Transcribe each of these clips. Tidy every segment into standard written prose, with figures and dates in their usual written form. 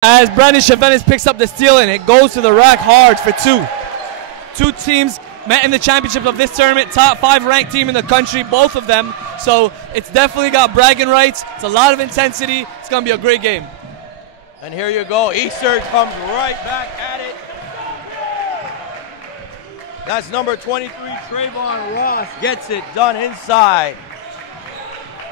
As Brandon Chavenis picks up the steal and it goes to the rack hard for two. Two teams met in the championship of this tournament, top 5 ranked team in the country, both of them. So it's definitely got bragging rights. It's a lot of intensity. It's going to be a great game. And here you go. Eastern comes right back at it. That's number 23, Trayvon Ross, gets it done inside.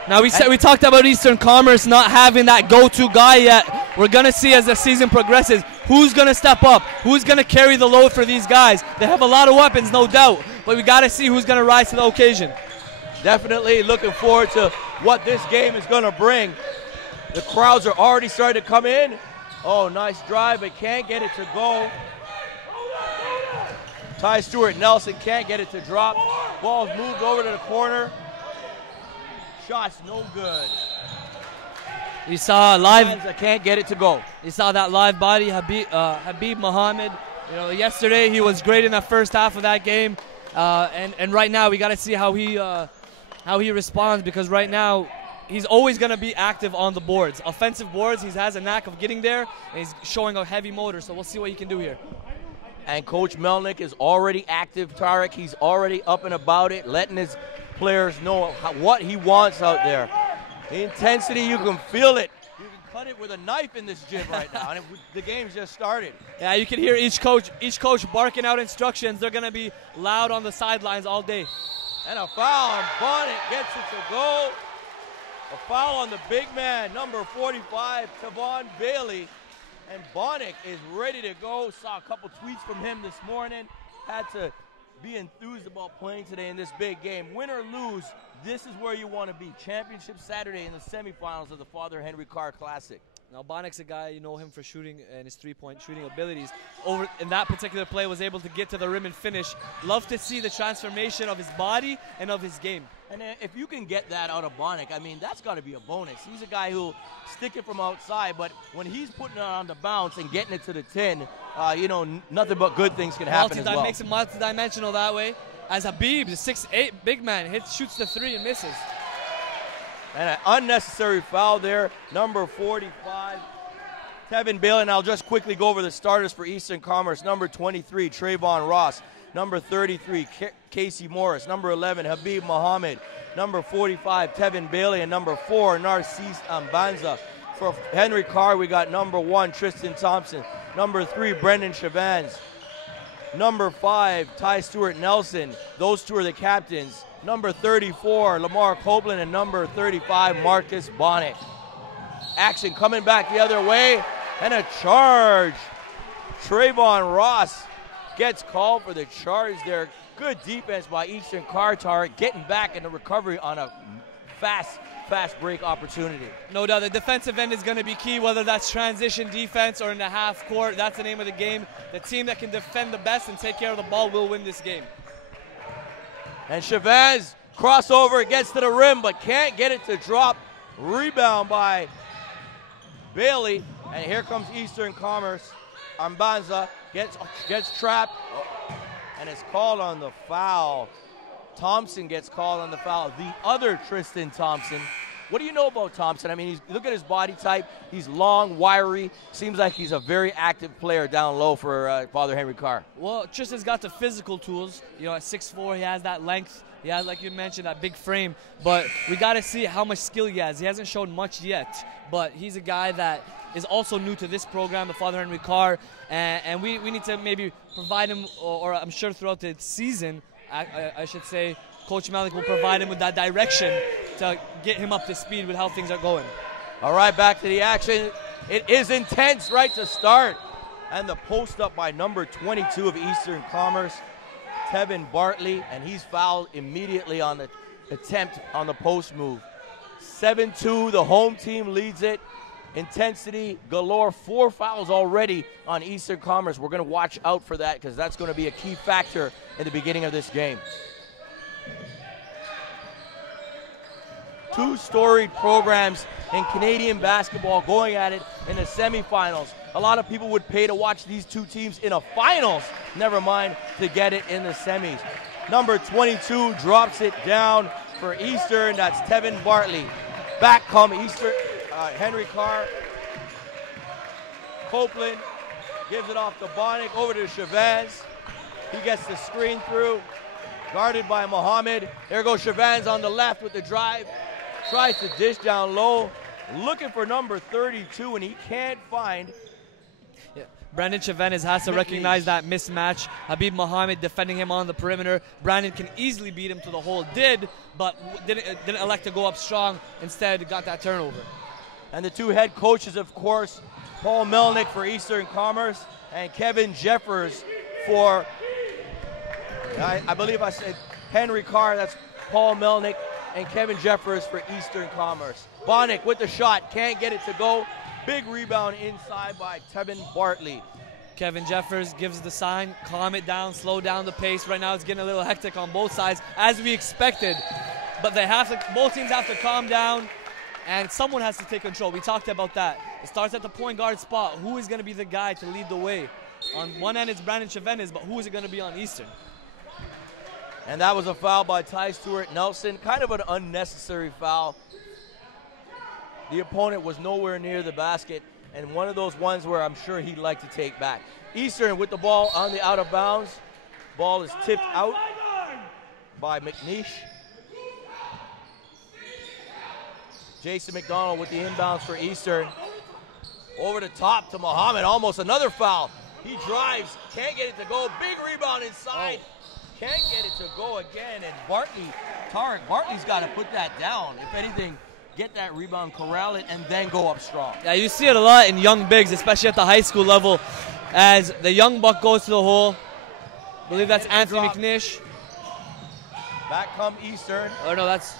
Now we talked about Eastern Commerce not having that go-to guy yet. We're going to see as the season progresses who's going to step up, who's going to carry the load for these guys. They have a lot of weapons, no doubt, but we got to see who's going to rise to the occasion. Definitely looking forward to what this game is going to bring. The crowds are already starting to come in. Oh, nice drive, but can't get it to go. Ty Stewart Nelson can't get it to drop. Ball's moved over to the corner. Shot's no good. You saw live. I can't get it to go. You saw that live body, Habib Mohammed. You know, yesterday he was great in the first half of that game, and right now we got to see how he responds, because right now he's always going to be active on the boards, offensive boards. He has a knack of getting there, and he's showing a heavy motor. So we'll see what he can do here. And Coach Melnick is already active, Tarek. He's already up and about it, letting his players know what he wants out there. The intensity, you can feel it. You can cut it with a knife in this gym right now, and the game's just started. Yeah, you can hear each coach barking out instructions. They're going to be loud on the sidelines all day. And a foul, and Bonnet gets it to go. A foul on the big man, number 45, Tavon Bailey. And Bonnet is ready to go. Saw a couple tweets from him this morning. Had to be enthused about playing today in this big game. Win or lose, this is where you want to be. Championship Saturday in the semifinals of the Father Henry Carr Classic. Now Bonnet's a guy, you know him for shooting and his three-point shooting abilities. Over in that particular play, was able to get to the rim and finish. Love to see the transformation of his body and of his game. And if you can get that out of Bonnet, I mean, that's got to be a bonus. He's a guy who'll stick it from outside, but when he's putting it on the bounce and getting it to the 10, you know, nothing but good things can happen as well. Makes him multi-dimensional that way. As Habib, the 6'8" big man, shoots the 3 and misses. And an unnecessary foul there, number 45, Tevin Bailey. And I'll just quickly go over the starters for Eastern Commerce. Number 23, Trayvon Ross. Number 33, Casey Morris. Number 11, Habib Mohammed. Number 45, Tevin Bailey. And number 4, Narcisse Ambanza. For Henry Carr, we got number 1, Tristan Thompson. Number 3, Brendan Chavans. Number 5, Ty Stewart Nelson. Those two are the captains. Number 34, Lamar Copeland, and number 35, Marcus Bonnet. Action coming back the other way, and a charge. Trayvon Ross gets called for the charge there. Good defense by Eastern Carr, Tarek, getting back in the recovery on a fast break opportunity. No doubt, the defensive end is going to be key, whether that's transition defense or in the half court. That's the name of the game. The team that can defend the best and take care of the ball will win this game. And Chavez, crossover, gets to the rim, but can't get it to drop. Rebound by Bailey, and here comes Eastern Commerce. Ambanza gets trapped, and it's called on the foul. Thompson gets called on the foul. The other Tristan Thompson. What do you know about Thompson? I mean, look at his body type. He's long, wiry. Seems like he's a very active player down low for Father Henry Carr. Well, Tristan's got the physical tools. You know, at 6'4", he has that length. He has, like you mentioned, that big frame. But we got to see how much skill he has. He hasn't shown much yet, but he's a guy that is also new to this program, the Father Henry Carr, and we need to maybe provide him, or I'm sure throughout the season, I should say, Coach Malik will provide him with that direction to get him up to speed with how things are going. All right, back to the action. It is intense right to start. And the post up by number 22 of Eastern Commerce, Tevin Bartley, and he's fouled immediately on the attempt on the post move. 7-2, the home team leads it. Intensity galore, 4 fouls already on Eastern Commerce. We're going to watch out for that because that's going to be a key factor in the beginning of this game. 2 storied programs in Canadian basketball going at it in the semifinals. A lot of people would pay to watch these 2 teams in a finals, never mind to get it in the semis. Number 22 drops it down for Eastern. That's Tevin Bartley. Back come Eastern, Henry Carr. Copeland gives it off to Bonnick, over to Chavez. He gets the screen through, guarded by Muhammad. There goes Chavez on the left with the drive. Tries to dish down low, looking for number 32, and he can't find. Yeah. Brandon Chavez has to recognize that mismatch. Habib Muhammad defending him on the perimeter. Brandon can easily beat him to the hole. But didn't elect to go up strong. Instead, got that turnover. And the two head coaches, of course, Paul Melnick for Eastern Commerce and Kevin Jeffers for, I believe I said Henry Carr. That's Paul Melnick and Kevin Jeffers for Eastern Commerce. Bonnick with the shot, can't get it to go. Big rebound inside by Tevin Bartley. Kevin Jeffers gives the sign, calm it down, slow down the pace. Right now it's getting a little hectic on both sides, as we expected. But both teams have to calm down, and someone has to take control. We talked about that. It starts at the point guard spot. Who is going to be the guy to lead the way? On one end it's Brandon Chavez, but who is it going to be on Eastern? And that was a foul by Ty Stewart Nelson. Kind of an unnecessary foul. The opponent was nowhere near the basket, and one of those ones where I'm sure he'd like to take back. Eastern with the ball on the out of bounds. Ball is tipped out by McNeish. Jason McDonald with the inbounds for Eastern. Over the top to Muhammad, almost another foul. He drives, can't get it to go. Big rebound inside. Can't get it to go again, and Bartley's got to put that down. If anything, get that rebound, corral it, and then go up strong. Yeah, you see it a lot in young bigs, especially at the high school level, as the young buck goes to the hole. I believe that's Anthony McNish. Back come Eastern. Oh, no, that's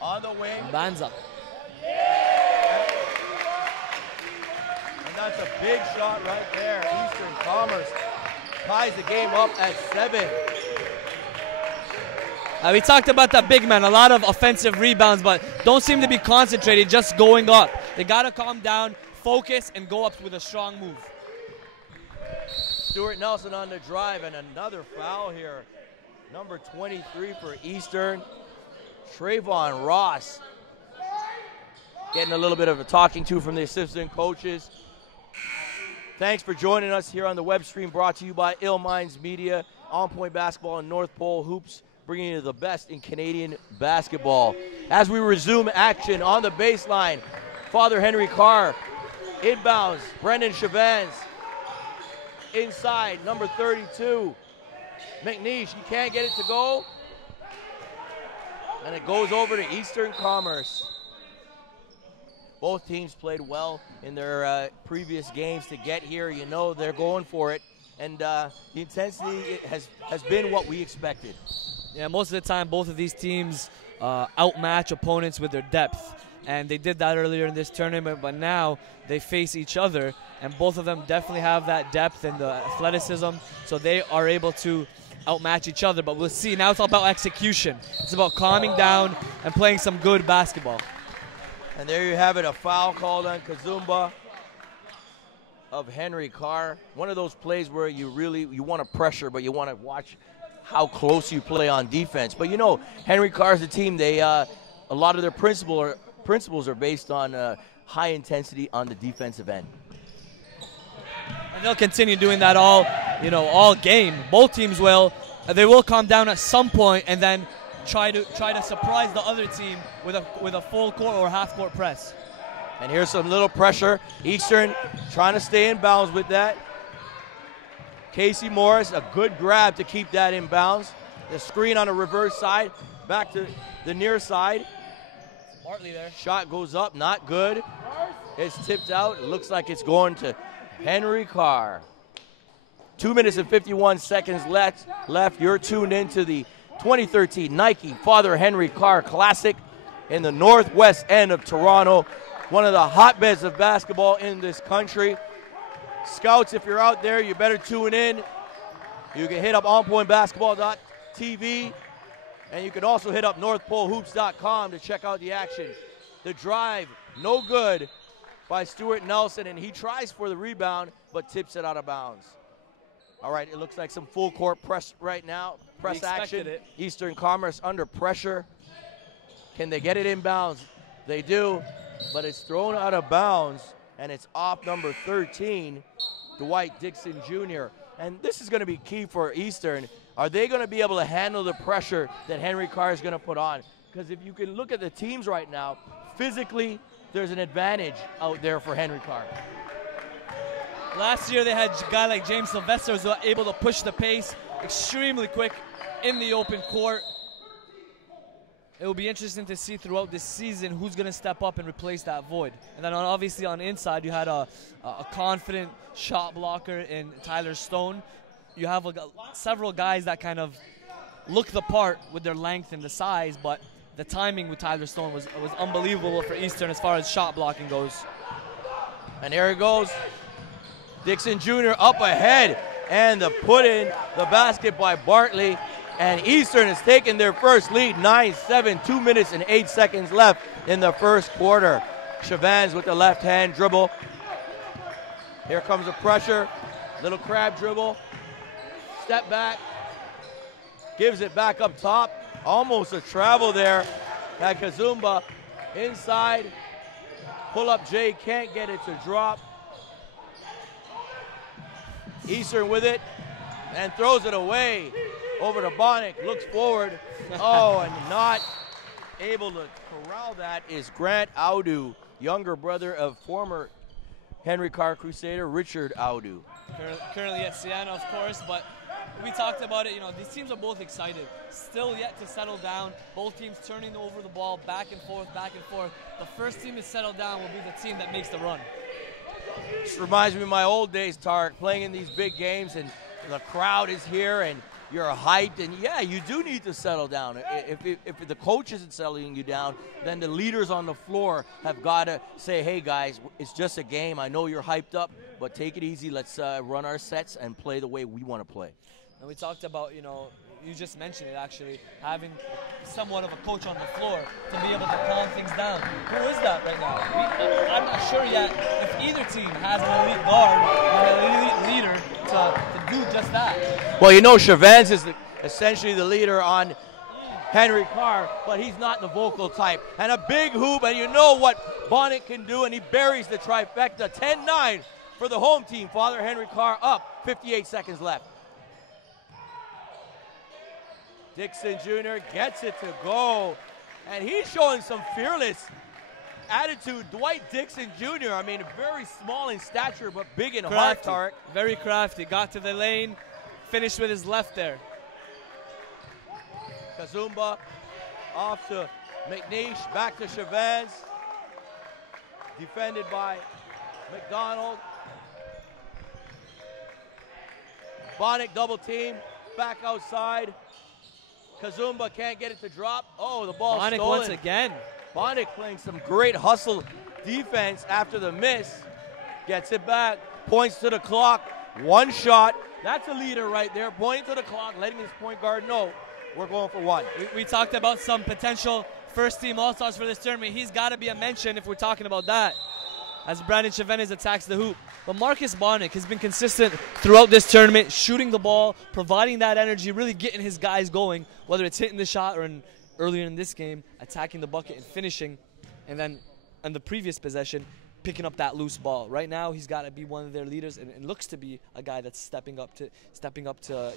on the wing. Banza. And that's a big shot right there. Eastern Commerce ties the game up at 7. We talked about that big man, a lot of offensive rebounds, but don't seem to be concentrated, just going up. They got to calm down, focus, and go up with a strong move. Stewart Nelson on the drive, and another foul here. Number 23 for Eastern, Trayvon Ross. Getting a little bit of a talking to from the assistant coaches. Thanks for joining us here on the web stream, brought to you by Ill Minds Media, On Point Basketball and North Pole Hoops, bringing you the best in Canadian basketball. As we resume action on the baseline, Father Henry Carr inbounds, Brendan Chavez inside, number 32. McNeish, he can't get it to go. And it goes over to Eastern Commerce. Both teams played well in their previous games to get here. You know they're going for it. And the intensity has been what we expected. Yeah, most of the time, both of these teams outmatch opponents with their depth. And they did that earlier in this tournament, but now they face each other. And both of them definitely have that depth and the athleticism, so they are able to outmatch each other. But we'll see. Now it's all about execution. It's about calming down and playing some good basketball. And there you have it, a foul called on Kazumba of Henry Carr. One of those plays where you want to pressure, but you want to watch how close you play on defense. But you know, Henry Carr's a team. They a lot of their principles are based on high intensity on the defensive end. And they'll continue doing that all game. Both teams will. They will calm down at some point and then try to surprise the other team with a full court or half court press. And here's some little pressure. Eastern trying to stay in bounds with that. Casey Morris, a good grab to keep that in bounds. The screen on the reverse side, back to the near side. Bartley there. Shot goes up, not good. It's tipped out. It looks like it's going to Henry Carr. 2 minutes and 51 seconds left. You're tuned into the 2013 Nike Father Henry Carr Classic in the northwest end of Toronto, one of the hotbeds of basketball in this country. Scouts, if you're out there, you better tune in. You can hit up onpointbasketball.tv, and you can also hit up northpolehoops.com to check out the action. The drive, no good by Stewart Nelson, and he tries for the rebound, but tips it out of bounds. All right, it looks like some full court press right now. Press action. Eastern Commerce under pressure. Can they get it in bounds? They do, but it's thrown out of bounds, and it's off number 13, Dwight Dixon Jr. And this is going to be key for Eastern. Are they going to be able to handle the pressure that Henry Carr is going to put on? Because if you can look at the teams right now, physically, there's an advantage out there for Henry Carr. Last year they had a guy like James Sylvester who was able to push the pace extremely quick in the open court. It will be interesting to see throughout this season who's going to step up and replace that void. And then obviously on the inside you had a confident shot blocker in Tyler Stone. You have several guys that kind of look the part with their length and the size, but the timing with Tyler Stone was unbelievable for Eastern as far as shot blocking goes. And there it goes. Dixon Jr. up ahead, and the put in the basket by Bartley. And Eastern has taken their first lead, 9-7, 2 minutes and 8 seconds left in the first quarter. Chavans with the left-hand dribble. Here comes the pressure. Little crab dribble. Step back. Gives it back up top. Almost a travel there at Kazumba. Inside. Pull-up Jay can't get it to drop. Eastern with it and throws it away. Over to Bonnick, looks forward. Oh, and not able to corral that is Grant Audu, younger brother of former Henry Carr Crusader Richard Audu. Currently at Siena, of course, but we talked about it. You know, these teams are both excited. Still yet to settle down. Both teams turning over the ball back and forth, back and forth. The first team to settle down will be the team that makes the run. This reminds me of my old days, Tarek, playing in these big games, and the crowd is here, and you're hyped, and yeah, you do need to settle down. If the coach isn't settling you down, then the leaders on the floor have got to say, hey guys, it's just a game. I know you're hyped up, but take it easy. Let's run our sets and play the way we want to play. And we talked about, you know, you just mentioned it actually, having somewhat of a coach on the floor to be able to calm things down. Who is that right now? I'm not sure yet if either team has an elite guard or an elite leader to do just that. Well, you know, Chavans is essentially the leader on Henry Carr, but he's not the vocal type. And a big hoop, and you know what Bonnick can do, and he buries the trifecta. 10-9 for the home team. Father Henry Carr up, 58 seconds left. Dixon Jr. gets it to go, and he's showing some fearless attitude. Dwight Dixon Jr., I mean, very small in stature, but big in heart, Tarek. Very crafty. Got to the lane, finished with his left there. Kazumba off to McNeish, back to Chavans. Defended by McDonald. Bonnick double team, back outside. Kazumba can't get it to drop. Oh, the ball stolen. Bonnick once again. Bonnick playing some great hustle defense after the miss. Gets it back, points to the clock. One shot. That's a leader right there. Pointing to the clock, letting his point guard know we're going for one. We talked about some potential first-team All-Stars for this tournament. He's got to be a mention if we're talking about that, as Brandon Chavez attacks the hoop. But Marcus Bonnick has been consistent throughout this tournament, shooting the ball, providing that energy, really getting his guys going, whether it's hitting the shot or earlier in this game, attacking the bucket and finishing, and then in the previous possession, picking up that loose ball. Right now, he's got to be one of their leaders, and looks to be a guy that's stepping up to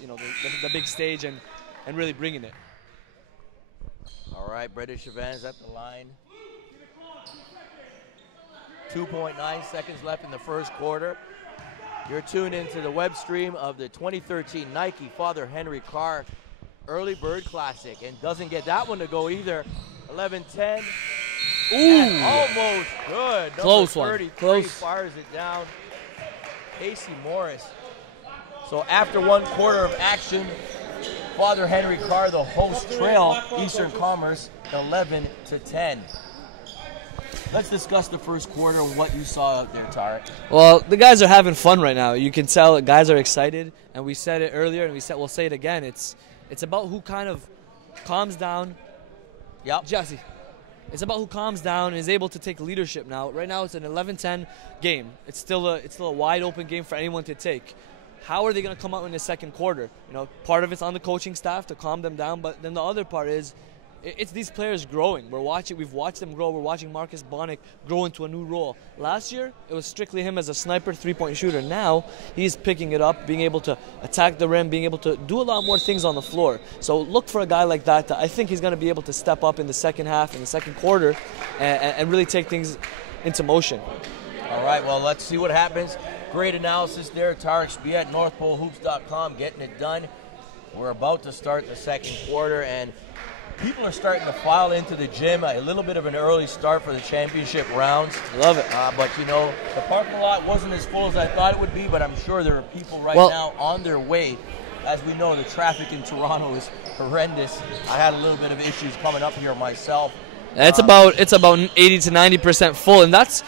you know, the big stage and really bringing it. All right, Brandon Chavez at the line. 2.9 seconds left in the first quarter. You're tuned into the web stream of the 2013 Nike Father Henry Carr Early Bird Classic, and doesn't get that one to go either. 11-10. Ooh! And almost good. Close Number one. 33 Close. fires it down. Casey Morris. So after 1 quarter of action, Father Henry Carr, the host, trail Eastern Commerce 11-10. Let's discuss the first quarter and what you saw out there, Tarek. Well, the guys are having fun right now. You can tell guys are excited, and we said it earlier, and we'll say it again. It's about who kind of calms down. Yep. Jesse. It's about who calms down and is able to take leadership now. Right now, it's an 11-10 game. It's still a wide open game for anyone to take. How are they going to come out in the second quarter? You know, part of it's on the coaching staff to calm them down, but then the other part is it's these players growing. We've watched them grow. We're watching Marcus Bonnick grow into a new role. Last year, it was strictly him as a sniper, three-point shooter. Now, he's picking it up, being able to attack the rim, being able to do a lot more things on the floor. So look for a guy like that. I think he's going to be able to step up in the second half, in the second quarter, and really take things into motion. All right, well, let's see what happens. Great analysis there. Tarek Spiet, NorthPoleHoops.com, getting it done. We're about to start the second quarter, and people are starting to file into the gym. A little bit of an early start for the championship rounds. Love it. But, you know, the parking lot wasn't as full as I thought it would be, but I'm sure there are people right now on their way. As we know, the traffic in Toronto is horrendous. I had a little bit of issues coming up here myself. It's about 80 to 90% full, and that's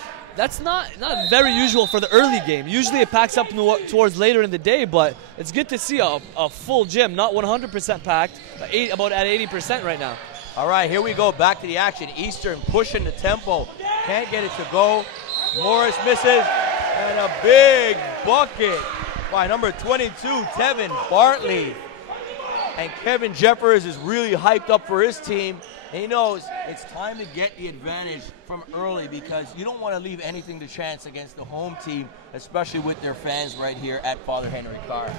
not very usual for the early game. Usually it packs up towards later in the day, but it's good to see a full gym, not 100% packed, but about at 80% right now. All right, here we go, back to the action. Eastern pushing the tempo, can't get it to go. Morris misses, and a big bucket by number 22, Tevin Bartley. And Kevin Jeffers is really hyped up for his team. And he knows it's time to get the advantage from early, because you don't want to leave anything to chance against the home team, especially with their fans right here at Father Henry Carr.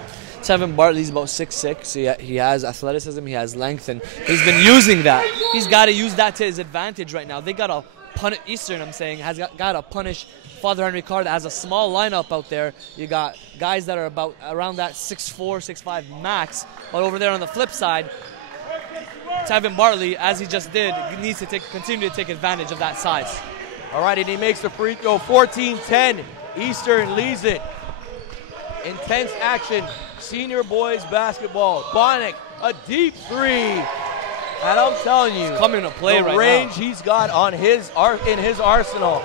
Tevin Bartley's about 6'6". He has athleticism, he has length, and he's been using that. He's got to use that to his advantage right now. They got to punish Eastern, has got to punish Father Henry Carr that has a small lineup out there. You got guys that are around that 6'4", 6'5" max. But over there on the flip side, Tevin Bartley, as he just did, needs to continue to take advantage of that size. All right, and he makes the free throw. 14-10. Eastern leads it. Intense action. Senior boys basketball. Bonnick, a deep three. And I'm telling you, it's coming to play right now. The range he's got on in his arsenal,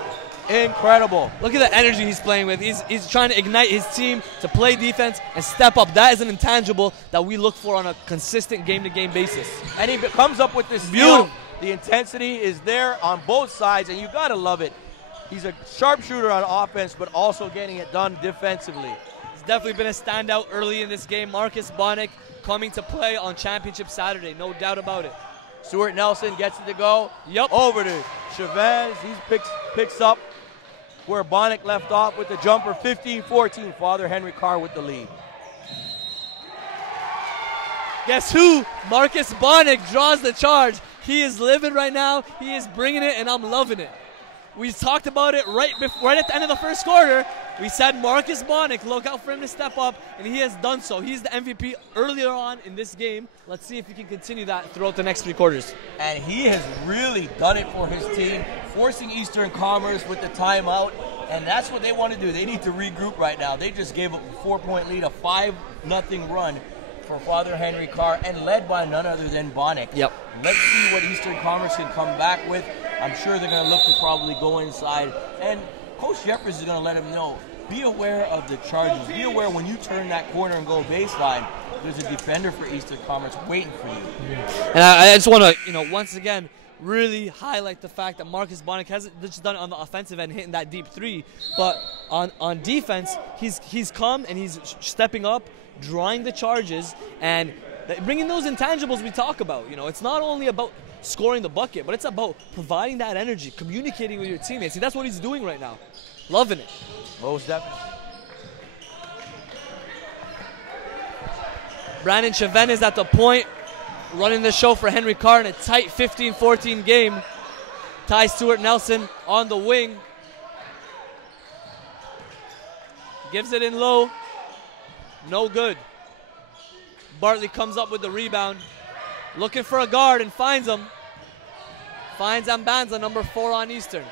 incredible. Look at the energy he's playing with. He's trying to ignite his team to play defense and step up. That is an intangible that we look for on a consistent game-to-game basis. And he comes up with this steal. The intensity is there on both sides, and you got to love it. He's a sharpshooter on offense, but also getting it done defensively. He's definitely been a standout early in this game. Marcus Bonnick coming to play on Championship Saturday, no doubt about it. Stuart Nelson gets it to go. Yep. Over to Chavez. He picks up where Bonnick left off with the jumper. 15-14. Father Henry Carr with the lead. Guess who? Marcus Bonnick draws the charge. He is living right now. He is bringing it, and I'm loving it. We talked about it right at the end of the first quarter. We said Marcus Bonnick, look out for him to step up, and he has done so. He's the MVP earlier on in this game. Let's see if he can continue that throughout the next 3 quarters. And he has really done it for his team, forcing Eastern Commerce with the timeout, and that's what they want to do. They need to regroup right now. They just gave up a 4-point lead, a 5-0 run for Father Henry Carr, and led by none other than Bonnick. Yep. Let's see what Eastern Commerce can come back with. I'm sure they're going to look to probably go inside. And Coach Jeffers is going to let him know, be aware of the charges. Be aware when you turn that corner and go baseline, there's a defender for Eastern Commerce waiting for you. And I just want to, once again, really highlight the fact that Marcus Bonnick hasn't just done it on the offensive end, hitting that deep three, but on defense, he's come and he's stepping up, drawing the charges, and bringing those intangibles we talk about. It's not only about scoring the bucket, but it's about providing that energy, communicating with your teammates. See, that's what he's doing right now. Loving it. Most definitely. Brandon Chavez is at the point, running the show for Henry Carr in a tight 15-14 game. Ty Stuart Nelson on the wing. Gives it in low. No good. Bartley comes up with the rebound. Looking for a guard and finds him. Finds Ambanza, number 4 on Eastern.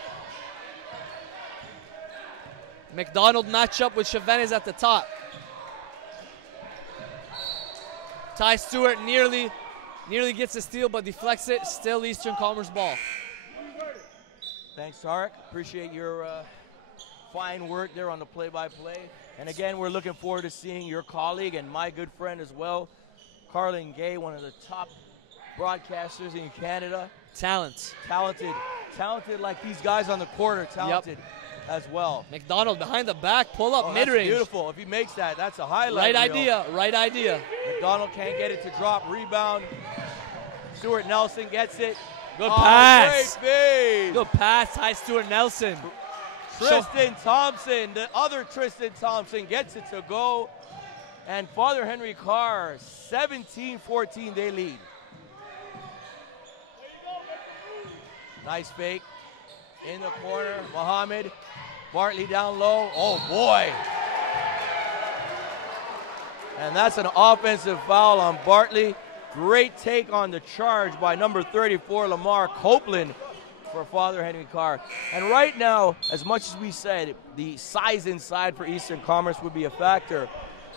McDonald match up with Chavez at the top. Ty Stewart nearly gets a steal, but deflects it. Still Eastern Commerce ball. Thanks, Tarek. Appreciate your fine work there on the play-by-play. And again, we're looking forward to seeing your colleague and my good friend as well, Carlin Gay, one of the top broadcasters in Canada. Talented like these guys on the court are talented as well. McDonald behind the back, pull up mid-range. Beautiful. If he makes that, that's a highlight. Right idea. McDonald can't get it to drop. Rebound. Stuart Nelson gets it. Good pass. Great feed. Good pass, Ty Stuart Nelson. Tristan Thompson, the other Tristan Thompson, gets it to go. And Father Henry Carr, 17-14, they lead. Nice fake. In the corner, Muhammad. Bartley down low. Oh, boy. And that's an offensive foul on Bartley. Great take on the charge by number 34, Lamar Copeland, for Father Henry Carr. And right now, as much as we said, the size inside for Eastern Commerce would be a factor.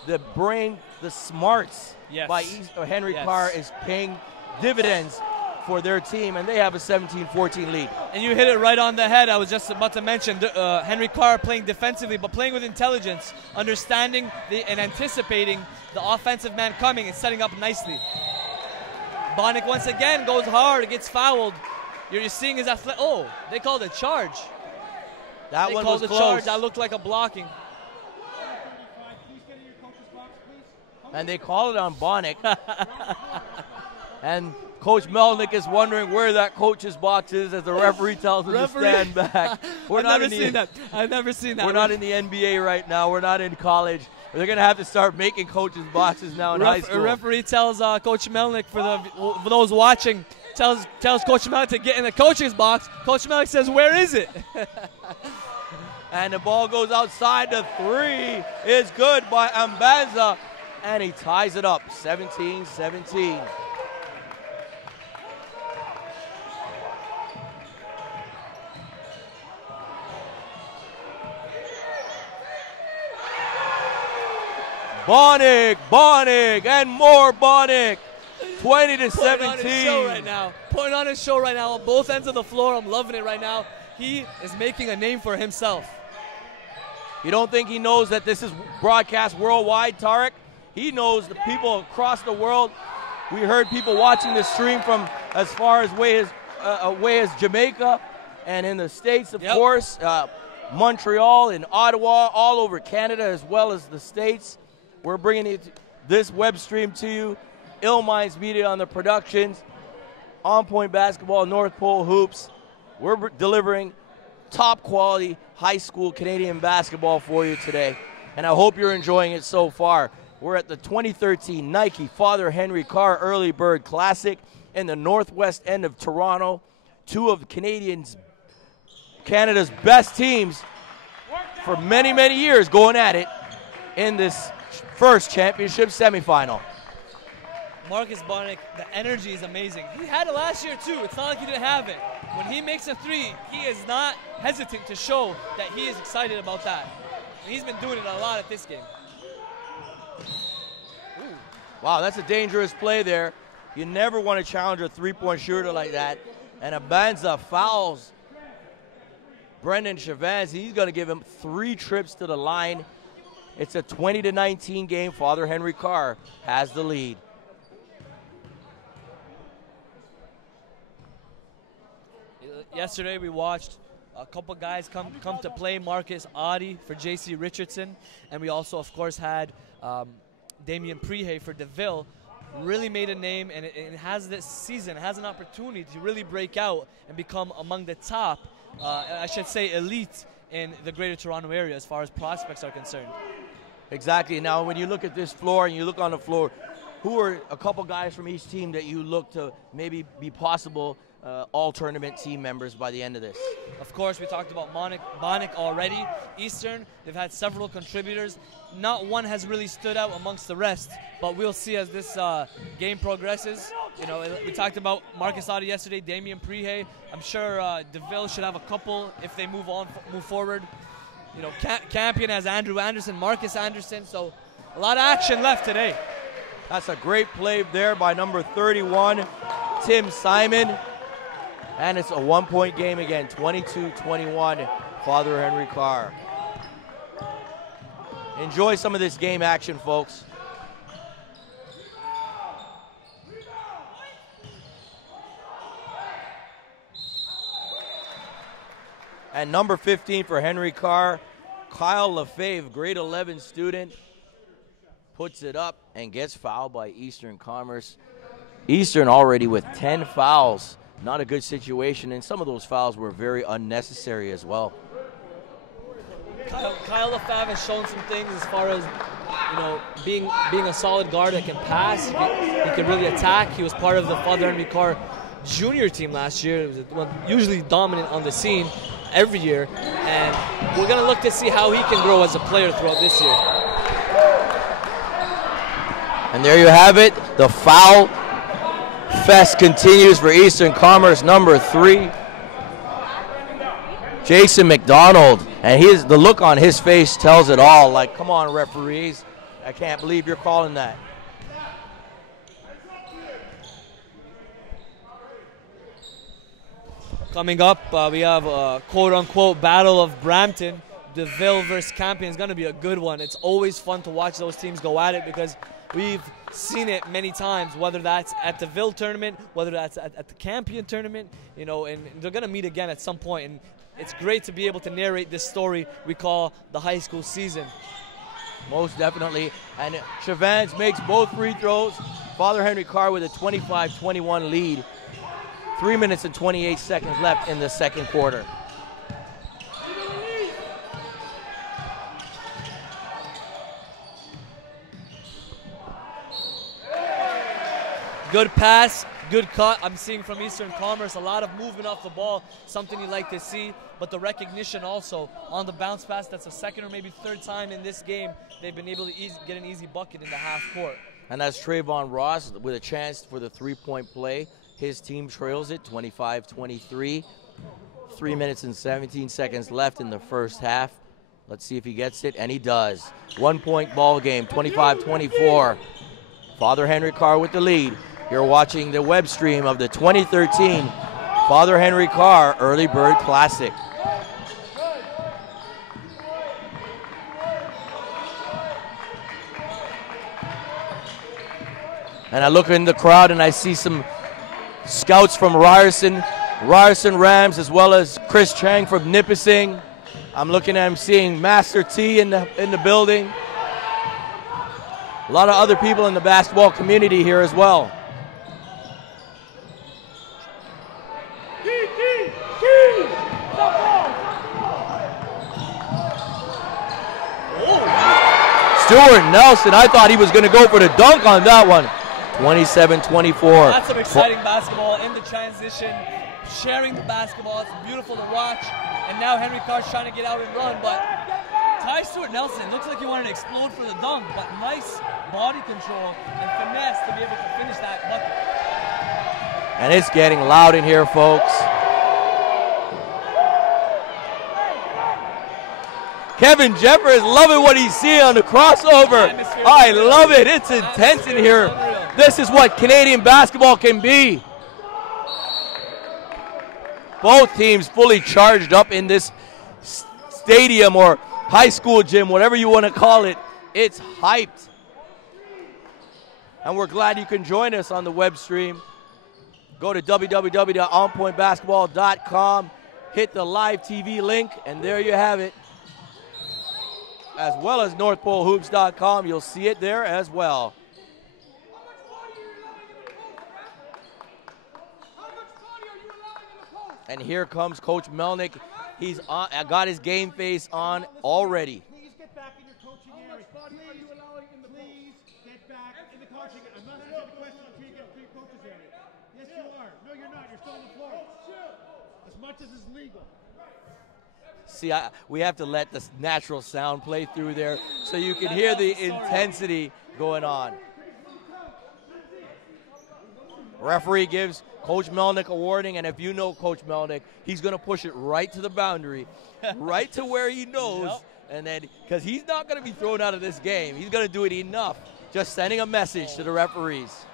The brain, the smarts by Henry Carr is paying dividends for their team, and they have a 17-14 lead. And you hit it right on the head. I was just about to mention Henry Carr playing defensively, but playing with intelligence, understanding and anticipating the offensive man coming and setting up nicely. Bonick once again goes hard, gets fouled. You're seeing his athletic. Oh, they called a charge. That one was close. They called a charge. That looked like a blocking. And they call it on Bonick. And Coach Melnick is wondering where that coach's box is as the referee tells him to stand back. I've never seen that. We're not in the NBA right now. We're not in college. They're going to have to start making coaches' boxes now in high school. A referee tells Coach Melnick, for those watching, tells Coach Melnick to get in the coach's box. Coach Melnick says, where is it? And the ball goes outside. The three is good by Ambanza. And he ties it up, 17-17. Bonick, and more Bonick. 20-17. Putting on his show right now. Putting on his show right now on both ends of the floor. I'm loving it right now. He is making a name for himself. You don't think he knows that this is broadcast worldwide, Tarek? He knows the people across the world. We heard people watching the stream from as far as away as Jamaica and in the States, of course. Montreal and Ottawa, all over Canada as well as the States. We're bringing this web stream to you. Ill Minds Media on the productions. On Point Basketball, North Pole Hoops. We're delivering top quality high school Canadian basketball for you today. And I hope you're enjoying it so far. We're at the 2013 Nike Father Henry Carr Early Bird Classic in the northwest end of Toronto. Two of Canada's best teams for many, many years going at it in this first championship semifinal. Marcus Bonick, the energy is amazing. He had it last year too. It's not like he didn't have it. When he makes a three, he is not hesitant to show that he is excited about that. And he's been doing it a lot at this game. Ooh. Wow, that's a dangerous play there. You never want to challenge a three-point shooter like that. And Abanza fouls Brendan Chavez. He's going to give him 3 trips to the line. It's a 20-19 game. Father Henry Carr has the lead. Yesterday we watched a couple guys come to play. Marcus Audi for J.C. Richardson. And we also, of course, had Damian Prehay for DeVille. Really made a name, and it has this season, has an opportunity to really break out and become among the top, I should say elite, in the Greater Toronto area as far as prospects are concerned. Exactly. Now, when you look at this floor and you look on the floor, who are a couple guys from each team that you look to maybe be possible all-tournament team members by the end of this? Of course, we talked about Bonick already. Eastern, they've had several contributors. Not one has really stood out amongst the rest, but we'll see as this game progresses. You know, we talked about Marcus Audi yesterday, Damian Prehay. I'm sure DeVille should have a couple if they move forward. You know, Campion has Andrew Anderson, Marcus Anderson, so a lot of action left today. That's a great play there by number 31, Tim Simon. And it's a one-point game again, 22-21, Father Henry Carr. Enjoy some of this game action, folks. And number 15 for Henry Carr, Kyle Lefebvre, grade 11 student, puts it up and gets fouled by Eastern Commerce. Eastern already with 10 fouls. Not a good situation, and some of those fouls were very unnecessary as well. Kyle Lefebvre has shown some things as far as, you know, being a solid guard that can pass. He can really attack. He was part of the Father Henry Carr junior team last year. It was usually dominant on the scene every year, and we're going to look to see how he can grow as a player throughout this year. And there you have it. The foul fest continues for Eastern Commerce, number 3. Jason McDonald, and the look on his face tells it all. Like, come on, referees. I can't believe you're calling that. Coming up, we have a quote-unquote Battle of Brampton. DeVille versus Campion is going to be a good one. It's always fun to watch those teams go at it because we've seen it many times, whether that's at the Ville tournament, whether that's at the Campion tournament, you know, and they're going to meet again at some point. And it's great to be able to narrate this story we call the high school season. Most definitely. And Chavans makes both free throws. Father Henry Carr with a 25-21 lead. 3 minutes and 28 seconds left in the second quarter. Good pass, good cut. I'm seeing from Eastern Commerce a lot of movement off the ball, something you like to see, but the recognition also on the bounce pass. That's the second or maybe third time in this game they've been able to get an easy bucket in the half court. And that's Trayvon Ross with a chance for the three-point play. His team trails it 25-23. 3 minutes and 17 seconds left in the first half. Let's see if he gets it, and he does. 1 point ball game, 25-24. Father Henry Carr with the lead. You're watching the web stream of the 2013 Father Henry Carr Early Bird Classic. And I look in the crowd and I see some scouts from Ryerson Rams, as well as Chris Chang from Nipissing. I'm looking at him, seeing Master T in the building. A lot of other people in the basketball community here as well. Stuart Nelson, I thought he was going to go for the dunk on that one. 27-24. That's some exciting basketball in the transition, sharing the basketball. It's beautiful to watch. And now Henry Carr's trying to get out and run, but Ty Stuart Nelson looks like he wanted to explode for the dunk, but nice body control and finesse to be able to finish that bucket. And it's getting loud in here, folks. Kevin Jeffers loving what he's seeing on the crossover. I love it. It's intense in here. This is what Canadian basketball can be. Both teams fully charged up in this stadium or high school gym, whatever you want to call it. It's hyped. And we're glad you can join us on the web stream. Go to www.onpointbasketball.com, hit the live TV link, and there you have it. As well as NorthPoleHoops.com, you'll see it there as well. And here comes Coach Melnick. He's got his game face on already. Please get back in your coaching area. Please get back in the coaching area. I'm not answering the question until you get to your coach's area. Yes, you are. No, you're not. You're still on the floor. As much as is legal. See, we have to let the natural sound play through there so you can hear the intensity going on. Referee gives Coach Melnick a warning, and if you know Coach Melnick, he's going to push it right to the boundary, right to where he knows, and then because he's not going to be thrown out of this game. He's going to do it enough, just sending a message to the referees.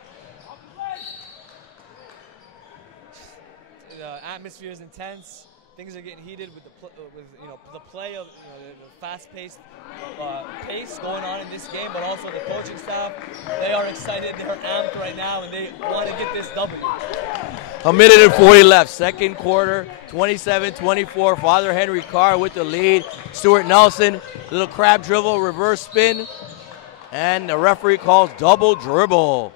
The atmosphere is intense. Things are getting heated with the play of the fast-paced pace going on in this game, but also the coaching staff. They are excited. They're amped right now, and they want to get this W. A minute and 40 left. Second quarter, 27-24. Father Henry Carr with the lead. Stuart Nelson, little crab dribble, reverse spin, and the referee calls double dribble.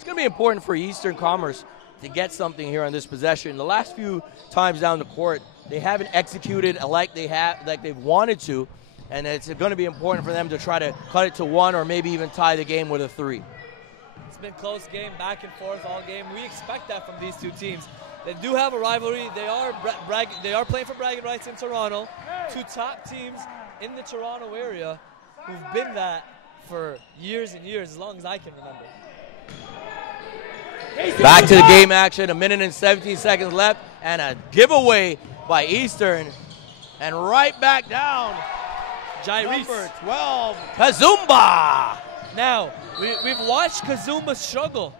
It's going to be important for Eastern Commerce to get something here on this possession. The last few times down the court, they haven't executed like they've wanted to, and it's going to be important for them to try to cut it to 1 or maybe even tie the game with a 3. It's been close game, back and forth all game. We expect that from these two teams. They do have a rivalry. They are playing for bragging rights in Toronto. Two top teams in the Toronto area who've been that for years and years, as long as I can remember. Back to the game action, 1 minute and 17 seconds left, and a giveaway by Eastern. And right back down, number 12, Kazumba. Now, we've watched Kazumba struggle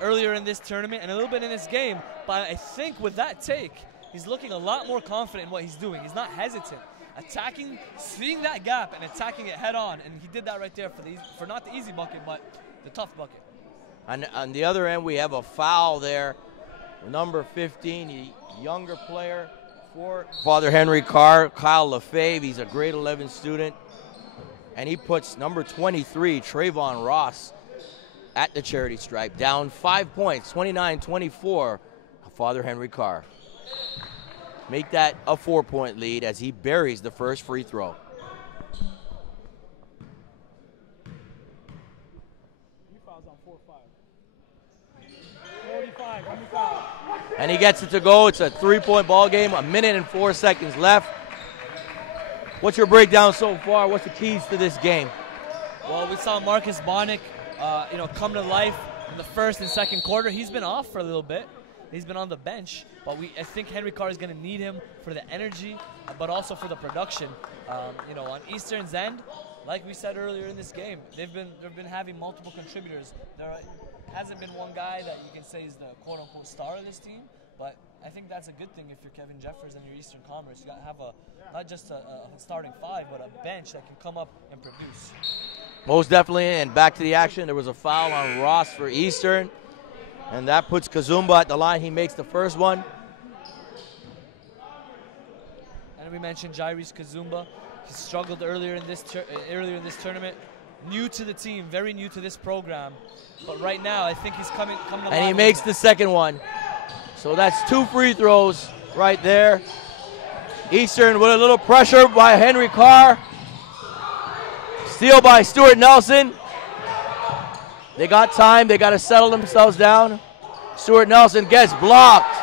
earlier in this tournament and a little bit in this game, but I think with that take, he's looking a lot more confident in what he's doing. He's not hesitant. Attacking, seeing that gap and attacking it head on, and he did that right there for not the easy bucket, but the tough bucket. On the other end, we have a foul there. Number 15, the younger player for Father Henry Carr, Kyle Lefebvre. He's a grade 11 student. And he puts number 23, Trayvon Ross, at the charity stripe. Down 5 points, 29-24, Father Henry Carr. Make that a 4-point lead as he buries the first free throw. And he gets it to go. It's a 3-point ball game, 1 minute and 4 seconds left. What's your breakdown so far? What's the keys to this game? Well, we saw Marcus Bonnick, come to life in the first and second quarter. He's been off for a little bit. He's been on the bench, but I think Henry Carr is going to need him for the energy, but also for the production. On Eastern's end, like we said earlier in this game, they've been having multiple contributors. There hasn't been one guy that you can say is the quote-unquote star of this team, but I think that's a good thing if you're Kevin Jeffers and you're Eastern Commerce. You got to have not just a starting 5, but a bench that can come up and produce. Most definitely, and back to the action. There was a foul on Ross for Eastern, and that puts Kazumba at the line. He makes the first one. And we mentioned Jairus Kazumba. He struggled earlier in this tournament. New to the team, very new to this program. But right now, I think he's coming alive. And he makes the second one. So that's 2 free throws right there. Eastern with a little pressure by Henry Carr. Steal by Stuart Nelson. They got time. They got to settle themselves down. Stuart Nelson gets blocked.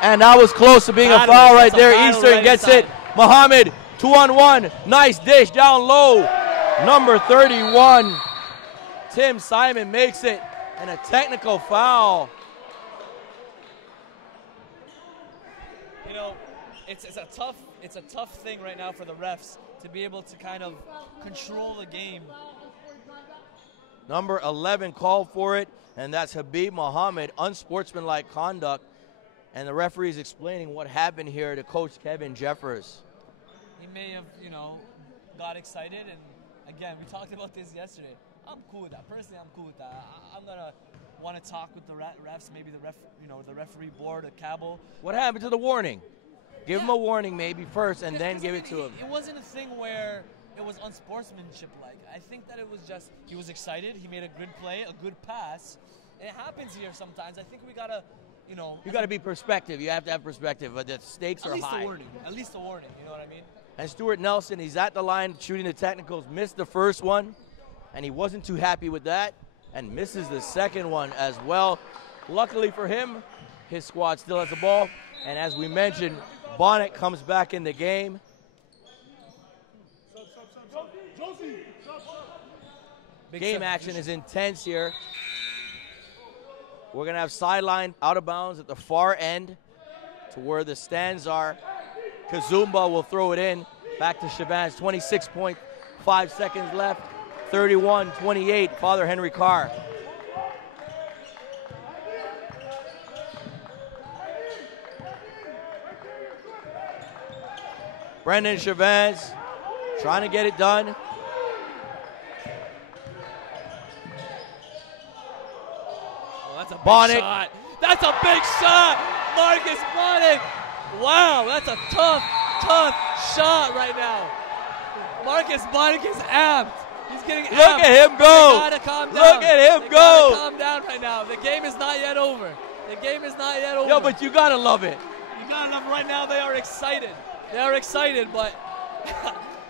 And that was close to being a foul right there. Eastern gets it. Muhammad, 2-on-1. Nice dish down low. Number 31, Tim Simon makes it. And a technical foul. It's a tough thing right now for the refs to be able to kind of control the game. Number 11 called for it, and that's Habib Muhammad, unsportsmanlike conduct. And the referee is explaining what happened here to Coach Kevin Jeffers. He may have, got excited, and again, we talked about this yesterday. I'm cool with that. Personally, I'm cool with that. I'm gonna want to talk with the refs, maybe the referee board, a cabal. What happened to the warning? Give him a warning maybe first, and then give it to him. It wasn't a thing where it was unsportsmanship-like. I think that it was just he was excited. He made a good play, a good pass. And it happens here sometimes. I think we gotta, You got to be perspective. You have to have perspective, but the stakes are high. At least a warning. You know what I mean? And Stuart Nelson, he's at the line shooting the technicals, missed the first one, and he wasn't too happy with that, and misses the second one as well. Luckily for him, his squad still has the ball, and as we mentioned, Bonnet comes back in the game. Game action is intense here. We're going to have sideline out of bounds at the far end to where the stands are. Kazumba will throw it in. Back to Chavans, 26.5 seconds left. 31-28, Father Henry Carr. Brendan Chavans trying to get it done. That's a big shot. That's a big shot. Marcus Bonnick. Wow, that's a tough shot right now. Marcus Bonnick is amped. He's getting Look amped. at him go. They gotta calm down. Look at him They go. gotta calm down right now. The game is not yet over. The game is not yet over. Yo, but you gotta love it. You gotta love right now. They are excited. They are excited, but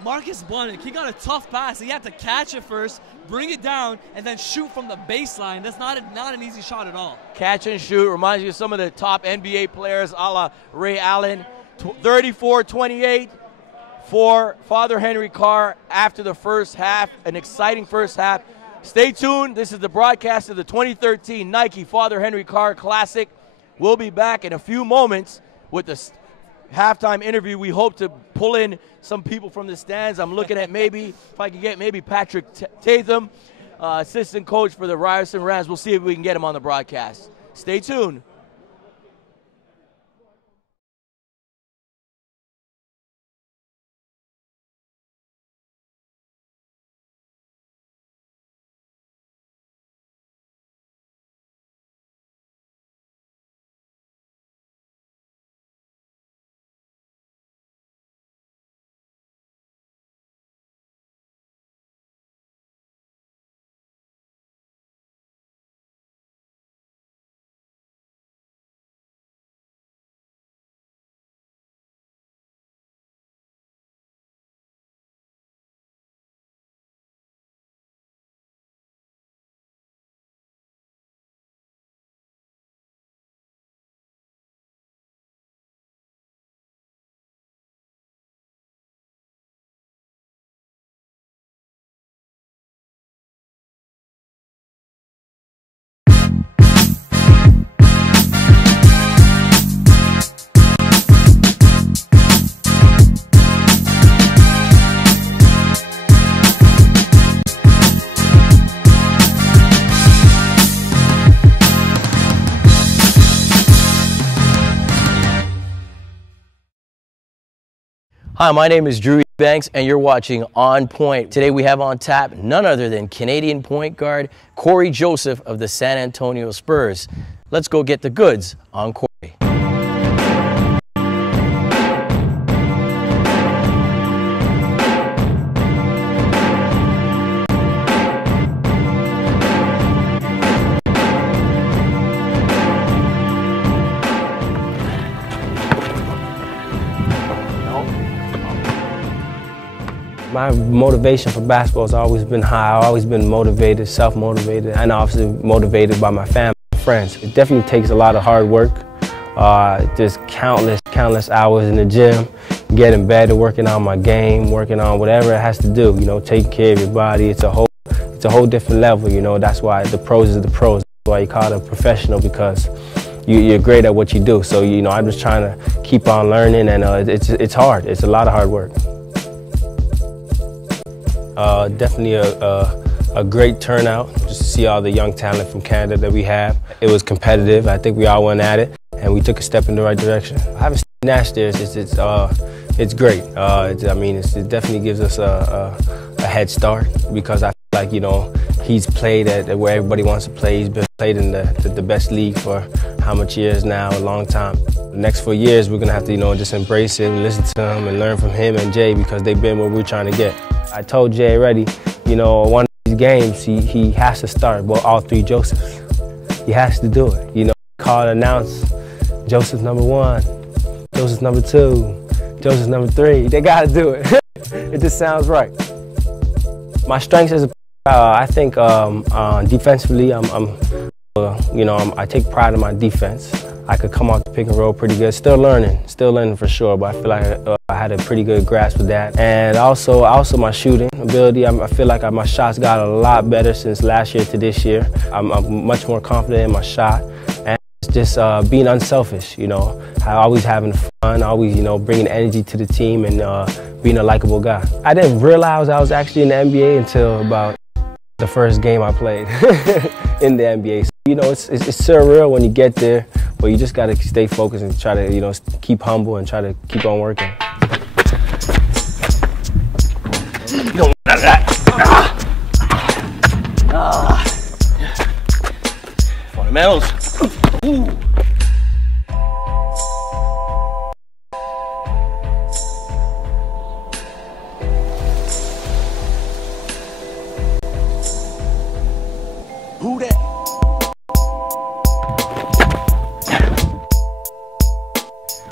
Marcus Bunnick, he got a tough pass. He had to catch it first, bring it down, and then shoot from the baseline. That's not an easy shot at all. Catch and shoot. Reminds you of some of the top NBA players, a la Ray Allen. 34-28 for Father Henry Carr after the first half, an exciting first half. Stay tuned. This is the broadcast of the 2013 Nike Father Henry Carr Classic. We'll be back in a few moments with the halftime interview. We hope to pull in some people from the stands. I'm looking at maybe, if I can get maybe Patrick Tatham, assistant coach for the Ryerson Rams. We'll see if we can get him on the broadcast. Stay tuned. Hi, my name is Drew Banks, and you're watching On Point. Today we have on tap none other than Canadian point guard Corey Joseph of the San Antonio Spurs. Let's go get the goods on Corey. My motivation for basketball has always been high. I've always been motivated, self-motivated, and obviously motivated by my family and friends. It definitely takes a lot of hard work, just countless hours in the gym, getting better, working on my game, working on whatever it has to do, you know, taking care of your body. It's a whole different level, you know. That's why the pros is the pros. That's why you call it a professional, because you're great at what you do. So, you know, I'm just trying to keep on learning, and it's hard. It's a lot of hard work. Definitely a great turnout, just to see all the young talent from Canada that we have. It was competitive. I think we all went at it, and we took a step in the right direction. Having Steve Nash there, it's great. It definitely gives us a head start, because I feel like, you know, he's played at where everybody wants to play. He's been played in the best league for how much years now, a long time. The next 4 years, we're gonna have to, you know, just embrace it and listen to him and learn from him and Jay, because they've been where we're trying to get. I told Jay already, you know, one of these games, he has to start, well, all three Josephs. He has to do it. You know, call, announce, Joseph number 1, Joseph number 2, Joseph number 3. They gotta do it. It just sounds right. My strengths as I think defensively, I take pride in my defense. I could come off the pick and roll pretty good. Still learning for sure, but I feel like I had a pretty good grasp of that. And also my shooting ability. I feel like my shots got a lot better since last year to this year. I'm much more confident in my shot, and it's just being unselfish. You know, always having fun, always, you know, bringing energy to the team, and being a likable guy. I didn't realize I was actually in the NBA until about the first game I played in the NBA. So, you know, it's surreal when you get there, but you just gotta stay focused and try to, you know, keep humble and try to keep on working. You don't want none of that. Fundamentals. Ooh.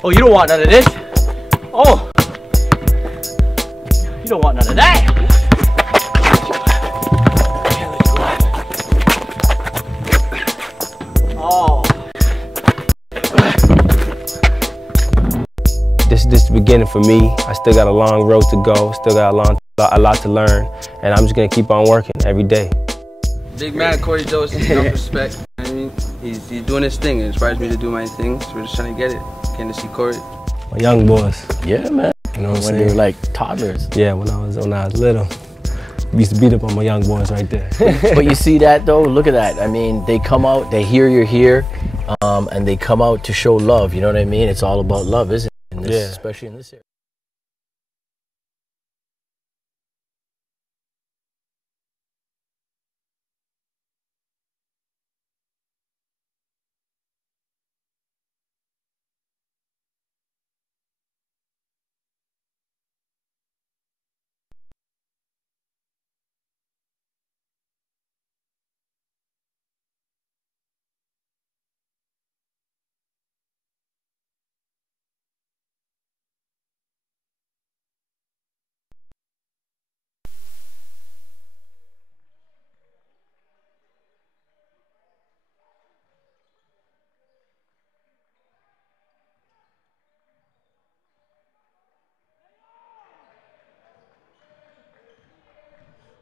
Oh, you don't want none of this? Oh! You don't want none of that! Oh! This is the beginning for me. I still got a long road to go, still got a lot to learn, and I'm just gonna keep on working every day. Big man, Corey Jones, enough respect. You know what I mean? He's doing his thing. It inspires me to do my thing, so we're just trying to get it. Getting to see Corey. My young boys. Yeah, man. You know what I'm saying? When they were like toddlers. Yeah, when I was little. We used to beat up on my young boys right there. But you see that though, look at that. I mean, they come out, they hear you're here, and they come out to show love, you know what I mean? It's all about love, isn't it? In this, especially in this area.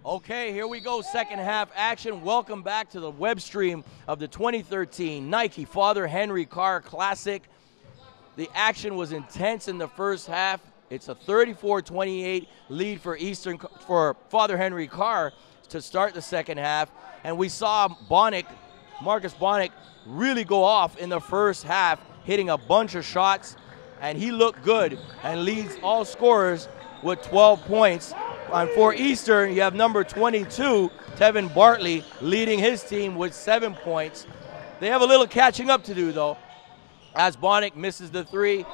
Okay, here we go, second half action. Welcome back to the web stream of the 2013 Nike Father Henry Carr Classic. The action was intense in the first half. It's a 34-28 lead for Father Henry Carr to start the second half. And we saw Marcus Bonnick, really go off in the first half, hitting a bunch of shots, and he looked good and leads all scorers with 12 points. And for Eastern, you have number 22, Tevin Bartley, leading his team with 7 points. They have a little catching up to do, though, as Bonnick misses the three.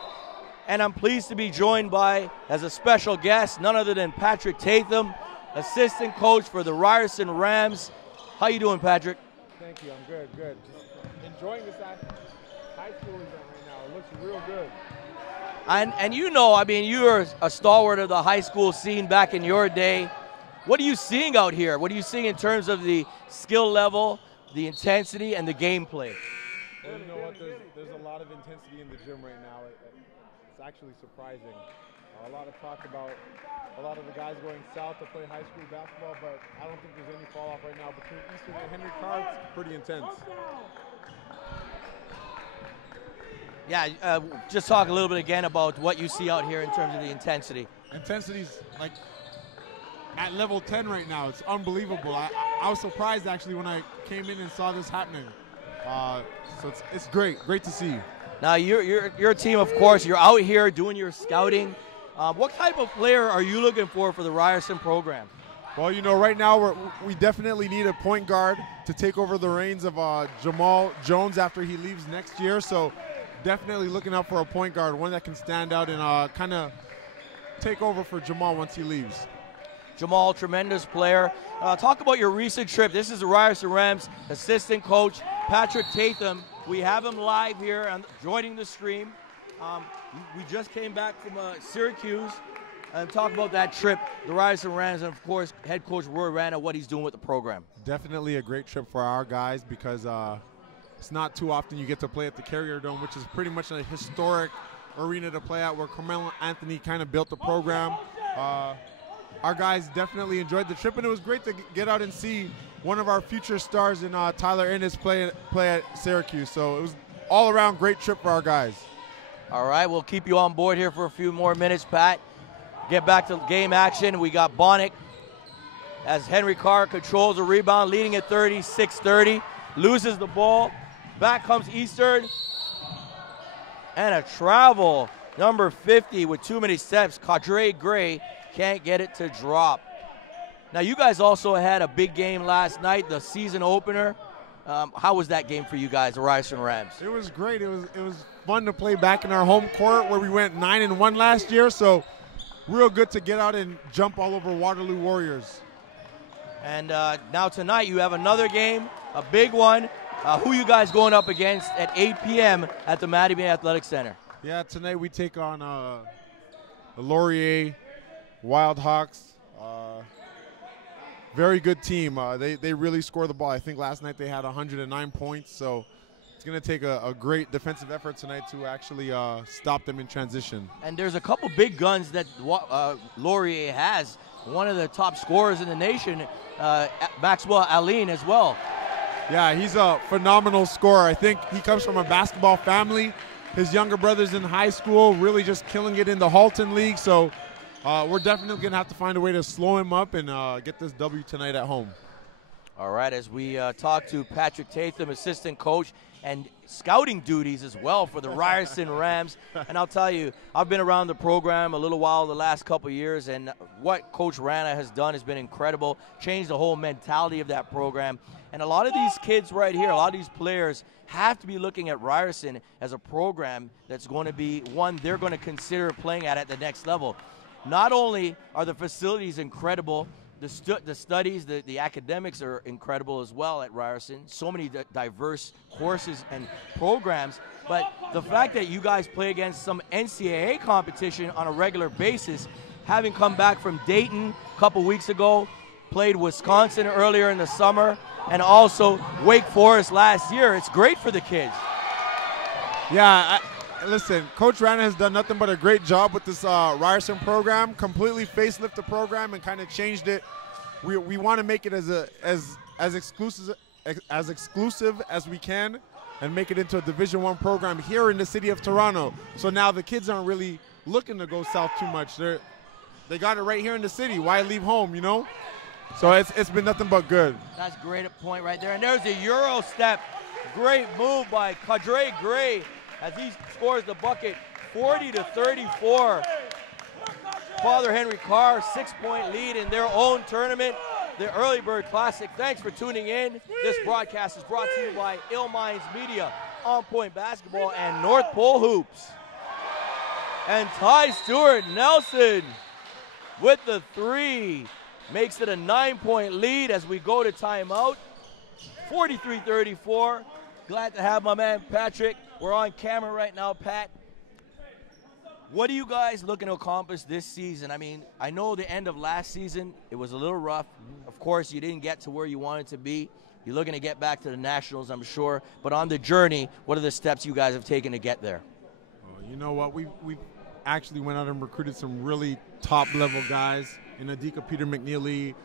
And I'm pleased to be joined by, as a special guest, none other than Patrick Tatham, assistant coach for the Ryerson Rams. How you doing, Patrick? Thank you. I'm good, good. Just enjoying this high school event right now. It looks real good. And you know, I mean, you're a stalwart of the high school scene back in your day. What are you seeing out here? What are you seeing in terms of the skill level, the intensity, and the gameplay? Well, you know what? There's a lot of intensity in the gym right now. It's actually surprising. A lot of talk about a lot of the guys going south to play high school basketball, but I don't think there's any fall off right now. Between Eastern and Henry Carr, it's pretty intense. Yeah, just talk a little bit again about what you see out here in terms of the intensity. Intensity's like at level 10 right now. It's unbelievable. I was surprised actually when I came in and saw this happening. So it's great to see. Now your team, of course, you're out here doing your scouting. What type of player are you looking for the Ryerson program? Well, you know, right now we definitely need a point guard to take over the reins of Jamal Jones after he leaves next year. So definitely looking out for a point guard, one that can stand out and kind of take over for Jamal once he leaves. Jamal, tremendous player. Talk about your recent trip. This is the Ryerson Rams assistant coach, Patrick Tatham. We have him live here and joining the stream. We just came back from Syracuse and talk about that trip, the Ryerson Rams, and of course, head coach Roy Rana, what he's doing with the program. Definitely a great trip for our guys because it's not too often you get to play at the Carrier Dome, which is pretty much a historic arena to play at where Carmelo Anthony kind of built the program. Our guys definitely enjoyed the trip, and it was great to get out and see one of our future stars in Tyler Ennis play at Syracuse. So it was all around great trip for our guys. All right, we'll keep you on board here for a few more minutes, Pat. Get back to game action. We got Bonnick as Henry Carr controls the rebound, leading at 36-30, loses the ball. Back comes Eastern, and a travel. Number 50 with too many steps, Cadre Gray can't get it to drop. Now, you guys also had a big game last night, the season opener. How was that game for you guys, the Ryerson Rams? It was great. It was fun to play back in our home court where we went 9-1 last year. So real good to get out and jump all over Waterloo Warriors. And now tonight you have another game, a big one. Who you guys going up against at 8 p.m. at the Mattamy Athletic Center? Yeah, tonight we take on the Laurier Wild Hawks. Very good team. They really score the ball. I think last night they had 109 points, so it's going to take a great defensive effort tonight to actually stop them in transition. And there's a couple big guns that Laurier has. One of the top scorers in the nation, Maxwell Aline as well. Yeah, he's a phenomenal scorer. I think he comes from a basketball family. His younger brother's in high school, really just killing it in the Halton League. So we're definitely going to have to find a way to slow him up and get this W tonight at home. All right, as we talk to Patrick Tatham, assistant coach, and scouting duties as well for the Ryerson Rams. And I'll tell you, I've been around the program a little while the last couple of years, and what Coach Rana has done has been incredible, changed the whole mentality of that program. And a lot of these kids right here, a lot of these players have to be looking at Ryerson as a program that's going to be one they're going to consider playing at the next level. Not only are the facilities incredible, the studies, the academics are incredible as well at Ryerson. So many diverse courses and programs. But the fact that you guys play against some NCAA competition on a regular basis, having come back from Dayton a couple weeks ago, played Wisconsin earlier in the summer, and also Wake Forest last year, it's great for the kids. Yeah, listen, Coach Rana has done nothing but a great job with this Ryerson program, completely facelifted the program and kind of changed it. We want to make it as exclusive as we can and make it into a Division I program here in the city of Toronto. So now the kids aren't really looking to go south too much. They got it right here in the city. Why leave home, you know? So it's been nothing but good. That's a great point right there. And there's the Euro step. Great move by Cadre Gray as he scores the bucket, 40-34. Father Henry Carr, 6-point lead in their own tournament, the Early Bird Classic. Thanks for tuning in. This broadcast is brought to you by Ill Minds Media, On Point Basketball, and North Pole Hoops. And Ty Stewart Nelson with the three makes it a 9-point lead as we go to timeout. 43-34. Glad to have my man Patrick. We're on camera right now, Pat. What are you guys looking to accomplish this season? I mean, I know the end of last season, it was a little rough. Of course, you didn't get to where you wanted to be. You're looking to get back to the Nationals, I'm sure. But on the journey, what are the steps you guys have taken to get there? You know what? We actually went out and recruited some really top-level guys in Adika Peter McNeely,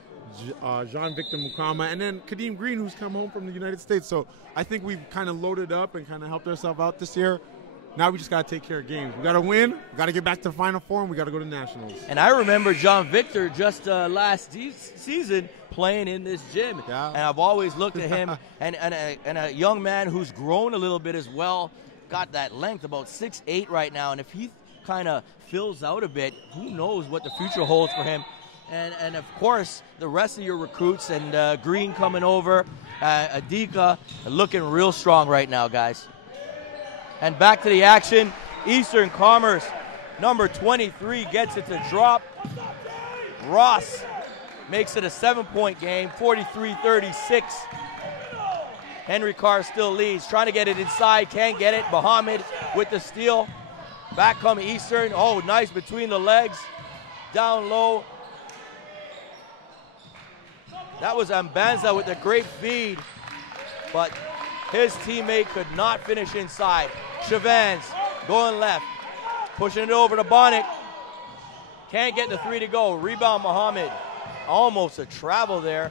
Jean-Victor Mukama, and then Kadeem Green, who's come home from the United States. So I think we've kind of loaded up and kind of helped ourselves out this year. Now we just got to take care of games. We got to win. We got to get back to the Final Four, and we got to go to Nationals. And I remember Jean-Victor just last season playing in this gym. Yeah. And I've always looked at him and a young man who's grown a little bit as well, got that length, about 6'8" right now. And if he kind of fills out a bit, who knows what the future holds for him. And of course, the rest of your recruits and Green coming over, Adika, looking real strong right now, guys. And back to the action. Eastern Commerce, number 23, gets it to drop. Ross makes it a 7-point game, 43-36. Henry Carr still leads, trying to get it inside, can't get it. Muhammad with the steal. Back come Eastern. Oh, nice between the legs. Down low. That was Ambanza with a great feed, but his teammate could not finish inside. Chavans going left, pushing it over to Bonnet. Can't get the three to go. Rebound Muhammad. Almost a travel there.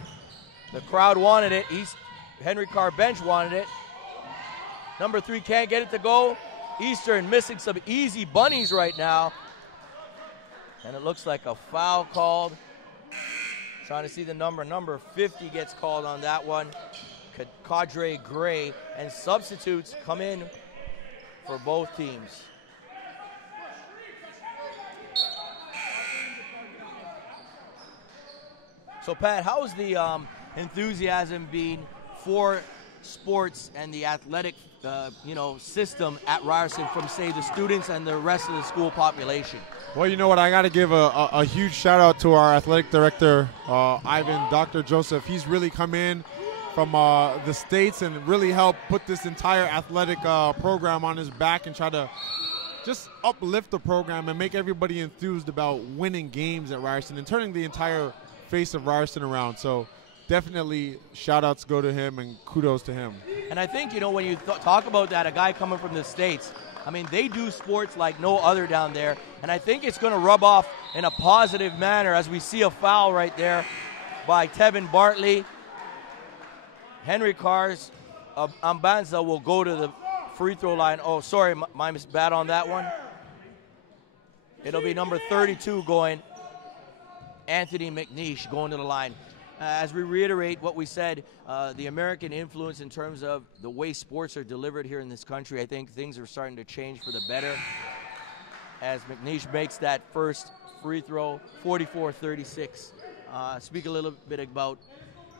The crowd wanted it. Henry Carr bench wanted it. Number 3 can't get it to go. Eastern missing some easy bunnies right now. And it looks like a foul called. Trying to see the number. Number 50 gets called on that one. Cadre Gray. And substitutes come in for both teams. So, Pat, how's the enthusiasm been for sports and the athletic system at Ryerson from, say, the students and the rest of the school population? Well, you know what? I got to give a huge shout out to our athletic director, Dr. Joseph. He's really come in from the States and really helped put this entire athletic program on his back and try to just uplift the program and make everybody enthused about winning games at Ryerson and turning the entire face of Ryerson around. So definitely shout-outs go to him and kudos to him. And I think, you know, when you talk about that, a guy coming from the States, I mean, they do sports like no other down there, and I think it's going to rub off in a positive manner as we see a foul right there by Tevin Bartley. Henry Carr's Ambanza will go to the free throw line. Oh, sorry, my bad on that one. It'll be number 32 going, Anthony McNeish going to the line. As we reiterate what we said, the American influence in terms of the way sports are delivered here in this country, I think things are starting to change for the better. As McNeish makes that first free throw, 44-36. Speak a little bit about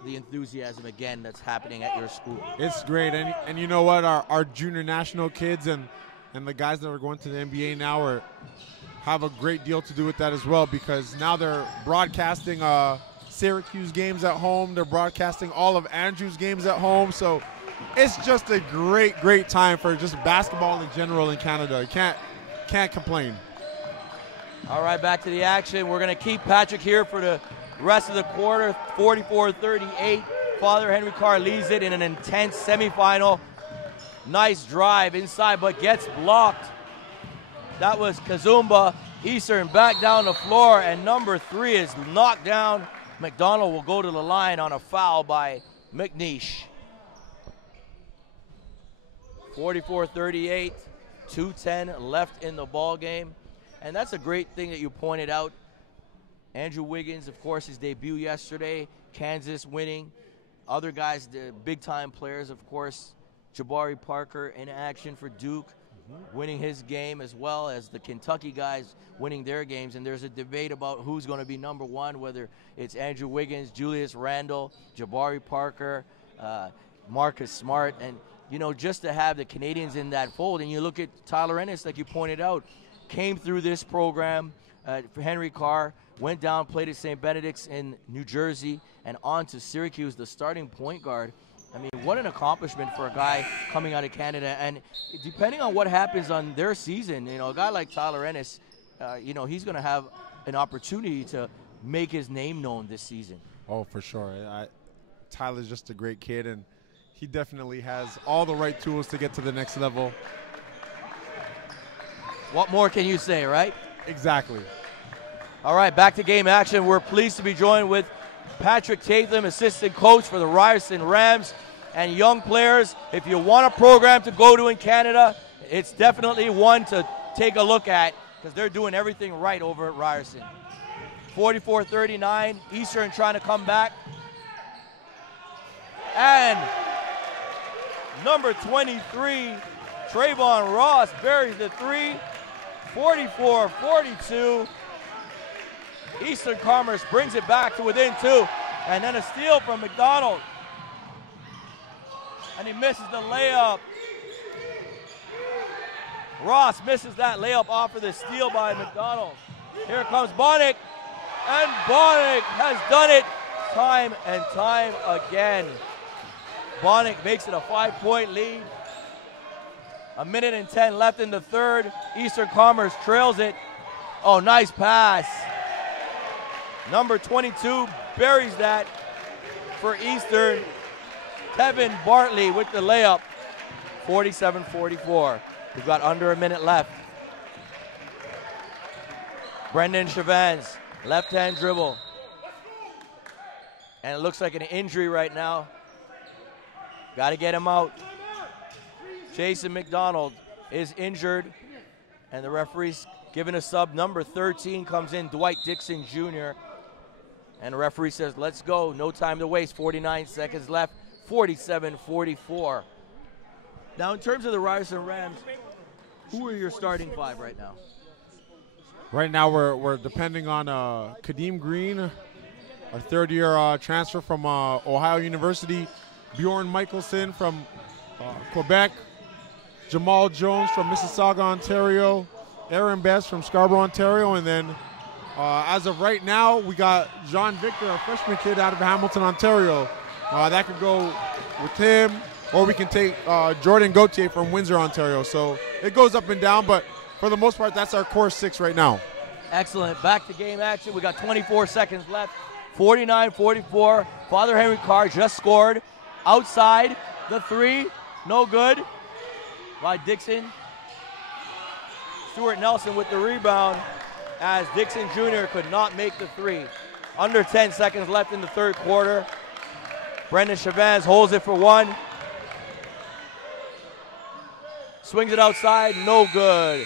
the enthusiasm again that's happening at your school. It's great, and you know what? Our junior national kids and the guys that are going to the NBA now have a great deal to do with that as well, because now they're broadcasting Syracuse games at home. They're broadcasting all of Andrew's games at home. So it's just a great time for just basketball in general in Canada. You can't complain. All right, back to the action. We're going to keep Patrick here for the rest of the quarter. 44-38. Father Henry Carr leads it in an intense semifinal. Nice drive inside, but gets blocked. That was Kazumba. Eastern back down the floor, and number 3 is knocked down. McDonald will go to the line on a foul by McNeish. 44-38, 2:10 left in the ball game. And that's a great thing that you pointed out. Andrew Wiggins, of course, his debut yesterday. Kansas winning. Other guys, the big-time players, of course. Jabari Parker in action for Duke, winning his game, as well as the Kentucky guys winning their games. And there's a debate about who's going to be number 1, whether it's Andrew Wiggins, Julius Randle, Jabari Parker, Marcus Smart. And, you know, just to have the Canadians in that fold. And you look at Tyler Ennis, like you pointed out, came through this program for Henry Carr, went down, played at St. Benedict's in New Jersey, and on to Syracuse, the starting point guard. I mean, what an accomplishment for a guy coming out of Canada. And depending on what happens on their season, you know, a guy like Tyler Ennis, you know, he's going to have an opportunity to make his name known this season. Oh, for sure. Tyler's just a great kid, and he definitely has all the right tools to get to the next level. What more can you say, right? Exactly. All right, back to game action. We're pleased to be joined with Patrick Tatham, assistant coach for the Ryerson Rams. And young players, if you want a program to go to in Canada, it's definitely one to take a look at, because they're doing everything right over at Ryerson. 44-39, Eastern trying to come back. And number 23, Trayvon Ross buries the 3. 44-42. Eastern Commerce brings it back to within 2. And then a steal from McDonald. And he misses the layup. Ross misses that layup off of the steal by McDonald. Here comes Bonnick. And Bonnick has done it time and time again. Bonnick makes it a 5-point lead. 1:10 left in the third. Eastern Commerce trails it. Oh, nice pass. Number 22 buries that for Eastern. Tevin Bartley with the layup. 47-44. We've got under a minute left. Brendan Chavans, left-hand dribble. And it looks like an injury right now. Got to get him out. Jason McDonald is injured, and the referee's giving a sub. Number 13 comes in, Dwight Dixon Jr., and the referee says, let's go, no time to waste, 49 seconds left, 47-44. Now, in terms of the Ryerson Rams, who are your starting 5 right now? Right now, we're depending on Kadeem Green, our third-year transfer from Ohio University, Bjorn Michelson from Quebec, Jamal Jones from Mississauga, Ontario, Aaron Best from Scarborough, Ontario, and then as of right now, we got Jean Victor, a freshman kid out of Hamilton, Ontario. That could go with him, or we can take Jordan Gauthier from Windsor, Ontario. So it goes up and down, but for the most part, that's our core 6 right now. Excellent. Back to game action. We got 24 seconds left. 49-44. Father Henry Carr just scored. Outside, the 3. No good. By Dixon. Stuart Nelson with the rebound as Dixon Jr. could not make the 3. Under 10 seconds left in the third quarter. Brendan Chavez holds it for 1. Swings it outside, no good.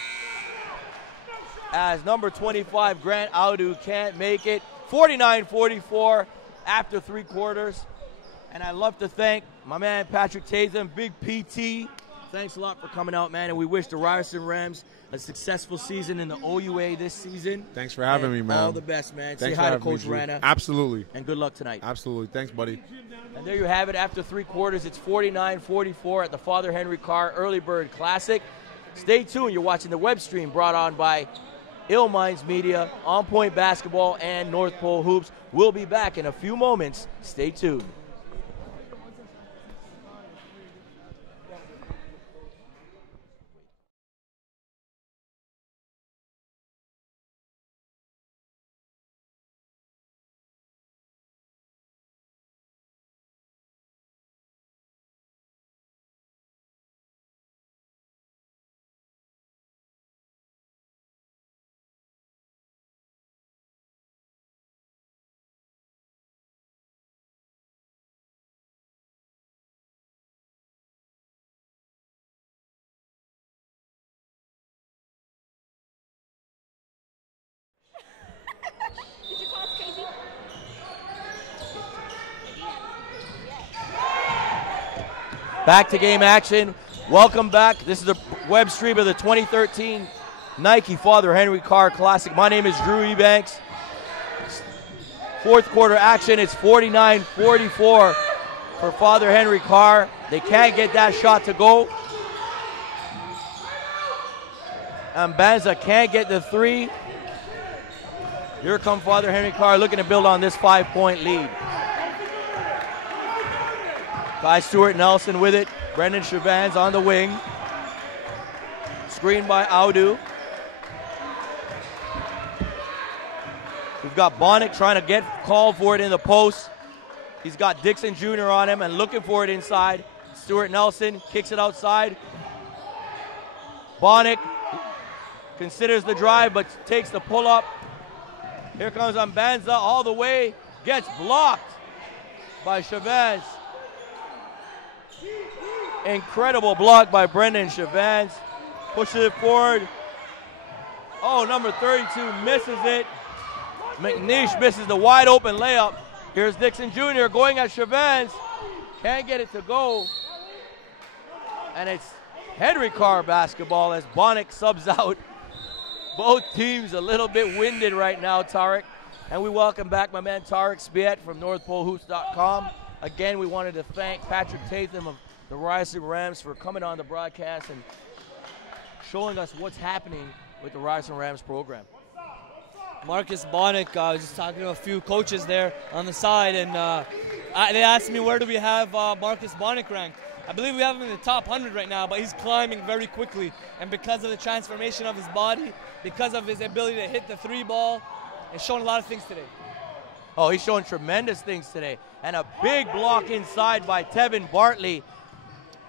As number 25, Grant Audu, can't make it. 49-44 after 3 quarters. And I'd love to thank my man Patrick Tatham, Big PT. Thanks a lot for coming out, man. And we wish the Ryerson Rams a successful season in the OUA this season. Thanks for having me, man. All the best, man. Thanks Say hi to Coach Rana. Absolutely. And good luck tonight. Absolutely. Thanks, buddy. And there you have it. After 3 quarters, it's 49-44 at the Father Henry Carr Early Bird Classic. Stay tuned. You're watching the web stream brought on by Ill Minds Media, On Point Basketball, and North Pole Hoops. We'll be back in a few moments. Stay tuned. Back to game action. Welcome back. This is the web stream of the 2013 Nike Father Henry Carr Classic. My name is Drew Ebanks. Fourth quarter action. It's 49-44 for Father Henry Carr. They can't get that shot to go. And Banza can't get the 3. Here comes Father Henry Carr looking to build on this 5-point lead. By Stuart Nelson with it. Brendan Chavez on the wing. Screen by Audu. We've got Bonnick trying to get called for it in the post. He's got Dixon Jr. on him and looking for it inside. Stuart Nelson kicks it outside. Bonnick considers the drive but takes the pull-up. Here comes Ambanza all the way. Gets blocked by Chavez. Incredible block by Brendan Chavez. Pushes it forward. Oh, number 32 misses it. McNeish misses the wide open layup. Here's Dixon Jr. going at Chavez. Can't get it to go. And it's Henry Carr basketball as Bonnick subs out. Both teams a little bit winded right now, Tarek. And we welcome back my man Tarek Spiet from NorthPoleHoops.com. Again, we wanted to thank Patrick Tatham of the Ryerson Rams for coming on the broadcast and showing us what's happening with the Ryerson Rams program. Marcus Bonnick, just talking to a few coaches there on the side, and they asked me where do we have Marcus Bonnick ranked. I believe we have him in the top 100 right now, but he's climbing very quickly. And because of the transformation of his body, because of his ability to hit the 3 ball, he's shown a lot of things today. Oh, he's showing tremendous things today. And a big block inside by Tevin Bartley.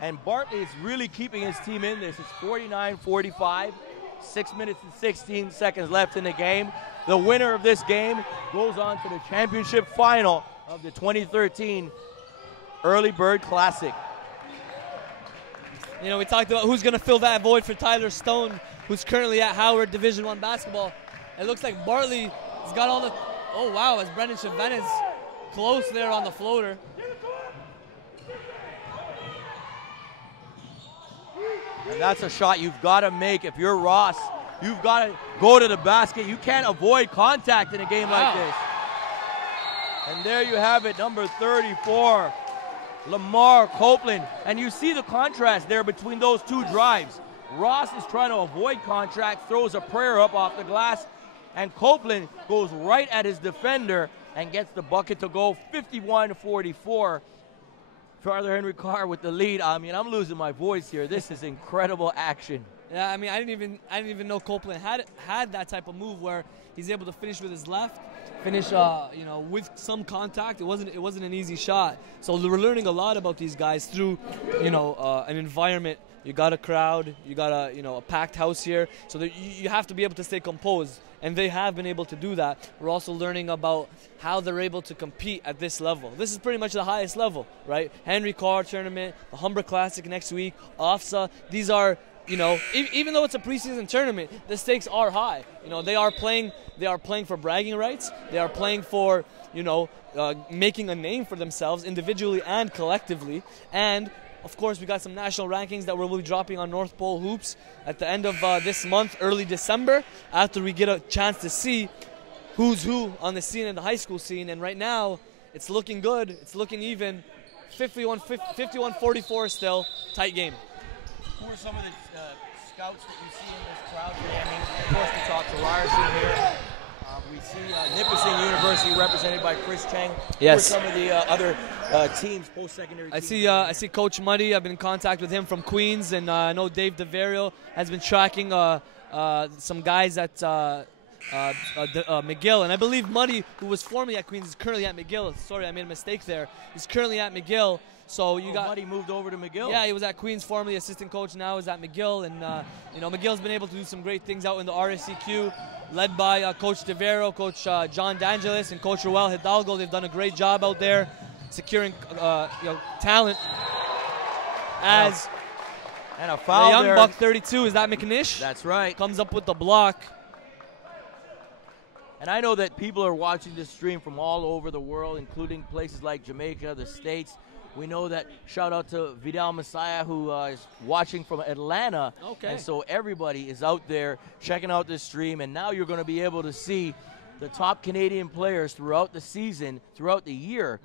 And Bartley is really keeping his team in this. It's 49-45, 6 minutes and 16 seconds left in the game. The winner of this game goes on to the championship final of the 2013 Early Bird Classic. You know, we talked about who's going to fill that void for Tyler Stone, who's currently at Howard Division I basketball. It looks like Bartley has got all the... Oh, wow, as Brendan Chavez is close there on the floater. And that's a shot you've got to make. If you're Ross, you've got to go to the basket. You can't avoid contact in a game like this. And there you have it, number 34, Lamar Copeland. And you see the contrast there between those 2 drives. Ross is trying to avoid contact, throws a prayer up off the glass, and Copeland goes right at his defender and gets the bucket to go. 51-44. Father Henry Carr with the lead. I mean, I'm losing my voice here. This is incredible action. Yeah, I mean, I didn't even know Copeland had that type of move where he's able to finish with his left, finish you know, with some contact. It wasn't an easy shot. So we're learning a lot about these guys through, you know, an environment. You got a crowd, you got a packed house here, so that you have to be able to stay composed, and they have been able to do that. We're also learning about how they're able to compete at this level. This is pretty much the highest level, right? Henry Carr tournament, the Humber Classic next week, OFSA. These are, you know, even though it's a preseason tournament, the stakes are high. You know, they are playing for bragging rights. They are playing for, you know, making a name for themselves individually and collectively. And of course, we got some national rankings that we'll be dropping on North Pole Hoops at the end of this month, early December, after we get a chance to see who's who on the scene in the high school scene. And right now, it's looking good. It's looking even. 51-44 still. Tight game. Who are some of the scouts that you see in this crowd today? I mean, of course, we talked to Ryerson here. We see Nipissing University represented by Chris Chang. Yes. Who are some of the other teams, post-secondary teams? I see Coach Muddy. I've been in contact with him from Queens, and I know Dave DeVario has been tracking some guys at McGill. And I believe Muddy, who was formerly at Queens, is currently at McGill. Sorry, I made a mistake there. He's currently at McGill. So Muddy moved over to McGill. Yeah, he was at Queens, formerly assistant coach. Now is at McGill, and you know, McGill's been able to do some great things out in the RSCQ, led by Coach DeVero, Coach John D'Angelis, and Coach Ruel Hidalgo. They've done a great job out there, securing you know, talent. As and a foul the young there. buck 32, is that McNish? That's right. Comes up with the block. And I know that people are watching this stream from all over the world, including places like Jamaica, the States. We know that, shout out to Vidal Messiah, who is watching from Atlanta. Okay. And so everybody is out there checking out this stream. And now you're going to be able to see the top Canadian players throughout the season, throughout the year,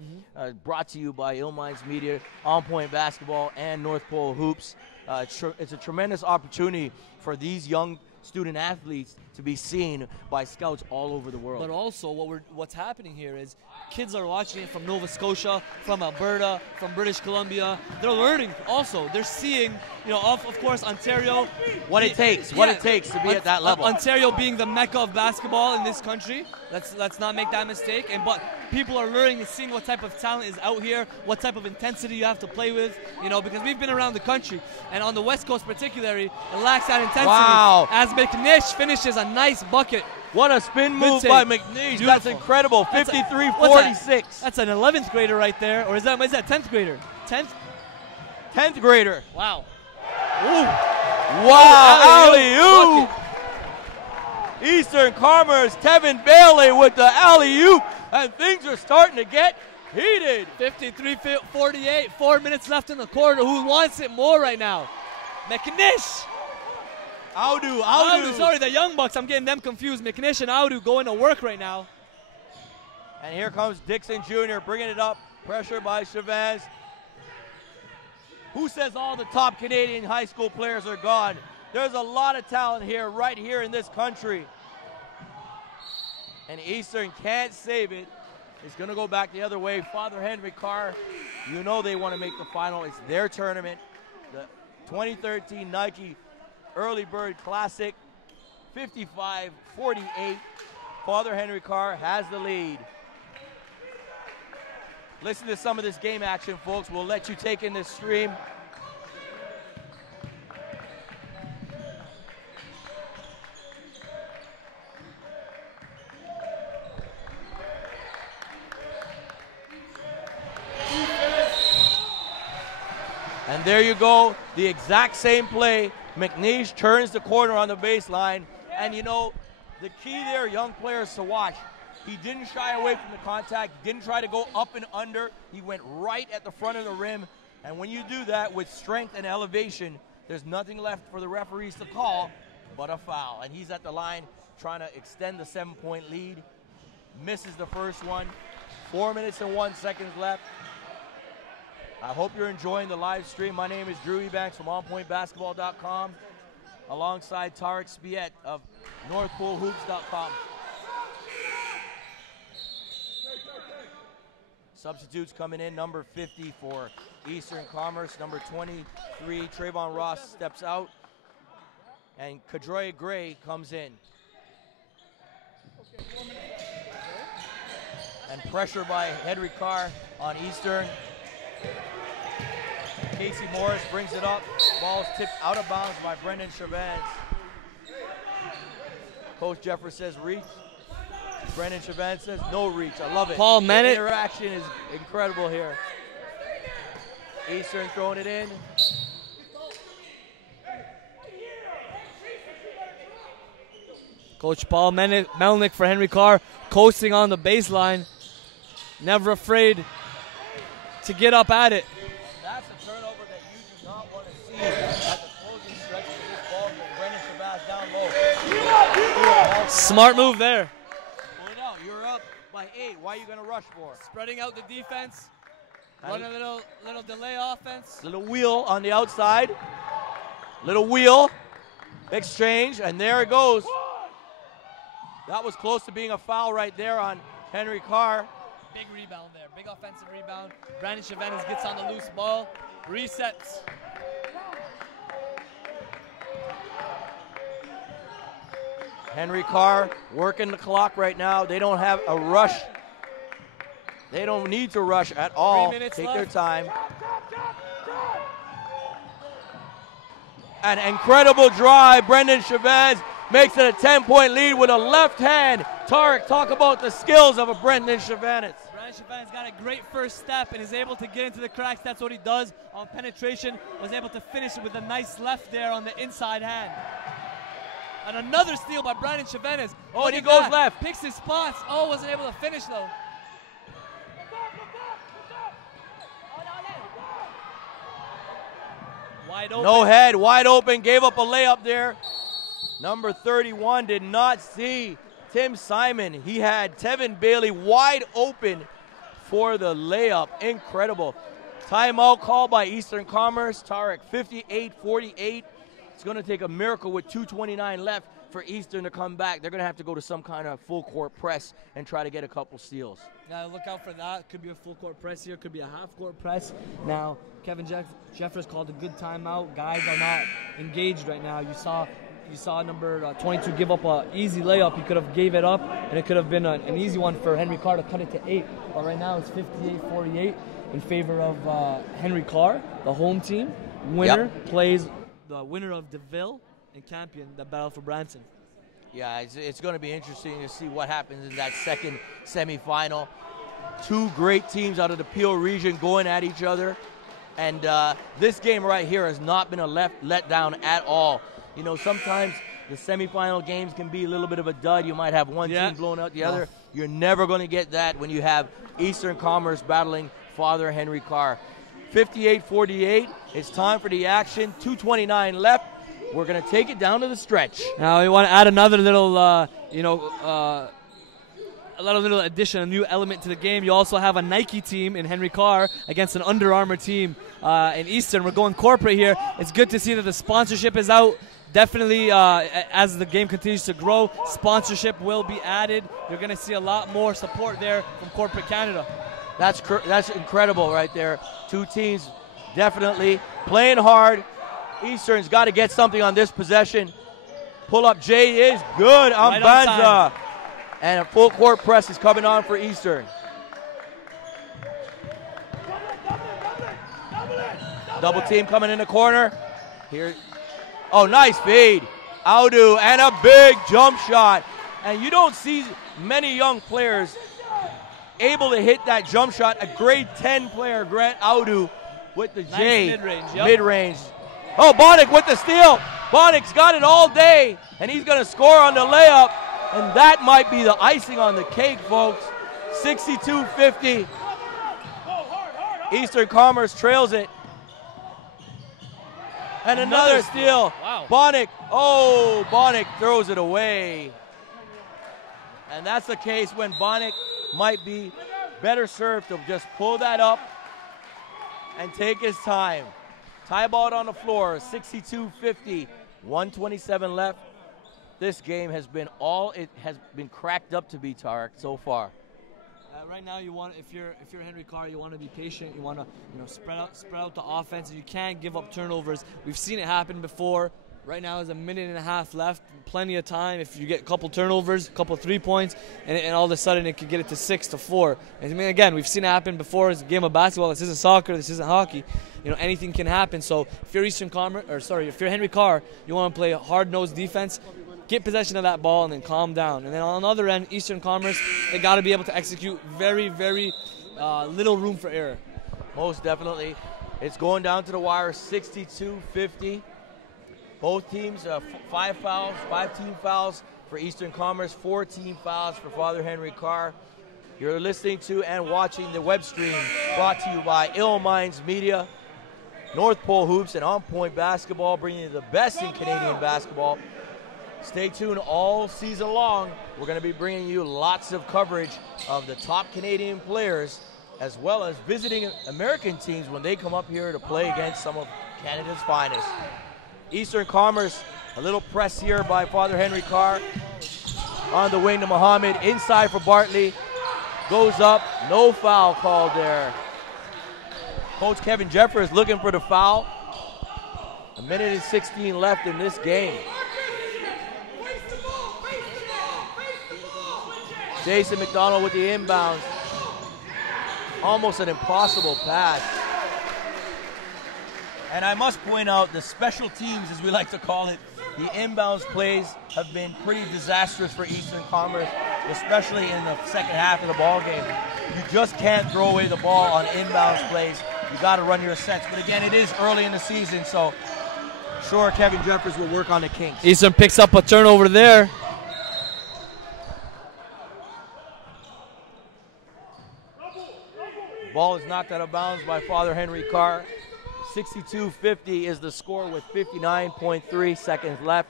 brought to you by Ill Minds Media, On Point Basketball, and North Pole Hoops. It's a tremendous opportunity for these young student athletes to be seen by scouts all over the world. But also, what's happening here is kids are watching it from Nova Scotia, from Alberta, from British Columbia. They're learning also. They're seeing, you know, of course, Ontario. What it takes to be at that level. Ontario being the mecca of basketball in this country. Let's not make that mistake. But people are learning and seeing what type of talent is out here, what type of intensity you have to play with, you know, because we've been around the country. And on the West Coast particularly, it lacks that intensity. Wow. As McNish finishes a nice bucket. What a spin move by McNish. Beautiful. That's incredible. 53-46. That's an 11th grader right there. Or is that 10th grader? 10th grader. Wow. Ooh. Wow. Alley-oop. Eastern Commerce, Tevin Bailey with the alley-oop. And things are starting to get heated. 53-48. 4 minutes left in the quarter. Who wants it more right now? McNish. Audu. Sorry, the Young Bucks. I'm getting them confused. McNish and Audu going to work right now. And here comes Dixon Jr. bringing it up. Pressure by Chavez. Who says all the top Canadian high school players are gone? There's a lot of talent here, right here in this country. And Eastern can't save it. It's going to go back the other way. Father Henry Carr, you know they want to make the final. It's their tournament. The 2013 Nike Early Bird Classic, 55-48. Father Henry Carr has the lead. Listen to some of this game action, folks. We'll let you take in this stream. And there you go, the exact same play. McNish turns the corner on the baseline. And you know, the key there, young players to watch, he didn't shy away from the contact. He didn't try to go up and under. He went right at the front of the rim. And when you do that with strength and elevation, there's nothing left for the referees to call but a foul. And he's at the line trying to extend the 7-point lead. Misses the first one. 4 minutes and 1 second left. I hope you're enjoying the live stream. My name is Drew Ebanks from OnPointBasketball.com, alongside Tarek Spiet of NorthPoleHoops.com. Substitutes coming in, number 50 for Eastern Commerce, number 23, Trayvon Ross steps out. And Kadroy Gray comes in. And pressure by Henry Carr on Eastern. Casey Morris brings it up. Ball's tipped out of bounds by Brendan Chavez. Coach Jeffers says reach. Brendan Chavez says no reach. I love it. Paul Mennett. The interaction is incredible here. Eastern throwing it in. Coach Paul Melnick for Henry Carr, coasting on the baseline. Never afraid to get up at it. That's a turnover that you do not want to see at the closing stretch of this ball game. Brendan Chavez down low. Smart move there. Pull it out. You're up by 8. Why are you going to rush for? Spreading out the defense. Run a little delay offense. Little wheel on the outside. Little wheel. Exchange. And there it goes. That was close to being a foul right there on Henry Carr. Big rebound there. Big offensive rebound. Brandon Chavez gets on the loose ball. Resets. Henry Carr working the clock right now. They don't have a rush. They don't need to rush at all. 3 minutes Take left. their time. An incredible drive. Brendan Chavez makes it a 10-point lead with a left hand. Tarek, talk about the skills of a Brendan Chavez. Brandon Chavez got a great first step and is able to get into the cracks. That's what he does on penetration. Was able to finish it with a nice left there on the inside hand. And another steal by Brandon Chavez. Oh, Look and he at goes that. left. Picks his spots. Oh, wasn't able to finish though. Wide open. No head, wide open, gave up a layup there. Number 31 did not see Tim Simon. He had Tevin Bailey wide open for the layup. Incredible. Timeout called by Eastern Commerce. Tarek, 58-48. It's going to take a miracle with 2:29 left for Eastern to come back. They're going to have to go to some kind of full court press and try to get a couple steals. Now look out for that. Could be a full court press here. Could be a half court press. Now Kevin Jeffers called a good timeout. Guys are not engaged right now. You saw number 22 give up an easy layup. He could have gave it up, and it could have been an easy one for Henry Carr to cut it to 8. But right now it's 58-48 in favor of Henry Carr, the home team. Winner plays the winner of DeVille and Campion, that battle for Branson. Yeah, it's going to be interesting to see what happens in that second semifinal. Two great teams out of the Peel region going at each other. And this game right here has not been a letdown at all. You know, sometimes the semifinal games can be a little bit of a dud. You might have one team blowing out the other. You're never going to get that when you have Eastern Commerce battling Father Henry Carr. 58-48. It's time for the action. 2:29 left. We're going to take it down to the stretch. Now we want to add another little, a little addition, a new element to the game. You also have a Nike team in Henry Carr against an Under Armour team in Eastern. We're going corporate here. It's good to see that the sponsorship is out. Definitely, as the game continues to grow, sponsorship will be added. You're going to see a lot more support there from corporate Canada. That's incredible right there. Two teams definitely playing hard. Eastern's got to get something on this possession. Pull-up J is good on Right on Banza. time. And a full court press is coming on for Eastern. Double team coming in the corner. Here. Oh, nice feed. Audu and a big jump shot. And you don't see many young players able to hit that jump shot. A grade 10 player, Grant Audu, with the J. Nice Mid-range. Oh, Bonnick with the steal. Bonnick's got it all day, and he's going to score on the layup. And that might be the icing on the cake, folks. 62-50. Eastern Commerce trails it. And another steal. Wow. Bonnick throws it away. And that's the case when Bonnick might be better served to just pull that up and take his time. Tie ball on the floor, 62-50, 1:27 left. This game has been all it has been cracked up to be, Tarek, so far. Right now, you want if you're Henry Carr, you want to be patient. You want to spread out the offense. You can't give up turnovers. We've seen it happen before. Right now is a minute and a half left. Plenty of time. If you get a couple turnovers, a couple 3 points, and all of a sudden it could get it to 6-4. And I mean, again, we've seen it happen before. It's a game of basketball. This isn't soccer. This isn't hockey. You know, anything can happen. So if you're if you're Henry Carr, you want to play hard-nosed defense. Get possession of that ball and then calm down. And then on the other end, Eastern Commerce, they got to be able to execute very, very little room for error. Most definitely. It's going down to the wire, 62-50. Both teams, 5 fouls, 5 team fouls for Eastern Commerce, 4 team fouls for Father Henry Carr. You're listening to and watching the web stream brought to you by Ill Minds Media, North Pole Hoops, and On Point Basketball, bringing you the best in Canadian basketball. Stay tuned all season long. We're going to be bringing you lots of coverage of the top Canadian players, as well as visiting American teams when they come up here to play against some of Canada's finest. Eastern Commerce, a little press here by Father Henry Carr. On the wing to Muhammad, inside for Bartley. Goes up, no foul called there. Coach Kevin Jeffers looking for the foul. A minute and 16 left in this game. Jason McDonald with the inbounds. Almost an impossible pass. And I must point out the special teams, as we like to call it, the inbounds plays have been pretty disastrous for Eastern Commerce, especially in the second half of the ball game. You just can't throw away the ball on inbounds plays. You got to run your sets. But again, it is early in the season, so sure, Kevin Jeffers will work on the kinks. Eastern picks up a turnover there. Ball is knocked out of bounds by Father Henry Carr. 62-50 is the score with 59.3 seconds left.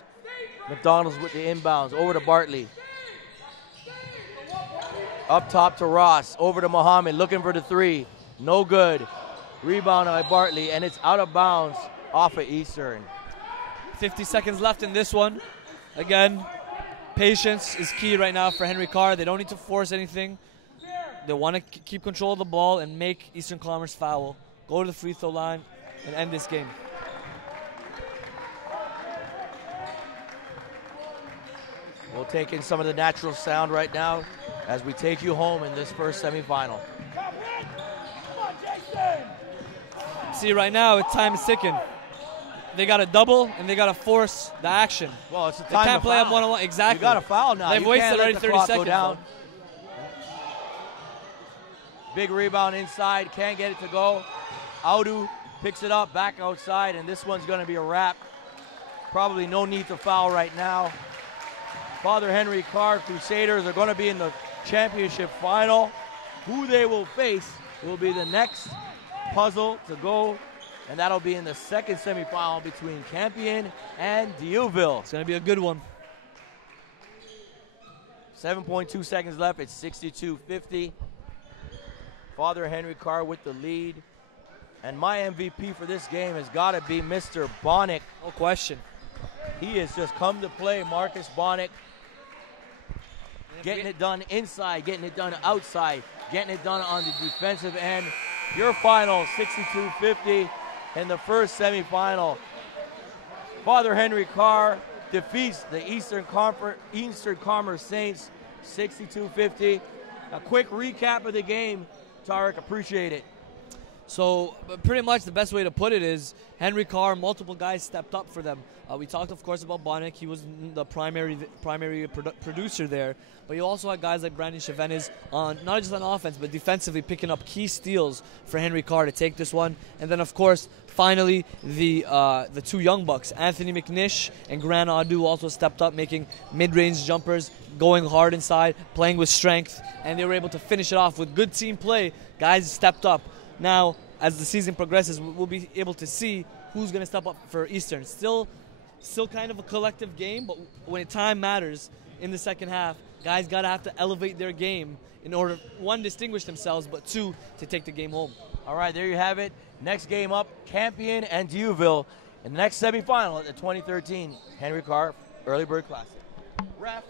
McDonald's with the inbounds. Over to Bartley. Up top to Ross. Over to Muhammad looking for the three. No good. Rebound by Bartley, and it's out of bounds off of Eastern. 50 seconds left in this one. Again, patience is key right now for Henry Carr. They don't need to force anything. They want to keep control of the ball and make Eastern Commerce foul. Go to the free throw line and end this game. We'll take in some of the natural sound right now as we take you home in this first semifinal. See, right now, time is ticking. They got to double and they got to force the action. Well, it's a time They can't to play foul. up one-on-one. Exactly. You got to foul now. They've You wasted can't let already the 30 clock seconds. go down. Though. Big rebound inside, can't get it to go. Audu picks it up back outside, and this one's going to be a wrap. Probably no need to foul right now. Father Henry Carr Crusaders are going to be in the championship final. Who they will face will be the next puzzle to go, and that'll be in the second semifinal between Campion and Dieuville. It's going to be a good one. 7.2 seconds left. It's 62-50. Father Henry Carr with the lead. And my MVP for this game has got to be Mr. Bonnick. No question. He has just come to play, Marcus Bonnick. Getting it done inside, getting it done outside, getting it done on the defensive end. Your final, 62-50 in the first semifinal. Father Henry Carr defeats the Eastern Commerce Saints, 62-50. A quick recap of the game. Tarek, appreciate it. So pretty much the best way to put it is Henry Carr, multiple guys stepped up for them. We talked, of course, about Bonnick. He was the primary producer there. But you also had guys like Brandon Chavenes on not just on offense, but defensively picking up key steals for Henry Carr to take this one. And then, of course, finally, the two young bucks, Anthony McNish and Grant Audu, also stepped up, making mid-range jumpers, going hard inside, playing with strength, and they were able to finish it off with good team play. Guys stepped up. Now, as the season progresses, we'll be able to see who's going to step up for Eastern. Still kind of a collective game, but when time matters in the second half, guys got to have to elevate their game in order, one, distinguish themselves, but two, to take the game home. All right, there you have it. Next game up, Campion and Dieuville in the next semifinal at the 2013 Henry Carr Early Bird Classic. Ref.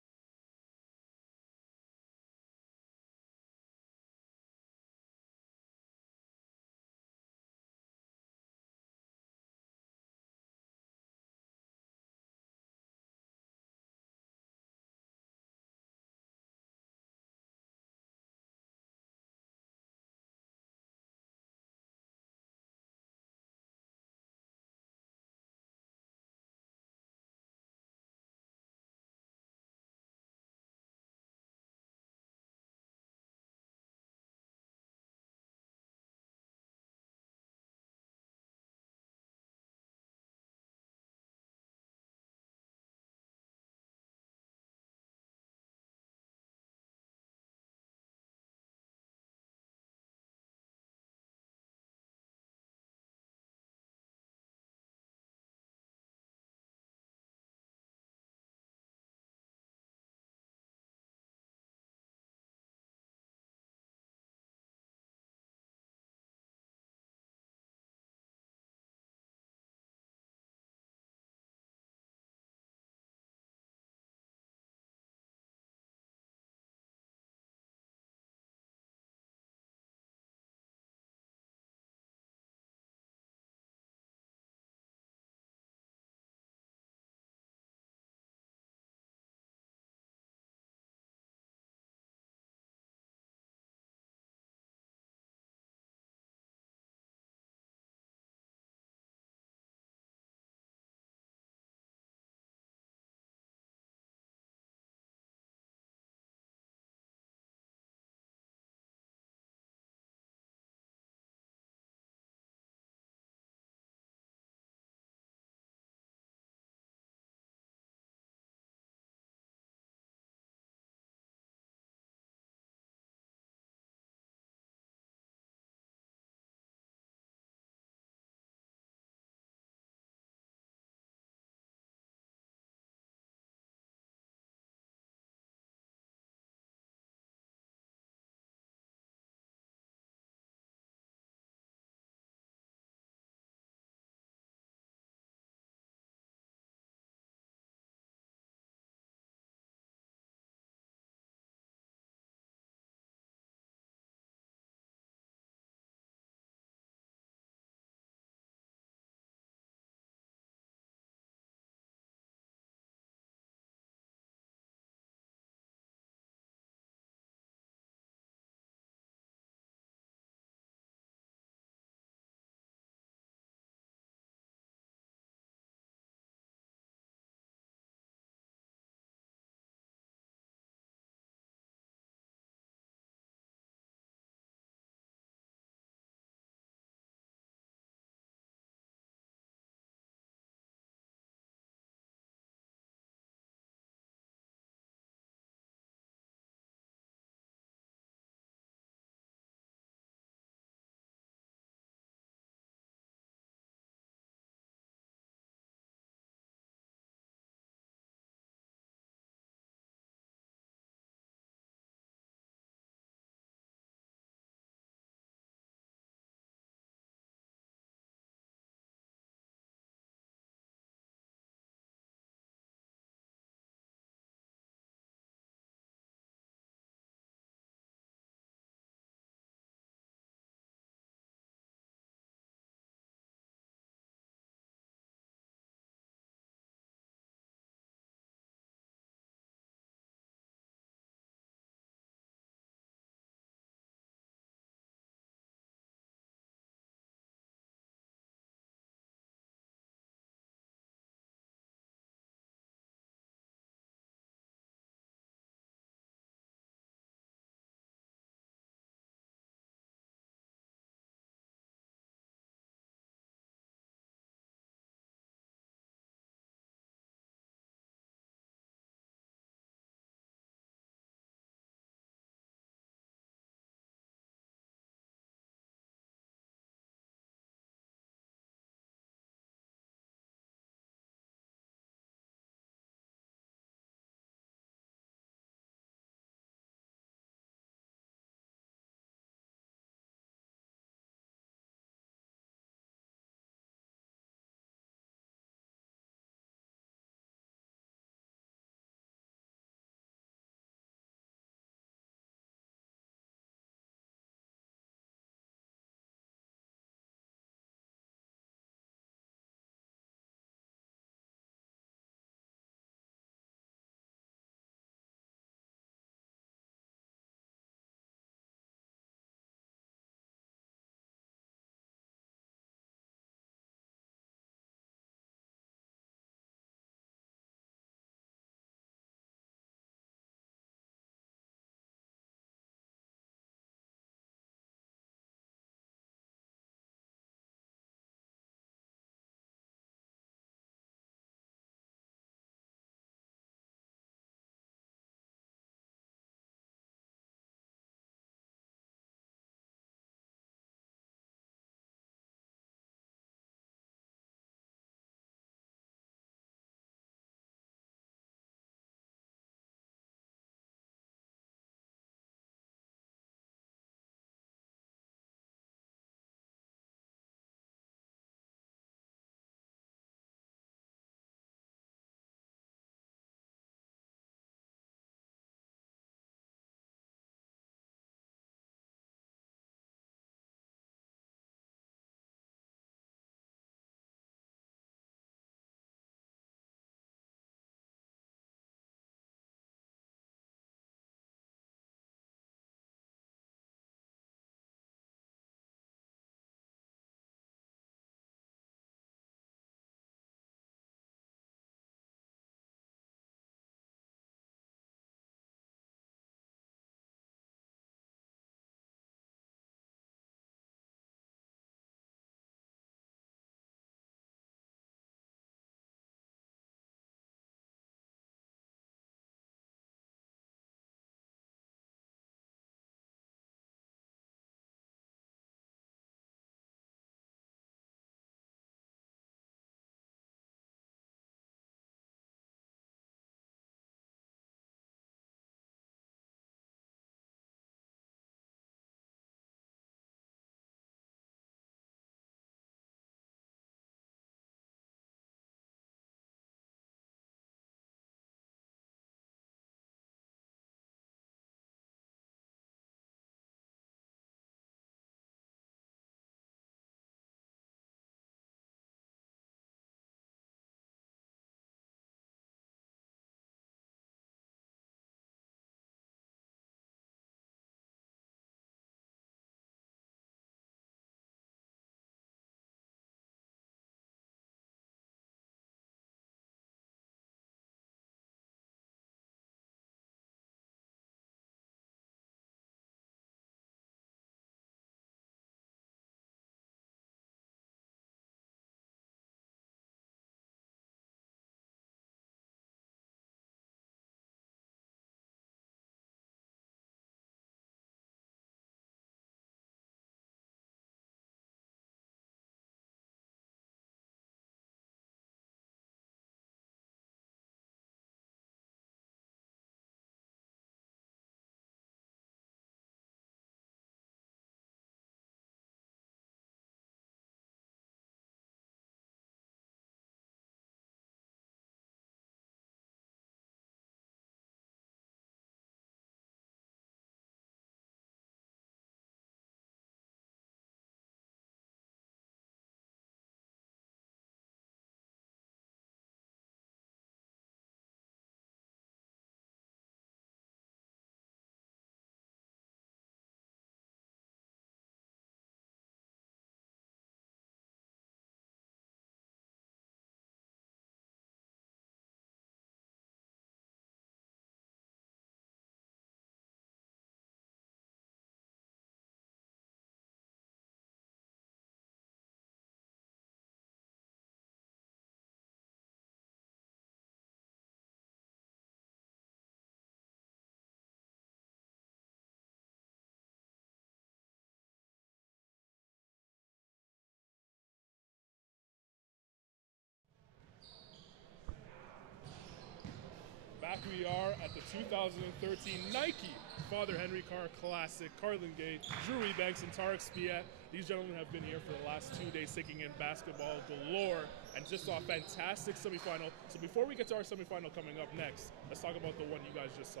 2013 Nike Father Henry Carr Classic. Carlin Gay, Drew Ebanks, and Tarek Spiat. These gentlemen have been here for the last 2 days, taking in basketball galore, and just saw a fantastic semifinal. So before we get to our semifinal coming up next, let's talk about the one you guys just saw.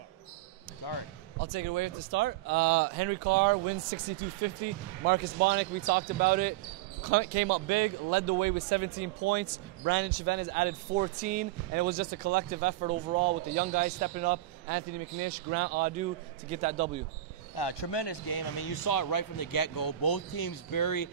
Tarek. I'll take it away to start. Henry Carr wins 62-50. Marcus Bonnick, we talked about it. Came up big, led the way with 17 points. Brandon Chivenez added 14, and it was just a collective effort overall with the young guys stepping up, Anthony McNish, Grant Adu, to get that W. Tremendous game. I mean, you saw it right from the get-go. Both teams very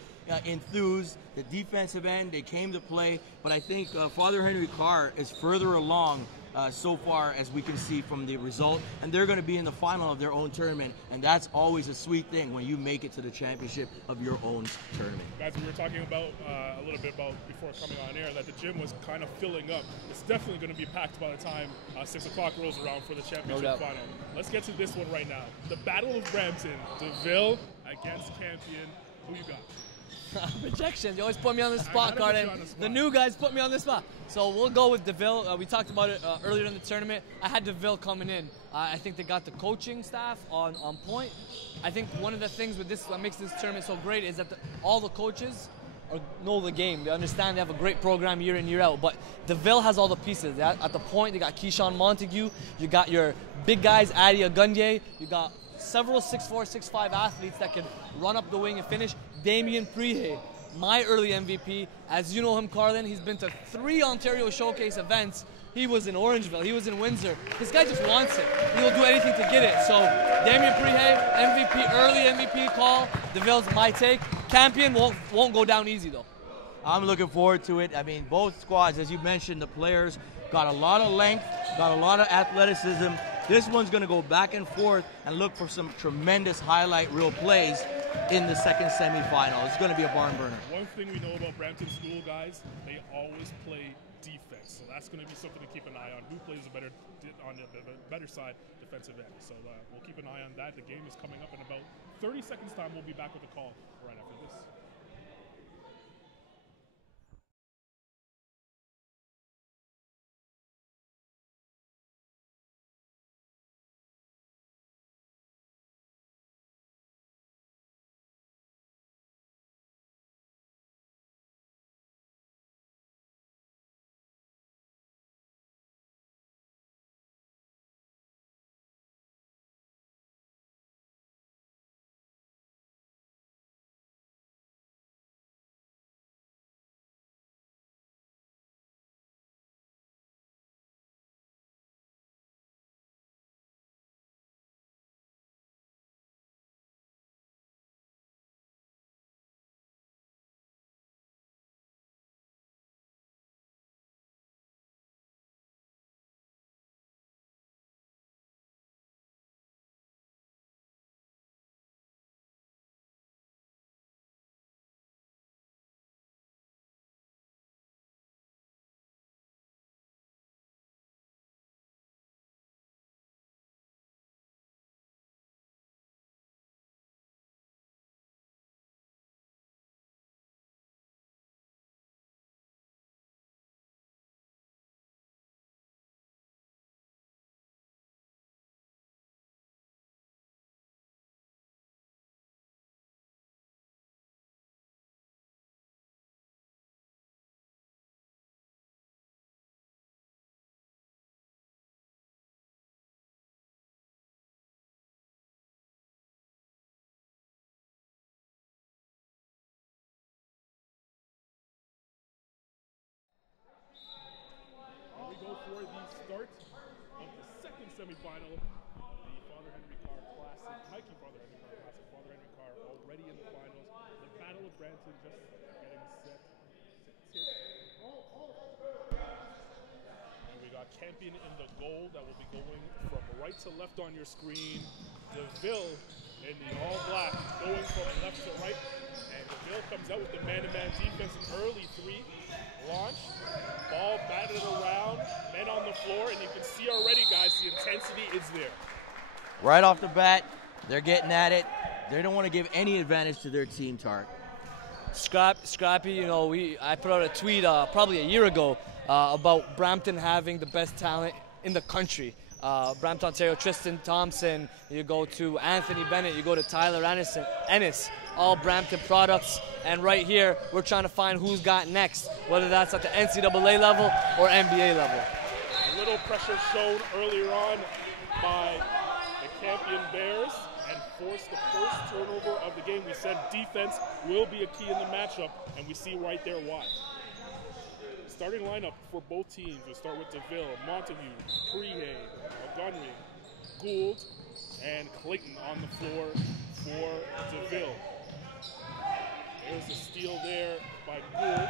enthused. The defensive end, they came to play. But I think Father Henry Carr is further along so far as we can see from the result. And they're going to be in the final of their own tournament. And that's always a sweet thing when you make it to the championship of your own tournament. Guys, we were talking about a little bit about before coming on air that the gym was kind of filling up. It's definitely going to be packed by the time 6 o'clock rolls around for the championship final. Let's get to this one right now. The Battle of Brampton, DeVille against Campion. Who you got? Projections. You always put me on the spot, Carden. The new guys put me on the spot. So we'll go with DeVille. We talked about it earlier in the tournament. I had DeVille coming in. I think they got the coaching staff on point. I think one of the things with this that makes this tournament so great is that all the coaches know the game. They understand they have a great program year in, year out. But DeVille has all the pieces. At the point, they got Keyshawn Montague. You got your big guys, Adi Agunye. You got several 6'4", 6'5" athletes that can run up the wing and finish. Damian Prehe, my early MVP. As you know him, Carlin, he's been to 3 Ontario Showcase events. He was in Orangeville. He was in Windsor. This guy just wants it. He will do anything to get it. So Damian Prehe, MVP, early MVP call. DeVille's my take. Campion won't go down easy, though. I'm looking forward to it. I mean, both squads, as you mentioned, the players got a lot of length, got a lot of athleticism. This one's going to go back and forth and look for some tremendous highlight reel plays in the second semifinal. It's going to be a barn burner. One thing we know about Brampton School guys, they always play defense. So that's going to be something to keep an eye on. Who plays on the better side, defensive end. So we'll keep an eye on that. The game is coming up in about 30 seconds time. We'll be back with the call right after this. For the start of the second semifinal, the Father Henry Carr Classic, Nike Father Henry Carr Classic, Father Henry Carr already in the finals. The Battle of Brampton just getting set to tip. And we got Campion in the goal that will be going from right to left on your screen. DeVille in the all black going from left to right. And DeVille comes out with the man-to-man defense, an early 3. Launch, ball batted around, men on the floor, and you can see already, guys, the intensity is there. Right off the bat, they're getting at it. They don't want to give any advantage to their team, Tark. Scrappy, you know, I put out a tweet probably a year ago about Brampton having the best talent in the country. Brampton, Ontario, Tristan Thompson, you go to Anthony Bennett, you go to Tyler Ennis, all Brampton products. And right here, we're trying to find who's got next, whether that's at the NCAA level or NBA level. A little pressure shown earlier on by the Campion Bears and forced the first turnover of the game. We said defense will be a key in the matchup, and we see right there why. Starting lineup for both teams. We'll start with DeVille, Montague, Prehay, Montgomery, Gould, and Clayton on the floor for DeVille. There's a steal there by Gould,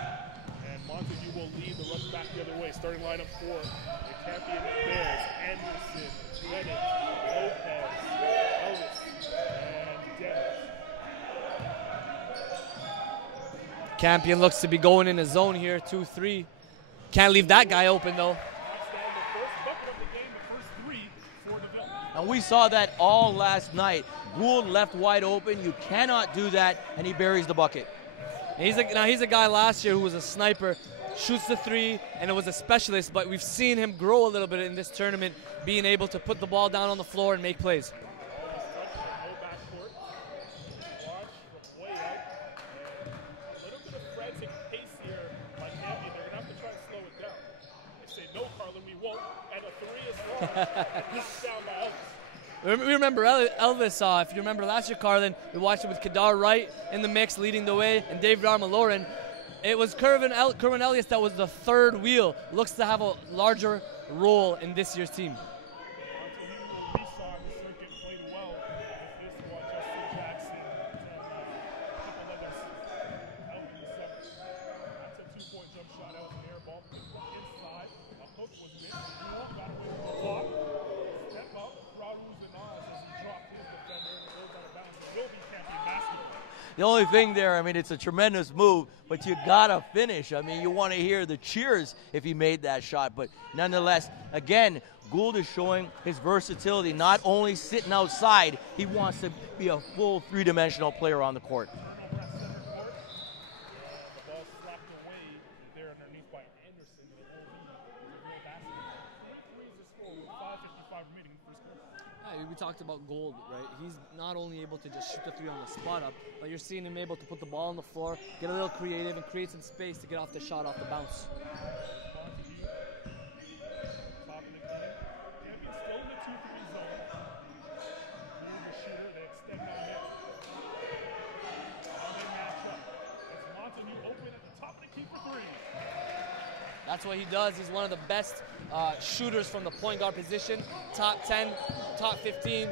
and Montague will lead the rush back the other way. Starting lineup for the Campion Bears: Anderson, Bennett, Lopez, Elvis, and Dennis. Campion looks to be going in a zone here, 2-3. Can't leave that guy open though. And we saw that all last night. Gould left wide open. You cannot do that, and he buries the bucket. He's a guy last year who was a sniper, shoots the three, and it was a specialist, but we've seen him grow a little bit in this tournament, being able to put the ball down on the floor and make plays. We remember Elvis, if you remember last year, Carlin, we watched it with Kadar Wright in the mix, leading the way, and David Armaloran. It was Kerwin Elliott that was the third wheel. Looks to have a larger role in this year's team. The only thing there, I mean, it's a tremendous move, but you gotta finish. I mean, you want to hear the cheers if he made that shot. But nonetheless, again, Gould is showing his versatility. Not only sitting outside, he wants to be a full three-dimensional player on the court. We talked about Gould, right? He's not only able to just shoot the three on the spot up, but you're seeing him able to put the ball on the floor, get a little creative, and create some space to get off the shot off the bounce. That's what he does. He's one of the best shooters from the point guard position. Top 10, top 15,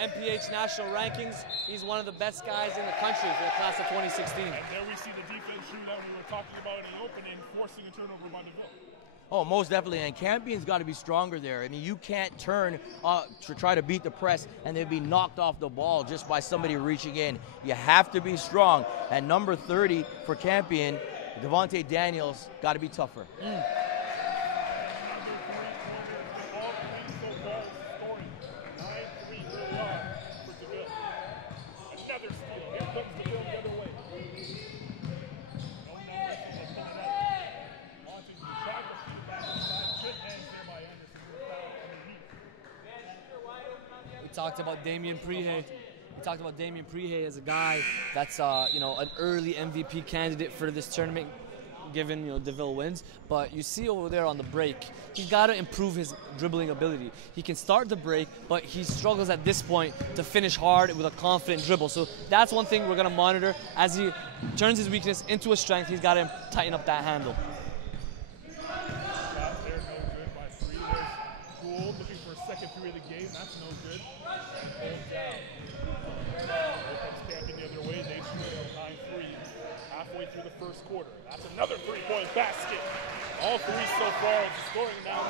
MPH national rankings. He's one of the best guys in the country for the class of 2016. And there we see the defense shootout we were talking about in the opening, forcing a turnover by DeVille. Oh, most definitely. And Campion's got to be stronger there. I mean, you can't turn to try to beat the press and then be knocked off the ball just by somebody reaching in. You have to be strong. And number 30 for Campion, Devontae Daniels, got to be tougher. We talked about Damian Prehay. We talked about Damian Prehay as a guy that's an early MVP candidate for this tournament, given DeVille wins. But you see over there on the break, he's got to improve his dribbling ability. He can start the break, but he struggles at this point to finish hard with a confident dribble. So that's one thing we're going to monitor. As he turns his weakness into a strength, he's got to tighten up that handle. Shot there, no good by three. There's Gould looking for a second three of the game. That's no good. Pulled down. Here comes Campion the other way. They shoot 9-3 halfway through the first quarter. That's another three-point basket. All three so far, scoring now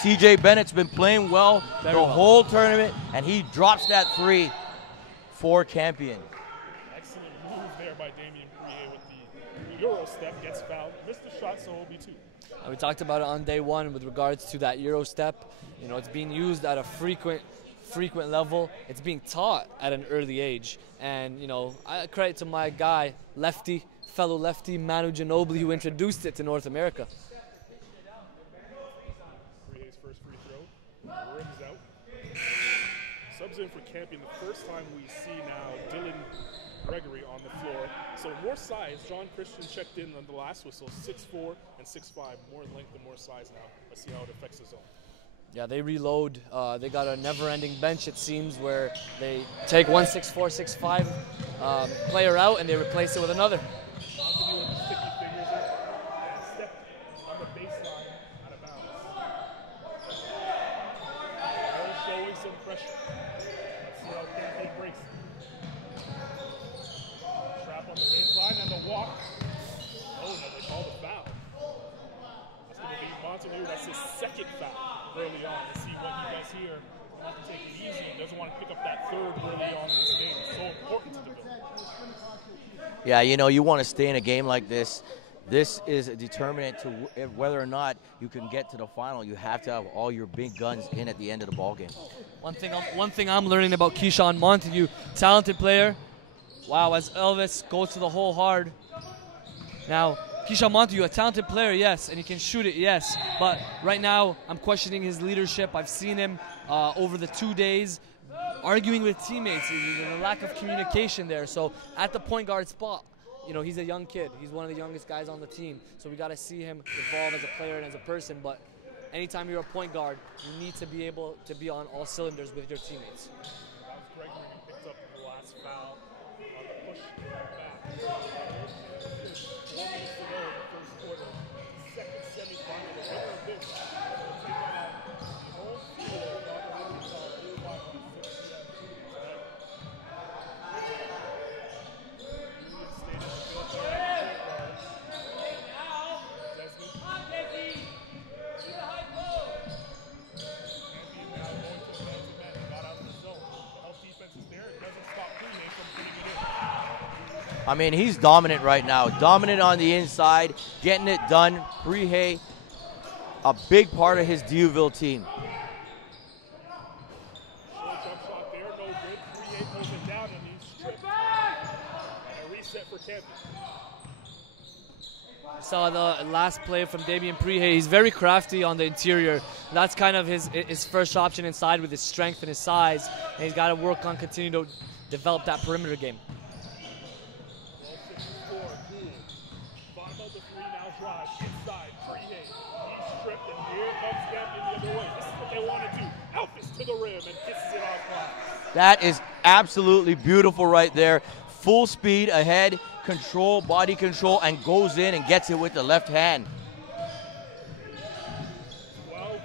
9-6. CJ Bennett's been playing well the whole tournament, and he drops that three for Campion. Excellent move there by Damian Prehay with the Euro step. Gets fouled. Missed the shot, so it'll be two. We talked about it on day one with regards to that Euro step. It's being used at a frequent level. It's being taught at an early age. And, I credit to my guy, fellow lefty, Manu Ginobili, who introduced it to North America. Prehay's first free throw. Rims out. Subs in for Campion. The first time we see now Dylan Gregory on the floor. So more size. John Christian checked in on the last whistle. 6'4" and 6'5". More length and more size now. Let's see how it affects the zone. Yeah, they reload. They got a never-ending bench, it seems, where they take one 6'4", 6'5" player out and they replace it with another. Montague with the sticky fingers in and step on the baseline out of bounds. All showing some pressure. Let's see how Campion breaks it. Trap on the baseline and the walk. Oh, no, they call the foul. That's going to be Montague. That's his second foul early on. To see what he does here. He wants to take it easy. He doesn't want to pick up that third early on in this game. It's so important to the Bills. Yeah, you know, you want to stay in a game like this. This is a determinant to whether or not you can get to the final. You have to have all your big guns in at the end of the ball game. One thing I'm learning about Keyshawn Montague, talented player. Wow, as Elvis goes to the hole hard. Now, Keyshawn Montague, a talented player, yes, and he can shoot it, yes. But right now, I'm questioning his leadership. I've seen him over the 2 days arguing with teammates. There's a lack of communication there. So at the point guard spot, you know, he's a young kid. He's one of the youngest guys on the team. So we got to see him evolve as a player and as a person. But anytime you're a point guard, you need to be able to be on all cylinders with your teammates. That was Gregory who picked up the last foul on the push back. 1 minute to go in the first quarter. Second semifinal. The winner of this will take on the home field on the Liberty Ball. Blue Block on 6 p.m. tonight. Union State is built around the guards. Desmond. Campion now going to man-to-man. Got out of the zone. The help defense is there. It doesn't stop Prunay from putting it in. I mean, he's dominant right now. Dominant on the inside, getting it done. Prihey, a big part of his Dieuville team. Short jump shot there, no good. 3-8 pulls it down and he's stripped. And a reset for Campion. I saw the last play from Damian Prihey. He's very crafty on the interior. That's kind of his first option inside with his strength and his size. And he's got to work on continuing to develop that perimeter game. 12-54, Gould. Bottom of the three now drive. Inside, Prihey. He's stripped and here comes Campion the other way. This is what they want to do. Alphys to the rim and kisses it off glass. That is absolutely beautiful right there. Full speed ahead, control, body control, and goes in and gets it with the left hand. 12-8.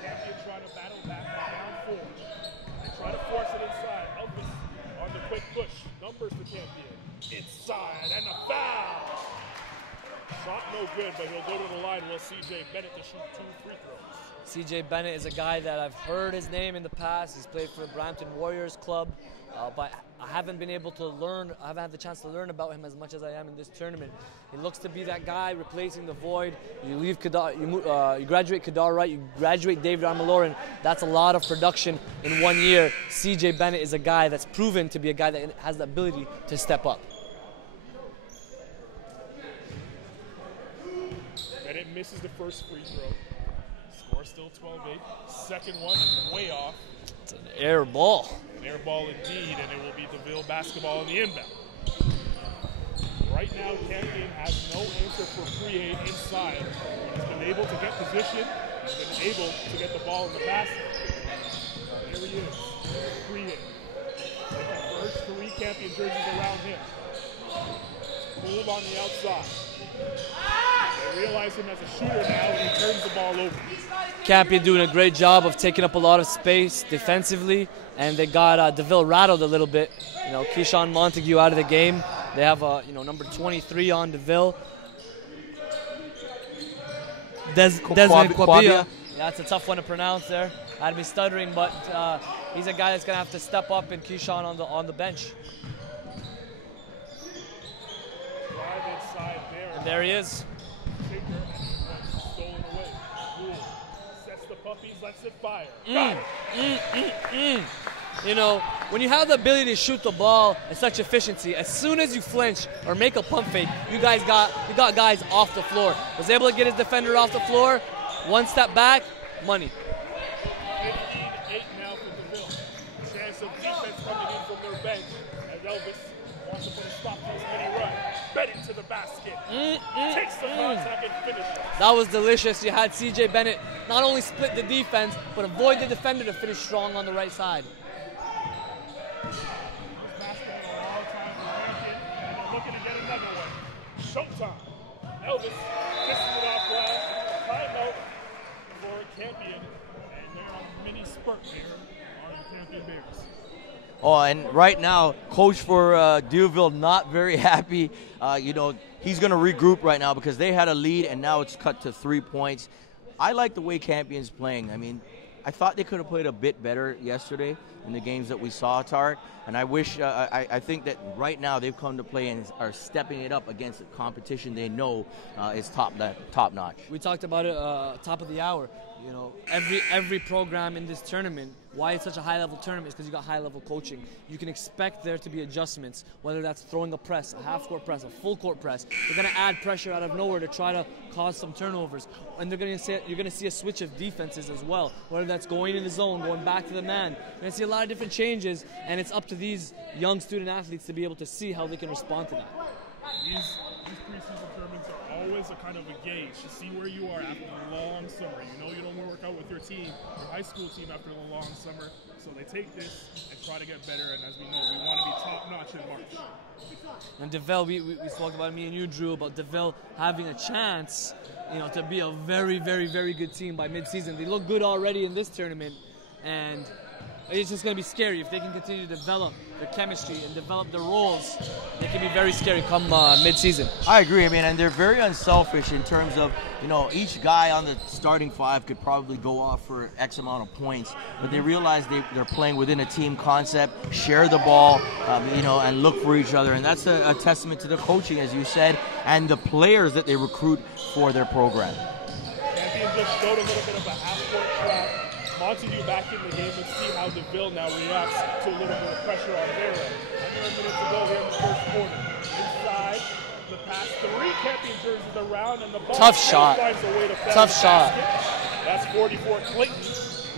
Campion trying to battle back down 4. They try to force it inside. Alphys on the quick push. Numbers for Campion. Inside and a foul. Shot no good, but he'll go to the line. Will C.J. Bennett to shoot 2 free throws. C.J. Bennett is a guy that I've heard his name in the past. He's played for the Brampton Warriors Club, but I haven't been able to learn. I haven't had the chance to learn about him as much as I am in this tournament. He looks to be that guy replacing the void. You leave Kadar, you graduate Kadar Wright, you graduate David Armaloran. That's a lot of production in 1 year. C.J. Bennett is a guy that's proven to be a guy that has the ability to step up. Bennett misses the first free throw. Score still 12-8. Second one is way off. It's an air ball. An air ball indeed, and it will be DeVille basketball in the inbound. Right now, Campion has no answer for Prihey inside. He's been able to get position. He's been able to get the ball in the basket. There he is, Prihey. The first 3 Campion jerseys around him. Move on the outside. They realize him as a shooter now, and he turns the ball over. Campion doing a great job of taking up a lot of space defensively, and they got DeVille rattled a little bit. You know, Keyshawn Montague out of the game. They have number 23 on DeVille. Desmond Kwabia. That's a tough one to pronounce there. I had me stuttering, but he's a guy that's gonna have to step up, and Keyshawn on the bench. Drive inside there. And there he is. Stolen away. Gould sets the puppies, lets it fire. You know, when you have the ability to shoot the ball at such efficiency, as soon as you flinch or make a pump fake, you got guys off the floor. Was able to get his defender off the floor. One step back, money. Big Takes the contact and finishes. That was delicious. You had CJ Bennett not only split the defense, but avoid the defender to finish strong on the right side. Looking to get another one. Showtime. Elvis kisses it off glass. Timeout for Campion. And they're on a mini spurt here on the Campion Bears. Oh, and right now, coach for Deauville not very happy. He's going to regroup right now because they had a lead, and now it's cut to 3 points. I like the way Campion's playing. I mean, I thought they could have played a bit better yesterday in the games that we saw, Tarek. And I wish, I think that right now they've come to play and are stepping it up against the competition they know is top notch. We talked about it top of the hour. You know, every program in this tournament, why it's such a high-level tournament is because you got high-level coaching. You can expect there to be adjustments, whether that's throwing a press, a half-court press, a full-court press. They're going to add pressure out of nowhere to try to cause some turnovers. And you're going to see a switch of defenses as well, whether that's going in the zone, going back to the man. You're going to see a lot of different changes, and it's up to these young student-athletes to be able to see how they can respond to that. These preseason tournaments are always a kind of a gauge to see where you are after the long summer. You know you don't want to work out with your team, your high school team after the long summer. So they take this and try to get better. And as we know, we want to be top-notch in March. And DeVille, we spoke about, me and you, Drew, about DeVille having a chance, to be a very, very, very good team by mid-season. They look good already in this tournament, and it's just going to be scary. If they can continue to develop their chemistry and develop their roles, they can be very scary come mid-season. I agree. I mean, and they're very unselfish in terms of, each guy on the starting five could probably go off for X amount of points, but they realize they're playing within a team concept, share the ball, and look for each other. And that's a testament to the coaching, as you said, and the players that they recruit for their program. Campion just showed a little bit of a half-court trap. Montague back in the game. Let's see how DeVille now reacts to a little bit of pressure on their end. Under a minute to go here in the first quarter. Inside, the pass, 3 Campion jerseys around, and the ball tough shot. Finds a way to Tough shot. That's 44 Clayton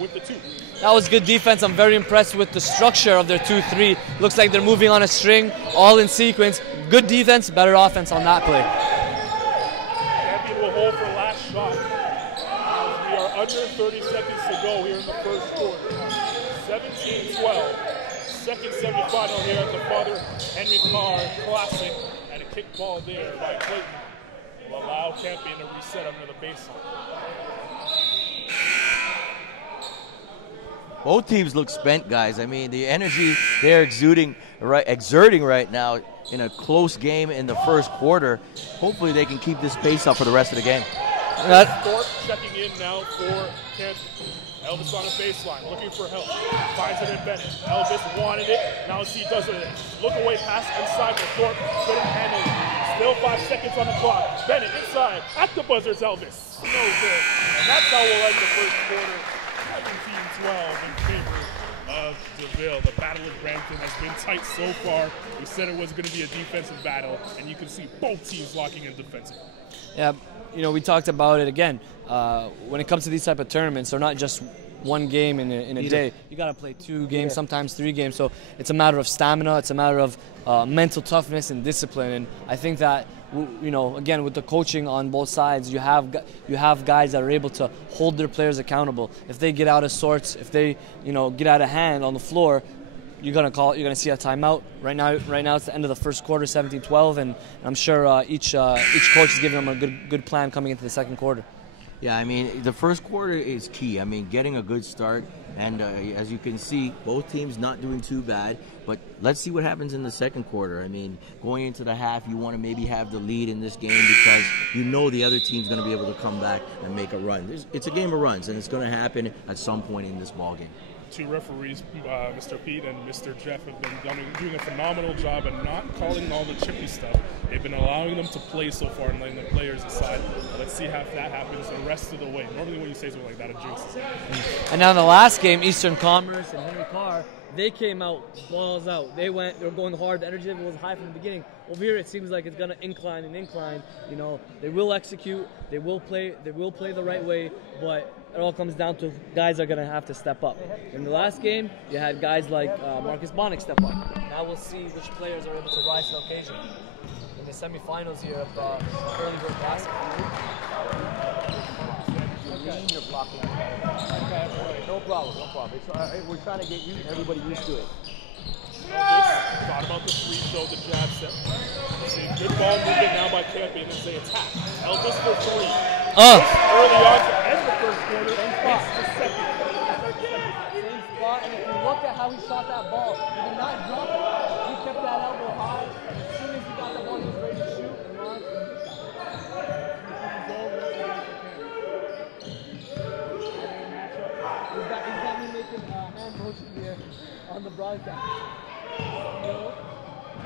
with the 2. That was good defense. I'm very impressed with the structure of their 2-3. Looks like they're moving on a string, all in sequence. Good defense, better offense on that play. Campion will hold for last shot. We are under 30 seconds to go here in the first quarter. 17-12. Second semifinal here at the Father Henry Carr Classic. And a kick ball there by Clayton will allow Campion to reset under the baseline. Both teams look spent, guys. I mean, the energy they're exerting right now in a close game in the first quarter. Hopefully they can keep this pace up for the rest of the game. Thorpe checking in now for Campion. Elvis on the baseline, looking for help. Finds it in Bennett. Elvis wanted it. Now he does it. Look away pass inside for Thorpe. Couldn't handle it. Still 5 seconds on the clock. Bennett inside. At the buzzers, Elvis. No good. And that's how we'll end the first quarter. 17-12 in favor of DeVille. The battle with Brampton has been tight so far. We said it was going to be a defensive battle, and you can see both teams locking in defensively. Yeah, we talked about it again. When it comes to these type of tournaments, they're not just one game in a day. You got to play 2 games, sometimes 3 games. So it's a matter of stamina. It's a matter of mental toughness and discipline. And I think that, again, with the coaching on both sides, you have guys that are able to hold their players accountable. If they get out of sorts, if they get out of hand on the floor, you're gonna see a timeout. Right now it's the end of the first quarter, 17-12, and I'm sure each coach is giving them a good plan coming into the second quarter. Yeah, I mean, the first quarter is key. I mean, getting a good start, and as you can see, both teams not doing too bad, but let's see what happens in the second quarter. I mean, going into the half, you want to maybe have the lead in this game because the other team's going to be able to come back and make a run. It's a game of runs, and it's going to happen at some point in this ballgame. 2 referees, Mr. Pete and Mr. Jeff, have been doing a phenomenal job and not calling all the chippy stuff. They've been allowing them to play so far and letting the players aside. Let's see how that happens the rest of the way. Normally when you say something like that, it jinxes it. And now in the last game, Eastern Commerce and Henry Carr, they came out, balls out. They were going hard. The energy level was high from the beginning. Over here, it seems like it's going to incline and incline. They will execute. They will play the right way, but it all comes down to guys are going to have to step up. In the last game, you had guys like Marcus Bonnick step up. Now we'll see which players are able to rise to the occasion. the semifinals here of early bird basketball. You're blocking. No problem, no problem. We're trying to get everybody used to it. Thought about the free throw, the jab step. See, good ball movement now by Campion as they attack. Elvis for 3. Early on to end the first quarter, and it's the second. Same spot, and if you look at how he shot that ball, he did not drop it. He kept that elbow high, and as soon as he got the ball, he was ready to shoot and run. He's got me making hand motion here on the broadcast.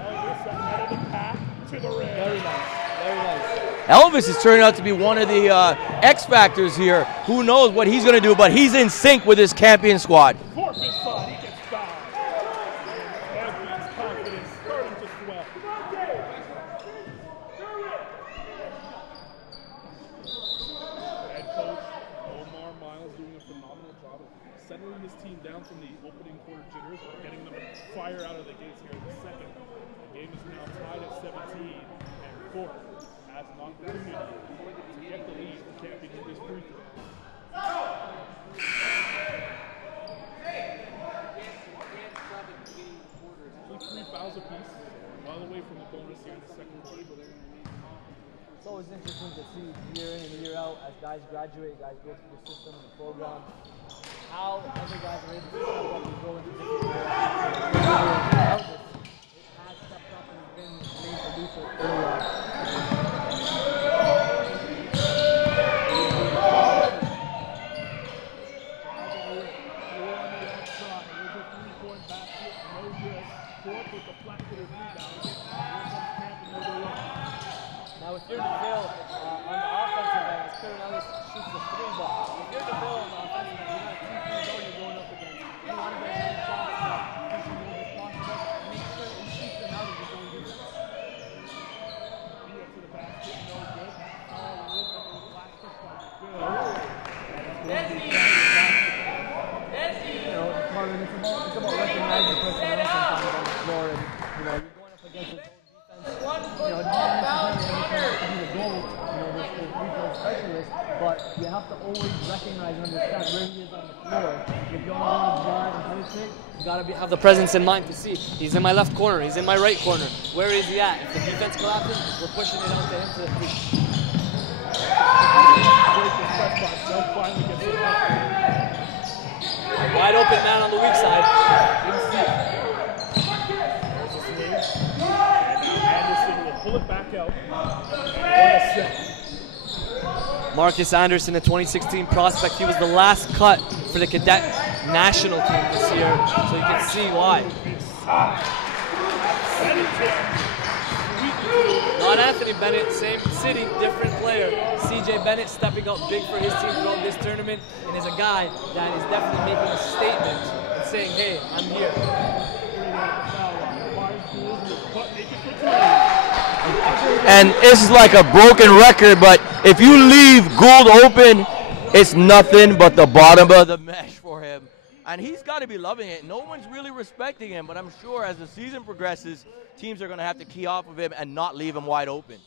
Elvis ahead of the pack to the rim. Very nice, very nice. Elvis is turning out to be one of the X factors here. Who knows what he's going to do, but he's in sync with his Campion squad. Fourth inside, he gets fouled. Campion's confidence starting to swell. Head coach Omar Miles doing a phenomenal job of settling his team down from the opening quarter jitters, getting them to fire out of the gates here in the second. The game is now tied at 17, and Fort has an opportunity to get the lead for Campion in this free throw. Only 3 fouls apiece, well away from the bonus here in the second quarter. It's always interesting to see year in and year out as guys graduate, guys go through the system and the program, how other guys are able to step up and grow into different areas. It has stepped up and has been a main producer early on. Now if you're DeVille on the offensive end, it's clear now shoots the 3 ball. If you're DeVille on the offensive end, you have 2 you're going up against. You want to get a shot, push them as possible, and make sure you shoot them out of your own defense. He gets to the basket, no good. Last touch by DeVille. You know, Carter, it's about recognizing personnel sometimes on the floor, and you're going up against his own defense. But you have to always recognize and understand where he is on the floor. If you want to drive and penetrate, you got to have the presence in mind to see. He's in my left corner. He's in my right corner. Where is he at? If the defense collapses, we're pushing it out to him to the free. Wide open man on the weak side. Anderson will pull it back out. Marcus Anderson, a 2016 prospect. He was the last cut for the cadet national team this year, so you can see why. Not Anthony Bennett, same city, different player. CJ Bennett stepping up big for his team throughout this tournament, and is a guy that is definitely making a statement and saying, hey, I'm here. And this is like a broken record, but if you leave Gould open, it's nothing but the bottom of the mesh for him. And he's got to be loving it. No one's really respecting him, but I'm sure as the season progresses, teams are going to have to key off of him and not leave him wide open.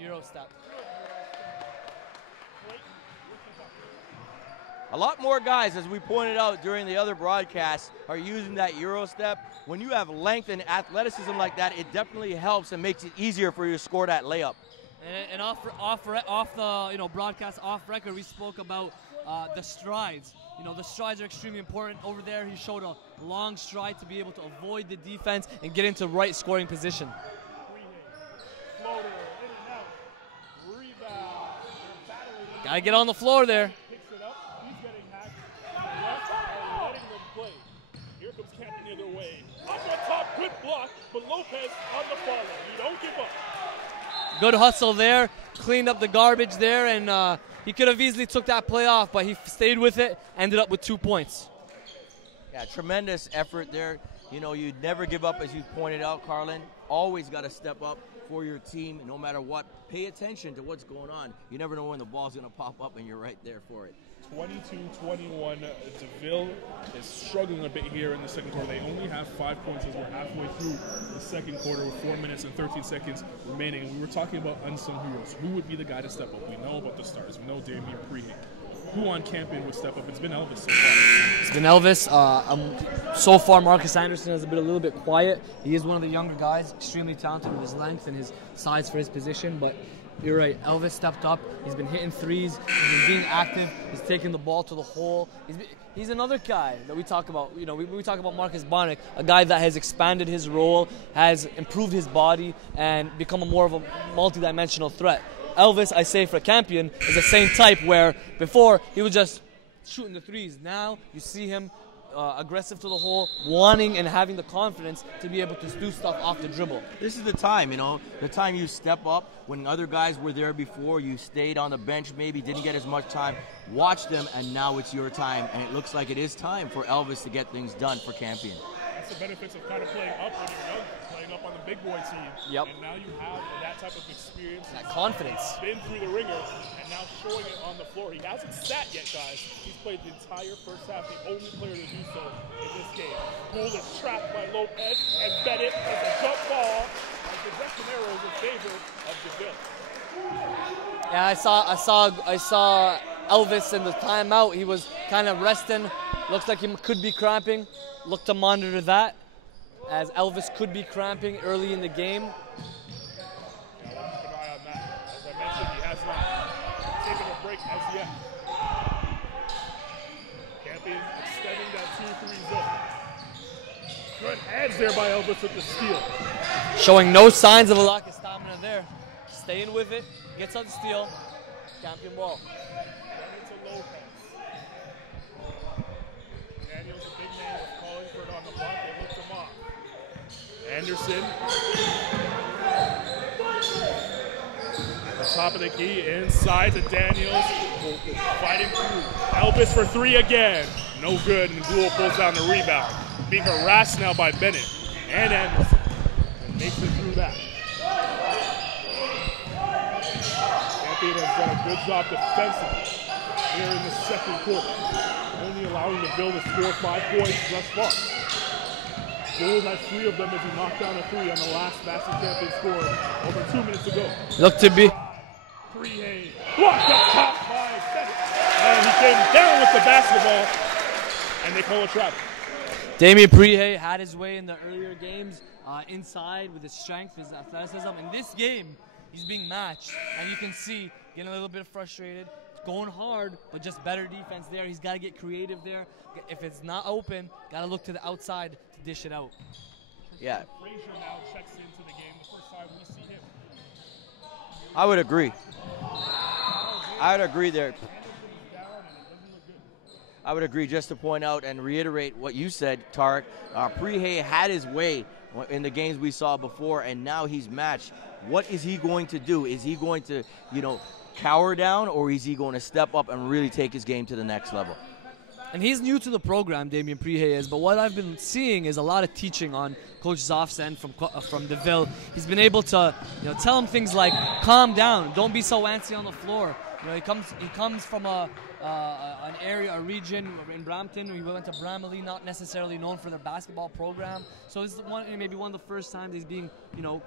Euro step. A lot more guys, as we pointed out during the other broadcasts, are using that Euro step. When you have length and athleticism like that, it definitely helps and makes it easier for you to score that layup. And off the broadcast, off record, we spoke about the strides. The strides are extremely important. Over there, he showed a long stride to be able to avoid the defense and get into right scoring position. Gotta get on the floor there. Picks it up. He's getting hacked. Left and letting them play. Here comes Campion the other way. Up on top, good block, but Lopez on the follow. You don't give up. Good hustle there. Cleaned up the garbage there and He could have easily took that play off, but he stayed with it, ended up with 2 points. Yeah, tremendous effort there. You know, you never give up, as you pointed out, Carlin. Always got to step up for your team, no matter what. Pay attention to what's going on. You never know when the ball's going to pop up, and you're right there for it. 22-21, DeVille is struggling a bit here in the second quarter. They only have 5 points as we're halfway through the second quarter with 4 minutes and 13 seconds remaining. And we were talking about unsung heroes. Who would be the guy to step up? We know about the stars. We know Damien Prehe. Who on Campion would step up? It's been Elvis so far. It's been Elvis. So far, Marcus Anderson has been a little bit quiet. He is one of the younger guys, extremely talented with his length and his size for his position, but you're right. Elvis stepped up. He's been hitting threes. He's been being active. He's taking the ball to the hole. He's another guy that we talk about. You know, we talk about Marcus Barnick, a guy that has expanded his role, has improved his body, and become more of a multi-dimensional threat. Elvis, I say for Campion, is the same type where before he was just shooting the threes. Now you see him aggressive to the hole, wanting and having the confidence to be able to do stuff off the dribble. This is the time, you know, the time you step up. When other guys were there before, you stayed on the bench, maybe didn't get as much time. Watch them, and now it's your time. And it looks like it is time for Elvis to get things done for Campion. That's the benefits of kind of playing up when you're young, playing up on the big boy team. Yep. And now you have that type of experience. That confidence. Been through the ringer, and now showing it on the floor. He hasn't sat yet, guys. He's played the entire first half, the only player to do so in this game. Gould is trapped by Lopez, and Bennett has a jump ball. As the direction arrow is in favor of DeVille. Yeah, I saw Elvis in the timeout. He was kind of resting. Looks like he could be cramping. Look to monitor that, as Elvis could be cramping early in the game. Yeah, we'll keep an eye on that. As I mentioned, he has not taken a break as yet. Campion extending that 2-3 zone. Good hands there by Elvis with the steal. Showing no signs of a lack of stamina there. Staying with it, gets on the steal. Campion ball. To Lopez. Daniels, a big man, was calling for it on the block. They looked him off. Anderson. At the top of the key, inside to Daniels. Fighting through. Elvis for 3 again. No good, and Gould pulls down the rebound. Being harassed now by Bennett and Anderson. And makes it through that. Campion has done a good job defensively here in the second quarter. Only allowing DeVille to score 5 points thus far. Gould has 3 of them as he knocked down a 3 on the last Boston Campion score over 2 minutes ago. Look to be. Prehe blocked up top by Bennett. And he came down with the basketball, and they call a travel. Damien Prehe had his way in the earlier games inside with his strength, his athleticism. In this game, he's being matched, and you can see getting a little bit frustrated, going hard, but just better defense there. He's got to get creative there. If it's not open, got to look to the outside to dish it out. Yeah. Frazier now checks into the game. The first time we see him. I would agree. I would agree there. I would agree, just to point out and reiterate what you said, Tarek. Prehe had his way in the games we saw before, and now he's matched. What is he going to do? Is he going to, cower down, or is he going to step up and really take his game to the next level? And he's new to the program, Damien Prehe is, but what I've been seeing is a lot of teaching on Coach Zoff's end from DeVille. He's been able to tell him things like, calm down, don't be so antsy on the floor. He comes from an area, a region in Brampton. He went to Bramley, not necessarily known for their basketball program. So this is maybe one of the first times he's being,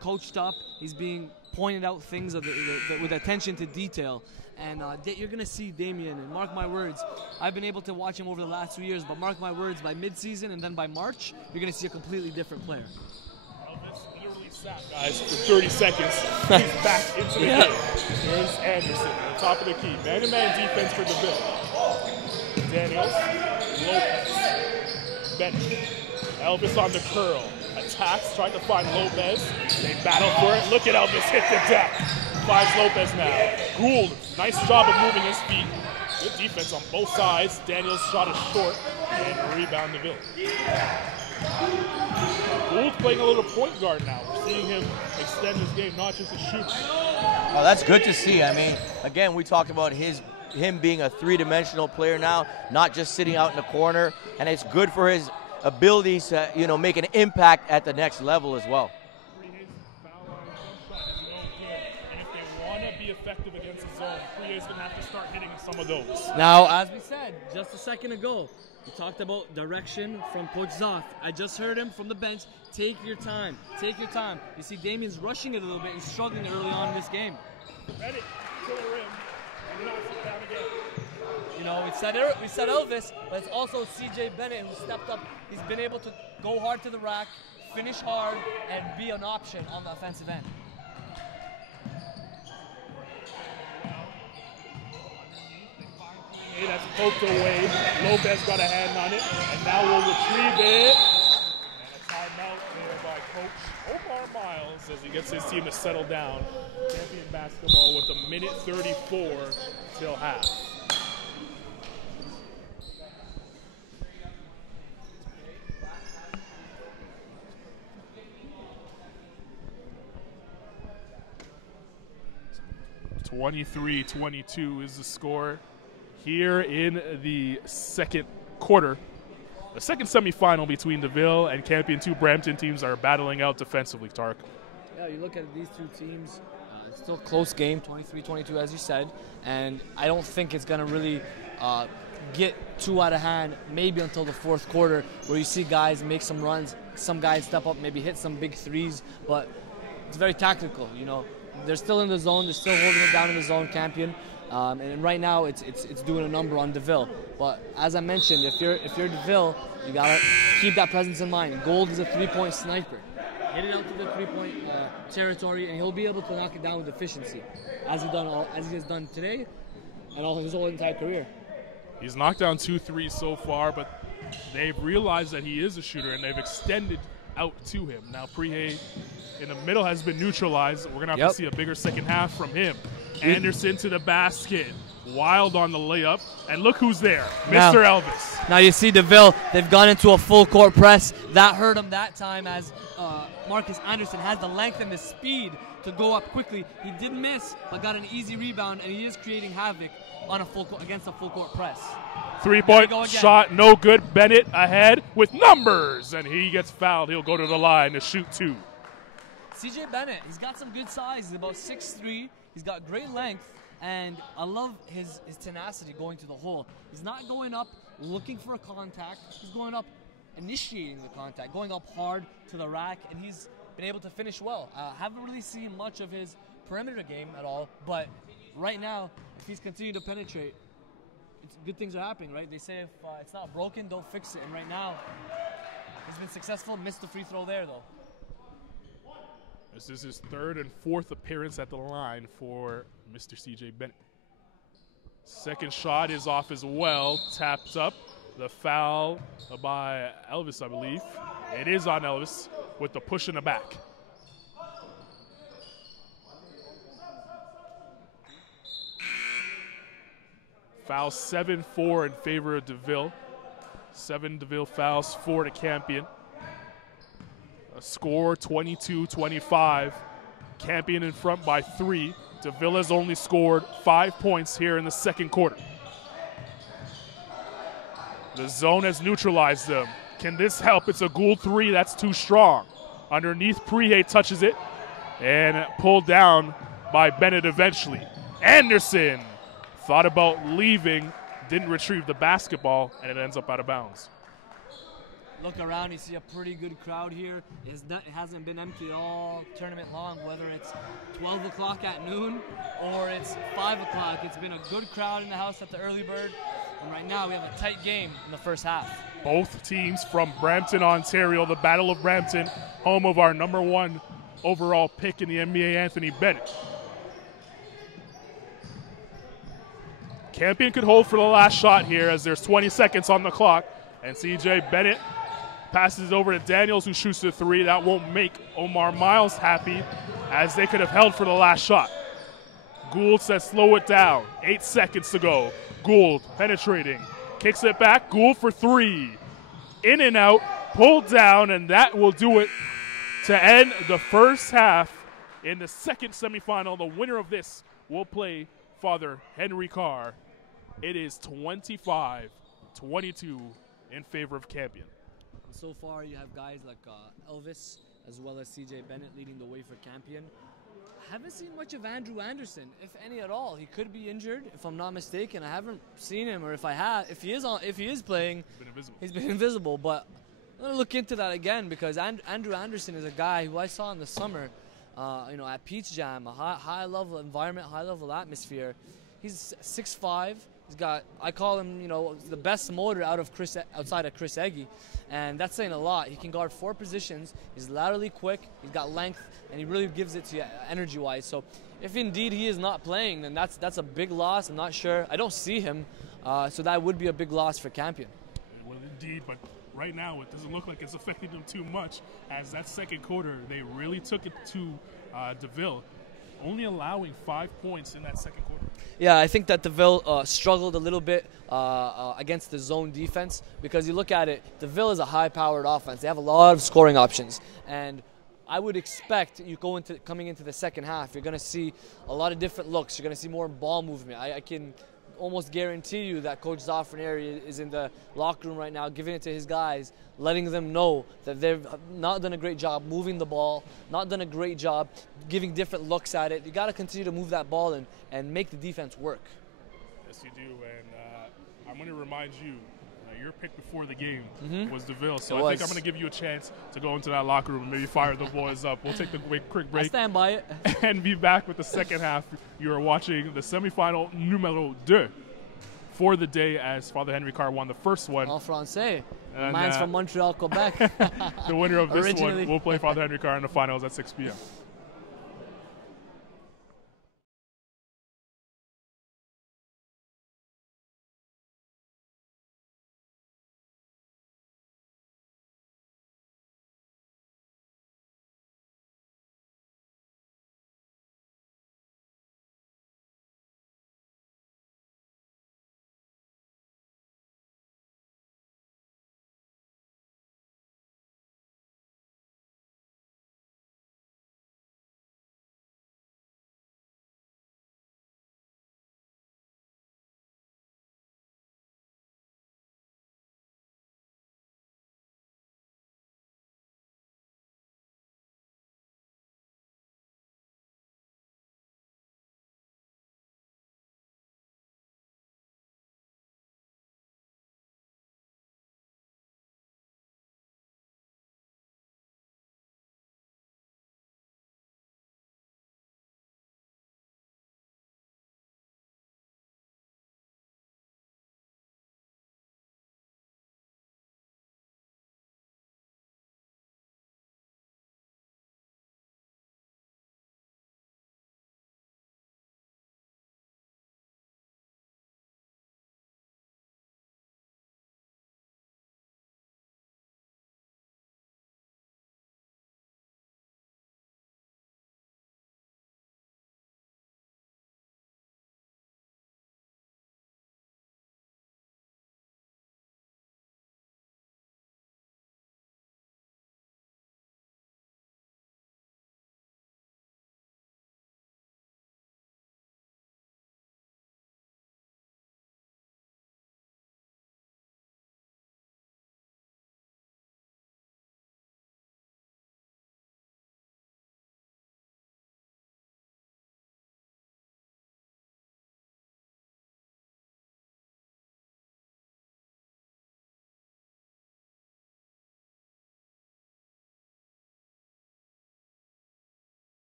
coached up. He's being pointed out things with attention to detail. And you're going to see Damien, and mark my words, I've been able to watch him over the last 2 years, but mark my words, by midseason and then by March, you're going to see a completely different player. Elvis literally sat, guys, for 30 seconds. He's back into the game. Here's Anderson at the top of the key. Man-to-man defense for DeVille. Daniels, Lopez, Bennett. Elvis on the curl. Attacks, trying to find Lopez. They battle for it. Look at Elvis hit the deck. Finds Lopez now. Gould, nice job of moving his feet. Good defense on both sides. Daniels' shot is short, and rebound DeVille. Gould's playing a little point guard now. We're seeing him extend his game, not just a shooter. Oh, that's good to see. I mean, again, we talked about his him being a three-dimensional player now, not just sitting out in the corner, and it's good for his abilities to, you know, make an impact at the next level as well. And if they want to be effective against the zone, Prie's going to have to start hitting some of those. Now, as we said just a second ago, we talked about direction from Coach Zoff. I just heard him from the bench. Take your time. Take your time. You see Damian's rushing it a little bit. He's struggling early on in this game. Ready to the rim. And knocks it down again. You know, we said Elvis, but it's also CJ Bennett who stepped up. He's been able to go hard to the rack, finish hard, and be an option on the offensive end. That's poked away. Lopez got a hand on it, and now we'll retrieve it. And a timeout there by Coach Omar Miles as he gets his team to settle down. Campion basketball with a minute 34 till half. (23-22) is the score here in the second quarter. The second semifinal between DeVille and Campion. Two Brampton teams are battling out defensively, Tark. Yeah, you look at these two teams, it's still a close game, 23-22 as you said, and I don't think it's going to really get too out of hand maybe until the fourth quarter where you see guys make some runs, some guys step up, maybe hit some big threes, but it's very tactical, you know. They're still in the zone, they're still holding it down in the zone, Campion. And right now, it's doing a number on DeVille. But as I mentioned, if you're DeVille, you gotta keep that presence in mind. Gold is a three-point sniper. Hit it out to the three-point territory, and he'll be able to knock it down with efficiency, as he has done today, and all his whole entire career. He's knocked down 2 threes so far, but they've realized that he is a shooter, and they've extended out to him. Now Prihe in the middle has been neutralized. We're gonna have to see a bigger second half from him. Anderson to the basket. Wild on the layup. And look who's there. Mr. Elvis. Now you see DeVille, they've gone into a full court press. That hurt him that time as Marcus Anderson has the length and the speed to go up quickly. He did miss, but got an easy rebound, and he is creating havoc on a against a full court press. Three-point shot, no good. Bennett ahead with numbers, and he gets fouled. He'll go to the line to shoot 2. CJ Bennett, he's got some good size. He's about 6'3". He's got great length, and I love his tenacity going to the hole. He's not going up looking for a contact. He's going up initiating the contact, going up hard to the rack, and he's been able to finish well. Haven't really seen much of his perimeter game at all, but right now, if he's continuing to penetrate, good things are happening, right? They say if it's not broken, don't fix it, and right now, he's been successful. Missed the free throw there, though. This is his 3rd and 4th appearance at the line for Mr. CJ Bennett. Second shot is off as well, tapped up. The foul by Elvis, I believe. It is on Elvis with the push in the back. Foul 7-4 in favor of DeVille. 7 DeVille fouls, 4 to Campion. A score 22-25. Campion in front by 3. DeVille has only scored 5 points here in the second quarter. The zone has neutralized them. Can this help? It's a Gould 3. That's too strong. Underneath, Prihe touches it and pulled down by Bennett eventually. Anderson thought about leaving, didn't retrieve the basketball, and it ends up out of bounds. Look around, you see a pretty good crowd here. It hasn't been empty all tournament long, whether it's 12 o'clock at noon or it's 5 o'clock. It's been a good crowd in the house at the early bird. And right now we have a tight game in the first half. Both teams from Brampton, Ontario, the Battle of Brampton, home of our #1 overall pick in the NBA, Anthony Bennett. Campion could hold for the last shot here as there's 20 seconds on the clock. And CJ Bennett passes over to Daniels, who shoots the 3. That won't make Omar Miles happy, as they could have held for the last shot. Gould says slow it down. 8 seconds to go. Gould penetrating. Kicks it back. Gould for 3. In and out. Pulled down, and that will do it to end the first half. In the second semifinal, the winner of this will play Father Henry Carr It is 25-22 in favor of Campion. So far, you have guys like Elvis as well as CJ Bennett leading the way for Campion. Haven't seen much of Andrew Anderson, if any at all. He could be injured, if I'm not mistaken. I haven't seen him, or if he is playing, he's been invisible. But I'm gonna look into that again, because Andrew Anderson is a guy who I saw in the summer, at Peach Jam, a high level environment, high level atmosphere. He's 6'5". He's got, I call him, the best motor outside of Chris Eggy, and that's saying a lot. He can guard 4 positions. He's laterally quick. He's got length, and he really gives it to you energy-wise. So, if indeed he is not playing, then that's a big loss. I'm not sure. I don't see him, so that would be a big loss for Campion. Well, indeed, but right now it doesn't look like it's affecting them too much, as that second quarter they really took it to DeVille, only allowing 5 points in that second quarter. Yeah, I think that DeVille struggled a little bit against the zone defense, because you look at it, DeVille is a high-powered offense. They have a lot of scoring options, and I would expect coming into the second half, you're going to see a lot of different looks. You're going to see more ball movement. I can almost guarantee you that Coach Zafranieri is in the locker room right now, giving it to his guys, letting them know that they've not done a great job moving the ball, not done a great job giving different looks at it. You got to continue to move that ball and make the defense work. Yes, you do, and I'm going to remind you, your pick before the game was DeVille, so I think I'm going to give you a chance to go into that locker room and maybe fire the boys up. We'll take the quick break. I stand by it. And be back with the second half. You are watching the semifinal numero 2 for the day, as Father Henry Carr won the first one. En français. Mine's from Montreal, Quebec. The winner of this one will play Father Henry Carr in the finals at 6 p.m.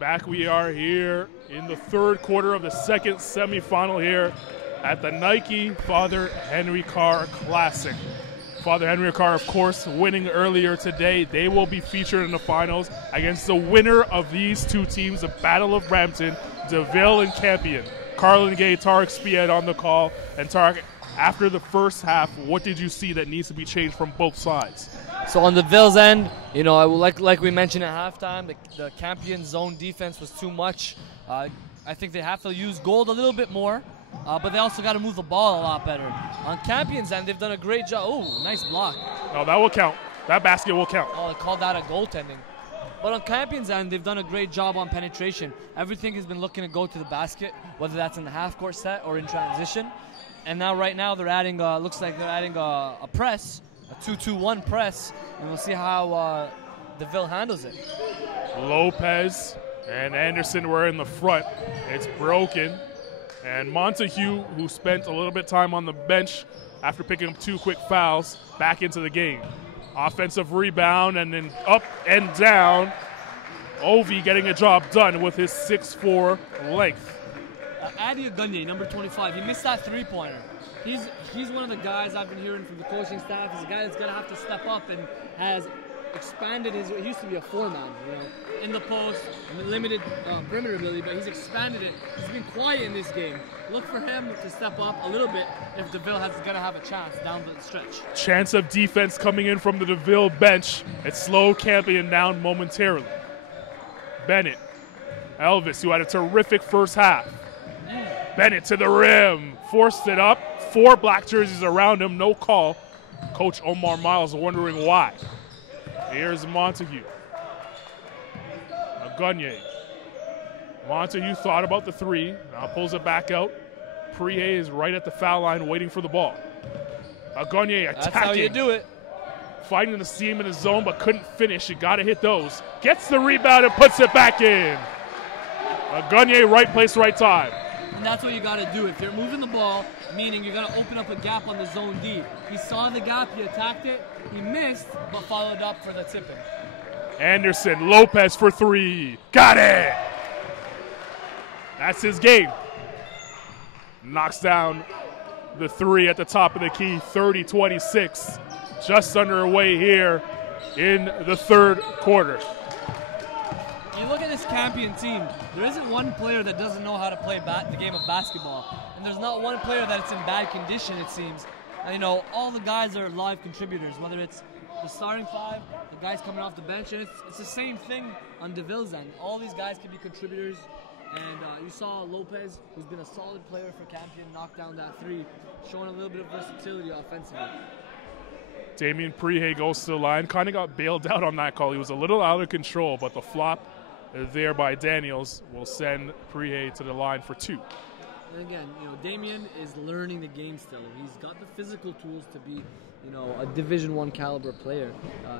Back we are here in the third quarter of the second semifinal here at the Nike Father Henry Carr Classic. Father Henry Carr, of course, winning earlier today. They will be featured in the finals against the winner of these two teams, the Battle of Brampton, DeVille and Campion. Carlin Gay, Tarek Spied on the call. And Tarek, after the first half, what did you see that needs to be changed from both sides? So on DeVille's end, you know, like we mentioned at halftime, the Campion zone defense was too much. I think they have to use Gold a little bit more. But they also got to move the ball a lot better. On Campion's end, they've done a great job. Oh, nice block. No, that will count. That basket will count. Oh, they called that a goaltending. But on Campion's end, they've done a great job on penetration. Everything has been looking to go to the basket, whether that's in the half-court set or in transition. And now, right now, they're adding, looks like they're adding a press, a 2-2-1 press, and we'll see how DeVille handles it. Lopez and Anderson were in the front. It's broken. And Montague, who spent a little bit of time on the bench after picking up 2 quick fouls, back into the game. Offensive rebound and then up and down. Ovi getting a job done with his 6'4" length. Adi Agunye, number 25, he missed that three-pointer. He's one of the guys I've been hearing from the coaching staff. He's a guy that's going to have to step up and has expanded his. He used to be a 4-man, you know, in the post, limited perimeter ability, but he's expanded it. He's been quiet in this game. Look for him to step up a little bit if DeVille is going to have a chance down the stretch. Chance of defense coming in from the DeVille bench. It slowed Campion down momentarily. Bennett, Elvis, who had a terrific first half. Bennett to the rim, forced it up. 4 black jerseys around him, no call. Coach Omar Miles wondering why. Here's Montague. Agunye. Montague thought about the 3. Now pulls it back out. Prihe is right at the foul line waiting for the ball. Agunye attacking. That's how you do it. Finding the seam in his zone but couldn't finish. You got to hit those. Gets the rebound and puts it back in. Agunye, right place, right time. And that's what you got to do. If you're moving the ball, meaning you got to open up a gap on the zone D. He saw the gap, he attacked it, he missed, but followed up for the tipping. Anderson, Lopez for 3. Got it! That's his game. Knocks down the 3 at the top of the key, 30-26. Just underway here in the third quarter. You look at this Campion team, there isn't one player that doesn't know how to play the game of basketball. And there's not one player that's in bad condition, it seems. And, you know, all the guys are live contributors, whether it's the starting 5, the guys coming off the bench. And it's the same thing on DeVille's end. All these guys can be contributors. And you saw Lopez, who's been a solid player for Campion, knock down that 3, showing a little bit of versatility offensively. Damian Prihe goes to the line. Kind of got bailed out on that call. He was a little out of control, but the flop there by Daniels will send Prihe to the line for 2. And again, you know, Damian is learning the game still. He's got the physical tools to be, you know, a Division I caliber player.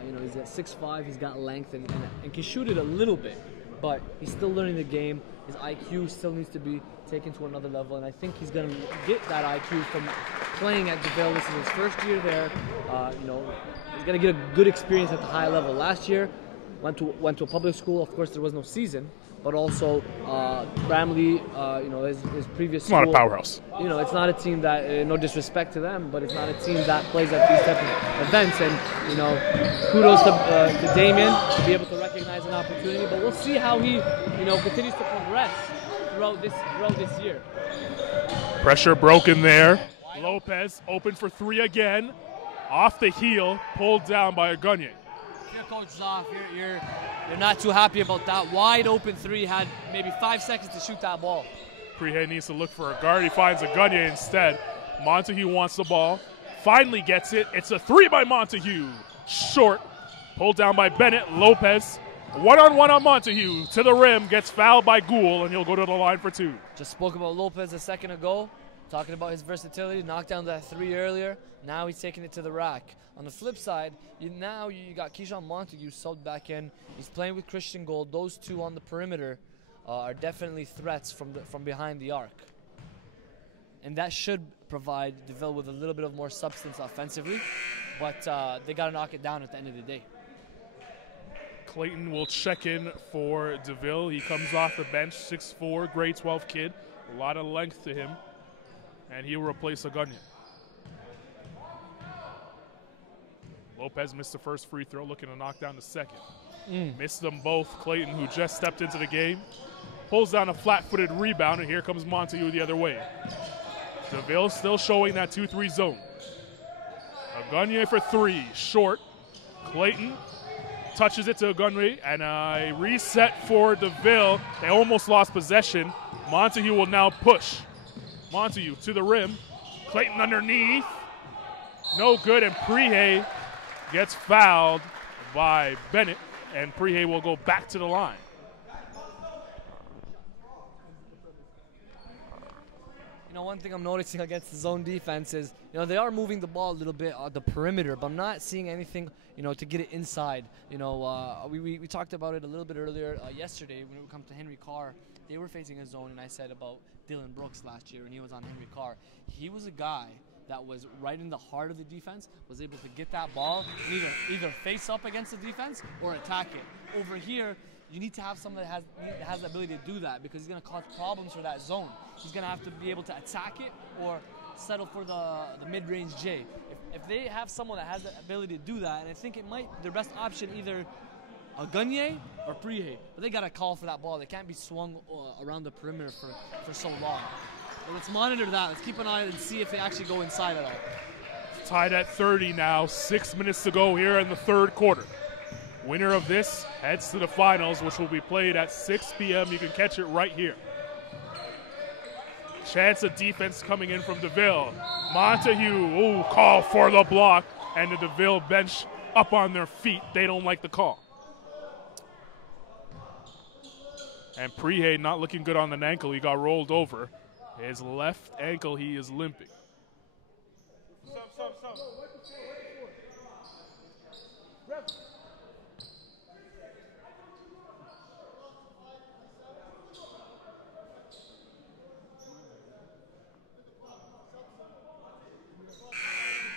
You know, he's at 6'5", he's got length and can shoot it a little bit, but he's still learning the game. His IQ still needs to be taken to another level, and I think he's going to get that IQ from playing at DeVille. This is his first year there. You know, he's going to get a good experience at the high level. Last year, went to a public school. Of course, there was no season, but also Bramley, you know, his previous school. It's not a powerhouse. You know, it's not a team that, no disrespect to them, but it's not a team that plays at these type of events. And, you know, kudos to Damien to be able to recognize an opportunity. But we'll see how he, you know, continues to progress throughout this year. Pressure broken there. Lopez open for 3 again. Off the heel, pulled down by Agunye. Your coach is off. You're not too happy about that. Wide open 3, had maybe 5 seconds to shoot that ball. Prihe needs to look for a guard. He finds Agunye instead. Montague wants the ball. Finally gets it. It's a 3 by Montague. Short. Pulled down by Bennett. Lopez. One-on-one on Montague. To the rim. Gets fouled by Gould, and he'll go to the line for 2. Just spoke about Lopez a second ago. Talking about his versatility. Knocked down that 3 earlier. Now he's taking it to the rack. On the flip side, you got Keyshawn Montague subbed back in. He's playing with Christian Gould. Those 2 on the perimeter are definitely threats from behind the arc. And that should provide DeVille with a little bit of more substance offensively. But they got to knock it down at the end of the day. Clayton will check in for DeVille. He comes off the bench, 6'4", grade 12 kid. A lot of length to him. And he will replace Ogunye. Lopez missed the first free throw, looking to knock down the second. Missed them both. Clayton, who just stepped into the game, pulls down a flat-footed rebound, and here comes Montague the other way. DeVille still showing that 2-3 zone. Ogunye for three, short. Clayton touches it to Ogunye, and a reset for DeVille. They almost lost possession. Montague will now push. Montague to the rim. Clayton underneath. No good, and Prehay gets fouled by Bennett, and Prehay will go back to the line. You know, one thing I'm noticing against the zone defense is, you know, they are moving the ball a little bit on the perimeter, but I'm not seeing anything, you know, to get it inside. You know, we talked about it a little bit earlier yesterday when it comes to Henry Carr. They were facing a zone, and I said about Dylan Brooks last year, and he was on Henry Carr. He was a guy that was right in the heart of the defense, was able to get that ball and either face up against the defense or attack it. Over here, you need to have someone that has the ability to do that, because he's going to cause problems for that zone. He's going to have to be able to attack it or settle for the mid-range J. If they have someone that has the ability to do that, and I think it might, their best option either Ogunye or Prehay, but they got to call for that ball. They can't be swung around the perimeter for so long. But let's monitor that. Let's keep an eye and see if they actually go inside at all. Tied at 30 now, 6 minutes to go here in the third quarter. Winner of this heads to the finals, which will be played at 6 p.m. You can catch it right here. Chance of defense coming in from DeVille. Montague, call for the block, and the DeVille bench up on their feet. They don't like the call. And Prehay not looking good on an ankle. He got rolled over. His left ankle, he is limping.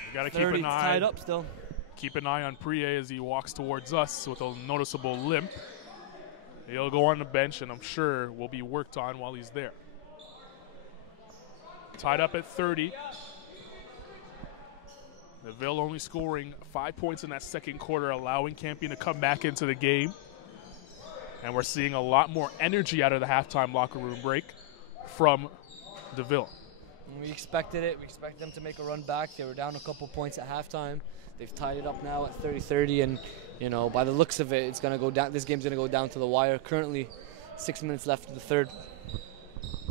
You got to keep an eye. Tied up still. Keep an eye on Prehay as he walks towards us with a noticeable limp. He'll go on the bench, and I'm sure will be worked on while he's there. Tied up at 30. DeVille only scoring 5 points in that second quarter, allowing Campion to come back into the game. And we're seeing a lot more energy out of the halftime locker room break from DeVille. We expected it. We expected them to make a run back. They were down a couple points at halftime. They've tied it up now at 30-30, and you know, by the looks of it, it's going to go down. This game's going to go down to the wire. Currently, 6 minutes left in the third.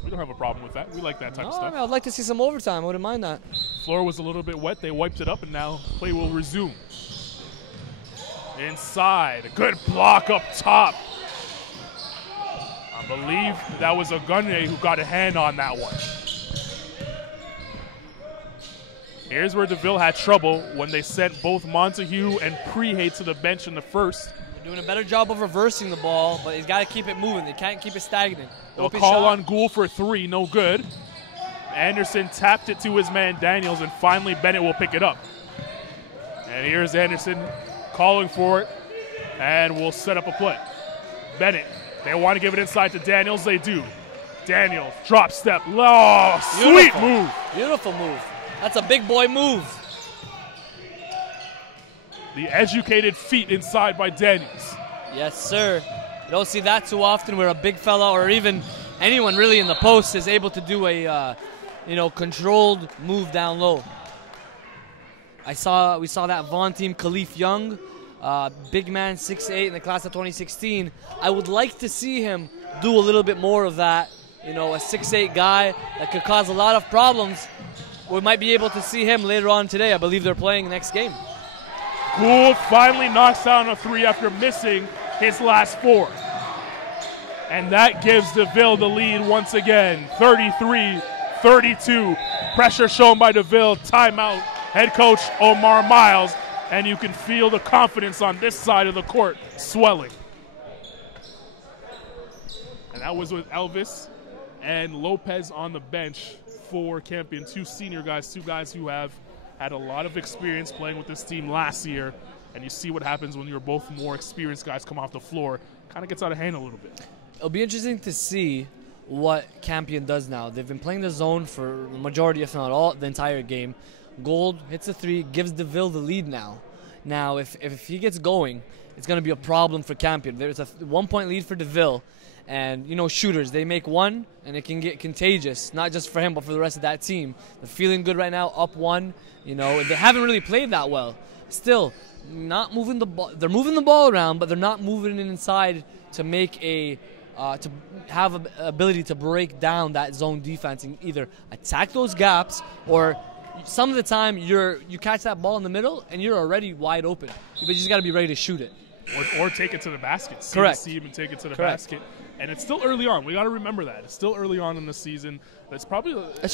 We don't have a problem with that. We like that type of stuff. I mean, I'd like to see some overtime. I wouldn't mind that. Floor was a little bit wet. They wiped it up, and now play will resume. Inside, a good block up top. I believe that was Ogunye who got a hand on that one. Here's where DeVille had trouble when they sent both Montague and Prehay to the bench in the first. They're doing a better job of reversing the ball, but he's got to keep it moving. They can't keep it stagnant. They'll call on Gould for three, no good. Anderson tapped it to his man Daniels, and finally Bennett will pick it up. And here's Anderson calling for it, and will set up a play. Bennett, they want to give it inside to Daniels, they do. Daniels, drop step, sweet move. Beautiful move. That's a big boy move. The educated feet inside by Daniels. Yes, sir. You don't see that too often where a big fella or even anyone really in the post is able to do a controlled move down low. We saw that Vaughn team, Khalif Young, big man, 6'8" in the class of 2016. I would like to see him do a little bit more of that. You know, a 6'8" guy that could cause a lot of problems. We might be able to see him later on today. I believe they're playing next game. Gould finally knocks down a three after missing his last four. And that gives DeVille the lead once again, 33-32. Pressure shown by DeVille. Timeout, head coach Omar Miles. And you can feel the confidence on this side of the court swelling. And that was with Elvis and Lopez on the bench for Campion. Two senior guys, two guys who have had a lot of experience playing with this team last year, and you see what happens when you're both more experienced guys come off the floor. Kind of gets out of hand a little bit. It'll be interesting to see what Campion does now. They've been playing the zone for the majority, if not the entire game. Gold hits a three, gives DeVille the lead now. Now, if he gets going, it's going to be a problem for Campion. There's a 1-point lead for DeVille, and, you know, shooters, they make one, and it can get contagious, not just for him, but for the rest of that team. They're feeling good right now, up one. You know, they haven't really played that well. Still, not moving the ball. They're moving the ball around, but they're not moving it inside to make a to have an ability to break down that zone defense and either attack those gaps, or some of the time you catch that ball in the middle and you're already wide open. You just got to be ready to shoot it. Or take it to the basket. Correct. See him and take it to the basket. And it's still early on. We got to remember that. It's still early on in the season. That's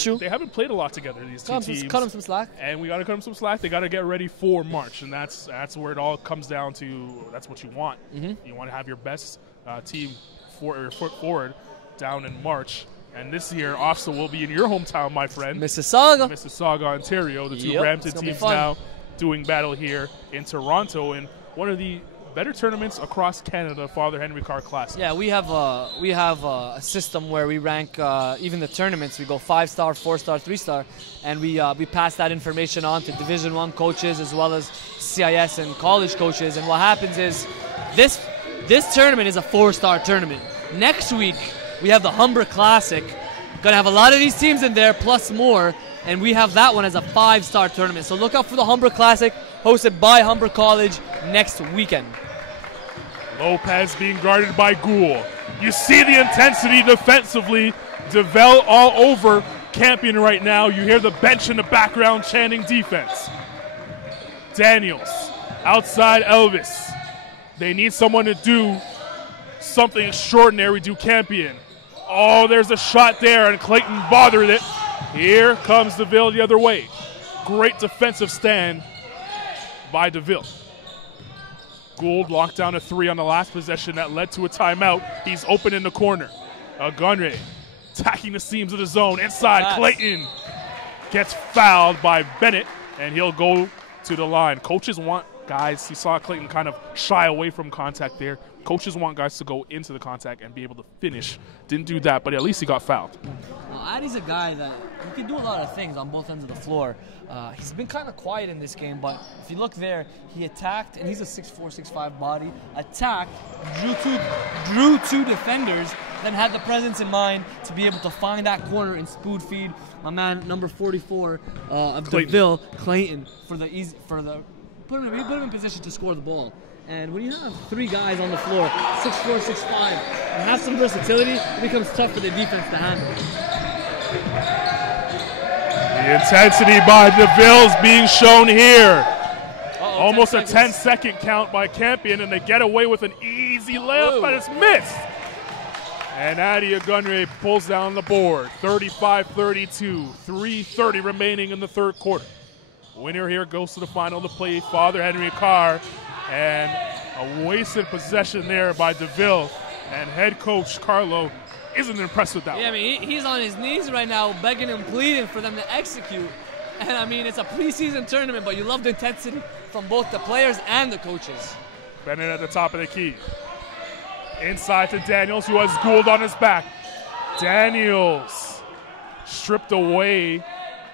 true. They haven't played a lot together, these two teams. Cut them some slack. And we got to cut them some slack. They got to get ready for March. And that's where it all comes down to. That's what you want. You want to have your best team foot forward down in March. And this year, OFSA will be in your hometown, my friend. Mississauga, Ontario. The two Brampton teams now doing battle here in Toronto. And one of the better tournaments across Canada, Father Henry Carr Classic. Yeah, we have a system where we rank even the tournaments. We go 5-star, 4-star, 3-star, and we pass that information on to Division I coaches as well as CIS and college coaches. And what happens is this tournament is a 4-star tournament. Next week we have the Humber Classic. Gonna have a lot of these teams in there plus more, and we have that one as a 5-star tournament. So look out for the Humber Classic, hosted by Humber College next weekend. Lopez being guarded by Gould. You see the intensity defensively. DeVille all over Campion right now. You hear the bench in the background chanting defense. Daniels outside Elvis. They need someone to do something extraordinary to Campion. Oh, there's a shot there, and Clayton bothered it. Here comes DeVille the other way. Great defensive stand by DeVille. Gould locked down a three on the last possession that led to a timeout. He's open in the corner. Gunray attacking the seams of the zone. Inside, Clayton gets fouled by Bennett, and he'll go to the line. Coaches want guys, you saw Clayton kind of shy away from contact there. Coaches want guys to go into the contact and be able to finish. Didn't do that, but at least he got fouled. Well, Addy's a guy that he can do a lot of things on both ends of the floor. He's been kind of quiet in this game, but if you look there, he attacked, and he's a 6'4", 6'5" body. Attacked, drew two defenders, then had the presence in mind to be able to find that corner and spoon feed my man, number 44 of DeVille, Clayton, put him in position to score the ball. And when you have three guys on the floor, 6'4", 6'5", and have some versatility, it becomes tough for the defense to handle. The intensity by DeVille's being shown here. Almost a 10-second count by Campion, and they get away with an easy layup, but it's missed. And Addy Gunray pulls down the board, 35-32, 3:30 remaining in the third quarter. Winner here goes to the final to play Father Henry Carr. And a wasted possession there by DeVille. And head coach Carlo isn't impressed with that one. Yeah, I mean, he's on his knees right now, begging and pleading for them to execute. And, I mean, it's a preseason tournament, but you love the intensity from both the players and the coaches. Bennett at the top of the key. Inside to Daniels, who has Gould on his back. Daniels stripped away.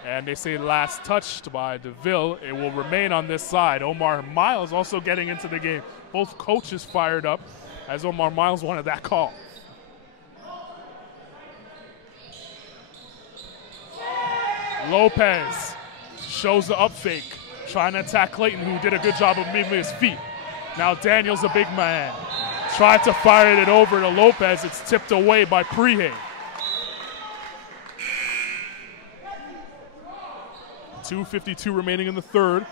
And they say last touched by DeVille. It will remain on this side. Omar Miles also getting into the game. Both coaches fired up as Omar Miles wanted that call. Lopez shows the up fake, trying to attack Clayton, who did a good job of moving his feet. Now Daniels, a big man, tried to fire it over to Lopez. It's tipped away by Prehay. 2:52 remaining in the third.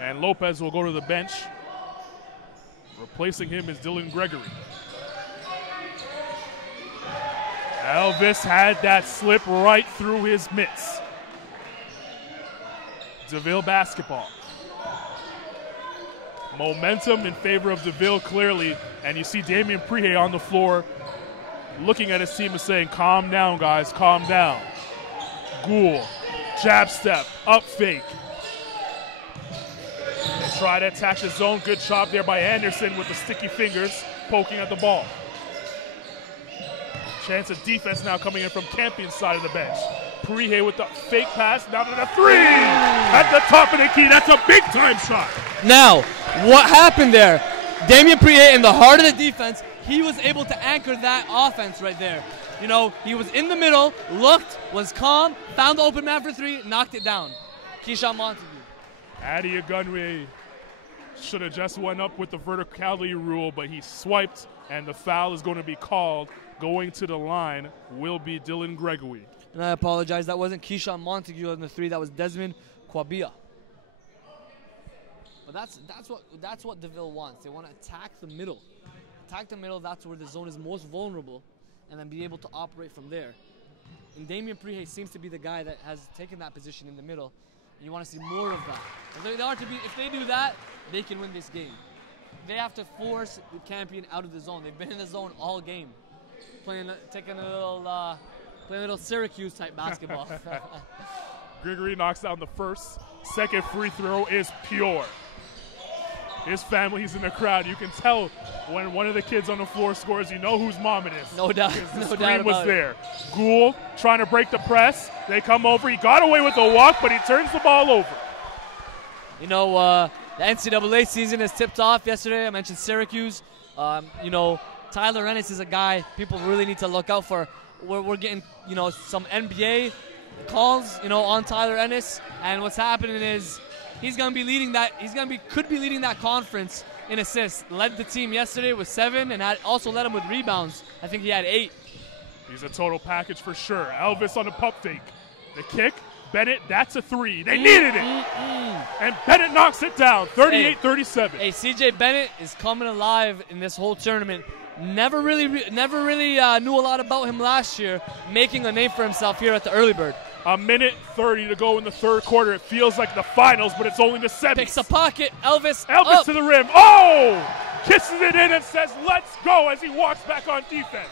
And Lopez will go to the bench. Replacing him is Dylan Gregory. Elvis had that slip right through his mitts. DeVille basketball. Momentum in favor of DeVille clearly. And you see Damian Prehay on the floor looking at his team and saying, calm down, guys, calm down. Gould Jab step, up fake. They try to attack the zone. Good job there by Anderson with the sticky fingers poking at the ball. Chance of defense now coming in from Campion's side of the bench. Prihe with the fake pass, down to the three! At the top of the key, that's a big time shot. Now, what happened there? Damian Prihe in the heart of the defense, he was able to anchor that offense right there. You know, he was in the middle, looked, was calm, found the open man for three, knocked it down. Keyshawn Montague. Adi Agunwe should have just went up with the verticality rule, but he swiped, and the foul is going to be called. Going to the line will be Dylan Gregory. And I apologize, that wasn't Keyshawn Montague on the three, that was Desmond Kwabia. But that's what DeVille wants. They want to attack the middle. Attack the middle, that's where the zone is most vulnerable, and then be able to operate from there. And Damian Prihe seems to be the guy that has taken that position in the middle. And you want to see more of that. If they do that, they can win this game. They have to force the Campion out of the zone. They've been in the zone all game, playing a little Syracuse type basketball. Gregory knocks down the first. Second free throw is pure. His family's in the crowd. You can tell when one of the kids on the floor scores, you know whose mom it is. No doubt. The screen was there. Gould trying to break the press. They come over. He got away with the walk, but he turns the ball over. You know, the NCAA season has tipped off yesterday. I mentioned Syracuse. You know, Tyler Ennis is a guy people really need to look out for. We're getting, you know, some NBA calls, you know, on Tyler Ennis, and what's happening is he's going to be leading that. Could be leading that conference in assists. Led the team yesterday with 7, and also led him with rebounds. I think he had 8. He's a total package for sure. Elvis on the pump fake. The kick, Bennett, that's a 3. They needed it. And Bennett knocks it down, 38-37. Hey, CJ Bennett is coming alive in this whole tournament. Never really knew a lot about him last year, making a name for himself here at the Early Bird. A minute 30 to go in the third quarter. It feels like the finals, but it's only the semis. Picks a pocket, Elvis up to the rim. Oh! Kisses it in and says, let's go, as he walks back on defense.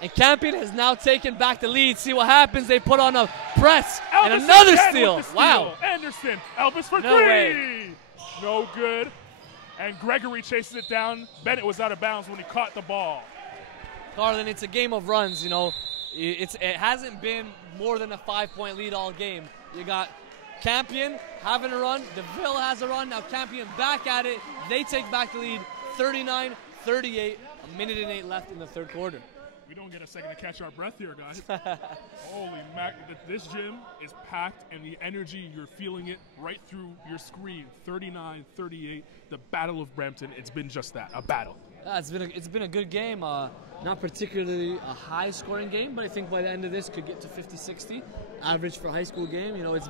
And Campion has now taken back the lead. See what happens. They put on a press Elvis and another steal. Steal. Wow. Anderson, Elvis for No 3. way. No good. And Gregory chases it down. Bennett was out of bounds when he caught the ball. Garland, it's a game of runs, you know. It hasn't been more than a 5-point lead all game. You got Campion having a run. DeVille has a run. Now Campion back at it. They take back the lead, 39-38. A minute and 8 left in the third quarter. We don't get a second to catch our breath here, guys. Holy mac. This gym is packed, and the energy, you're feeling it right through your screen. 39-38, the Battle of Brampton. It's been just that, a battle. It's been a good game. Not particularly a high-scoring game, but I think by the end of this could get to 50-60. Average for a high school game. You know, it's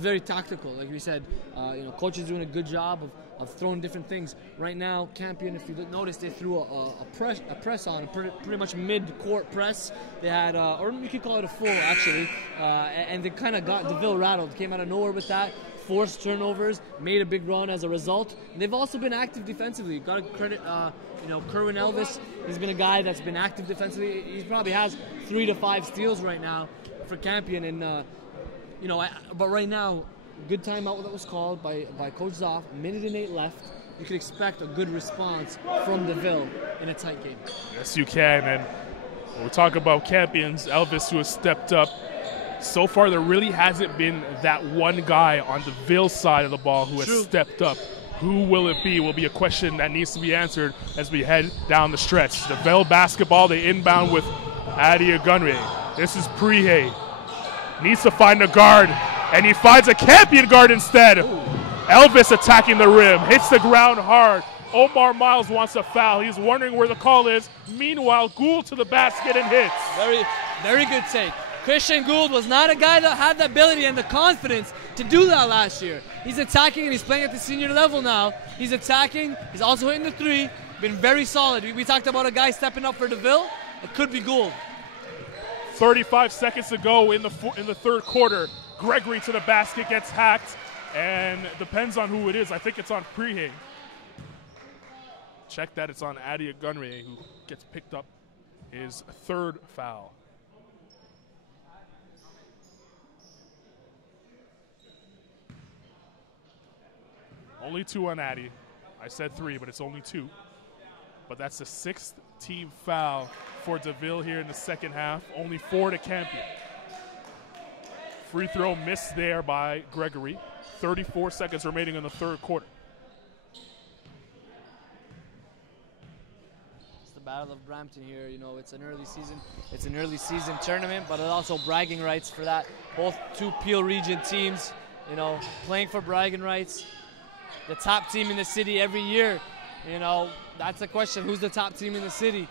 very tactical. Like we said, you know, coach is doing a good job of throwing different things. Right now, Campion, if you notice, they threw a press on, pretty much mid-court press. They had, or you could call it a full, actually, and they kind of got DeVille rattled. Came out of nowhere with that. Forced turnovers, made a big run as a result. And they've also been active defensively. Got to credit, you know, Kerwin Elvis. He's been a guy that's been active defensively. He probably has 3 to 5 steals right now for Campion. And, you know, but right now, good timeout that was called by Coach Zoff. Minute and 8 left. You could expect a good response from DeVille in a tight game. Yes, you can. And when we talk about Campions, Elvis, who has stepped up. So far, there really hasn't been that one guy on DeVille's side of the ball who has stepped up. Who will it be? Will be a question that needs to be answered as we head down the stretch. DeVille basketball, they inbound with Adi Agunwe. This is Prihe. Needs to find a guard, and he finds a Campion guard instead. Ooh. Elvis attacking the rim, hits the ground hard. Omar Miles wants a foul. He's wondering where the call is. Meanwhile, Gould to the basket and hits. Very, very good take. Christian Gould was not a guy that had the ability and the confidence to do that last year. He's attacking and he's playing at the senior level now. He's attacking. He's also hitting the 3. Been very solid. We talked about a guy stepping up for DeVille. It could be Gould. 35 seconds to go in the third quarter. Gregory to the basket, gets hacked, and depends on who it is. I think it's on Prihe. Check that. It's on Adi Agunwe, who gets picked up his 3rd foul. Only 2 on Addy. I said 3, but it's only 2. But that's the 6th team foul for DeVille here in the second half. Only 4 to Campion. Free throw missed there by Gregory. 34 seconds remaining in the third quarter. It's the Battle of Brampton here. You know, it's an early season tournament, but it's also bragging rights for that. Both 2 Peel region teams, you know, playing for bragging rights. The top team in the city every year, you know, that's the question. Who's the top team in the city?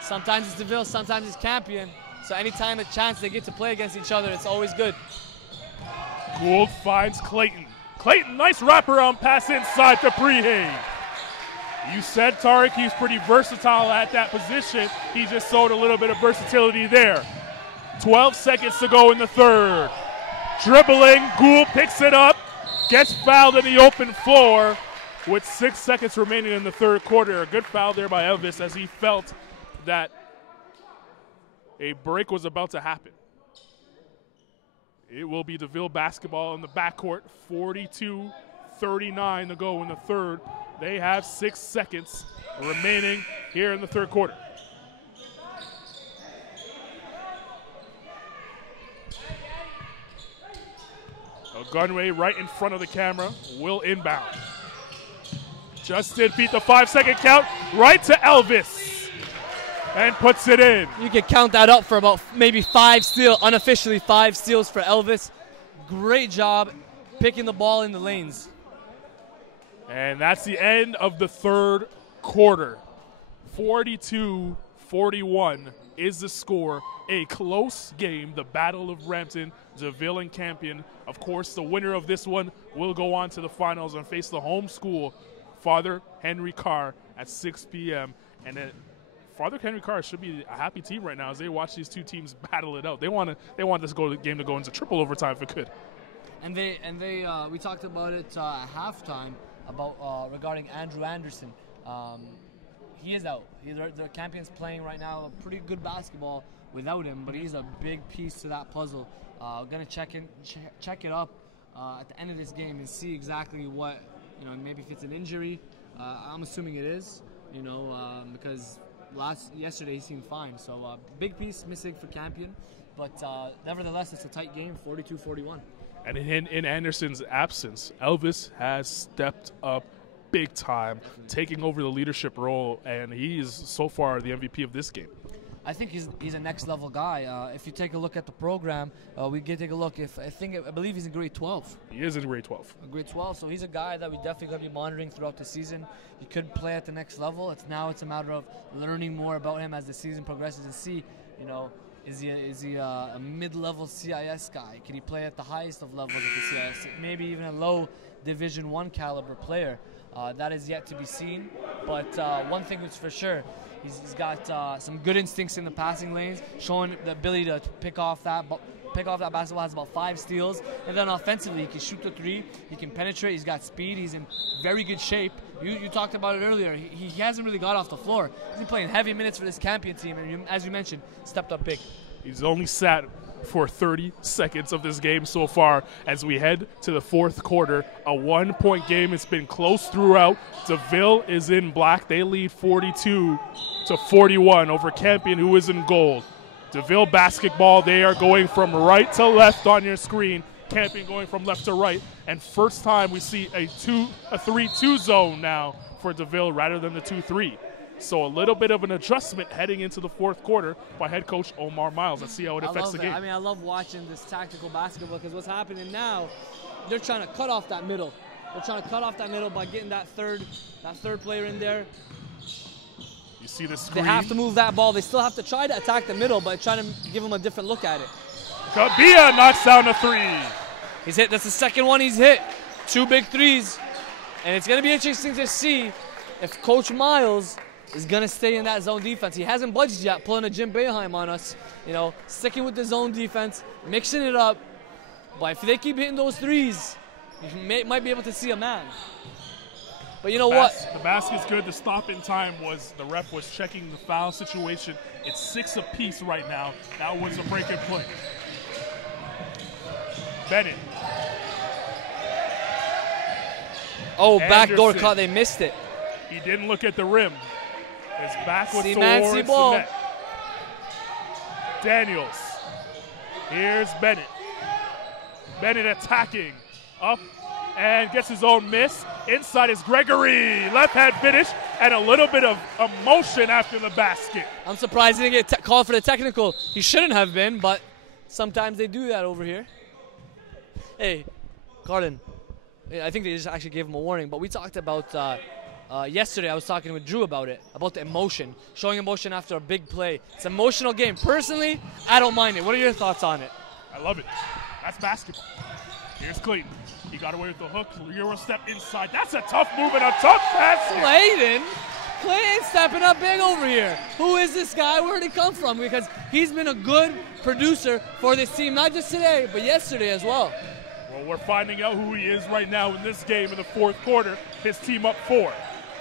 Sometimes it's DeVille, sometimes it's Campion. So anytime a chance they get to play against each other, it's always good. Gould finds Clayton. Clayton, nice wraparound pass inside to Prehay. You said, Tariq, he's pretty versatile at that position. He just showed a little bit of versatility there. 12 seconds to go in the third. Dribbling, Gould picks it up, gets fouled in the open floor with 6 seconds remaining in the third quarter. A good foul there by Elvis as he felt that a break was about to happen. It will be DeVille basketball in the backcourt. 42-39 to go in the third. They have 6 seconds remaining here in the third quarter. Gunway right in front of the camera will inbound. Just did beat the 5-second count right to Elvis. And puts it in. You can count that up for about maybe 5 steals, unofficially 5 steals for Elvis. Great job picking the ball in the lanes. And that's the end of the third quarter. 42-41 is the score. A close game, the Battle of Brampton, DeVille and Campion. Of course, the winner of this one will go on to the finals and face the home school, Father Henry Carr, at 6 p.m. And then Father Henry Carr should be a happy team right now as they watch these 2 teams battle it out. They want this game to go into triple overtime if it could. And we talked about it at halftime about regarding Andrew Anderson. He is out. The Campion's playing right now a pretty good basketball without him, but he's a big piece to that puzzle. Gonna check it up at the end of this game and see exactly what, you know, maybe if it's an injury. I'm assuming it is, you know, because yesterday he seemed fine. So big piece missing for Campion, but nevertheless it's a tight game, 42-41. And in Anderson's absence, Elvis has stepped up big time, taking over the leadership role, and he is so far the MVP of this game. I think he's a next level guy. If you take a look at the program, we can take a look. I believe he's in grade 12. He is in grade 12. Grade 12, so he's a guy that we definitely going to be monitoring throughout the season. He could play at the next level. It's a matter of learning more about him as the season progresses and see, you know, is he a mid-level CIS guy? Can he play at the highest of levels of the CIS? Maybe even a low Division I caliber player. That is yet to be seen. But one thing is for sure, he's got some good instincts in the passing lanes, showing the ability to pick off that basketball, has about 5 steals. And then offensively, he can shoot the 3, he can penetrate, he's got speed, he's in very good shape. You talked about it earlier. He hasn't really got off the floor. He's been playing heavy minutes for this Campion team, and as you mentioned, stepped up big. He's only sat for 30 seconds of this game so far as we head to the fourth quarter. A 1-point game. It's been close throughout. DeVille is in black. They lead 42-41 over Campion, who is in gold. DeVille basketball, they are going from right to left on your screen. Campion going from left to right. And first time we see a 3-2 zone now for DeVille rather than the 2-3. So a little bit of an adjustment heading into the fourth quarter by head coach Omar Miles. Let's see how it affects the game. I mean, I love watching this tactical basketball because what's happening now, they're trying to cut off that middle. They're trying to cut off that middle by getting that third player in there. You see the screen. They have to move that ball. They still have to try to attack the middle, but trying to give them a different look at it. Kabia knocks down a 3. He's hit. That's the second one he's hit. 2 big threes. And it's going to be interesting to see if Coach Miles is going to stay in that zone defense. He hasn't budged yet, pulling a Jim Boeheim on us. You know, sticking with the zone defense, mixing it up. But if they keep hitting those threes, you might be able to see a man. But you know what? The basket's good. The stop in time was the ref was checking the foul situation. It's 6 apiece right now. That was a break and play. Bennett. Oh, backdoor Anderson. cut. They missed it. He didn't look at the rim. His back was C-man, towards the C-ball. net. Daniels. Here's Bennett. Bennett attacking. Up and gets his own miss. Inside is Gregory. Left hand finish and a little bit of emotion after the basket. I'm surprised he didn't get called for the technical. He shouldn't have been, but sometimes they do that over here. Hey, Carlin, I think they just actually gave him a warning, but we talked about yesterday. I was talking with Drew about it, about the emotion, showing emotion after a big play. It's an emotional game. Personally, I don't mind it. What are your thoughts on it? I love it. That's basketball. Here's Clayton. He got away with the hook. Euro step inside. That's a tough move and a tough basket. Clayton stepping up big over here. Who is this guy? Where did he come from? Because he's been a good producer for this team, not just today, but yesterday as well. Well, we're finding out who he is right now in this game in the fourth quarter. His team up 4.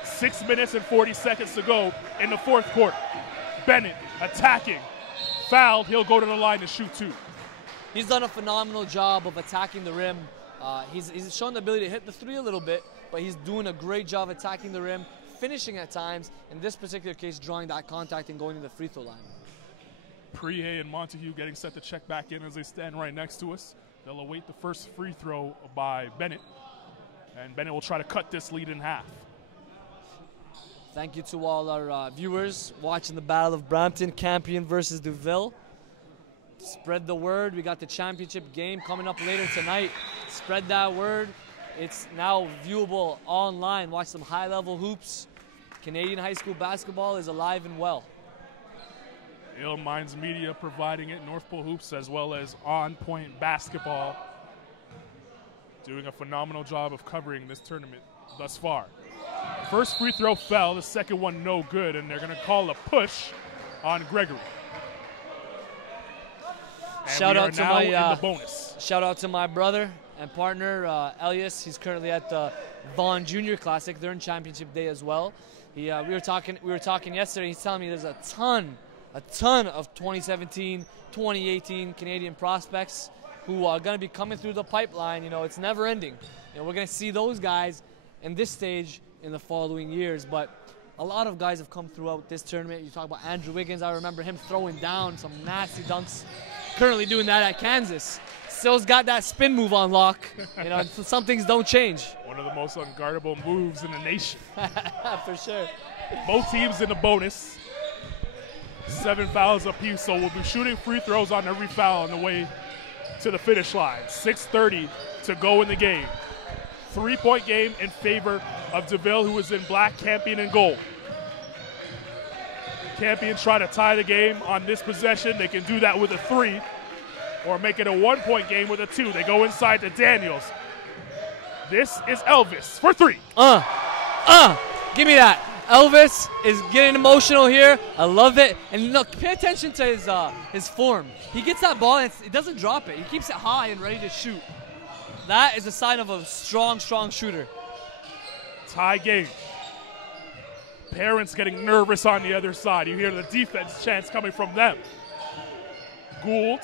6 minutes and 40 seconds to go in the fourth quarter. Bennett attacking. Fouled. He'll go to the line to shoot 2. He's done a phenomenal job of attacking the rim. He's shown the ability to hit the 3 a little bit, but he's doing a great job attacking the rim, finishing at times, in this particular case, drawing that contact and going to the free throw line. Prihe and Montague getting set to check back in as they stand right next to us. They'll await the first free throw by Bennett, and Bennett will try to cut this lead in half. Thank you to all our viewers watching the Battle of Brampton, Campion versus Deville. Spread the word. We got the championship game coming up later tonight. Spread that word. It's now viewable online. Watch some high-level hoops. Canadian high school basketball is alive and well. Ill Minds Media providing it. North Pole Hoops as well as On Point Basketball doing a phenomenal job of covering this tournament thus far. First free throw fell. The second one no good, and they're going to call a push on Gregory. And shout out to my brother and partner Elias. He's currently at the Vaughan Junior Classic. They're in championship day as well. We were talking yesterday. He's telling me there's a ton of 2017, 2018 Canadian prospects who are going to be coming through the pipeline. You know, it's never ending. You know, we're going to see those guys in this stage in the following years. But a lot of guys have come throughout this tournament. You talk about Andrew Wiggins. I remember him throwing down some nasty dunks. Currently doing that at Kansas. Still's got that spin move on lock. You know, some things don't change. One of the most unguardable moves in the nation. For sure. Both teams in the bonus. 7 fouls apiece, so we'll be shooting free throws on every foul on the way to the finish line. 6:30 to go in the game. 3-point game in favor of Deville, who is in black, Campion in gold. Campion try to tie the game on this possession. They can do that with a 3 or make it a 1-point game with a 2. They go inside to Daniels. This is Elvis for 3. Give me that. Elvis is getting emotional here. I love it. And look, pay attention to his form. He gets that ball and it doesn't drop it. He keeps it high and ready to shoot. That is a sign of a strong, strong shooter. Tie game. Parents getting nervous on the other side. You hear the defense chants coming from them. Gould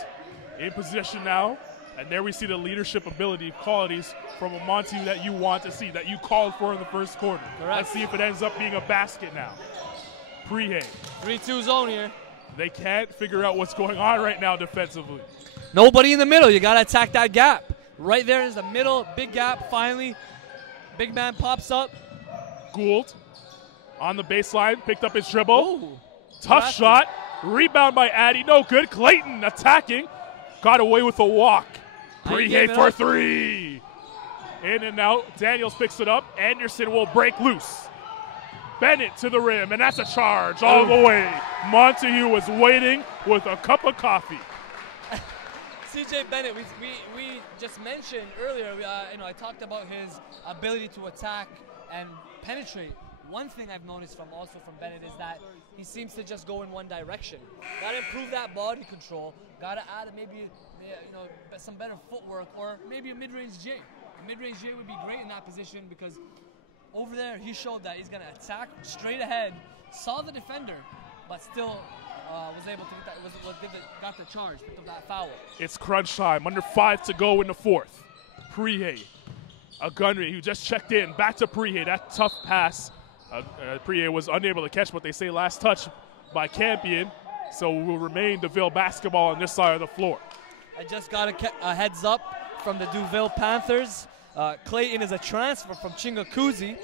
in position now. And there we see the leadership ability qualities from a Monty that you want to see, that you called for in the first quarter. Correct. Let's see if it ends up being a basket now. Prihe. 3-2 zone here. They can't figure out what's going on right now defensively. Nobody in the middle. You got to attack that gap. Right there is the middle, big gap. Finally, big man pops up. Gould on the baseline, picked up his dribble. Ooh, tough shot. Rebound by Addy. No good. Clayton attacking. Got away with a walk. Prihe for 3. In and out. Daniels picks it up. Anderson will break loose. Bennett to the rim, and that's a charge all the way. Montague was waiting with a cup of coffee. CJ Bennett, we just mentioned earlier, I talked about his ability to attack and penetrate. One thing I've noticed from Bennett is that he seems to just go in one direction. Got to improve that body control. Got to add maybe some better footwork or maybe a mid-range J. A mid-range J would be great in that position because over there he showed that he's going to attack straight ahead, saw the defender, but still was able to get that, got the charge, picked up that foul. It's crunch time. Under 5 to go in the fourth. Prihe Gunry, who just checked in, back to Prihe. That tough pass. Prihe was unable to catch, but they say last touch by Campion. So will remain DeVille basketball on this side of the floor. I just got a heads up from the DeVille Panthers. Clayton is a transfer from Chingakuzi,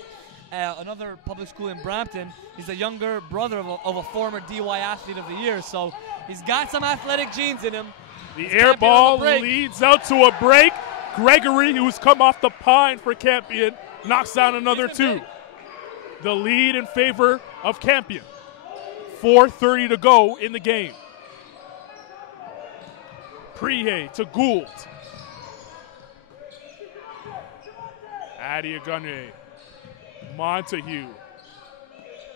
another public school in Brampton. He's a younger brother of a former DY Athlete of the Year, so he's got some athletic genes in him. The air ball leads out to a break. Gregory, who's come off the pine for Campion, knocks down another two. The lead in favor of Campion. 4:30 to go in the game. Prihe to Gould. Adiagunye. Montague.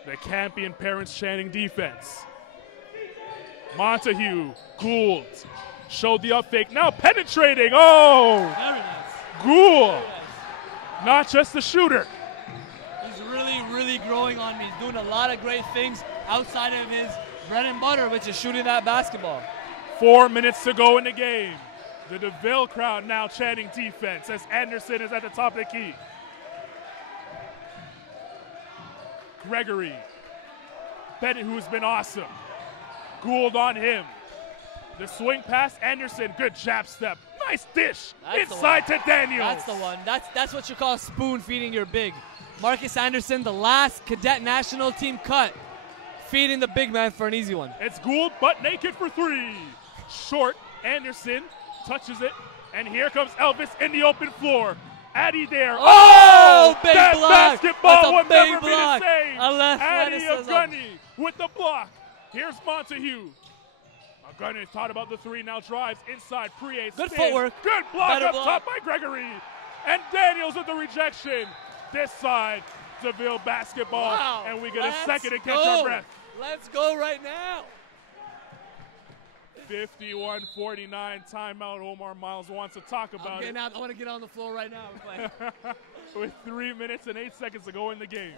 The Campion parents chanting defense. Montague. Gould. Showed the up fake. Now penetrating. Oh! Very nice. Gould. Not just the shooter. He's really growing on me. He's doing a lot of great things outside of his bread and butter, which is shooting that basketball. 4 minutes to go in the game. The DeVille crowd now chanting defense as Anderson is at the top of the key. Gregory. Bennett, who's been awesome. Gould on him. The swing pass, Anderson, good jab step. Nice dish. That's inside to Daniels. That's the one. That's what you call spoon feeding your big. Marcus Anderson, the last cadet national team cut, feeding the big man for an easy one. It's Gould butt naked for three. Short, Anderson touches it, and here comes Elvis in the open floor. Addy there. Oh, big that block. basketball will That's a never big block. be the same. Addy Athleticism. Agunyi with the block. Here's Montague. Agunyi thought about the three, now drives inside. Prihe Good spins. footwork. Good block Better up block. top by Gregory. And Daniels with the rejection. This side, DeVille basketball. Wow. And we get a Let's second to catch go. our breath. Let's go right now. 51-49 timeout. Omar Miles wants to talk about it. I want to get on the floor right now. With 3 minutes and 8 seconds to go in the game.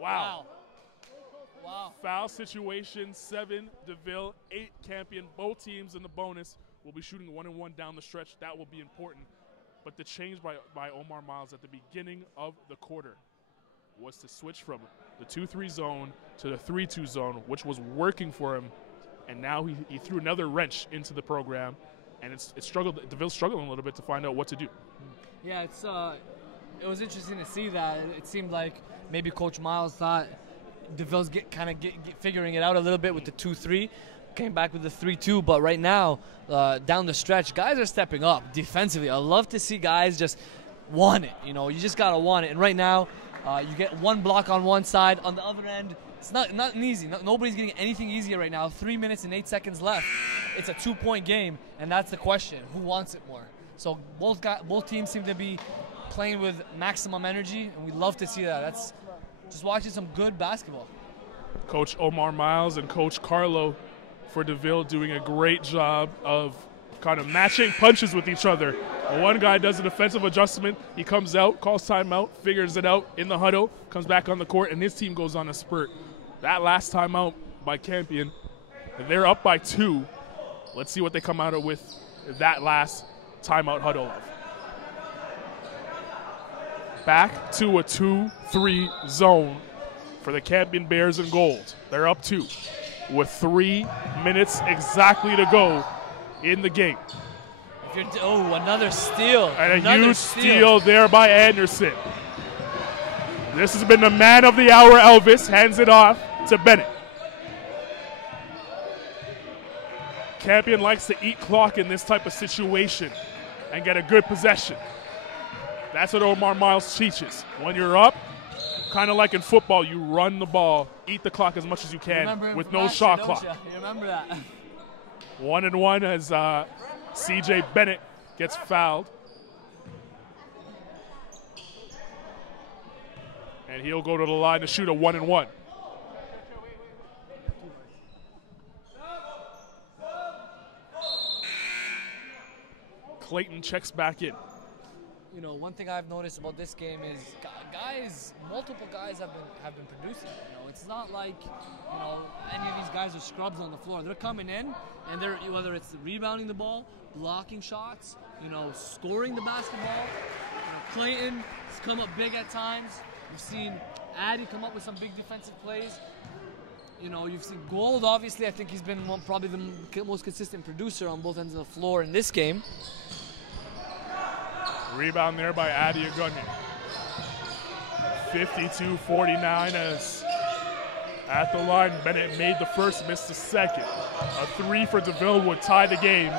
Wow. Foul situation, 7 DeVille, 8 Campion. Both teams in the bonus will be shooting 1-and-1 down the stretch. That will be important. But the change by Omar Miles at the beginning of the quarter was to switch from the 2-3 zone to the 3-2 zone, which was working for him. And now he threw another wrench into the program, and it struggled. DeVille's struggling a little bit to find out what to do. Yeah, it was interesting to see that. It seemed like maybe Coach Miles thought DeVille's figuring it out a little bit with the 2-3, came back with the 3-2. But right now, down the stretch, guys are stepping up defensively. I love to see guys just want it. You just gotta want it. And right now, you get one block on one side, on the other end. It's not easy. Nobody's getting anything easier right now. 3 minutes and 8 seconds left. It's a 2-point game, and that's the question: who wants it more? So both teams seem to be playing with maximum energy, and we love to see that. That's just watching some good basketball. Coach Omar Miles and Coach Carlo for DeVille doing a great job of kind of matching punches with each other. One guy does a defensive adjustment. He comes out, calls timeout, figures it out in the huddle, comes back on the court, and his team goes on a spurt. That last timeout by Campion, they're up by 2. Let's see what they come out of with that last timeout huddle of. Back to a 2-3 zone for the Campion Bears in gold. They're up 2 with 3 minutes exactly to go in the game. Another steal. And a huge steal there by Anderson. This has been the man of the hour, Elvis. Hands it off to Bennett. Campion likes to eat clock in this type of situation and get a good possession. That's what Omar Miles teaches. When you're up, kind of like in football, you run the ball, eat the clock as much as you can with no shot clock. You remember that. 1-and-1 as C.J. Bennett gets fouled. And he'll go to the line to shoot a 1-and-1. Clayton checks back in. One thing I've noticed about this game is multiple guys have been producing. It's not like any of these guys are scrubs on the floor. They're coming in, and they're whether it's rebounding the ball, blocking shots, scoring the basketball. Clayton has come up big at times. You've seen Addy come up with some big defensive plays. You know, you've seen Gold, obviously. I think he's been probably the most consistent producer on both ends of the floor in this game. Rebound there by Addy Agunyan. 52-49 as at the line, Bennett made the first, missed the second. A three for DeVille would tie the game.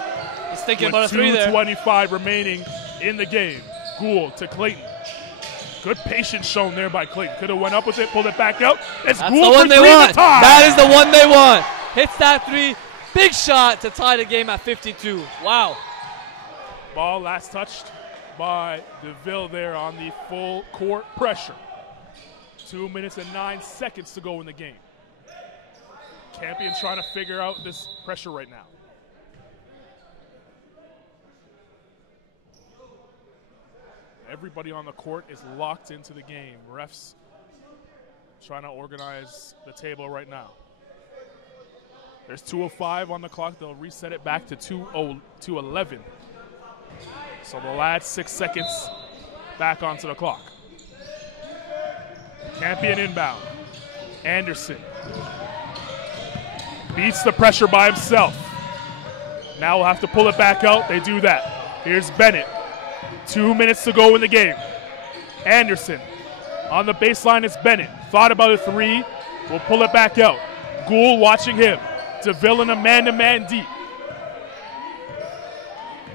He's thinking with about a three there. 2:25 remaining in the game. Gould to Clayton. Good patience shown there by Clayton. Could have went up with it, pulled it back out. That's the Gould one for they three want. to tie. That is the one they want. Hits that three. Big shot to tie the game at 52. Wow. Ball last touched by DeVille there on the full court pressure. 2 minutes and 9 seconds to go in the game. Campion trying to figure out this pressure right now. Everybody on the court is locked into the game. Refs trying to organize the table right now. There's 2:05 on the clock. They'll reset it back to 2:11. So they'll add 6 seconds back onto the clock. Campion inbound. Anderson beats the pressure by himself. Now we'll have to pull it back out. They do that. Here's Bennett. 2 minutes to go in the game. Anderson on the baseline is Bennett. Thought about a three. We'll pull it back out. Gould watching him. DeVille in a man-to-man deep.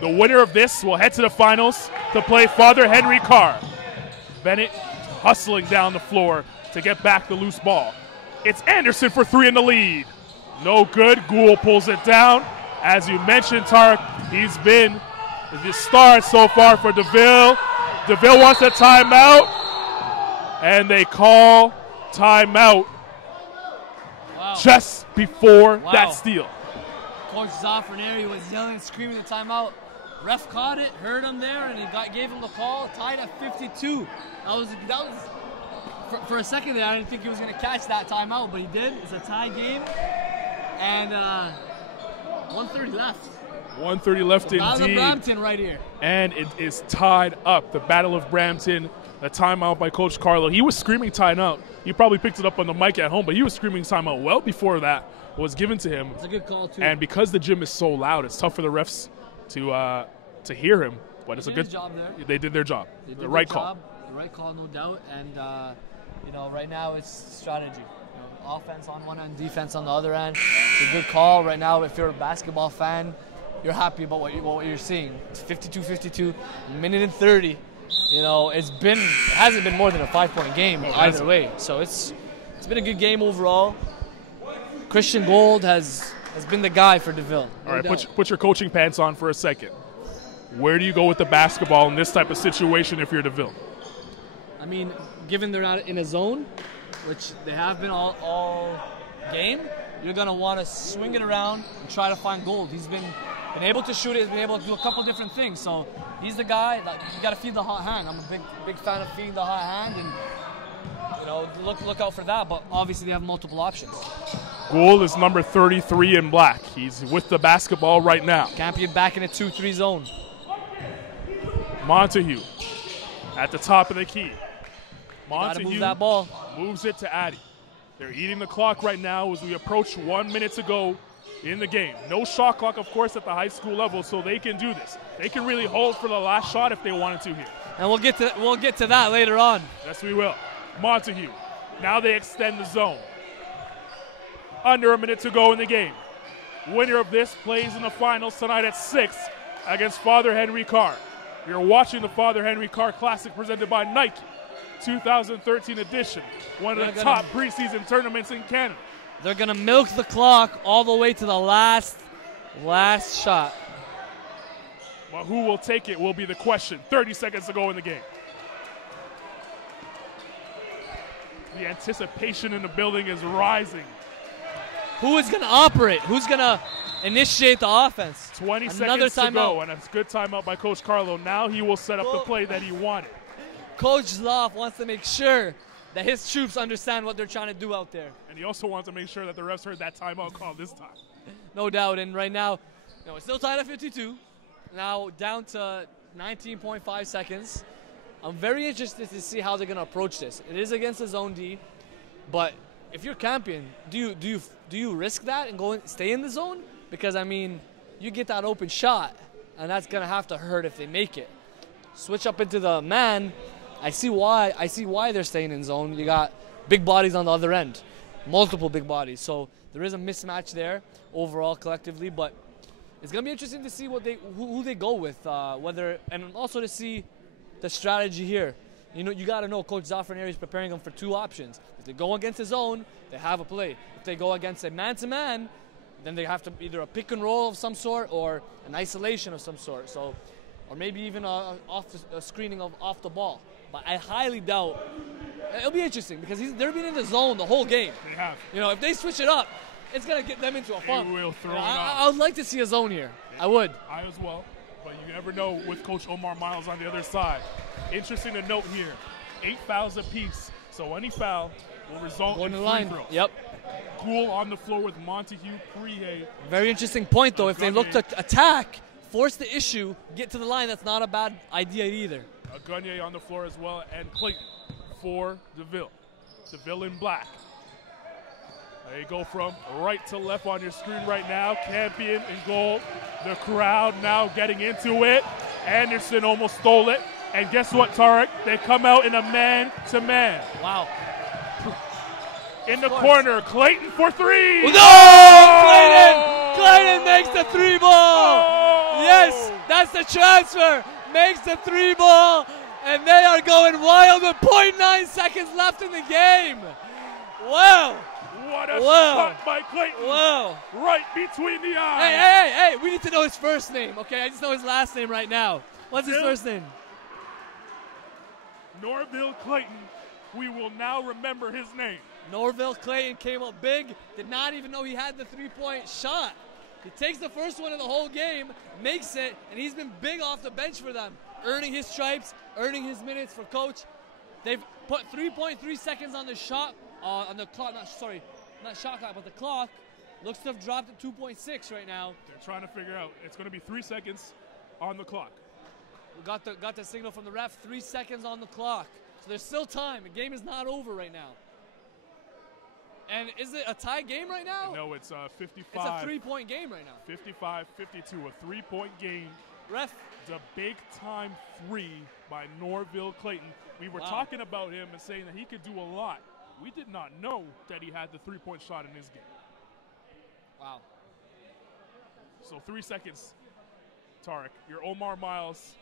The winner of this will head to the finals to play Father Henry Carr. Bennett hustling down the floor to get back the loose ball. It's Anderson for three in the lead. No good. Gould pulls it down. As you mentioned, Tarek, he's been the star so far for DeVille. DeVille wants a timeout, and they call timeout just before that steal. Coach Zafraneri was yelling and screaming the timeout. Ref caught it, heard him there, and he gave him the call. Tied at 52. That was for a second there. I didn't think he was going to catch that timeout, but he did. It's a tie game, and 1:30 left. 1:30 left indeed. Battle of Brampton right here. And it is tied up. The Battle of Brampton. A timeout by Coach Carlo. He was screaming timeout. You probably picked it up on the mic at home, but he was screaming timeout well before that was given to him. It's a good call too. And because the gym is so loud, it's tough for the refs to hear him. But it's a good job there. They did their job. They did the right their call. job. The right call, no doubt. And right now it's strategy. Offense on one end, defense on the other end. It's a good call right now. If you're a basketball fan, you're happy about what you're seeing. It's 52-52, minute and 30. It hasn't been more than a 5-point game either way. So it's been a good game overall. Christian Gould has been the guy for DeVille. All right, put your coaching pants on for a second. Where do you go with the basketball in this type of situation if you're DeVille? I mean, given they're not in a zone, which they have been all game, you're going to want to swing it around and try to find Gould. He's been able to shoot it. He's been able to do a couple different things. So he's the guy that you got to feed the hot hand. I'm a big fan of feeding the hot hand, and look out for that. But obviously they have multiple options. Gould is number 33 in black. He's with the basketball right now. Campion back in a 2-3 zone. Montague at the top of the key. Montague move that ball. Moves it to Addy. They're eating the clock right now as we approach 1 minute to go in the game. No shot clock, of course, at the high school level, so they can do this. They can really hold for the last shot if they wanted to here. And we'll get to that later on. Yes, we will. Montague. Now they extend the zone. Under a minute to go in the game. Winner of this plays in the finals tonight at 6 against Father Henry Carr. You're watching the Father Henry Carr Classic presented by Nike. 2013 edition. One of the top preseason tournaments in Canada. They're going to milk the clock all the way to the last shot. But who will take it will be the question. 30 seconds to go in the game. The anticipation in the building is rising. Who is going to operate? Who's going to initiate the offense? 20 seconds to go, and it's a good timeout by Coach Carlo. Now he will set up the play that he wanted. Coach Zloff wants to make sure that his troops understand what they're trying to do out there. And he also wants to make sure that the refs heard that timeout call this time. No doubt. And right now, it's still tied at 52. Now down to 19.5 seconds. I'm very interested to see how they're going to approach this. It is against the zone D, but if you're Campion, do you risk that and stay in the zone? Because I mean, you get that open shot, and that's going to have to hurt if they make it. Switch up into the man. I see why they're staying in zone. You got big bodies on the other end, multiple big bodies. So there is a mismatch there overall collectively, but it's gonna be interesting to see who they go with, and also to see the strategy here. You know, you got to know Coach Zafraneri is preparing them for two options. If they go against his zone, they have a play. If they go against a man-to-man, then they have to either a pick and roll of some sort or an isolation of some sort. So, or maybe even a screening off the ball. But I highly doubt. It'll be interesting because they've been in the zone the whole game. They have. You know, if they switch it up, it's gonna get them into a funk. It will throw I would like to see a zone here. I would. I as well. But you never know with Coach Omar Miles on the other side. Interesting to note here, 8 fouls apiece. So any foul will result in free throws. Yep. Gould on the floor with Montague, Prihe. Very interesting point, though. If they look to attack, force the issue, get to the line, that's not a bad idea either. Agunye on the floor as well, and Clayton for DeVille. DeVille in black. There you go from right to left on your screen right now. Campion in gold. The crowd now getting into it. Anderson almost stole it. And guess what, Tarek? They come out in a man-to-man. Wow. In the corner, Clayton for three. No! Clayton makes the three ball. Oh! Yes, that's the transfer. Makes the three ball. And they are going wild with 0.9 seconds left in the game. Wow. What a shot by Clayton. Wow. Right between the eyes. Hey, we need to know his first name, okay? I just know his last name right now. What's his first name? Norville Clayton. We will now remember his name. Norville Clayton came up big, did not even know he had the three-point shot. He takes the first one of the whole game, makes it, and he's been big off the bench for them, earning his stripes, earning his minutes for coach. They've put 3.3 seconds on the shot, on the clock, not shot clock, but the clock. Looks to have dropped at 2.6 right now. They're trying to figure out. It's going to be 3 seconds on the clock. We got the signal from the ref, 3 seconds on the clock. So there's still time. The game is not over right now. And is it a tie game right now? No, it's 55. It's a 3-point game right now. 55-52, a 3-point game. Ref. The big time three by Norville Clayton. We were talking about him and saying that he could do a lot. We did not know that he had the 3-point shot in his game. Wow. So 3 seconds, Tarek. You're Omar Miles.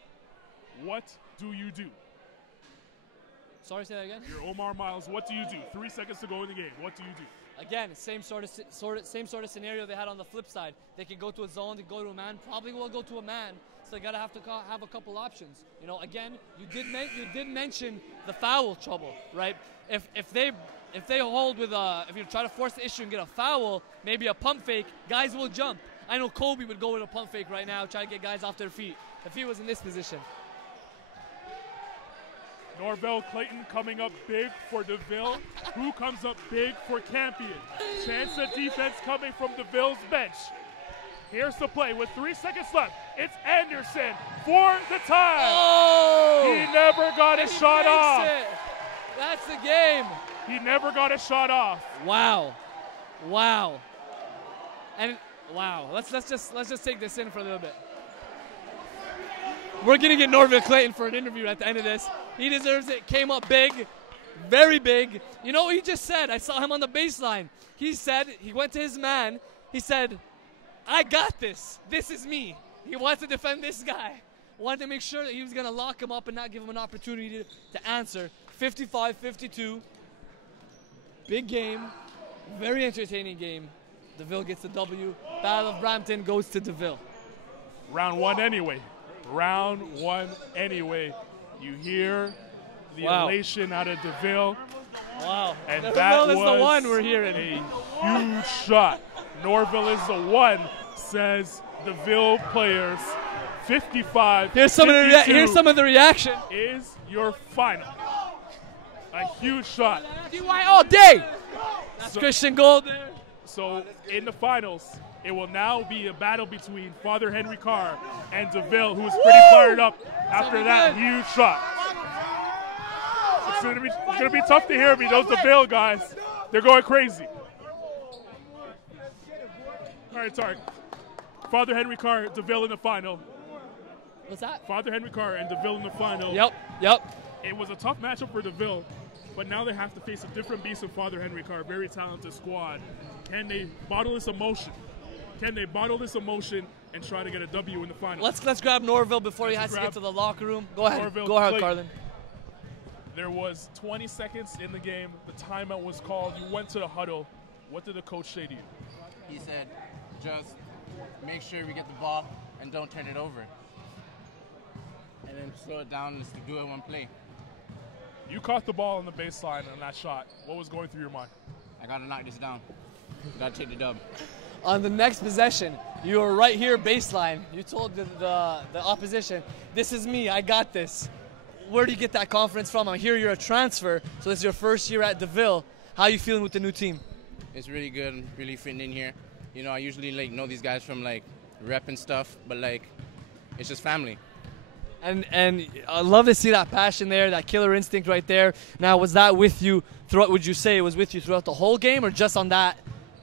What do you do? Sorry, say that again? You're Omar Miles. What do you do? 3 seconds to go in the game. What do you do? Again, same sort of scenario they had on the flip side. They can go to a zone, they go to a man. Probably will go to a man. So they gotta have a couple options. You know, again, you did mention the foul trouble, right? If they hold with if you try to force the issue and get a foul, maybe a pump fake, guys will jump. I know Kobe would go with a pump fake right now, try to get guys off their feet if he was in this position. Norville Clayton coming up big for DeVille. Who comes up big for Campion? Chance of defense coming from DeVille's bench. Here's the play with 3 seconds left. It's Anderson for the tie. Oh! He never got a shot off. That's the game. He never got a shot off. Wow. And wow. Let's just take this in for a little bit. We're gonna get Norville Clayton for an interview at the end of this. He deserves it. Came up big, very big. You know what he just said? I saw him on the baseline. He said, he went to his man. He said, I got this. This is me. He wants to defend this guy. Wanted to make sure that he was going to lock him up and not give him an opportunity to answer. 55-52. Big game. Very entertaining game. DeVille gets the W. Battle of Brampton goes to DeVille. Round one anyway. You hear the elation out of DeVille. Wow. And DeVille that is was the one we're hearing. A huge shot. Norville is the one, says DeVille players. 55. Here's some of the reaction. Is your final. A huge shot. DY all day. That's Christian Gold there. So in the finals, it will now be a battle between Father Henry Carr and DeVille, who is pretty fired up after that huge shot. gonna be tough to hear me. Those DeVille guys, they're going crazy. All right, sorry. Father Henry Carr, DeVille in the final. What's that? Father Henry Carr and DeVille in the final. Yep. It was a tough matchup for DeVille, but now they have to face a different beast of Father Henry Carr, very talented squad. Can they bottle this emotion? And try to get a W in the final? Let's grab Norville before he has to get to the locker room. Go ahead, Carlin. There was 20 seconds in the game. The timeout was called. You went to the huddle. What did the coach say to you? He said, just make sure we get the ball and don't turn it over. And then slow it down and just do it one play. You caught the ball on the baseline on that shot. What was going through your mind? I got to knock this down. Got to take the dub. On the next possession, you were right here baseline. You told the opposition, this is me, I got this. Where do you get that confidence from? I hear you're a transfer, so this is your first year at DeVille. How are you feeling with the new team? It's really good. I'm really fitting in here. You know, I usually know these guys from rep and stuff, but it's just family. And I love to see that passion there, that killer instinct right there. Now, was that with you throughout? Would you say it was with you throughout the whole game, or just on that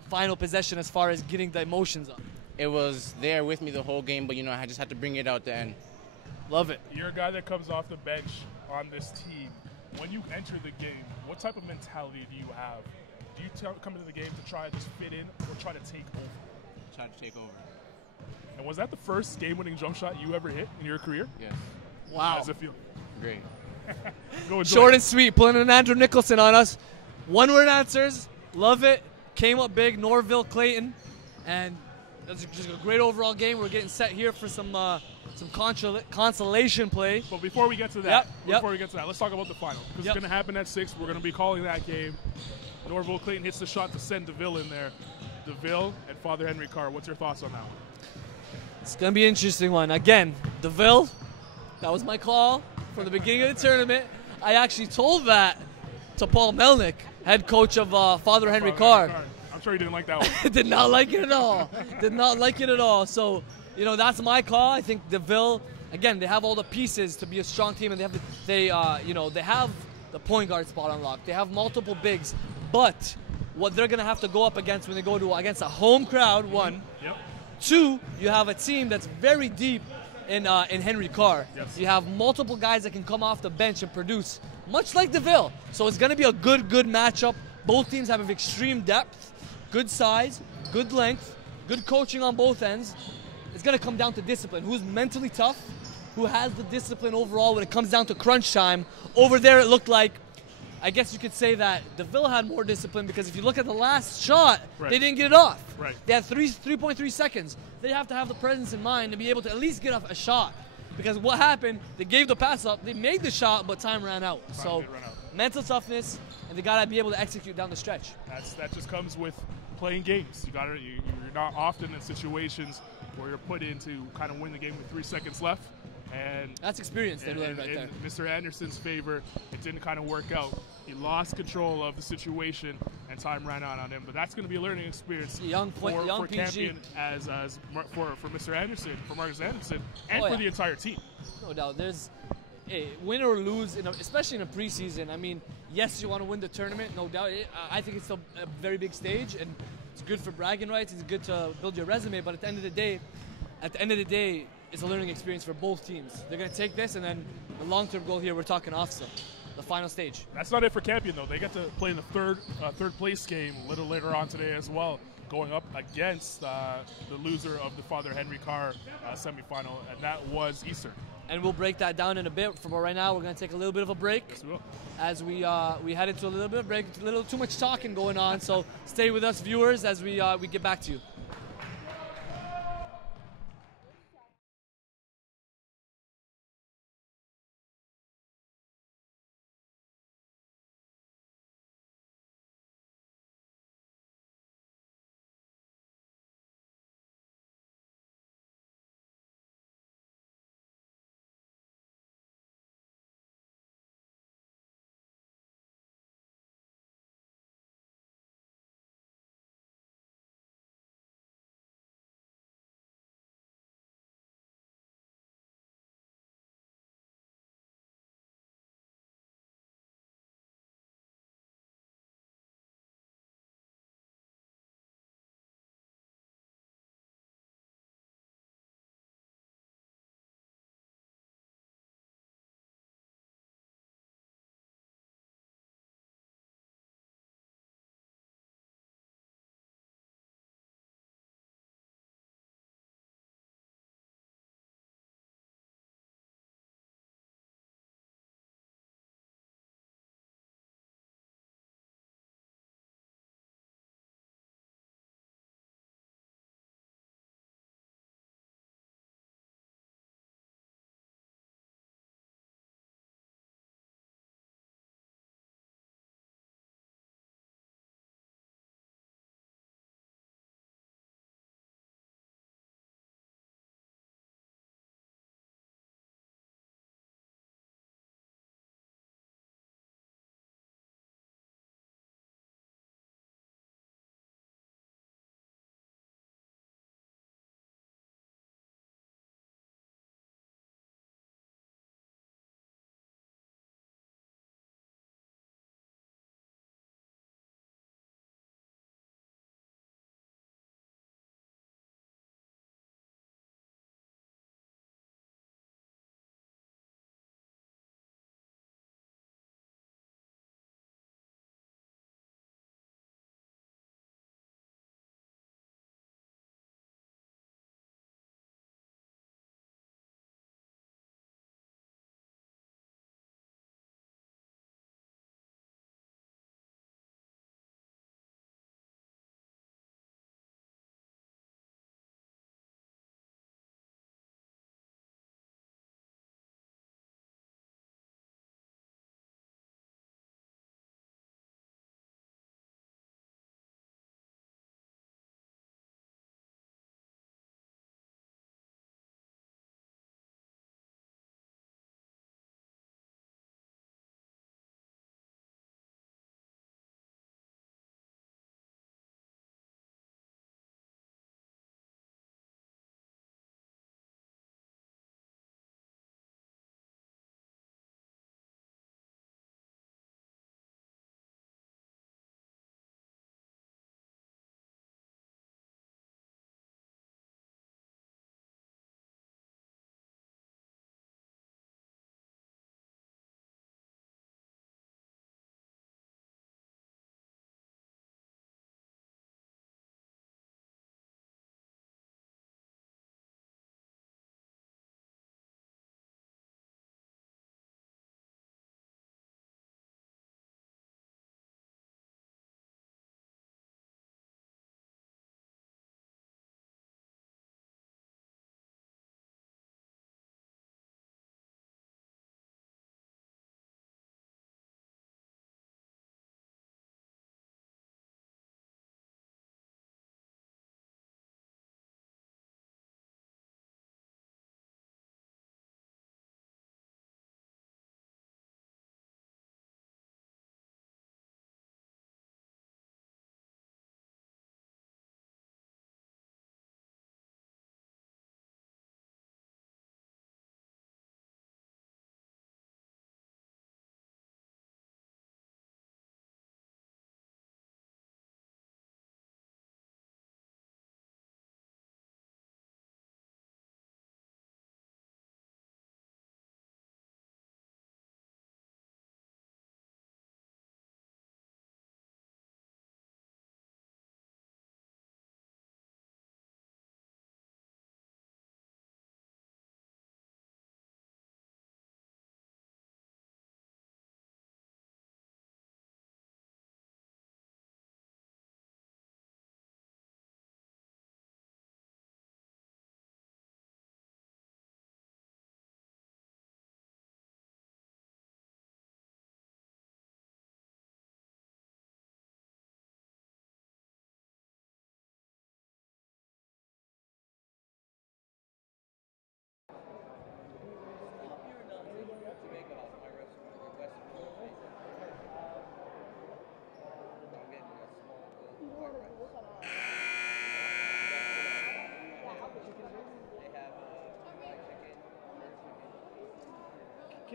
final possession as far as getting the emotions up? It was there with me the whole game, but I just had to bring it out the end. Love it. You're a guy that comes off the bench on this team. When you enter the game, what type of mentality do you have? Do you come into the game to try to just fit in or try to take over? Try to take over. And was that the first game-winning jump shot you ever hit in your career? Yes. Wow. How does it feel? Great. Short and sweet, pulling an Andrew Nicholson on us. One-word answers. Love it. Came up big, Norville, Clayton. And that's just a great overall game. We're getting set here for some consolation play. But before we get to that, let's talk about the final. Because it's going to happen at 6. We're going to be calling that game. Norville, Clayton hits the shot to send DeVille in there. DeVille and Father Henry Carr, what's your thoughts on that one? It's going to be an interesting one. Again, DeVille, that was my call from the beginning of the tournament. I actually told that to Paul Melnick, head coach of Father Henry Carr. I'm sure he didn't like that one. Did not like it at all. Did not like it at all. So, that's my call. I think DeVille, again, they have all the pieces to be a strong team, and they have the point guard spot unlocked. They have multiple bigs, but what they're going to have to go up against when they go against a home crowd, one. Yep. Two, you have a team that's very deep in Henry Carr. Yes. You have multiple guys that can come off the bench and produce, much like DeVille. So it's going to be a good matchup. Both teams have extreme depth, good size, good length, good coaching on both ends. It's going to come down to discipline. Who's mentally tough, who has the discipline overall when it comes down to crunch time. Over there, it looked like, I guess you could say that DeVille had more discipline, because if you look at the last shot, they didn't get it off. Right. They had 3.3 seconds. They have to have the presence in mind to be able to at least get off a shot. Because what happened, they gave the pass up, they made the shot, but time ran out. Mental toughness, and they got to be able to execute down the stretch. That just comes with playing games. You're not often in situations where you're put in to kind of win the game with 3 seconds left. And that's experience they learned right there. In Mr. Anderson's favor, it didn't kind of work out. He lost control of the situation, and time ran out on him. But that's going to be a learning experience for Campion, for Mr. Anderson, for Marcus Anderson, and for the entire team. No doubt. There's win or lose, especially in a preseason. I mean, yes, you want to win the tournament, no doubt. I think it's still a very big stage, and it's good for bragging rights. It's good to build your resume. But at the end of the day, it's a learning experience for both teams. They're going to take this, and then the long-term goal here, we're talking OFSA, the final stage. That's not it for Campion, though. They get to play in the third place game a little later on today as well, going up against the loser of the Father Henry Carr semifinal, and that was Eastern. And we'll break that down in a bit. For right now, we're going to take a little bit of a break. Yes, we will. As we head into a little bit of break, a little too much talking going on. So stay with us, viewers, as we get back to you.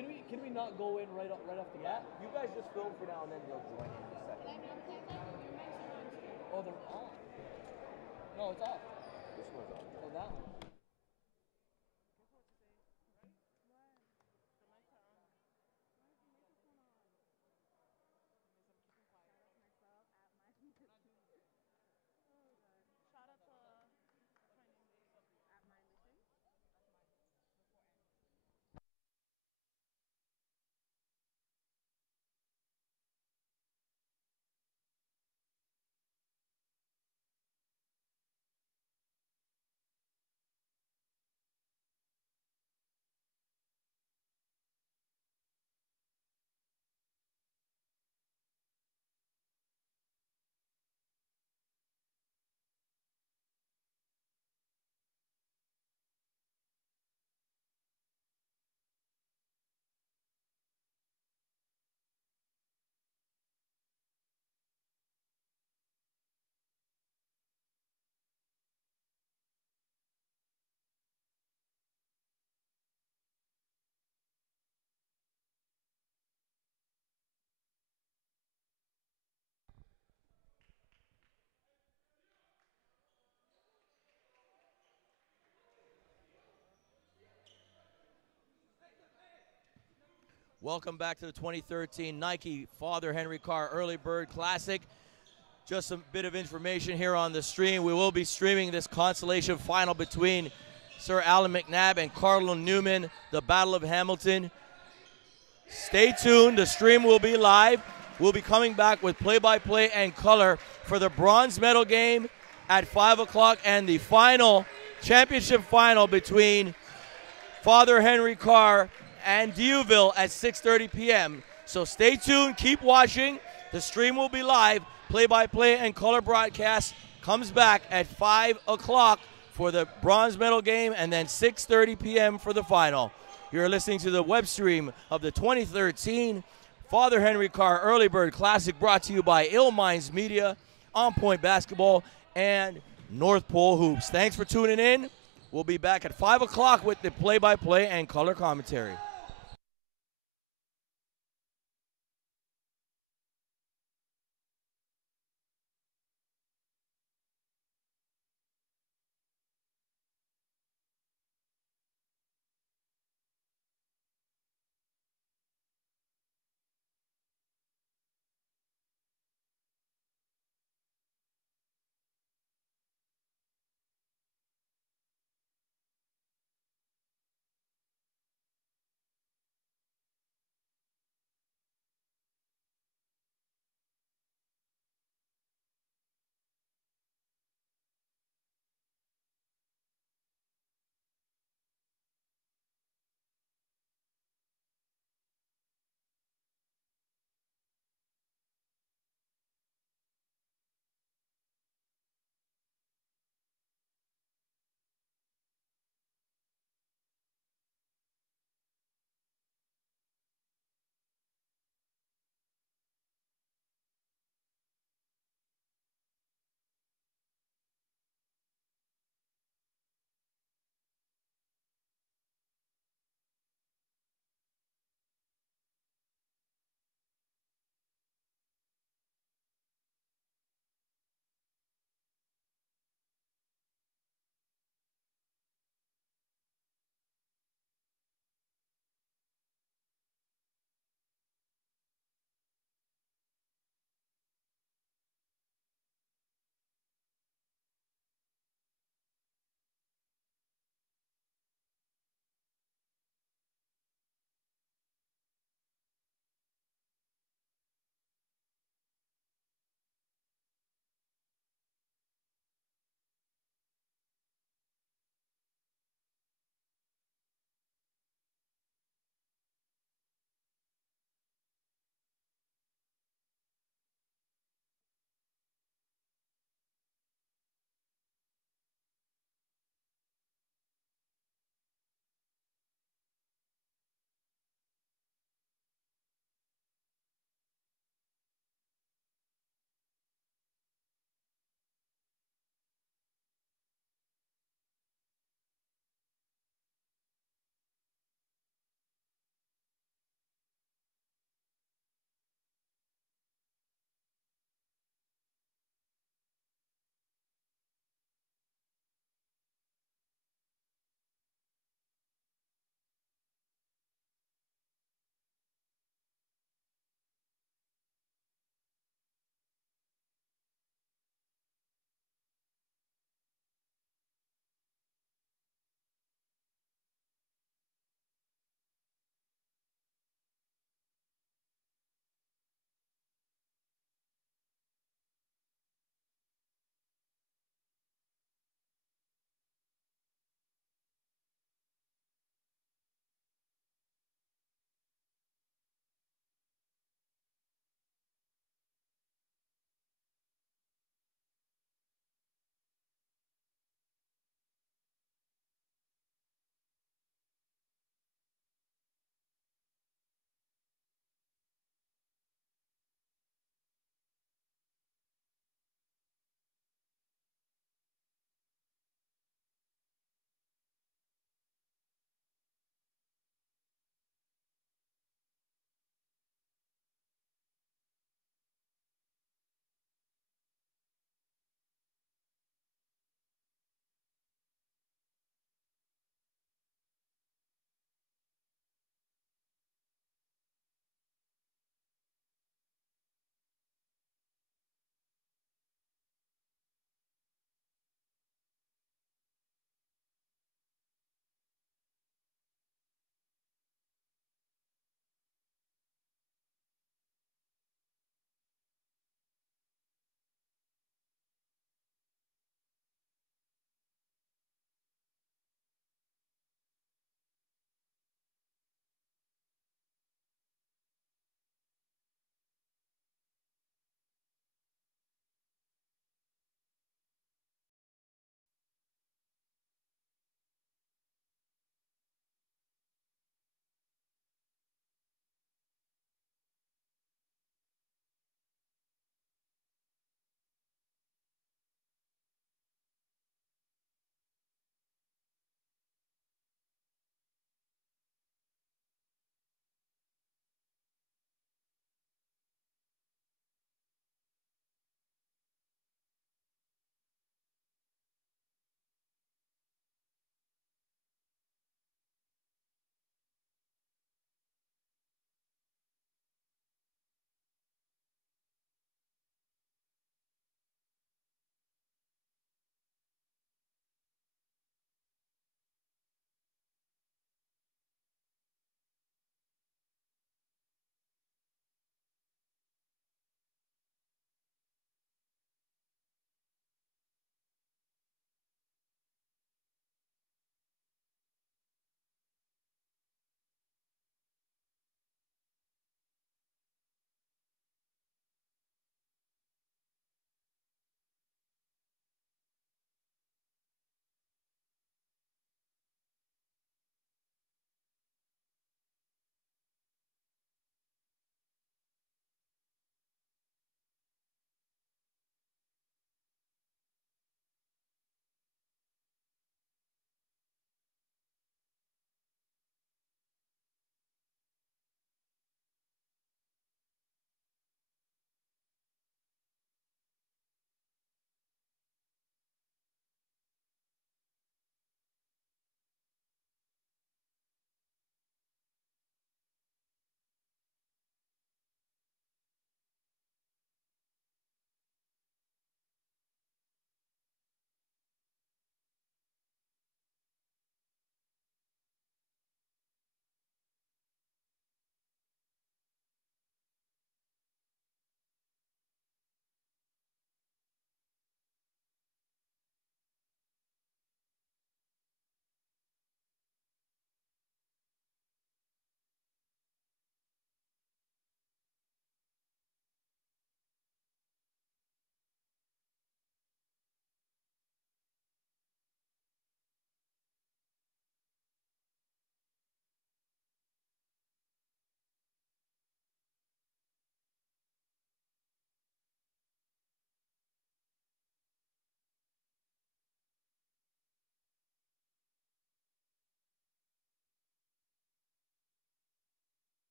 Can we not go in right off the bat? You guys just film for now and then they'll join in a second. Oh, they're on. No, it's off. This one's on. Oh, that one. Welcome back to the 2013 Nike Father Henry Carr Early Bird Classic. Just a bit of information here on the stream. We will be streaming this consolation final between Sir Alan McNabb and Carlo Newman, the Battle of Hamilton. Stay tuned. The stream will be live. We'll be coming back with play-by-play and color for the bronze medal game at 5 o'clock and the final championship final between Father Henry Carr and Dieuville at 6:30 p.m. So stay tuned, keep watching. The stream will be live. Play-by-play and color broadcast comes back at 5 o'clock for the bronze medal game and then 6:30 p.m. for the final. You're listening to the web stream of the 2013 Father Henry Carr Early Bird Classic, brought to you by Ill Minds Media, On Point Basketball, and North Pole Hoops. Thanks for tuning in. We'll be back at 5 o'clock with the play-by-play and color commentary.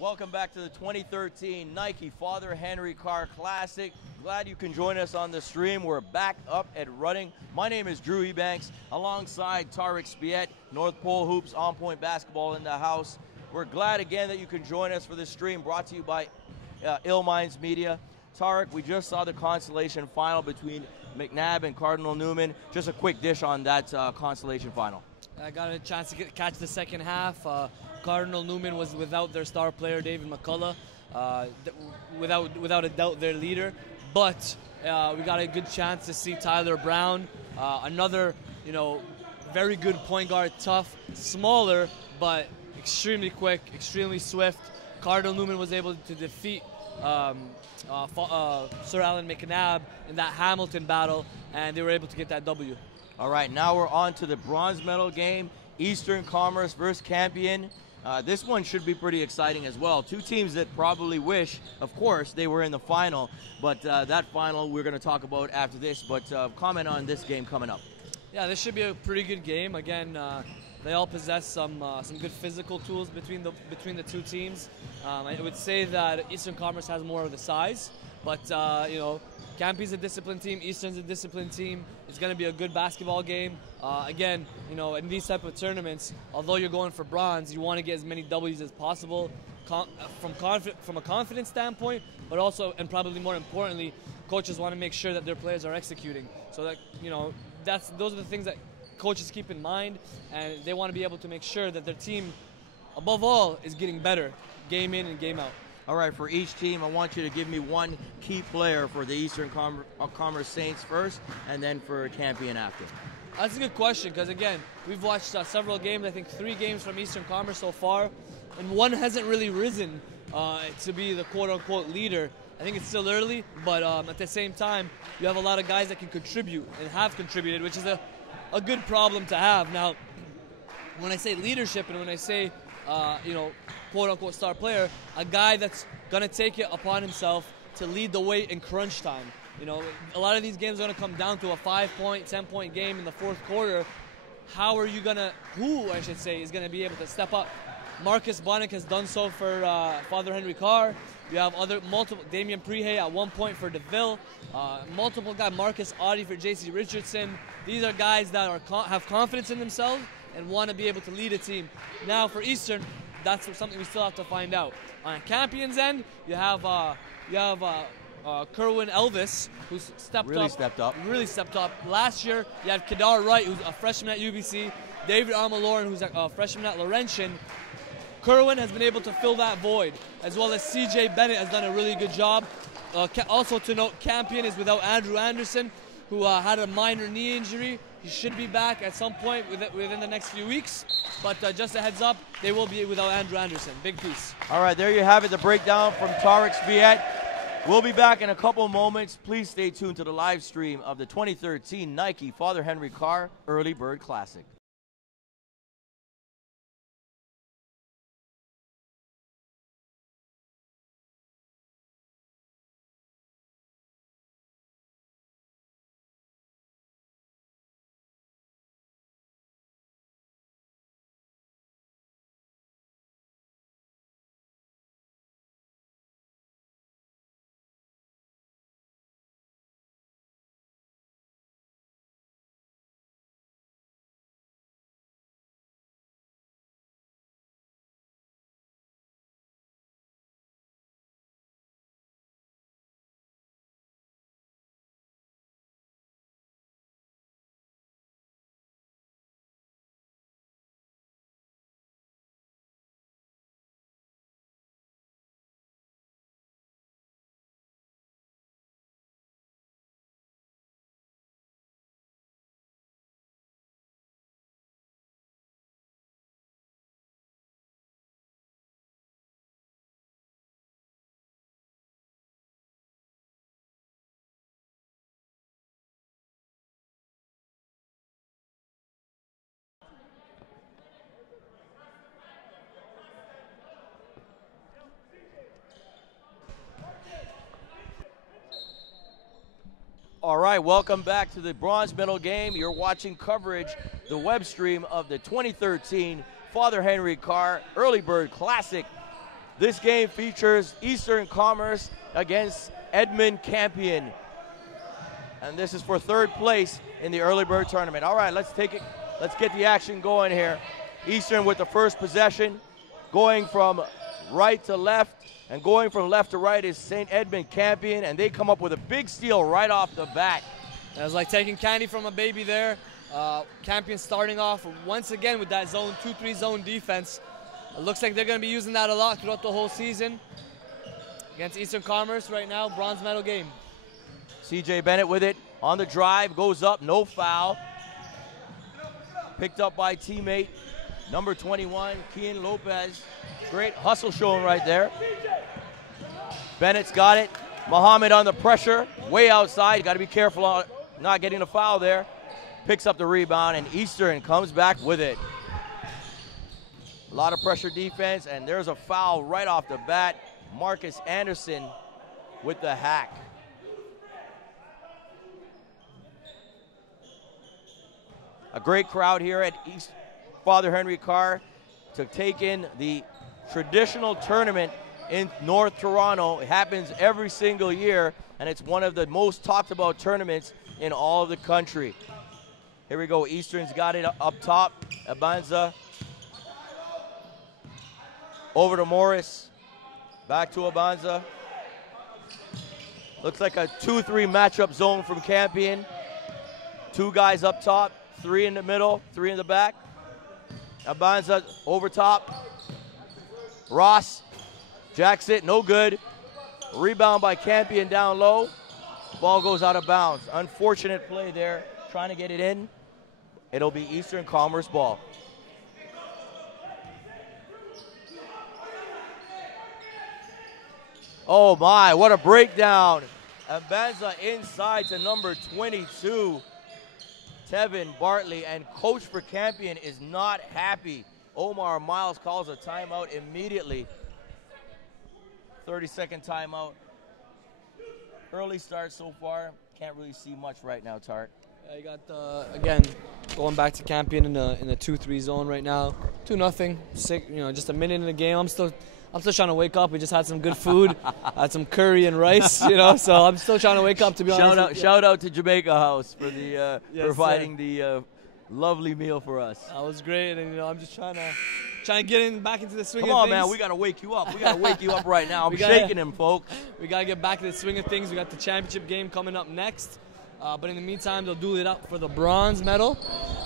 Welcome back to the 2013 Nike Father Henry Carr Classic. Glad you can join us on the stream. We're back up and running. My name is Drew Ebanks, alongside Tarek Spiet, North Pole Hoops, On Point Basketball in the house. We're glad again that you can join us for this stream brought to you by Ill Minds Media. Tarek, we just saw the consolation final between McNabb and Cardinal Newman. Just a quick dish on that consolation final. I got a chance to catch the second half. Cardinal Newman was without their star player, David McCullough, without a doubt their leader. But we got a good chance to see Tyler Brown, another, very good point guard, tough, smaller, but extremely quick, extremely swift. Cardinal Newman was able to defeat Sir Alan McNabb in that Hamilton battle, and they were able to get that W. All right, now we're on to the bronze medal game, Eastern Commerce versus Campion. This one should be pretty exciting as well. Two teams that probably wish, of course, they were in the final, but that final we're going to talk about after this. But comment on this game coming up. Yeah, this should be a pretty good game. Again, they all possess some good physical tools between the two teams. I would say that Eastern Commerce has more of the size, but Campy's a disciplined team, Eastern's a disciplined team. It's going to be a good basketball game. Again, in these type of tournaments, although you're going for bronze, you want to get as many W's as possible from a confidence standpoint, but also, and probably more importantly, coaches want to make sure that their players are executing. So that, those are the things that coaches keep in mind, and they want to be able to make sure that their team, above all, is getting better, game in and game out. All right, for each team, I want you to give me one key player for the Eastern Commerce Saints first, and then for Campion after. That's a good question, because again, we've watched several games, I think 3 games from Eastern Commerce so far, and one hasn't really risen to be the quote-unquote leader. I think it's still early, but at the same time, you have a lot of guys that can contribute and have contributed, which is a good problem to have. Now, when I say leadership and when I say, quote-unquote star player, a guy that's going to take it upon himself to lead the way in crunch time. A lot of these games are going to come down to a 5-point, 10-point game in the fourth quarter. Who is going to be able to step up? Marcus Bonnick has done so for Father Henry Carr. You have multiple, Damian Prehay at one point for DeVille. Multiple guys, Marcus Audie for J.C. Richardson. These are guys that have confidence in themselves and want to be able to lead a team. Now for Eastern, that's something we still have to find out. On Campion's end, you have Kerwin Elvis, who's really stepped up. Last year, you had Kedar Wright, who's a freshman at UBC, David Armaloran, who's a freshman at Laurentian. Kerwin has been able to fill that void, as well as CJ Bennett has done a really good job. Also to note, Campion is without Andrew Anderson, who had a minor knee injury. He should be back at some point within the next few weeks. But just a heads up, they will be without Andrew Anderson. Big piece. All right, there you have it, the breakdown from Tarek Spiet. We'll be back in a couple moments. Please stay tuned to the live stream of the 2013 Nike Father Henry Carr Early Bird Classic. All right, welcome back to the bronze medal game. You're watching coverage, the web stream of the 2013 Father Henry Carr Early Bird Classic. This game features Eastern Commerce against Edmond Campion. And this is for 3rd place in the early bird tournament. All right, let's take it. Let's get the action going here. Eastern with the first possession, going from right to left, and going from left to right is St. Edmond Campion, and they come up with a big steal right off the bat. It was like taking candy from a baby there. Campion starting off once again with that zone 2-3 zone defense. It looks like they're going to be using that a lot throughout the whole season. Against Eastern Commerce right now, bronze medal game. CJ Bennett with it on the drive, goes up, no foul. Picked up by teammate number 21, Kian Lopez. Great hustle showing right there. Bennett's got it. Muhammad on the pressure, way outside. Got to be careful on not getting a foul there. Picks up the rebound, and Eastern comes back with it. A lot of pressure defense, and there's a foul right off the bat. Marcus Anderson with the hack. A great crowd here at East Father Henry Carr to take in the traditional tournament in North Toronto. It happens every single year, and it's one of the most talked about tournaments in all of the country. Here we go. Eastern's got it up top. Abanza. Over to Morris. Back to Abanza. Looks like a 2-3 matchup zone from Campion. 2 guys up top, 3 in the middle, 3 in the back. Abanza over top. Ross jacks it, no good. Rebound by Campion down low. Ball goes out of bounds. Unfortunate play there, trying to get it in. It'll be Eastern Commerce ball. Oh my, what a breakdown. Abanza inside to number 22, Tevin Bartley, and coach for Campion is not happy. Omar Miles calls a timeout immediately. 30-second timeout. Early start so far. Can't really see much right now, Tart. Yeah, you got, again, going back to Campion in the 2-3 zone right now. 2-0, just a minute in the game. I'm still trying to wake up. We just had some good food, had some curry and rice, so I'm still trying to wake up, to be honest. Shout out to Jamaica House for the providing the lovely meal for us. That was great, and I'm just trying to get back into the swing of things. Come on, man, we gotta wake you up. We gotta wake you up right now. I'm shaking him, folks. We gotta get back to the swing of things. We got the championship game coming up next. But in the meantime, they'll duel it up for the bronze medal.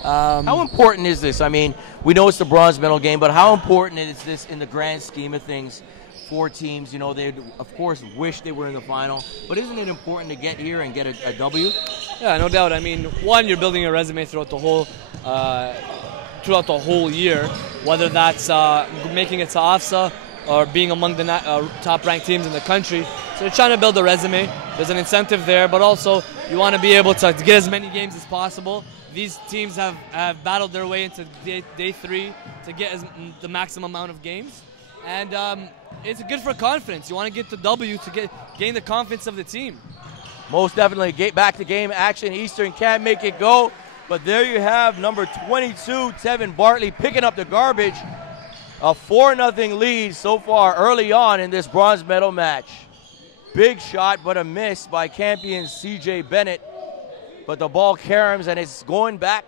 How important is this? I mean, we know it's the bronze medal game, but how important is this in the grand scheme of things? 4 teams, they of course wish they were in the final, but isn't it important to get here and get a W? Yeah, no doubt. I mean, one, you're building a resume throughout the whole year, whether that's making it to OFSA or being among the top-ranked teams in the country. So you're trying to build a resume. There's an incentive there, but also you want to be able to get as many games as possible. These teams have battled their way into day 3 to get the maximum amount of games. And it's good for confidence. You want to get the W to gain the confidence of the team. Most definitely. Back to game action. Eastern can't make it go. But there you have number 22, Tevin Bartley, picking up the garbage. A 4-0 lead so far early on in this bronze medal match. Big shot, but a miss by Campion's CJ Bennett. But the ball caroms, and it's going back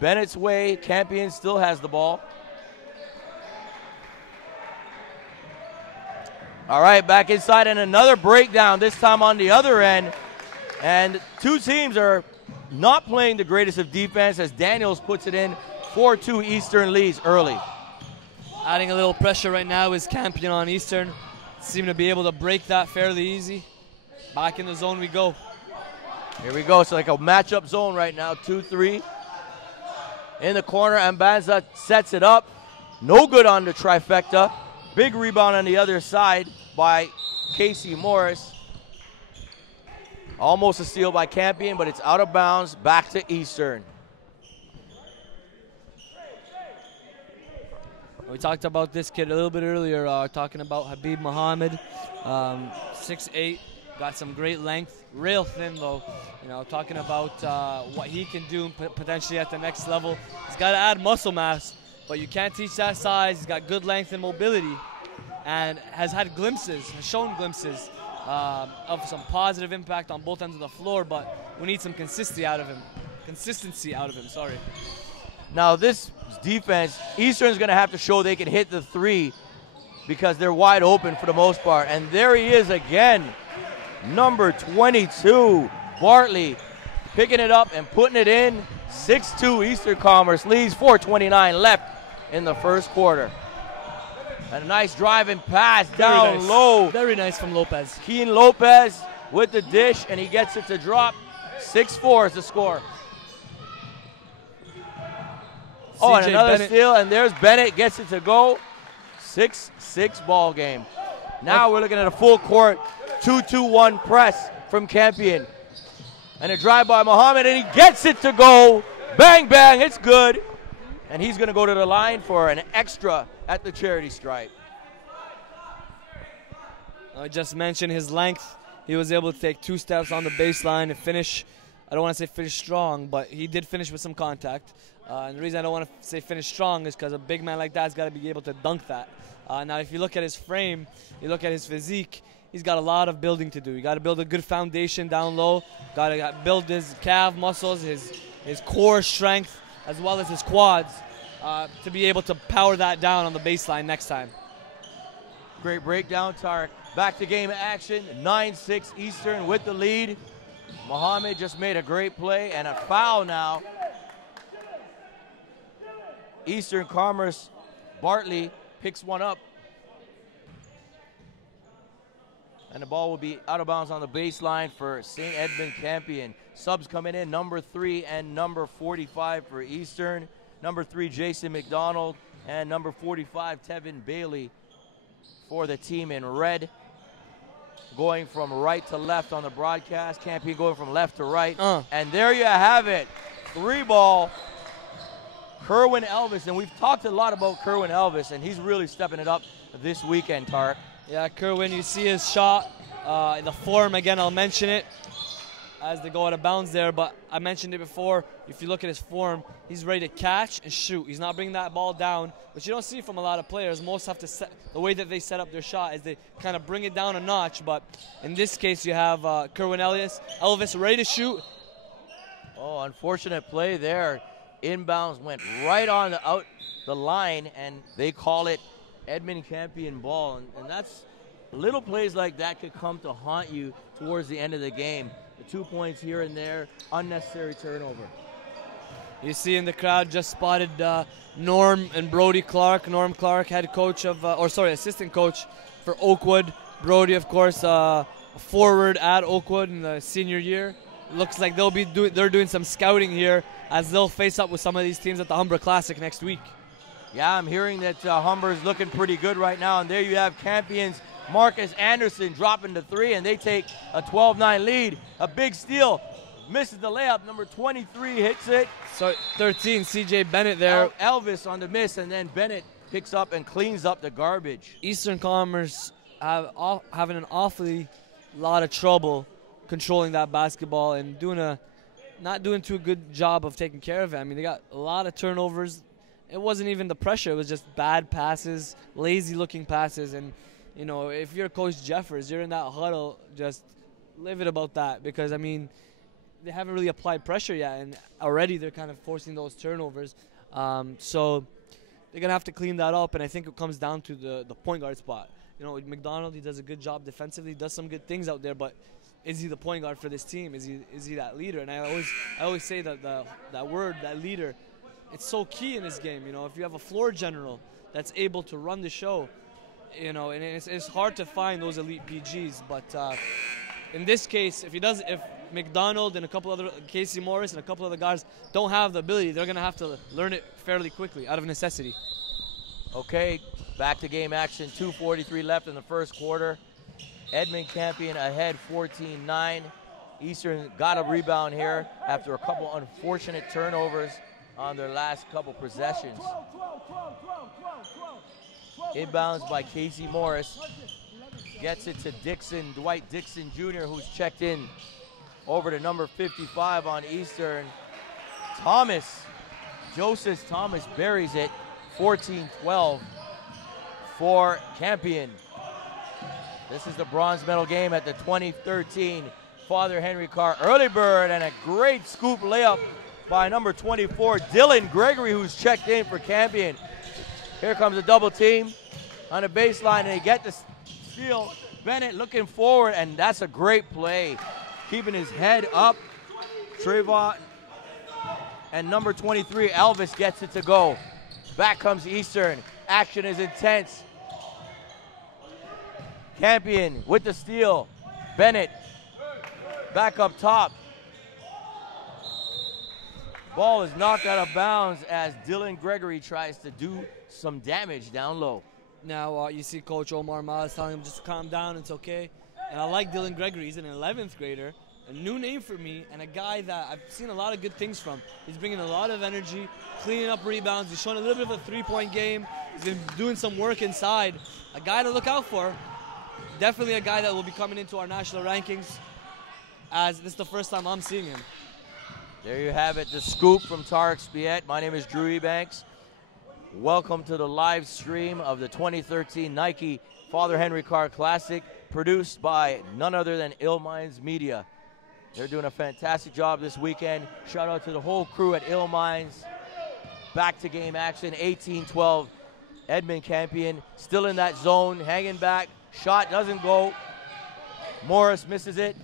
Bennett's way. Campion still has the ball. All right, back inside, and another breakdown, this time on the other end. And 2 teams are not playing the greatest of defense as Daniels puts it in. 4-2 Eastern leads early. Adding a little pressure right now is Campion on Eastern. Seem to be able to break that fairly easy. Back in the zone we go. Here we go. It's like a matchup zone right now. 2-3. In the corner, Ambanza sets it up. No good on the trifecta. Big rebound on the other side by Casey Morris. Almost a steal by Campion, but it's out of bounds. Back to Eastern. We talked about this kid a little bit earlier, talking about Habib Muhammad, 6'8", got some great length, real thin though. Talking about what he can do potentially at the next level. He's got to add muscle mass, but you can't teach that size. He's got good length and mobility. and has had glimpses, has shown glimpses of some positive impact on both ends of the floor, but we need some consistency out of him. Sorry. Now this defense, Eastern's going to have to show they can hit the three because they're wide open for the most part. And there he is again, number 22, Bartley, picking it up and putting it in. 6-2 Eastern Commerce leads, 4:29 left in the first quarter. And a nice driving pass down low. Very nice from Lopez. Keen Lopez with the dish, and he gets it to drop. 6-4 is the score. Oh, and another steal, and there's Bennett, gets it to go. 6-6 ball game. Now we're looking at a full court 2-2-1 press from Campion. And a drive by Muhammad, and he gets it to go. Bang, bang, it's good. And he's going to go to the line for an extra at the charity stripe. I just mentioned his length. He was able to take 2 steps on the baseline and finish. I don't want to say finish strong, but he did finish with some contact. And the reason I don't want to say finish strong is because a big man like that's got to be able to dunk that. Now, if you look at his frame, you look at his physique, he's got a lot of building to do. You got to build a good foundation down low. Got to build his calf muscles, his core strength, as well as his quads, to be able to power that down on the baseline next time. Great breakdown, Tarek. Back to game action, 9-6 Eastern with the lead. Muhammad just made a great play and a foul now. Eastern Commerce, Bartley picks one up. And the ball will be out of bounds on the baseline for St. Edmund Campion. Subs coming in, number 3 and number 45 for Eastern. Number 3, Jason McDonald, and number 45, Tevin Bailey for the team in red. Going from right to left on the broadcast. Campion going from left to right. And there you have it. 3-ball. Kerwin Elvis, and we've talked a lot about Kerwin Elvis, and he's really stepping it up this weekend, Tarek. Yeah, Kerwin, you see his shot, the form, again, I'll mention it as they go out of bounds there, but I mentioned it before. If you look at his form, he's ready to catch and shoot. He's not bringing that ball down, which you don't see from a lot of players. Most have to set, the way that they set up their shot is they kind of bring it down a notch, but in this case you have Kerwin Elvis ready to shoot. Oh, unfortunate play there. Inbounds went right on the line, and they call it Edmund Campion ball. And that's little plays like that could come to haunt you towards the end of the game. The 2 points here and there, unnecessary turnover. You see in the crowd just spotted Norm and Brody Clark. Norm Clark, head coach of, assistant coach for Oakwood. Brody, of course, a forward at Oakwood in the senior year. Looks like they're doing some scouting here as they'll face up with some of these teams at the Humber Classic next week. Yeah, I'm hearing that Humber's looking pretty good right now, and there you have Campion's Marcus Anderson dropping the 3, and they take a 12-9 lead. A big steal, misses the layup. Number 23 hits it. So 13, CJ Bennett there. Elvis on the miss, and then Bennett picks up and cleans up the garbage. Eastern Commerce having an awfully lot of trouble controlling that basketball and not doing too good job of taking care of it. I mean, they got a lot of turnovers. It wasn't even the pressure. It was just bad passes, lazy-looking passes. And, you know, if you're Coach Jeffers, you're in that huddle, just livid about that because, I mean, they haven't really applied pressure yet, and already they're kind of forcing those turnovers. So they're going to have to clean that up, and I think it comes down to the point guard spot. You know, McDonald, he does a good job defensively, does some good things out there, but is he the point guard for this team? Is he that leader? And I always say that that leader, it's so key in this game. You know, if you have a floor general that's able to run the show, you know, and it's hard to find those elite PGs. But in this case, if McDonald and a couple other, Casey Morris and a couple other guys don't have the ability, they're going to have to learn it fairly quickly out of necessity. Okay, back to game action. 2:43 left in the first quarter. Edmund Campion ahead 14-9. Eastern got a rebound here after a couple unfortunate turnovers on their last couple possessions. Inbounds by Casey Morris. Gets it to Dixon, Dwight Dixon Jr., who's checked in over to number 55 on Eastern. Joseph Thomas buries it, 14-12. for Campion. This is the bronze medal game at the 2013 Father Henry Carr early bird, and a great scoop layup by number 24, Dylan Gregory, who's checked in for Campion. Here comes a double team on the baseline, and they get the steal. Bennett looking forward, and that's a great play. Keeping his head up. Trayvon and number 23, Elvis, gets it to go. Back comes Eastern. Action is intense. Campion with the steal. Bennett back up top. Ball is knocked out of bounds as Dylan Gregory tries to do some damage down low. Now you see Coach Omar Miles telling him just to calm down, it's okay. And I like Dylan Gregory. He's an 11th grader, a new name for me, and a guy that I've seen a lot of good things from. He's bringing a lot of energy, cleaning up rebounds. He's showing a little bit of a three-point game. He's been doing some work inside. A guy to look out for. Definitely a guy that will be coming into our national rankings, as this is the first time I'm seeing him. There you have it, the scoop from Tarek Spiet. My name is Drew Ebanks. Welcome to the live stream of the 2013 Nike Father Henry Carr Classic, produced by none other than Ill Minds Media. They're doing a fantastic job this weekend. Shout out to the whole crew at Ill Minds. Back to game action, 18-12. Edmund Campion still in that zone, hanging back. Shot doesn't go. Morris misses it.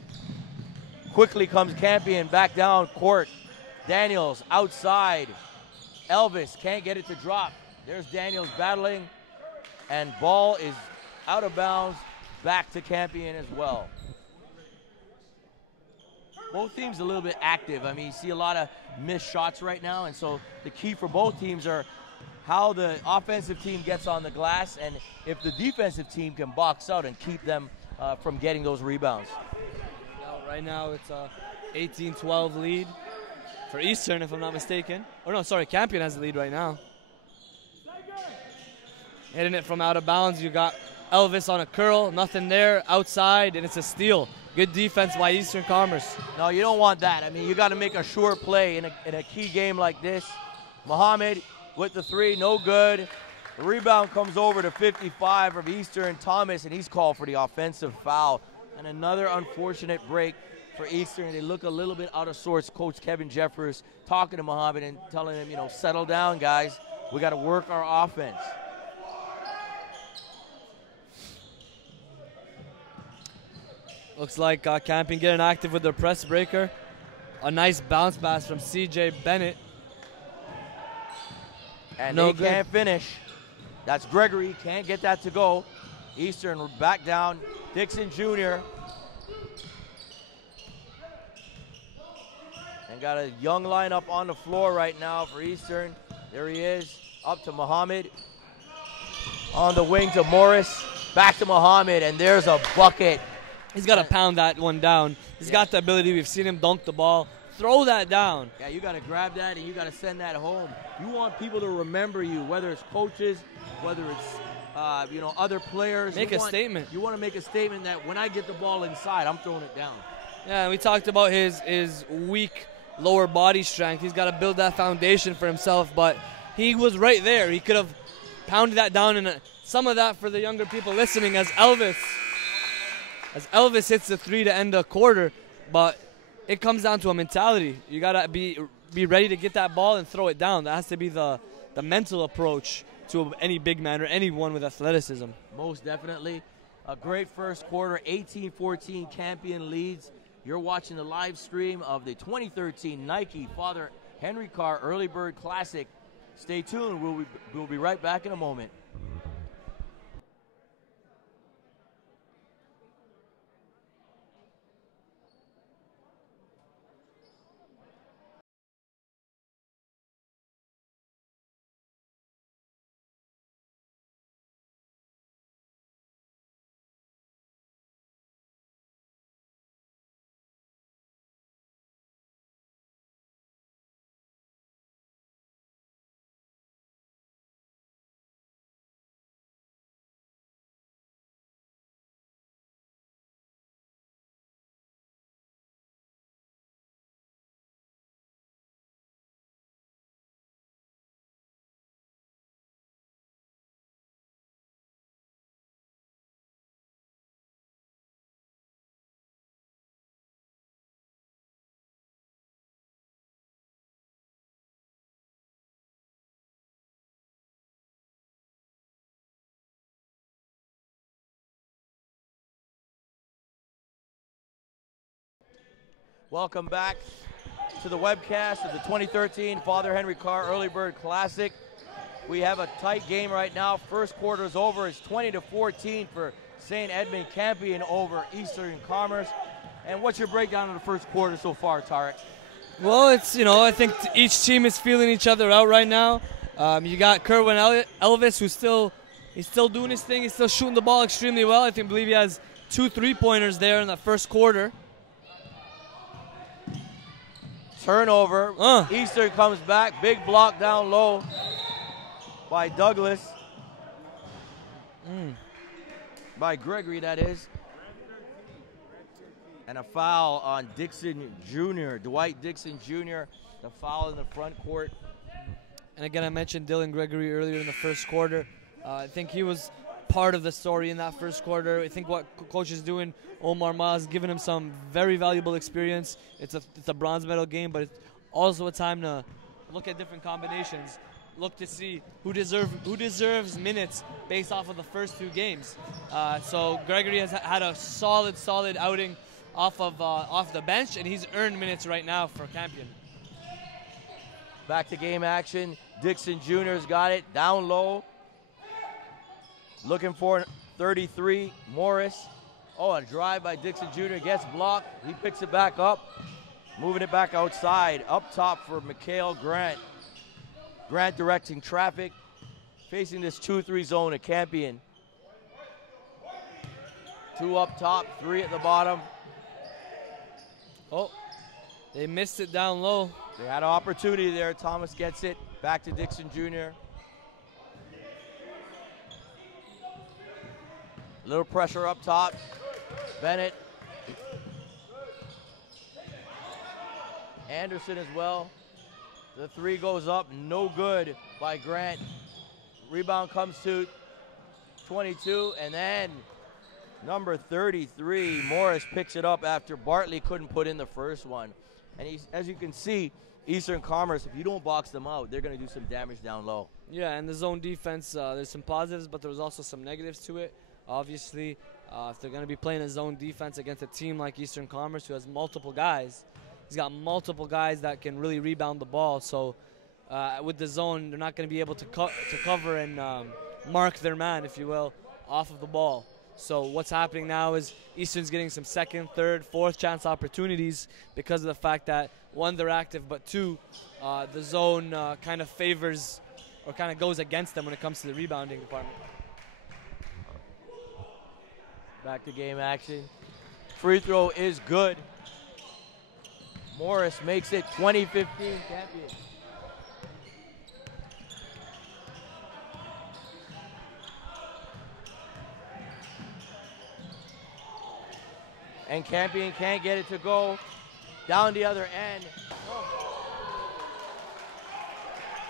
Quickly comes Campion back down court. Daniels outside. Elvis can't get it to drop. There's Daniels battling. And ball is out of bounds. Back to Campion as well. Both teams a little bit active. I mean, you see a lot of missed shots right now. And so the key for both teams are how the offensive team gets on the glass and if the defensive team can box out and keep them from getting those rebounds. Right now it's a 18-12 lead for Eastern, if I'm not mistaken. Oh no, sorry, Campion has the lead right now. Hitting it from out of bounds, you got Elvis on a curl, nothing there, outside, and it's a steal. Good defense by Eastern Commerce. No, you don't want that. I mean, you got to make a sure play in a key game like this. Muhammad with the three, no good. The rebound comes over to 55 of Eastern Thomas, and he's called for the offensive foul. And another unfortunate break for Eastern. They look a little bit out of sorts. Coach Kevin Jeffers talking to Muhammad and telling him, you know, settle down, guys. We got to work our offense. Looks like Campion getting active with their press breaker. A nice bounce pass from C.J. Bennett. And they can't finish. That's Gregory. Can't get that to go. Eastern back down. Dixon Jr. And got a young lineup on the floor right now for Eastern. There he is. Up to Muhammad. On the wing to Morris. Back to Muhammad. And there's a bucket. He's got to pound that one down. He's got the ability. We've seen him dunk the ball. Throw that down. Yeah, you got to grab that and you got to send that home. You want people to remember you, whether it's coaches, whether it's you know, other players. Make a statement. You want to make a statement that when I get the ball inside, I'm throwing it down. Yeah, we talked about his weak lower body strength. He's got to build that foundation for himself, but he was right there. He could have pounded that down, and some of that for the younger people listening as Elvis hits the three to end a quarter, but it comes down to a mentality. You got to be ready to get that ball and throw it down. That has to be the mental approach to any big man or anyone with athleticism. Most definitely. A great first quarter, 18-14 Campion leads. You're watching the live stream of the 2013 Nike Father Henry Carr Early Bird Classic. Stay tuned. We'll be right back in a moment. Welcome back to the webcast of the 2013 Father Henry Carr Early Bird Classic. We have a tight game right now. First quarter is over. It's 20-14 for St. Edmund Campion over Eastern Commerce. And what's your breakdown of the first quarter so far, Tarek? Well, it's, I think each team is feeling each other out right now. You got Kerwin Elvis, who's he's still doing his thing. He's still shooting the ball extremely well. I believe he has 2 3-pointers there in the first quarter. Turnover. Eastern comes back. Big block down low by Douglas. By Gregory, that is. And a foul on Dixon Jr., Dwight Dixon Jr., the foul in the front court. And again, I mentioned Dylan Gregory earlier in the first quarter. I think he was part of the story in that first quarter. I think what coach is doing, Omar Maz, giving him some very valuable experience. It's a bronze medal game, but it's also a time to look at different combinations. Look to see who deserves minutes based off of the first 2 games. So Gregory has had a solid outing off the bench, and he's earned minutes right now for Campion. Back to game action. Dixon Jr.'s got it down low. Looking for 33, Morris. Oh, a drive by Dixon Jr. gets blocked. He picks it back up, moving it back outside. Up top for Mikhail Grant. Grant directing traffic, facing this 2-3 zone at Campion. 2 up top, 3 at the bottom. Oh, they missed it down low. They had an opportunity there. Thomas gets it. Back to Dixon Jr. A little pressure up top. Bennett. Anderson as well. The 3 goes up. No good by Grant. Rebound comes to 22. And then number 33, Morris, picks it up after Bartley couldn't put in the first one. And as you can see, Eastern Commerce, if you don't box them out, they're going to do some damage down low. Yeah, and the zone defense, there's some positives, but there's also some negatives to it. Obviously, if they're going to be playing a zone defense against a team like Eastern Commerce, who has multiple guys, he's got multiple guys that can really rebound the ball. So with the zone, they're not going to be able to cover and mark their man, if you will, off of the ball. So what's happening now is Eastern's getting some second, third, fourth chance opportunities because of the fact that, 1, they're active, but 2, the zone kind of favors or kind of goes against them when it comes to the rebounding department. Back to game action. Free throw is good. Morris makes it 20-15 Campion. And Campion can't get it to go. Down the other end.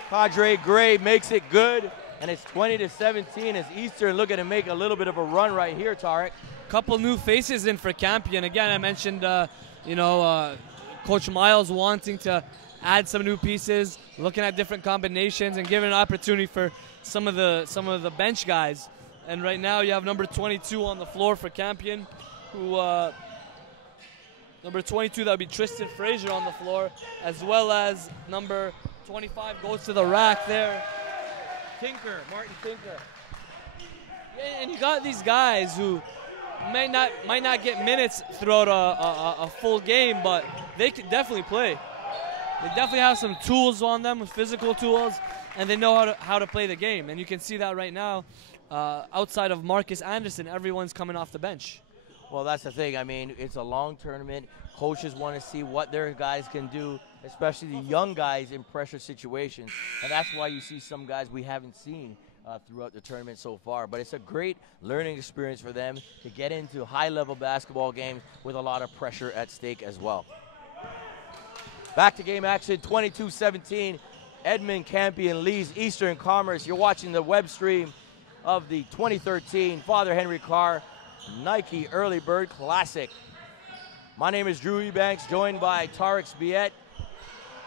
Padre Gray makes it good, and it's 20-17 as Eastern looking to make a little bit of a run right here, Tarek. Couple new faces in for Campion. Again, I mentioned, Coach Miles wanting to add some new pieces, looking at different combinations, and giving an opportunity for some of the bench guys. And right now, you have number 22 on the floor for Campion, who. Number 22, that would be Tristan Frazier on the floor, as well as number 25 goes to the rack there. Martin Tinker. Yeah, and you got these guys who might not get minutes throughout a full game, but they can definitely play. They definitely have some tools on them, physical tools, and they know how to play the game. And you can see that right now. Outside of Marcus Anderson, everyone's coming off the bench. Well, that's the thing. I mean, it's a long tournament. Coaches want to see what their guys can do, especially the young guys in pressure situations. And that's why you see some guys we haven't seen throughout the tournament so far. But it's a great learning experience for them to get into high-level basketball games with a lot of pressure at stake as well. Back to game action, 22-17. Edmund Campion leads Eastern Commerce. You're watching the web stream of the 2013 Father Henry Carr Nike Early Bird Classic. My name is Drew Ebanks, joined by Tarek Spiet,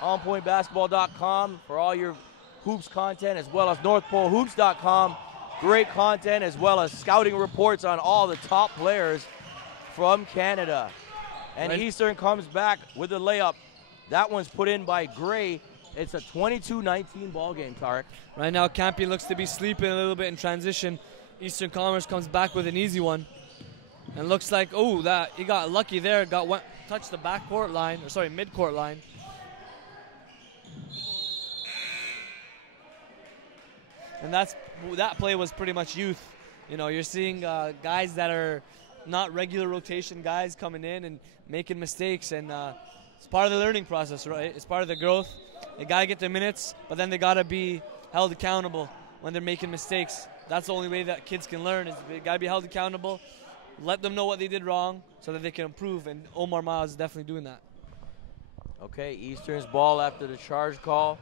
OnPointBasketball.com for all your hoops content, as well as NorthPoleHoops.com. Great content, as well as scouting reports on all the top players from Canada. And Eastern comes back with a layup. That one's put in by Gray. It's a 22-19 ball game, Tarek. Right now, Campion looks to be sleeping a little bit in transition. Eastern Commerce comes back with an easy one. And looks like, oh, that he got lucky there. Touched the backcourt line, or sorry, midcourt line. And that play was pretty much youth. You know, you're seeing guys that are not regular rotation guys coming in and making mistakes, and it's part of the learning process, right? It's part of the growth. They got to get their minutes, but then they got to be held accountable when they're making mistakes. That's the only way that kids can learn, is they got to be held accountable, let them know what they did wrong so that they can improve, and Omar Miles is definitely doing that. Okay, Eastern's ball after the charge call.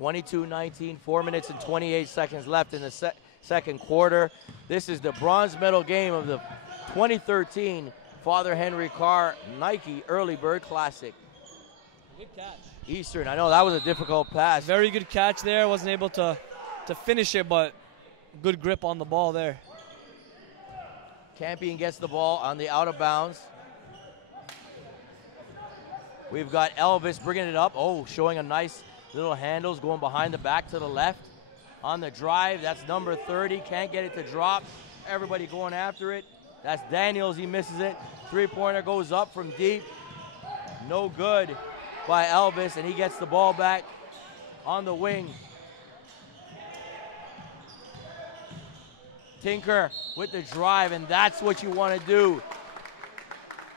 22-19, 4 minutes and 28 seconds left in the second quarter. This is the bronze medal game of the 2013 Father Henry Carr Nike Early Bird Classic. Good catch. Eastern, I know that was a difficult pass. Very good catch there. Wasn't able to finish it, but good grip on the ball there. Campion gets the ball on the out of bounds. We've got Elvis bringing it up. Oh, showing a nice little handles, going behind the back to the left. On the drive, that's number 30. Can't get it to drop. Everybody going after it. That's Daniels, he misses it. Three-pointer goes up from deep. No good by Elvis, and he gets the ball back on the wing. Tinker with the drive, and that's what you want to do.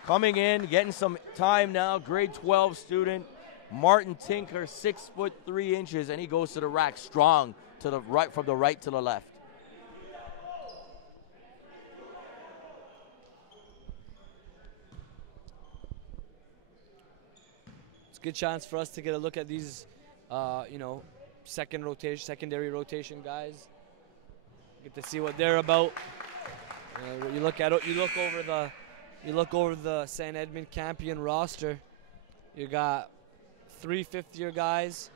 Coming in, getting some time now, grade 12 student, Martin Tinker, 6'3", and he goes to the rack strong to the right, from the right to the left. It's a good chance for us to get a look at these, secondary rotation guys. Get to see what they're about. You look over the St. Edmund Campion roster. You got 3 fifth-year guys,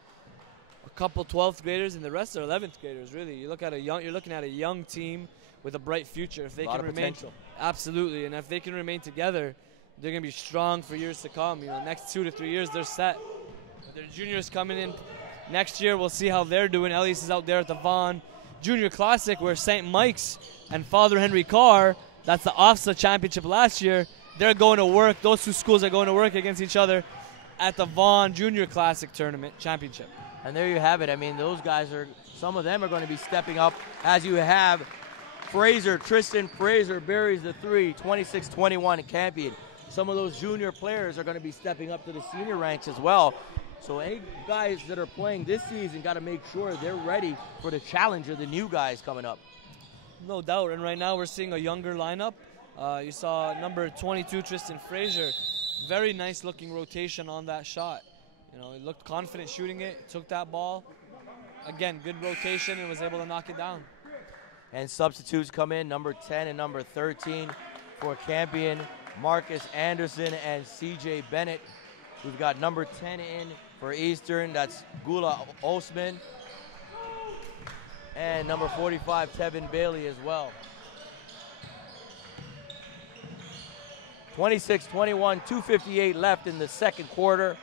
a couple 12th graders, and the rest are 11th graders. Really, you're looking at a young team with a bright future. If they can remain, absolutely, and if they can remain together, they're gonna be strong for years to come. Next 2 to 3 years, they're set. Their juniors coming in next year. We'll see how they're doing. Elias is out there at the Vaughan Junior Classic, where St. Mike's and Father Henry Carr, that's the OFSA championship last year, they're going to work. Those two schools are going to work against each other at the Vaughan Junior Classic Tournament Championship. And there you have it. I mean, those guys some of them are going to be stepping up, as you have Tristan Fraser buries the three, 26-21 in Campion. Some of those junior players are going to be stepping up to the senior ranks as well. So any guys that are playing this season got to make sure they're ready for the challenge of the new guys coming up. No doubt, and right now we're seeing a younger lineup. You saw number 22, Tristan Fraser. Very nice looking rotation on that shot. He looked confident shooting it, took that ball. Again, good rotation, and was able to knock it down. And substitutes come in, number 10 and number 13 for Campion, Marcus Anderson and CJ Bennett. We've got number 10 in for Eastern, that's Gula Osman. And number 45, Tevin Bailey as well. 26-21, 2:58 left in the second quarter.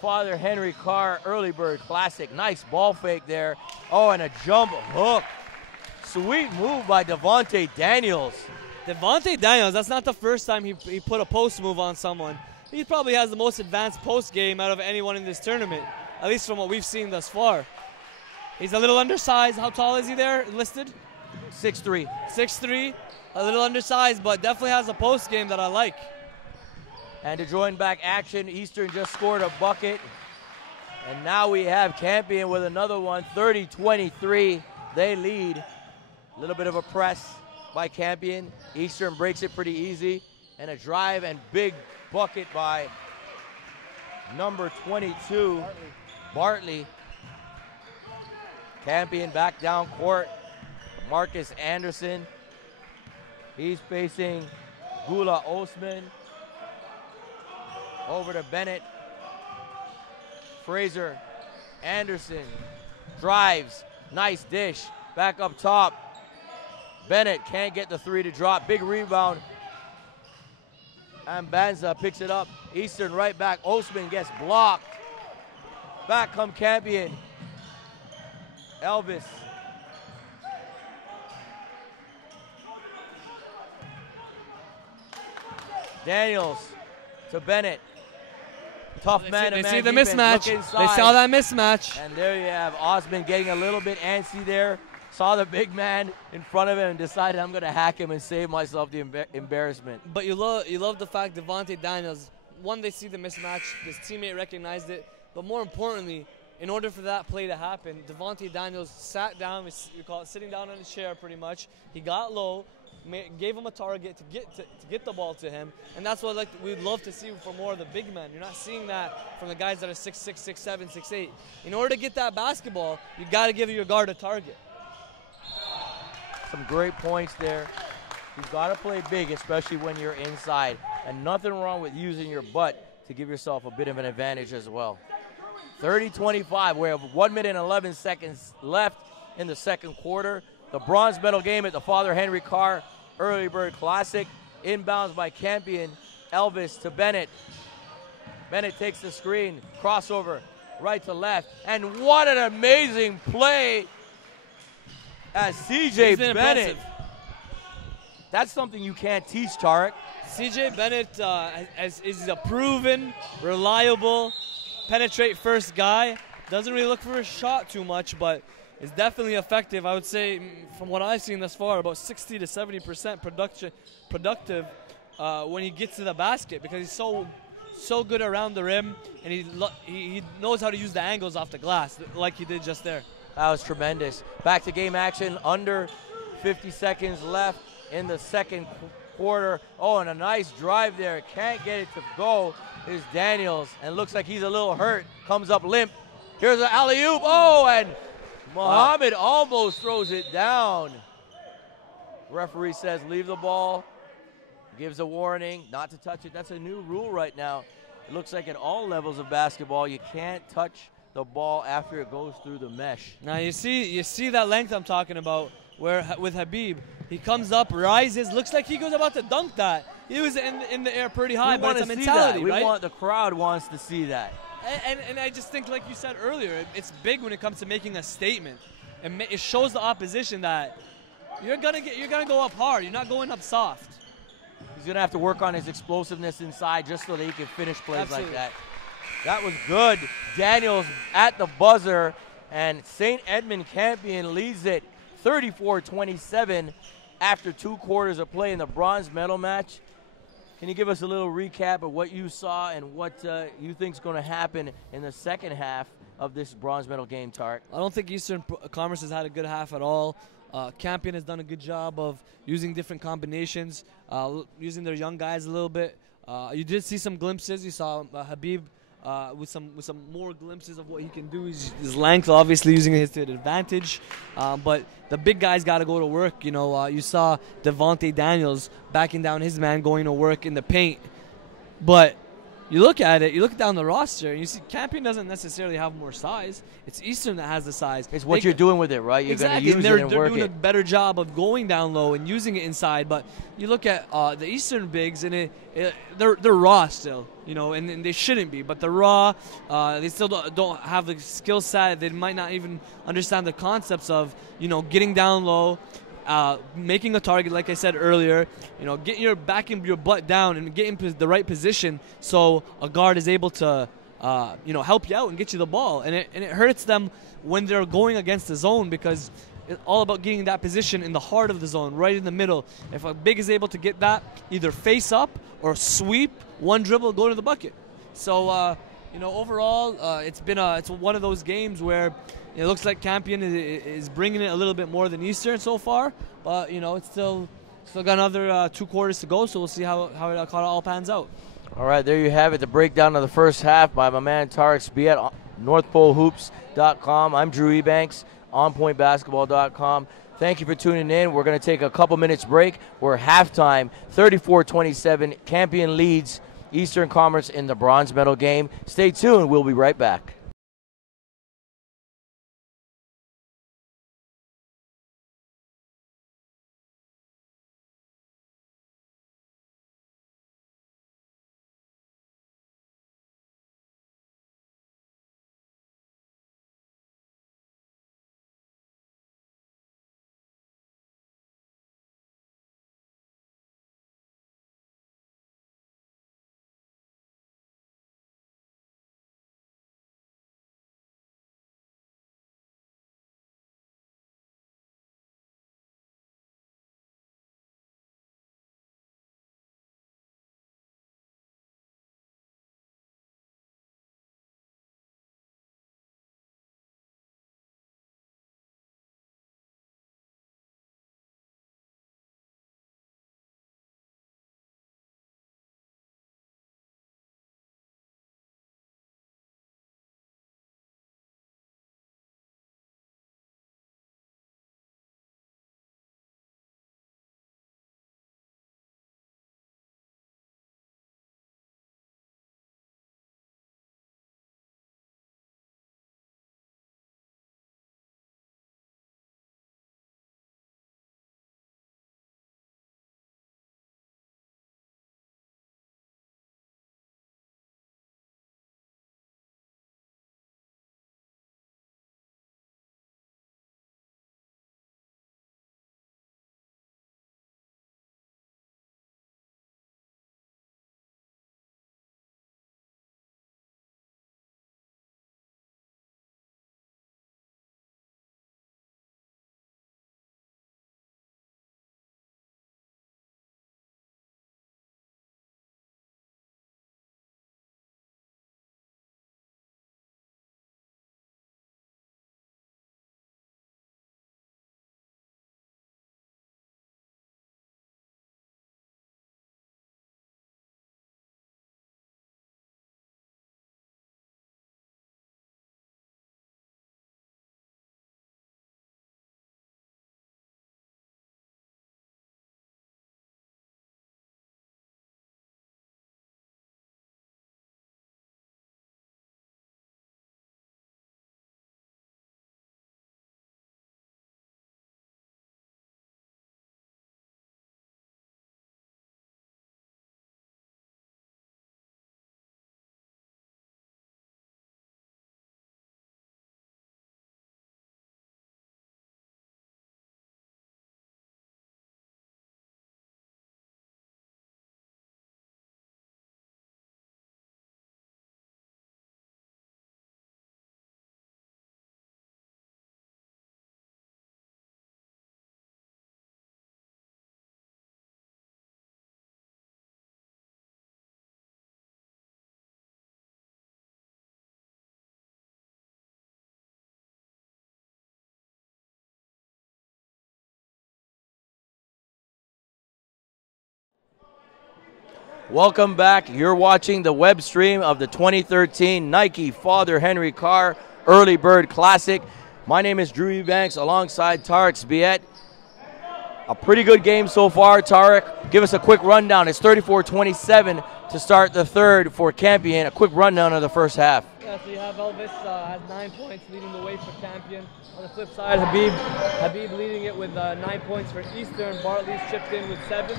Father Henry Carr Early Bird Classic. Nice ball fake there. Oh, and a jump hook. Sweet move by Devontae Daniels. Devontae Daniels, that's not the first time he put a post move on someone. He probably has the most advanced post game out of anyone in this tournament, at least from what we've seen thus far. He's a little undersized. How tall is he there listed? 6'3". 6'3", a little undersized, but definitely has a post game that I like. And to join back action, Eastern just scored a bucket. And now we have Campion with another one, 30-23. They lead. A little bit of a press by Campion. Eastern breaks it pretty easy. And a drive and big bucket by number 22, Bartley. Campion back down court. Marcus Anderson. He's facing Gula Osman. Over to Bennett. Fraser. Anderson. Drives. Nice dish. Back up top. Bennett can't get the three to drop. Big rebound And Banza picks it up. Eastern right back. Osman gets blocked. Back come Campion. Elvis. Daniels to Bennett. Tough man. They see the mismatch. They saw that mismatch. And there you have Osman getting a little bit antsy there. Saw the big man in front of him and decided I'm going to hack him and save myself the embarrassment. But you love the fact Devontae Daniels, one, they see the mismatch, his teammate recognized it, but more importantly, in order for that play to happen, Devontae Daniels sat down, we call it sitting down on his chair pretty much. He got low, gave him a target to get the ball to him, and that's what we'd love to see for more of the big men. You're not seeing that from the guys that are 6'6", 6'7", 6'8". In order to get that basketball, you got to give your guard a target. Some great points there. You've got to play big, especially when you're inside, and nothing wrong with using your butt to give yourself a bit of an advantage as well. 30-25. We have 1 minute and 11 seconds left in the second quarter. The bronze medal game at the Father Henry Carr Early Bird Classic. Inbounds by Campion. Elvis to Bennett. Bennett takes the screen. Crossover right to left. And what an amazing play as CJ Bennett. Impressive. That's something you can't teach, Tarek. CJ Bennett is a proven, reliable, penetrate first guy. Doesn't really look for a shot too much, but is definitely effective. I would say, from what I've seen thus far, about 60 to 70% productive when he gets to the basket, because he's so good around the rim, and he knows how to use the angles off the glass like he did just there. That was tremendous. Back to game action. Under 50 seconds left in the second quarter. Oh, and a nice drive there. Can't get it to go. Is Daniels, and looks like he's a little hurt. Comes up limp. Here's an alley-oop. Oh, and Muhammad almost throws it down. Referee says leave the ball. Gives a warning not to touch it. That's a new rule right now. It looks like at all levels of basketball, you can't touch the ball after it goes through the mesh. Now you see that length I'm talking about, where with Habib, he comes up, rises, looks like he goes about to dunk that. He was in the air pretty high, but it's a mentality, right? The crowd wants to see that. And I just think, like you said earlier, it's big when it comes to making a statement. It shows the opposition that you're gonna go up hard. You're not going up soft. He's gonna have to work on his explosiveness inside just so that he can finish plays Absolutely. like that. That was good. Daniels at the buzzer, and St. Edmund Campion leads it 34-27 after 2 quarters of play in the bronze medal match. Can you give us a little recap of what you saw and what you think is going to happen in the second half of this bronze medal game, Tarek? I don't think Eastern Commerce has had a good half at all. Campion has done a good job of using different combinations, using their young guys a little bit. You did see some glimpses. You saw Habib with some more glimpses of what he can do. His length, obviously, using his to advantage. But the big guys got to go to work. You know, you saw Devontae Daniels backing down his man, going to work in the paint. But you look at it, you look down the roster, and you see Campion doesn't necessarily have more size. It's Eastern that has the size. It's what you're doing with it, right? You're exactly. going to use it and they're work doing it. a better job of going down low and using it inside. But you look at the Eastern bigs, and they're raw still, you know, and they shouldn't be. But they're raw. They still don't have the skill set. They might not even understand the concepts of, you know, getting down low, making a target, like I said earlier, you know, backing your butt down and get in the right position so a guard is able to, you know, help you out and get you the ball. And it hurts them when they're going against the zone, because it's all about getting that position in the heart of the zone, right in the middle. If a big is able to get that, either face up or sweep, one dribble, go to the bucket. So, you know, overall, it's one of those games where it looks like Campion is bringing it a little bit more than Eastern so far, but you know, it's still got another 2 quarters to go, so we'll see how it all pans out. All right, there you have it, the breakdown of the first half by my man Tarek Spiet at NorthPoleHoops.com. I'm Drew Ebanks, OnPointBasketball.com. Thank you for tuning in. We're going to take a couple minutes break. We're halftime, 34-27. Campion leads Eastern Commerce in the bronze medal game. Stay tuned. We'll be right back. Welcome back. You're watching the web stream of the 2013 Nike Father Henry Carr Early Bird Classic. My name is Drew Eubanks alongside Tarek Spiet. A pretty good game so far, Tarek. Give us a quick rundown. It's 34-27 to start the third for Campion. A quick rundown of the first half. Yeah, so you have Elvis has 9 points leading the way for Campion. On the flip side, Habib leading it with 9 points for Eastern. Bartley's chipped in with 7.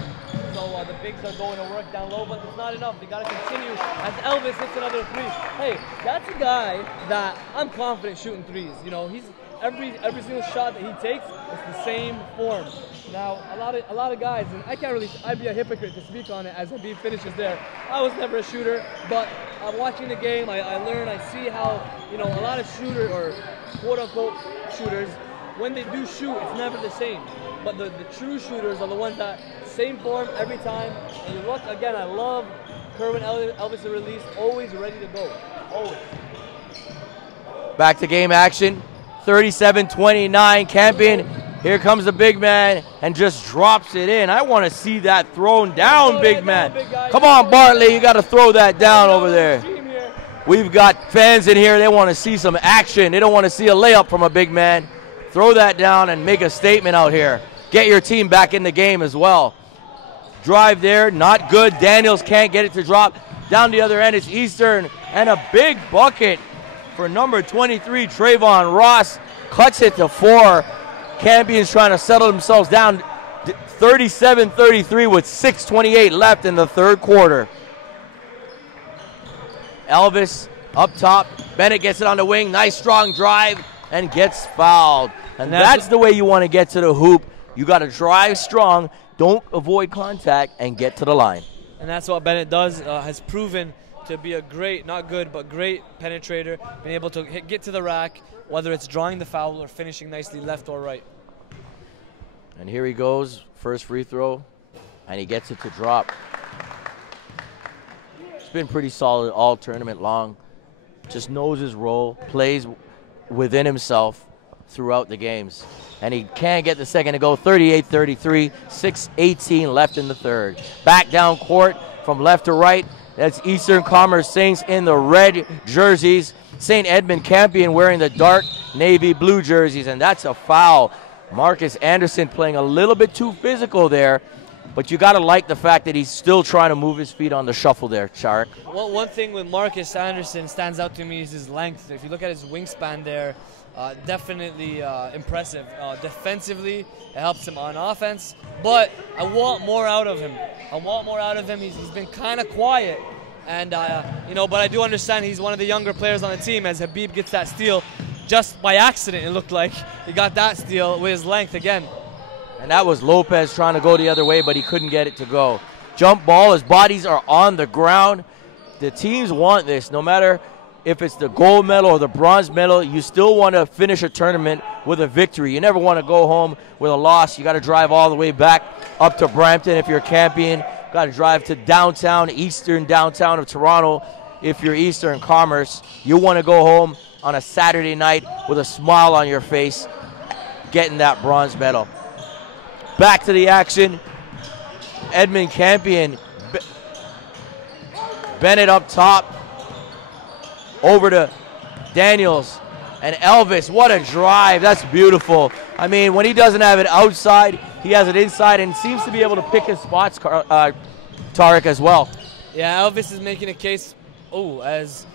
So the bigs are going to work down low, but it's not enough. They got to continue as Elvis hits another 3. Hey, that's a guy that I'm confident shooting threes. You know, he's every single shot that he takes is the same form. Now, a lot of guys, and I'd be a hypocrite to speak on it as Habib finishes there. I was never a shooter, but watching the game, I learn, I see how, you know, a lot of shooters or quote-unquote shooters, when they do shoot, it's never the same. But the true shooters are the ones that same form every time. And you look, again, I love Kerwin Elvis' release, always ready to go, always. Back to game action, 37-29, Campion. Here comes the big man and just drops it in. I want to see that thrown down, big man. Come on, Bartley, you got to throw that down over there. We've got fans in here, they want to see some action. They don't want to see a layup from a big man. Throw that down and make a statement out here. Get your team back in the game as well. Drive there, not good. Daniels can't get it to drop. Down the other end, it's Eastern, and a big bucket for number 23, Trayvon Ross. Cuts it to 4. Campion's trying to settle themselves down 37-33 with 6:28 left in the third quarter. Elvis up top. Bennett gets it on the wing. Nice strong drive and gets fouled. And that's the way you want to get to the hoop. You got to drive strong. Don't avoid contact and get to the line. And that's what Bennett does. Has proven to be a great, not good, but great penetrator. Being able to get to the rack, whether it's drawing the foul or finishing nicely left or right. And here he goes, first free throw, and he gets it to drop. It's been pretty solid all tournament long. Just knows his role, plays within himself throughout the games. And he can't get the second to go, 38-33, 6:18 left in the third. Back down court from left to right. That's Eastern Commerce Saints in the red jerseys. St. Edmund Campion wearing the dark navy blue jerseys, and that's a foul. Marcus Anderson playing a little bit too physical there, but you got to like the fact that he's still trying to move his feet on the shuffle there, Chark. Well, one thing with Marcus Anderson stands out to me is his length. If you look at his wingspan there, definitely impressive. Defensively, it helps him on offense, but I want more out of him. He's been kind of quiet. And, you know, but I do understand he's one of the younger players on the team as Habib gets that steal. Just by accident, it looked like he got that steal with his length again. And that was Lopez trying to go the other way, but he couldn't get it to go. Jump ball, his bodies are on the ground. The teams want this. No matter if it's the gold medal or the bronze medal, you still want to finish a tournament with a victory. You never want to go home with a loss. You got to drive all the way back up to Brampton if you're a Campion. Got to drive to downtown, eastern downtown of Toronto if you're Eastern Commerce. You want to go home on a Saturday night with a smile on your face, getting that bronze medal. Back to the action. Edmund Campion. Bennett up top. Over to Daniels. And Elvis, what a drive. That's beautiful. I mean, when he doesn't have it outside, he has it inside and seems to be able to pick his spots, Tarek, as well. Yeah, Elvis is making a case, as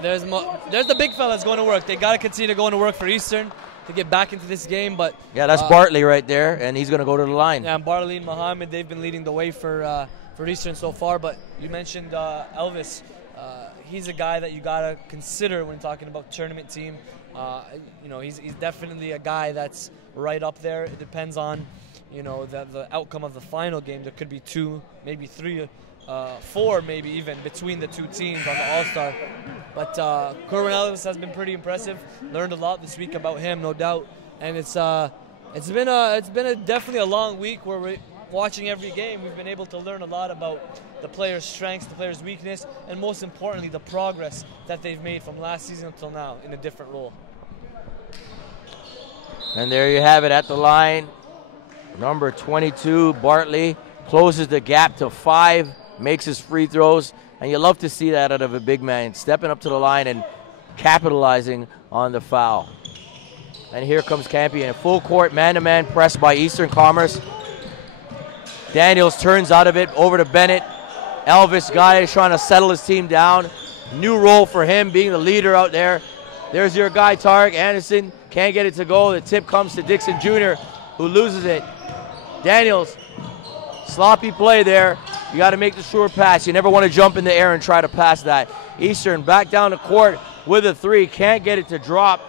there's the big fella that's going to work. They got to continue going to work for Eastern to get back into this game. But yeah, that's Bartley right there, and he's going to go to the line. Yeah, and Bartley and Muhammad, they've been leading the way for Eastern so far. But you mentioned Elvis. He's a guy that you got to consider when talking about tournament team. You know, he's definitely a guy that's right up there. It depends on, you know, the outcome of the final game. There could be 2, maybe 3, 4 maybe even between the two teams on the All-Star. But Kerwin Elvis has been pretty impressive. Learned a lot this week about him, no doubt. And it's been definitely a long week where we're watching every game. We've been able to learn a lot about the players' strengths, the players' weakness, and most importantly, the progress that they've made from last season until now in a different role. And there you have it at the line. Number 22, Bartley, closes the gap to 5 makes his free throws, and you love to see that out of a big man, stepping up to the line and capitalizing on the foul. And here comes Campion, full court man-to-man press by Eastern Commerce. Daniels turns out of it over to Bennett. Elvis guy is trying to settle his team down. New role for him, being the leader out there. There's your guy, Tarek Anderson. Can't get it to go. The tip comes to Dixon Jr., who loses it. Daniels, sloppy play there. You got to make the sure pass. You never want to jump in the air and try to pass that. Eastern back down the court with a three. Can't get it to drop.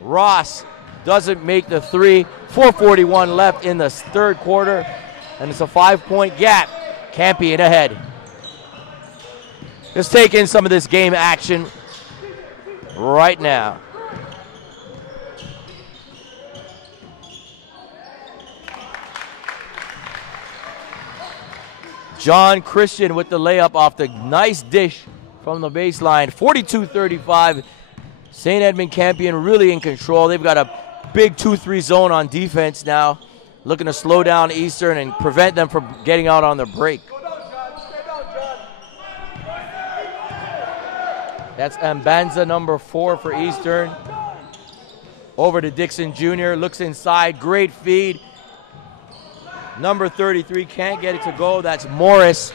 Ross doesn't make the three. 4:41 left in the third quarter, and it's a 5-point gap. Campion ahead. Let's take in some of this game action right now. John Christian with the layup off the nice dish from the baseline. 42-35. St. Edmund Campion really in control. They've got a big 2-3 zone on defense now, looking to slow down Eastern and prevent them from getting out on the break. That's Mbanza, number 4 for Eastern. Over to Dixon Jr., looks inside, great feed. Number 33 can't get it to go. That's Morris.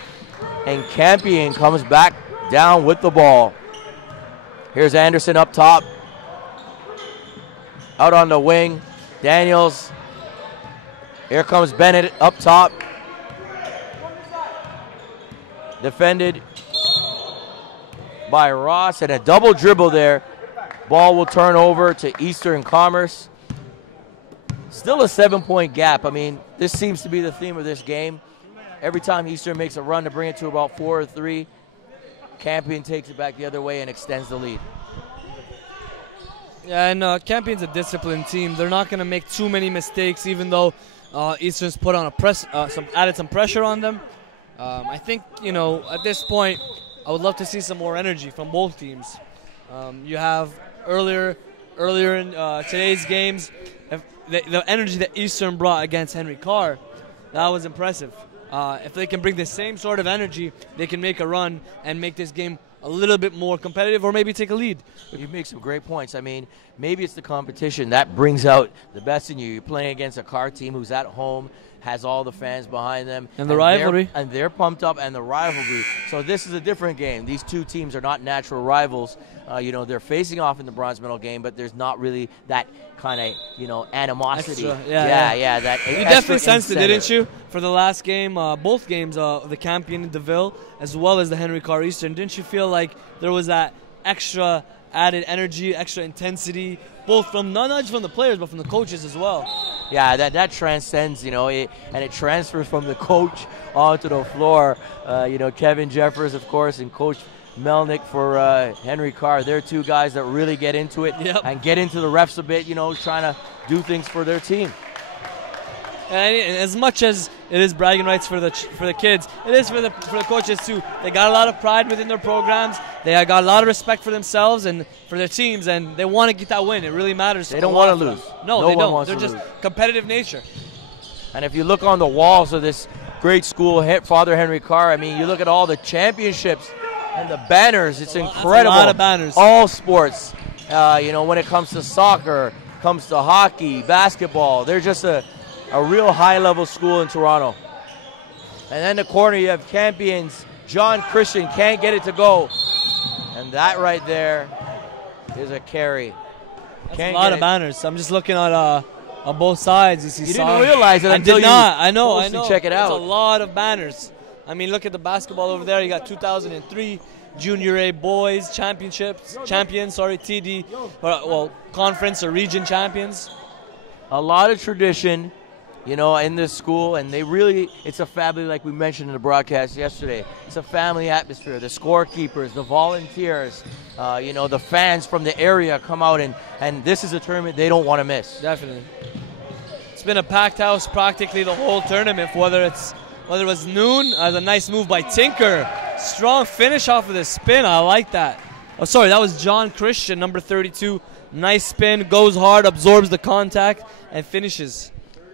And Campion comes back down with the ball. Here's Anderson up top. Out on the wing. Daniels. Here comes Bennett up top. Defended by Ross. And a double dribble there. Ball will turn over to Eastern Commerce. Still a 7-point gap. I mean, this seems to be the theme of this game. Every time Eastern makes a run to bring it to about 4 or 3, Campion takes it back the other way and extends the lead. Yeah, and Campion's a disciplined team. They're not going to make too many mistakes, even though Eastern's put on added some pressure on them. I think, you know, at this point, I would love to see some more energy from both teams. You have earlier in today's games, the energy that Eastern brought against Henry Carr, that was impressive. If they can bring the same sort of energy, they can make a run and make this game a little bit more competitive, or maybe take a lead. You make some great points. I mean, maybe it's the competition that brings out the best in you. You're playing against a Carr team who's at home, has all the fans behind them. And the rivalry. They're pumped up, and the rivalry. So this is a different game. These two teams are not natural rivals. You know, they're facing off in the bronze medal game, but there's not really that kind of, you know, animosity. Extra. Yeah. That you definitely sensed it, didn't you? For the last game, both games, the Campion and DeVille, as well as the Henry Carr Eastern, didn't you feel like there was that extra added energy, extra intensity, both from not just from the players, but from the coaches as well? Yeah, that transcends, you know, and it transfers from the coach onto the floor. You know, Kevin Jeffers, of course, and Coach Melnick for Henry Carr. They're two guys that really get into it and get into the refs a bit, you know, trying to do things for their team. And as much as it is bragging rights for the kids, it is for the coaches too. They got a lot of pride within their programs. They got a lot of respect for themselves and for their teams, and they want to get that win. It really matters. They don't want to lose. No, they don't. They're just competitive nature. And if you look on the walls of this great school, Father Henry Carr, I mean, you look at all the championships and the banners. It's incredible. That's a lot of banners. All sports. You know, when it comes to soccer, comes to hockey, basketball, they're just a real high-level school in Toronto. And then the corner, you have Campion's John Christian, can't get it to go. And that right there is a carry. That's a lot of banners. I'm just looking at on both sides. You see, didn't realize it until I know. Check it out. It's a lot of banners. I mean, look at the basketball over there. You got 2003 Junior A boys champions, TD, well, conference or region champions. A lot of tradition, you know, in this school, and it's a family, like we mentioned in the broadcast yesterday. It's a family atmosphere. The scorekeepers, the volunteers, you know, the fans from the area come out, and this is a tournament they don't want to miss. Definitely. It's been a packed house practically the whole tournament, whether it was noon, a nice move by Tinker. Strong finish off of the spin. I like that. Oh, sorry, that was John Christian, number 32. Nice spin, goes hard, absorbs the contact, and finishes.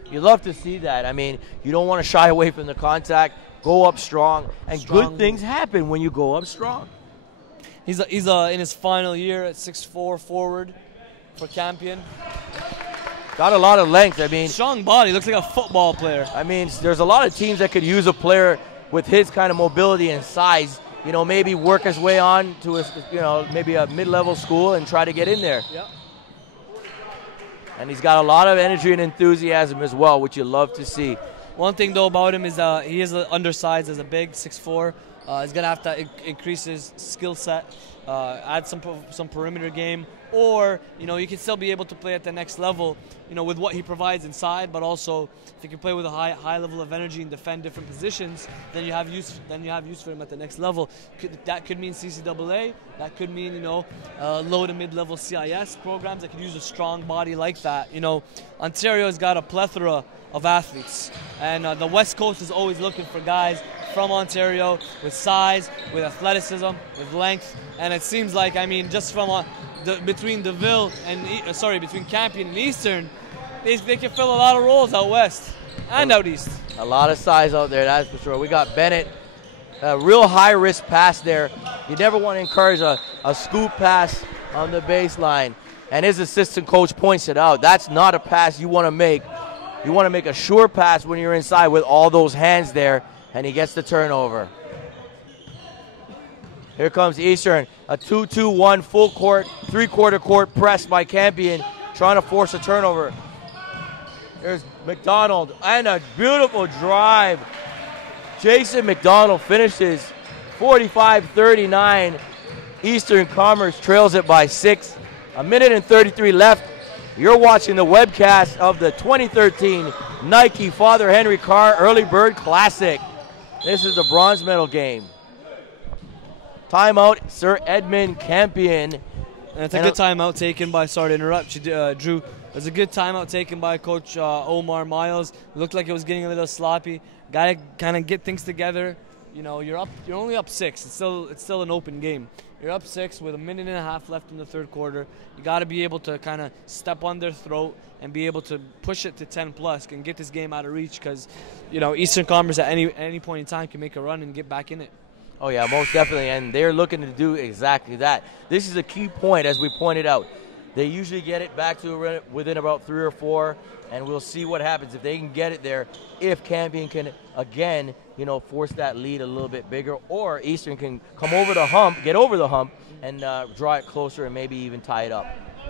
You love to see that. I mean, you don't want to shy away from the contact. go up strong, and good things happen when you go up strong. He's in his final year at 6'4" forward for Campion. Got a lot of length. I mean, strong body. Looks like a football player. I mean, there's a lot of teams that could use a player with his kind of mobility and size. You know, maybe work his way on to maybe a mid-level school and try to get in there. Yep. And he's got a lot of energy and enthusiasm as well, which you love to see. One thing though about him is he is undersized as a big 6'4". He's gonna have to increase his skill set, add some perimeter game, or you can still be able to play at the next level, with what he provides inside. But also, if he can play with a high level of energy and defend different positions, then you have use for him at the next level. That could mean CCAA. That could mean low to mid level CIS programs that could use a strong body like that. Ontario's got a plethora of athletes, and the West Coast is always looking for guys from Ontario with size, with athleticism, with length. And it seems like, just from between DeVille and between Campion and Eastern, they can fill a lot of roles out west and out east. A lot of size out there, that's for sure. We got Bennett, a real high-risk pass there. You never want to encourage a scoop pass on the baseline. And his assistant coach points it out. That's not a pass you want to make. You want to make a sure pass when you're inside with all those hands there. And he gets the turnover. Here comes Eastern. A 2-2-1 full court, three-quarter court press by Campion, trying to force a turnover. There's McDonald, and a beautiful drive. Jason McDonald finishes 45-39. Eastern Commerce trails it by 6. A minute and 33 left. You're watching the webcast of the 2013 Nike Father Henry Carr Early Bird Classic. This is the bronze medal game. Timeout, Sir Edmund Campion. And it's a good timeout taken by, sorry to interrupt you, Drew. It was a good timeout taken by Coach Omar Miles. It looked like it was getting a little sloppy. Got to kind of get things together. You're only up 6. It's still an open game. You're up 6 with a minute and a half left in the third quarter. You got to be able to kind of step on their throat and be able to push it to 10+ and get this game out of reach, because Eastern Commerce at any point in time can make a run and get back in it. Oh yeah, most definitely, and they're looking to do exactly that. This is a key point, as we pointed out. They usually get it back to within about 3 or 4, and we'll see what happens if they can get it there. If Campion can again, force that lead a little bit bigger, or Eastern can come over the hump, get over the hump, and draw it closer and maybe even tie it up.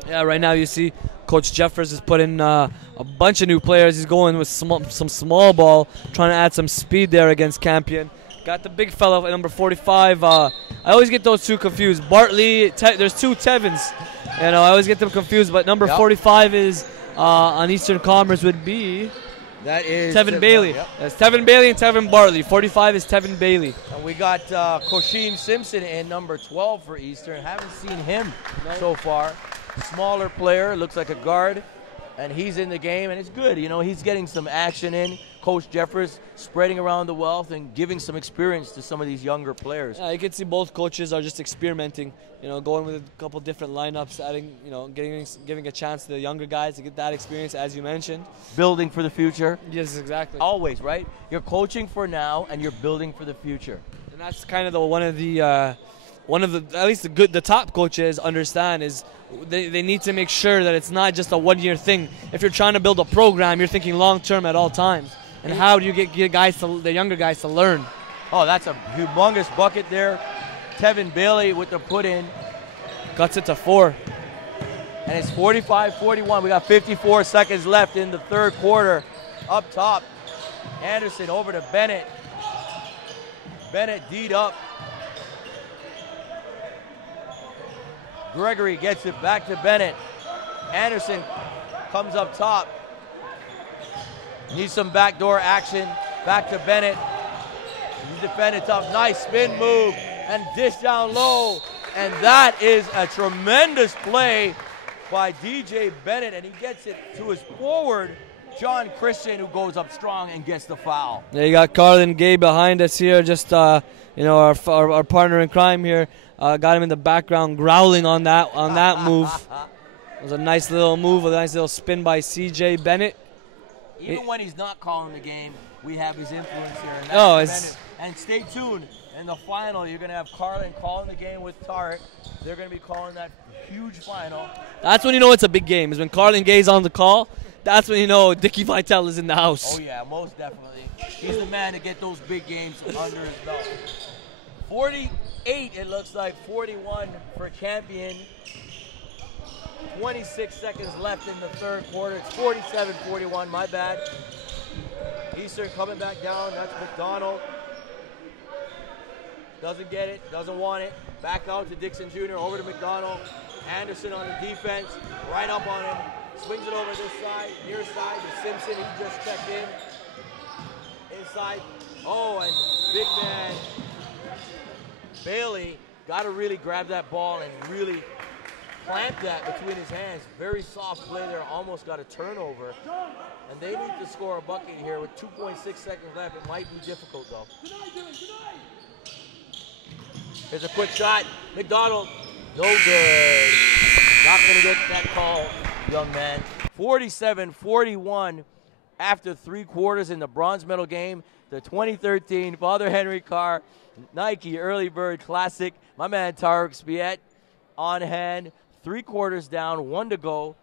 Yeah, right now you see Coach Jeffers has put in a bunch of new players. He's going with some small ball, trying to add some speed there against Campion. Got the big fellow at number 45. I always get those two confused. Bartley, there's two Tevins. I always get them confused, but number 45 is on Eastern Commerce would be... That is Tevin Bailey. Yep. That's Tevin Bailey and Tevin Bartley. 45 is Tevin Bailey. And we got Koshim Simpson in number 12 for Eastern. Haven't seen him so far. Smaller player, looks like a guard, and he's in the game, and it's good. He's getting some action in. Coach Jeffers spreading around the wealth and giving some experience to some of these younger players. Yeah, you can see both coaches are just experimenting, going with a couple different lineups, adding, giving a chance to the younger guys to get that experience, as you mentioned. Building for the future. Yes, exactly. Always, right? You're coaching for now, and you're building for the future. And that's kind of one of the at least the top coaches understand is they need to make sure that it's not just a one-year thing. If you're trying to build a program, you're thinking long-term at all times. And how do you get the younger guys to learn? Oh, that's a humongous bucket there. Tevin Bailey with the put-in. Cuts it to 4. And it's 45-41. We got 54 seconds left in the third quarter. Up top, Anderson over to Bennett. Bennett D'd up. Gregory gets it back to Bennett. Anderson comes up top. Needs some backdoor action. Back to Bennett. He's defended tough. Nice spin move and dish down low. And that is a tremendous play by DJ Bennett, and he gets it to his forward, John Christian, who goes up strong and gets the foul. Yeah, you got Carlin Gay behind us here, just our partner in crime here. Got him in the background growling on that move. It was a nice little move, a nice little spin by CJ Bennett. Even when he's not calling the game, we have his influence here. And Oh, it's and stay tuned. In the final, you're going to have Carlin calling the game with Tarek. They're going to be calling that huge final. That's when you know it's a big game. Is when Carlin Gay's on the call. That's when you know Dickie Vitale is in the house. Oh, yeah, most definitely. He's the man to get those big games under his belt. 48, it looks like, 41 for Campion. 26 seconds left in the third quarter. It's 47-41, my bad. Eastern coming back down. That's McDonald. Doesn't get it, doesn't want it. Back out to Dixon Jr., over to McDonald. Anderson on the defense, right up on him. Swings it over this side, near side to Simpson. He just checked in. Inside. Oh, and big man Bailey got to really grab that ball and really clamp that between his hands. Very soft play there, almost got a turnover. And they need to score a bucket here with 2.6 seconds left. It might be difficult, though. Here's a quick shot. McDonald, no good. Not going to get that call, young man. 47-41 after 3 quarters in the bronze medal game. The 2013 Father Henry Carr Nike Early Bird Classic. My man Tarek Spiet on hand. 3 quarters down, 1 to go.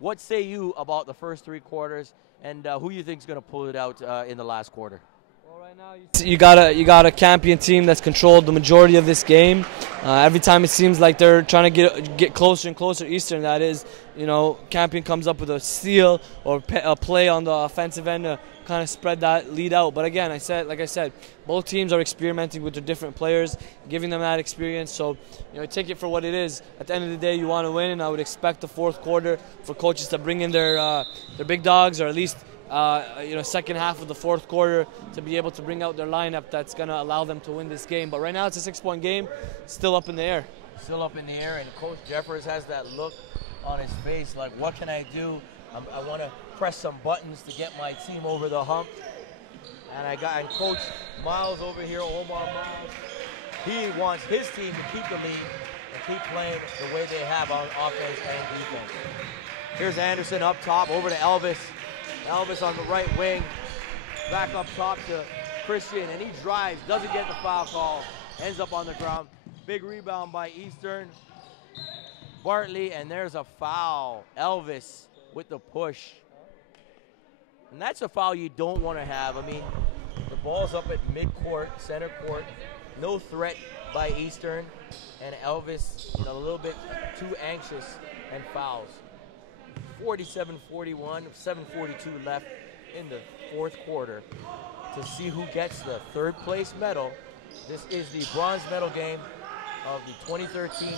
What say you about the first 3 quarters, and who you think is going to pull it out in the last quarter? Well, right now you got a Campion team that's controlled the majority of this game. Every time it seems like they're trying to get closer and closer. Eastern, that is, you know, Campion comes up with a steal or a play on the offensive end to kind of spread that lead out. But again, like I said, both teams are experimenting with their different players, giving them that experience. So, you know, take it for what it is. At the end of the day, you want to win, and I would expect the fourth quarter for coaches to bring in their big dogs, or at least you know, second half of the fourth quarter to be able to bring out their lineup that's going to allow them to win this game. But right now, it's a 6-point game, still up in the air. Still up in the air, and Coach Jeffers has that look on his face, like, what can I do? I want to press some buttons to get my team over the hump. And Coach Miles over here, Omar Miles, he wants his team to keep the lead and keep playing the way they have on offense and defense. Here's Anderson up top, over to Elvis. Elvis on the right wing, back up top to Christian, and he drives, doesn't get the foul call, ends up on the ground. Big rebound by Eastern. Bartley, and there's a foul. Elvis with the push. And that's a foul you don't want to have. I mean, the ball's up at mid-court, center court. No threat by Eastern. And Elvis, you know, a little bit too anxious and fouls. 47-41, 7:42 left in the fourth quarter to see who gets the third place medal. This is the bronze medal game of the 2013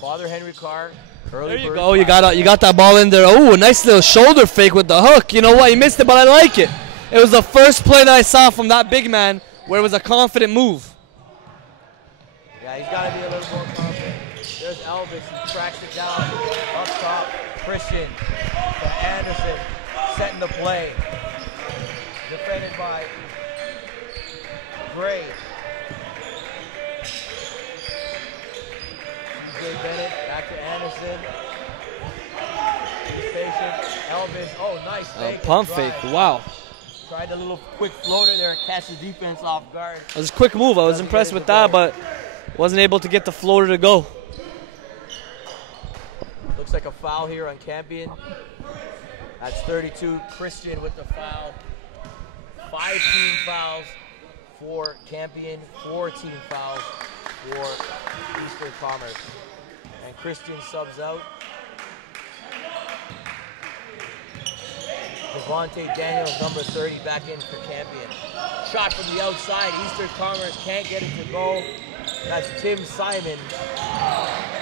Father Henry Carr Early There you Bird go. You Classic. got that ball in there. Oh, a nice little shoulder fake with the hook. You know what? He missed it, but I like it. It was the first play that I saw from that big man where it was a confident move. Yeah, he's got to be a little more confident. There's Elvis. He tracks it down up top. Christian to Anderson, setting the play. Defended by Gray. TJ Bennett back to Anderson. He's patient. Elvis. Oh, nice fake. Pump fake. Wow. Tried a little quick floater there, catch the defense off guard. It was a quick move. I was impressed with that, but wasn't able to get the floater to go. Looks like a foul here on Campion. That's 32. Christian with the foul. 5 team fouls for Campion. 4 team fouls for Eastern Commerce. And Christian subs out. Devontae Daniels, number 30, back in for Campion. Shot from the outside. Eastern Commerce can't get it to go. That's Tim Simon.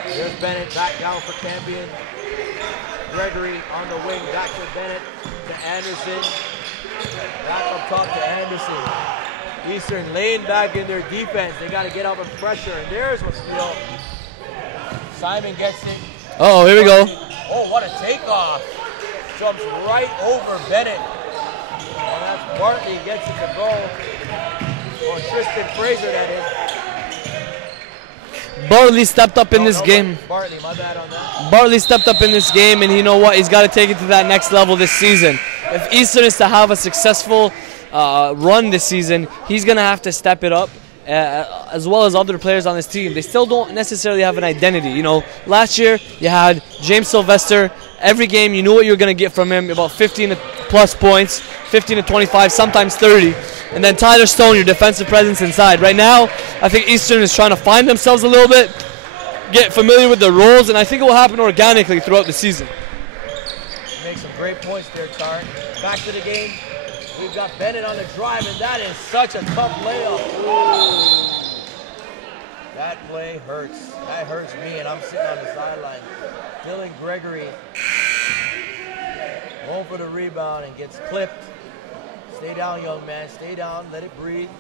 There's Bennett back down for Campion. Gregory on the wing, back to Bennett, to Anderson. Back up top to Anderson. Eastern laying back in their defense. They got to get up and pressure. And there's a steal. Simon gets it. Oh, here we go. Oh, what a takeoff. Jumps right over Bennett. And that's Bartley gets it to go. Or Tristan Fraser, that is. Bartley stepped up in this game. Bartley, my bad on that. Bartley stepped up in this game, and you know what? He's got to take it to that next level this season. if Eastern is to have a successful run this season, he's going to have to step it up, as well as other players on this team. They still don't necessarily have an identity. You know, last year you had James Sylvester. Every game you knew what you were going to get from him, about 15 plus points, 15 to 25, sometimes 30. And then Tyler Stone, your defensive presence inside. Right now, I think Eastern is trying to find themselves a little bit, get familiar with their roles, and I think it will happen organically throughout the season. Make some great points there, Carr. Back to the game. We've got Bennett on the drive, and that is such a tough layup. Ooh. That play hurts. That hurts me, and I'm sitting on the sideline. Dylan Gregory going for the rebound and gets clipped. Stay down, young man. Stay down. Let it breathe.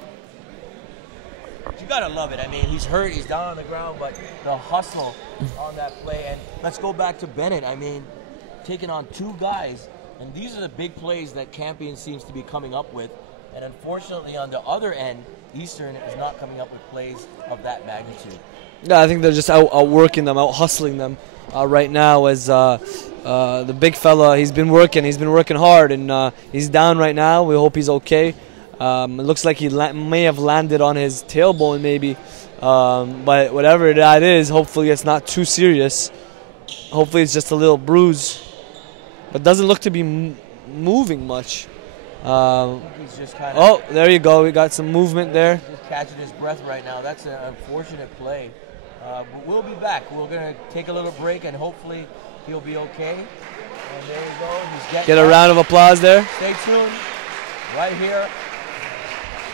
You gotta love it. I mean, he's hurt. He's down on the ground, but the hustle on that play. And let's go back to Bennett. I mean, taking on two guys, and these are the big plays that Campion seems to be coming up with. And unfortunately, on the other end, Eastern is not coming up with plays of that magnitude. Yeah, I think they're just outworking them, out hustling them right now. As the big fella, he's been working hard, and he's down right now. We hope he's okay. It looks like he may have landed on his tailbone, maybe. But whatever that is, hopefully it's not too serious. Hopefully it's just a little bruise. But doesn't look to be moving much. He's just kind of. Oh, there you go. We got some movement there. Just catching his breath right now. That's an unfortunate play. But we'll be back. We're going to take a little break, and hopefully he'll be okay. And there you go. He's getting Get a round of applause there. Stay tuned. Right here.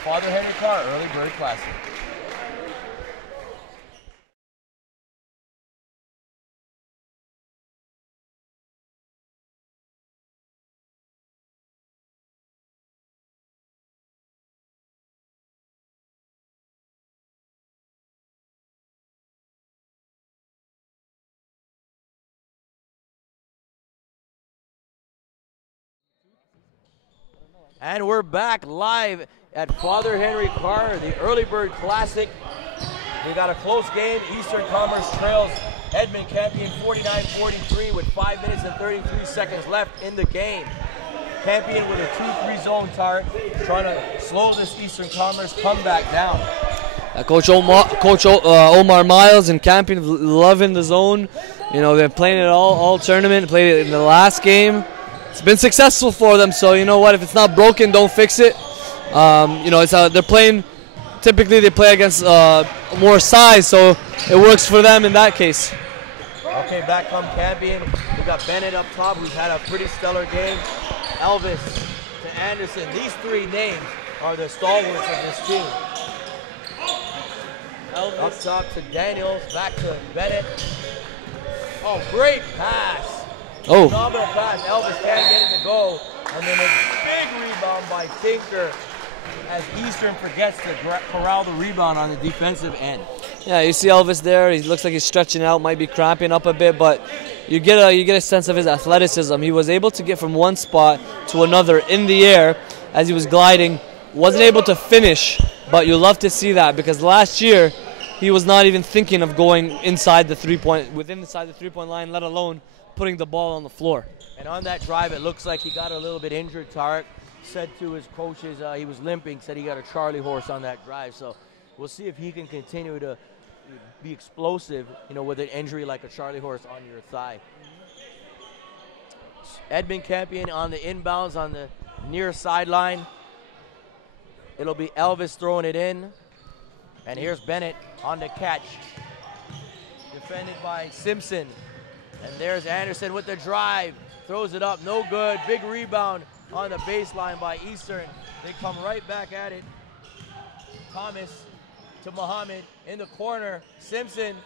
Father Henry Carr, Early Bird Classic. And we're back live at Father Henry Carr, the Early Bird Classic. We got a close game. Eastern Commerce trails Edmond Campion 49-43 with 5 minutes and 33 seconds left in the game. Campion with a 2-3 zone tart, trying to slow this Eastern Commerce comeback down. Coach Omar Miles and Campion loving the zone. You know, they're playing it all tournament, played it in the last game. It's been successful for them, so you know what? If it's not broken, don't fix it. You know, they're playing. Typically, they play against more size, so it works for them in that case. Okay, back come Campion. We've got Bennett up top, who's had a pretty stellar game. Elvis to Anderson. These three names are the stalwarts of this team. Elvis up top to Daniels, back to Bennett. Oh, great pass. Oh. Phenomenal pass. Elvis can't get it to go. And then a big rebound by Tinker as Eastern forgets to corral the rebound on the defensive end. Yeah, you see Elvis there. He looks like he's stretching out, might be cramping up a bit, but you get a sense of his athleticism. He was able to get from one spot to another in the air as he was gliding. Wasn't able to finish, but you love to see that because last year he was not even thinking of going inside the three-point line, let alone putting the ball on the floor. And on that drive, it looks like he got a little bit injured. Tarek said to his coaches he was limping, said he got a Charlie horse on that drive. So we'll see if he can continue to be explosive, you know, with an injury like a Charlie horse on your thigh. Edmond Campion on the inbounds on the near sideline. It'll be Elvis throwing it in. And here's Bennett on the catch. Defended by Simpson. And there's Anderson with the drive. Throws it up, no good. Big rebound on the baseline by Eastern. They come right back at it. Thomas to Muhammad in the corner. Simpson.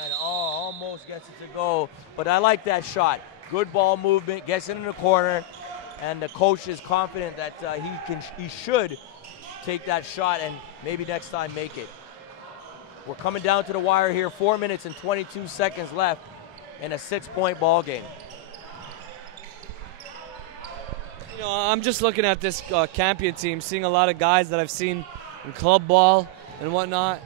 And almost gets it to go. But I like that shot. Good ball movement, gets it in the corner. And the coach is confident that he should take that shot and maybe next time make it. We're coming down to the wire here. 4 minutes and 22 seconds left in a 6-point ball game. You know, I'm just looking at this Campion team, seeing a lot of guys that I've seen in club ball and whatnot.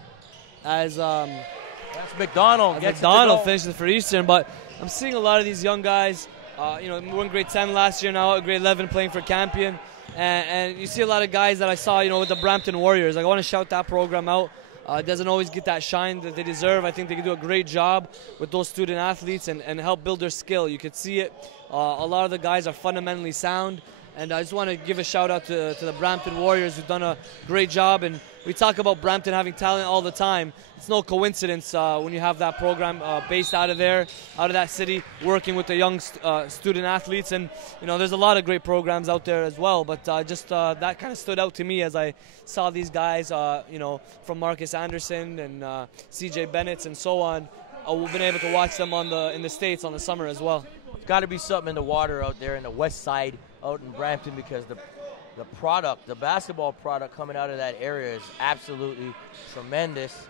As that's McDonald. McDonald finishes for Eastern, but I'm seeing a lot of these young guys We were in grade 10 last year, now grade 11 playing for Campion. And you see a lot of guys that I saw, with the Brampton Warriors. Like, I want to shout that program out. It doesn't always get that shine that they deserve. I think they can do a great job with those student athletes and help build their skill. You could see it. A lot of the guys are fundamentally sound. And I just want to give a shout out to the Brampton Warriors who've done a great job. And we talk about Brampton having talent all the time. It's no coincidence when you have that program based out of there, out of that city, working with the young student athletes. And, there's a lot of great programs out there as well. But that kind of stood out to me as I saw these guys, from Marcus Anderson and CJ Bennett and so on. We've been able to watch them in the States on the summer as well. There's got to be something in the water out there in the west side out in Brampton, because the basketball product coming out of that area is absolutely tremendous.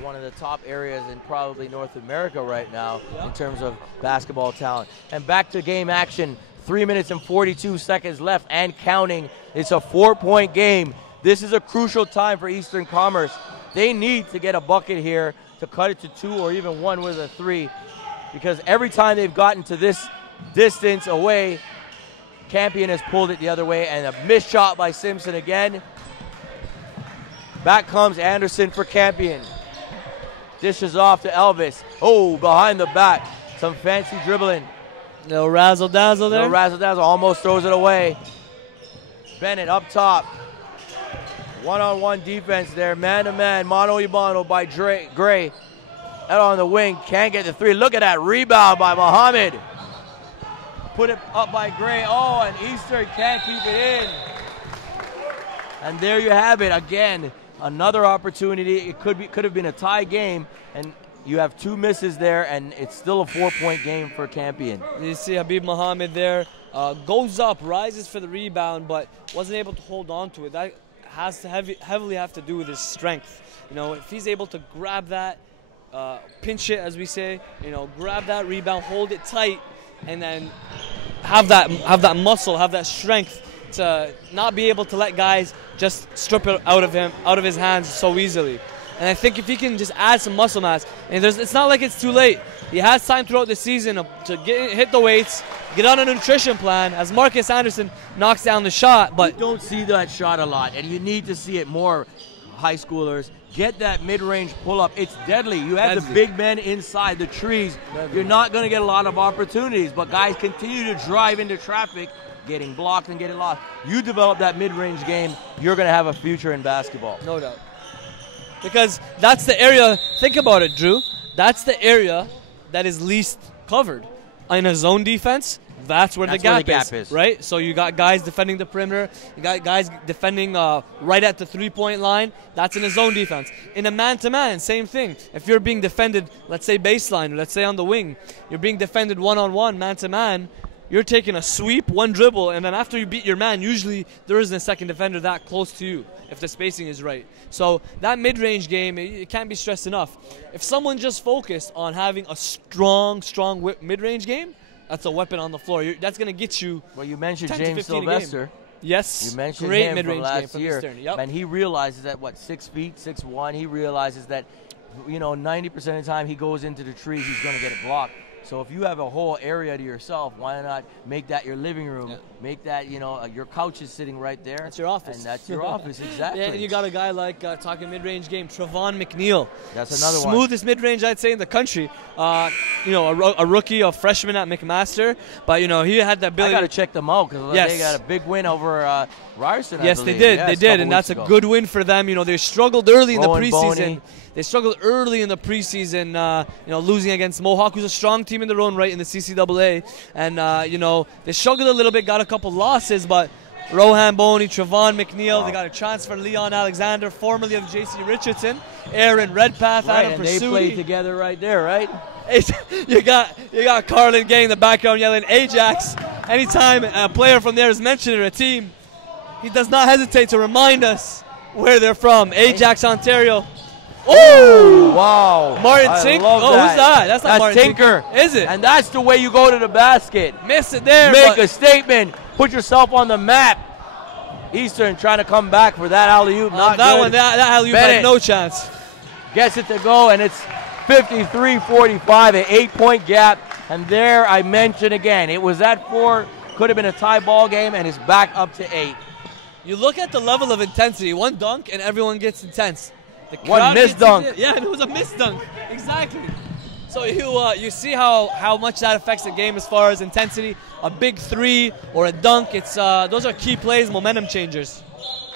One of the top areas in probably North America right now in terms of basketball talent. And back to game action, 3 minutes and 42 seconds left and counting. It's a 4-point game. This is a crucial time for Eastern Commerce. They need to get a bucket here to cut it to 2 or even 1 with a 3, because every time they've gotten to this distance away, Campion has pulled it the other way, and a missed shot by Simpson again. Back comes Anderson for Campion. Dishes off to Elvis. Oh, behind the back. Some fancy dribbling. No razzle-dazzle there. No razzle-dazzle. Almost throws it away. Bennett up top. One-on-one defense there. Man-to-man. Mano-y-mano by Gray. Out on the wing. Can't get the 3. Look at that rebound by Muhammad. Put it up by Gray. Oh, and Eastern can't keep it in. And there you have it again. Another opportunity. It could have been a tie game, and you have 2 misses there, and it's still a 4-point game for Campion. You see Habib Muhammad there, goes up, rises for the rebound, but wasn't able to hold on to it. That has to heavily have to do with his strength. If he's able to grab that, pinch it, as we say, grab that rebound, hold it tight, and then have that muscle, have that strength to not be able to let guys just strip it out of his hands so easily. And I think if he can just add some muscle mass, and it's not like it's too late. He has time throughout the season to hit the weights, get on a nutrition plan, as Marcus Anderson knocks down the shot. But you don't see that shot a lot, and you need to see it more, high schoolers. Get that mid-range pull-up. It's deadly. You have the big men inside the trees. You're not going to get a lot of opportunities, but guys continue to drive into traffic, getting blocked and getting lost. You develop that mid-range game, you're going to have a future in basketball. No doubt. Because that's the area, think about it, Drew, that's the area that is least covered. In a zone defense, that's where the gap is, right? So you got guys defending the perimeter, you got guys defending right at the three-point line. That's in a zone defense. In a man-to-man, same thing. If you're being defended, let's say baseline, or let's say on the wing, you're being defended one-on-one, man-to-man, you're taking a sweep, one dribble, and then after you beat your man, usually there isn't a second defender that close to you if the spacing is right. So that mid-range game, it can't be stressed enough. If someone just focused on having a strong mid-range game, that's a weapon on the floor. That's going to get you. Well, you mentioned James Sylvester. Yes, you mentioned great him mid-range from last game from year, Eastern. Yep. and he realizes that 6 feet, 6'1". He realizes that 90% of the time he goes into the tree, he's going to get it blocked. So if you have a whole area to yourself, why not make that your living room? Yeah. Make that, your couch is sitting right there. That's your office. And that's your office, exactly. Yeah, and you got a guy like, talking mid-range game, Trevon McNeil. That's another one. Smoothest mid-range, I'd say, in the country. A rookie, a freshman at McMaster. But, he had that ability. I got to check them out because they got a big win over Ryerson, Yes, they did. They did, and that's a good win for them. They struggled early in the preseason. They struggled early in the preseason, losing against Mohawk, who's a strong team in their own right in the CCAA. And, they struggled a little bit, got a couple losses, but Rohan Boney, Trevon McNeil, they got a transfer, Leon Alexander, formerly of J.C. Richardson, Aaron Redpath, Adam and Pursuti. They played together right there, right? You got Carlin Gay in the background yelling Ajax. Anytime a player from there is mentioned in a team, he does not hesitate to remind us where they're from. Ajax, Ontario. Oh, wow. Martin Tinker. Oh, who's that? That's not Martin Tinker. Is it? And that's the way you go to the basket. Miss it there. Make a statement. Put yourself on the map. Eastern trying to come back for that alley-oop. Not that good. one, that alley-oop had no chance. Gets it to go, and it's 53-45, an 8-point gap. And there I mentioned again, it was at 4, could have been a tie ball game, and it's back up to 8. You look at the level of intensity. One dunk and everyone gets intense. One missed dunk. Yeah, it was a missed dunk. Exactly. So you see how much that affects the game as far as intensity. A big 3 or a dunk, it's those are key plays, momentum changers.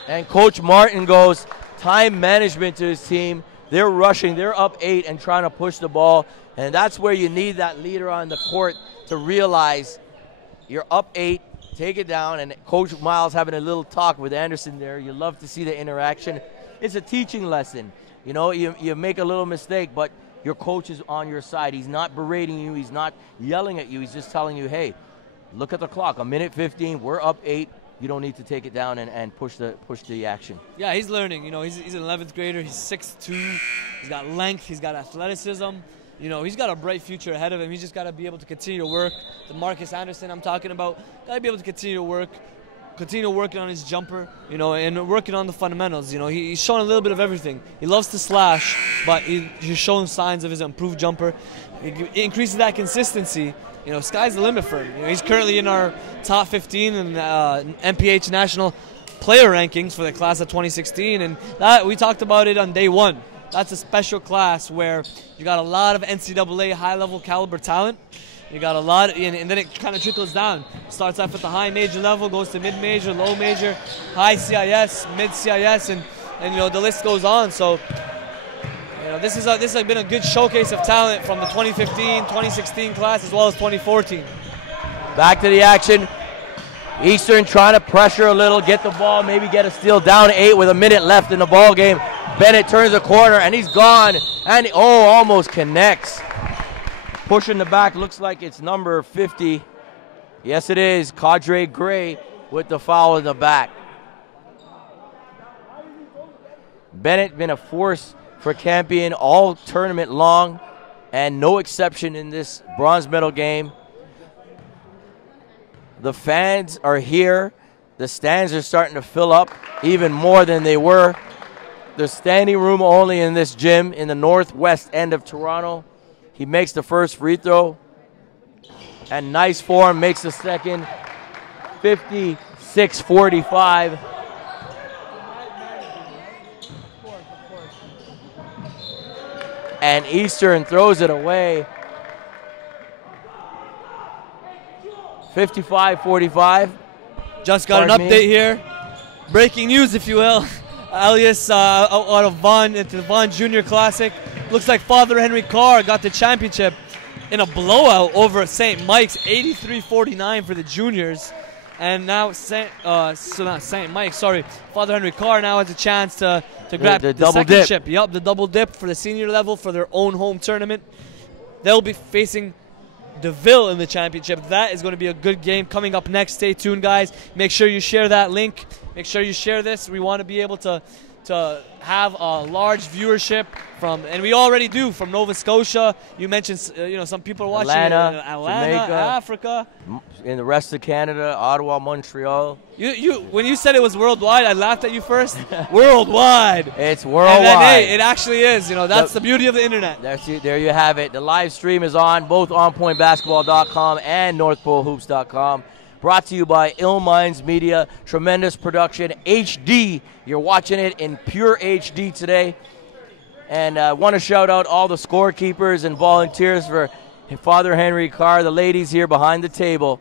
And Coach Martin goes time management to his team. They're rushing. They're up 8 and trying to push the ball. And that's where you need that leader on the court to realize you're up 8, take it down. And Coach Miles having a little talk with Anderson there. You love to see the interaction. It's a teaching lesson. You know, you make a little mistake, but your coach is on your side. He's not berating you. He's not yelling at you. He's just telling you, hey, look at the clock. A minute 15. We're up 8. You don't need to take it down and push the action. Yeah, he's learning. You know, he's an 11th grader. He's 6'2". He's got length. He's got athleticism. You know, he's got a bright future ahead of him. He's just got to be able to continue to work. The Marcus Anderson I'm talking about, got to be able to continue to work. Continue working on his jumper, you know, and working on the fundamentals. You know, he's showing a little bit of everything. He loves to slash, but he's showing signs of his improved jumper. He increases that consistency. You know, sky's the limit for him. You know, he's currently in our top 15 in MPH national player rankings for the class of 2016, and that we talked about it on day 1. That's a special class where you got a lot of NCAA high-level caliber talent. You got a lot, and then it kind of trickles down. Starts off at the high major level, goes to mid-major, low major, high CIS, mid-CIS, and you know, the list goes on. So, you know, this has been a good showcase of talent from the 2015, 2016 class as well as 2014. Back to the action. Eastern trying to pressure a little, get the ball, maybe get a steal, down 8 with a minute left in the ball game. Bennett turns a corner, and he's gone, and almost connects. Pushing the back, looks like it's number 50. Yes, it is. Cadre Gray with the foul in the back. Bennett been a force for Campion all tournament long, and no exception in this bronze medal game. The fans are here. The stands are starting to fill up even more than they were. There's standing room only in this gym in the northwest end of Toronto. He makes the first free throw, and nice form, makes the second, 56-45. And Eastern throws it away, 55-45. Just got an update here. Breaking news, if you will. Alias out of Vaughan into the Vaughan Junior Classic. Looks like Father Henry Carr got the championship in a blowout over St. Mike's, 83-49 for the juniors. And now Father Henry Carr now has a chance to grab the second dip. chip. Yup, the double dip for the senior level for their own home tournament. They'll be facing DeVille in the championship. That is going to be a good game coming up next. Stay tuned, guys. Make sure you share that link. Make sure you share this. We want to be able to have a large viewership and we already do, from Nova Scotia. You mentioned, you know, some people are watching Atlanta, Jamaica, Africa, in the rest of Canada, Ottawa, Montreal. When you said it was worldwide, I laughed at you first. Worldwide. It's worldwide. And then, hey, it actually is. You know, that's the beauty of the internet. There you have it. The live stream is on both onpointbasketball.com and northpolehoops.com. Brought to you by Ill Minds Media. Tremendous production. HD. You're watching it in pure HD today. And I want to shout out all the scorekeepers and volunteers for Father Henry Carr, the ladies here behind the table.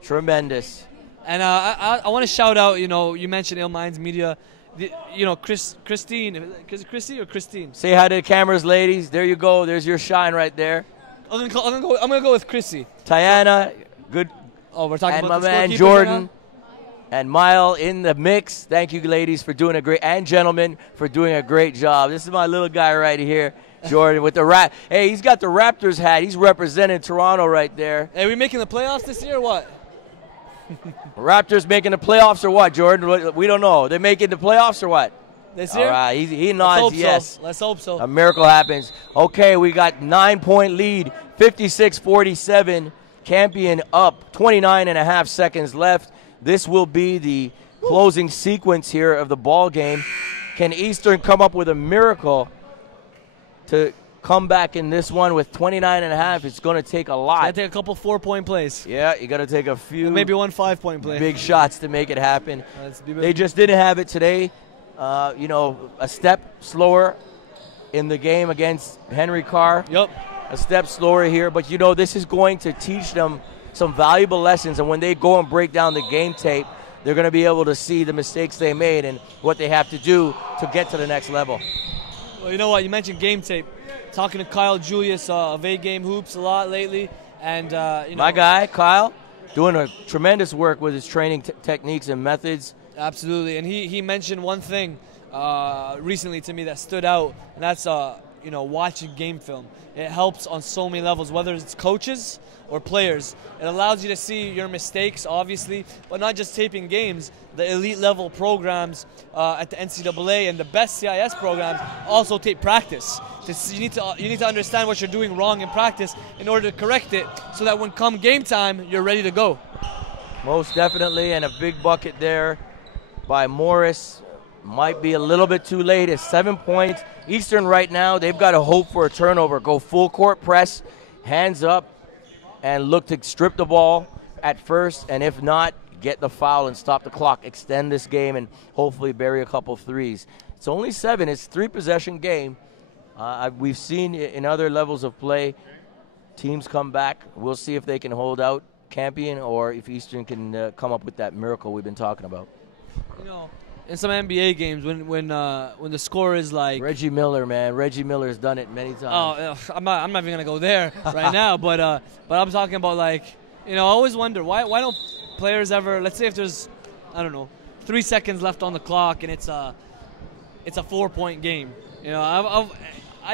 Tremendous. And I want to shout out, you know, you mentioned Ill Minds Media. You know, Christine. Is it Christy or Christine? Say hi to the cameras, ladies. There you go. There's your shine right there. I'm gonna go with Chrissy. Tiana, good. Oh, we're talking and about my the man scorekeepers Jordan right and Mile in the mix. Thank you, ladies, for doing and gentlemen, for doing a great job. This is my little guy right here, Jordan, with the Hey, he's got the Raptors hat. He's representing Toronto right there. Hey, are we making the playoffs this year or what? Raptors making the playoffs or what, Jordan? We don't know. They're making the playoffs or what? This year? All right, he nods yes. Let's hope so. A miracle happens. Okay, we got 9-point lead, 56-47. Campion up, 29 and a half seconds left. This will be the closing sequence here of the ball game. Can Eastern come up with a miracle to comeback in this one with 29.5. It's going to take a lot. Got to take a couple 4-point plays. Yeah, you got to take a few. Maybe one 5-point play. Big shots to make it happen. They just didn't have it today. You know, a step slower in the game against Henry Carr. Yep. A step slower here, but you know, this is going to teach them some valuable lessons, and when they go and break down the game tape, they're going to be able to see the mistakes they made and what they have to do to get to the next level. Well, you know what? You mentioned game tape. Talking to Kyle Julius of A-Game Hoops a lot lately, and you know, my guy Kyle doing a tremendous work with his training techniques and methods. Absolutely, and he mentioned one thing recently to me that stood out, and that's you know, watching game film. It helps on so many levels, whether it's coaches or players. It allows you to see your mistakes, obviously, but not just taping games. The elite level programs at the NCAA and the best CIS programs also tape practice. You need to understand what you're doing wrong in practice in order to correct it, so that when come game time, you're ready to go. Most definitely, and a big bucket there by Morris. Might be a little bit too late. It's 7 points. Eastern right now, they've got to hope for a turnover. Go full court press, hands up, and look to strip the ball at first, and if not, get the foul and stop the clock. Extend this game and hopefully bury a couple threes. It's only 7. It's a 3-possession game. We've seen in other levels of play, teams come back. We'll see if they can hold out Campion or if Eastern can come up with that miracle we've been talking about. You know, in some NBA games, when the score is like Reggie Miller, man, Reggie Miller has done it many times. Oh, I'm not even gonna go there right now, but I'm talking about, like, you know, I always wonder why don't players ever, let's say if there's, I don't know, 3 seconds left on the clock and it's a 4-point game, you know,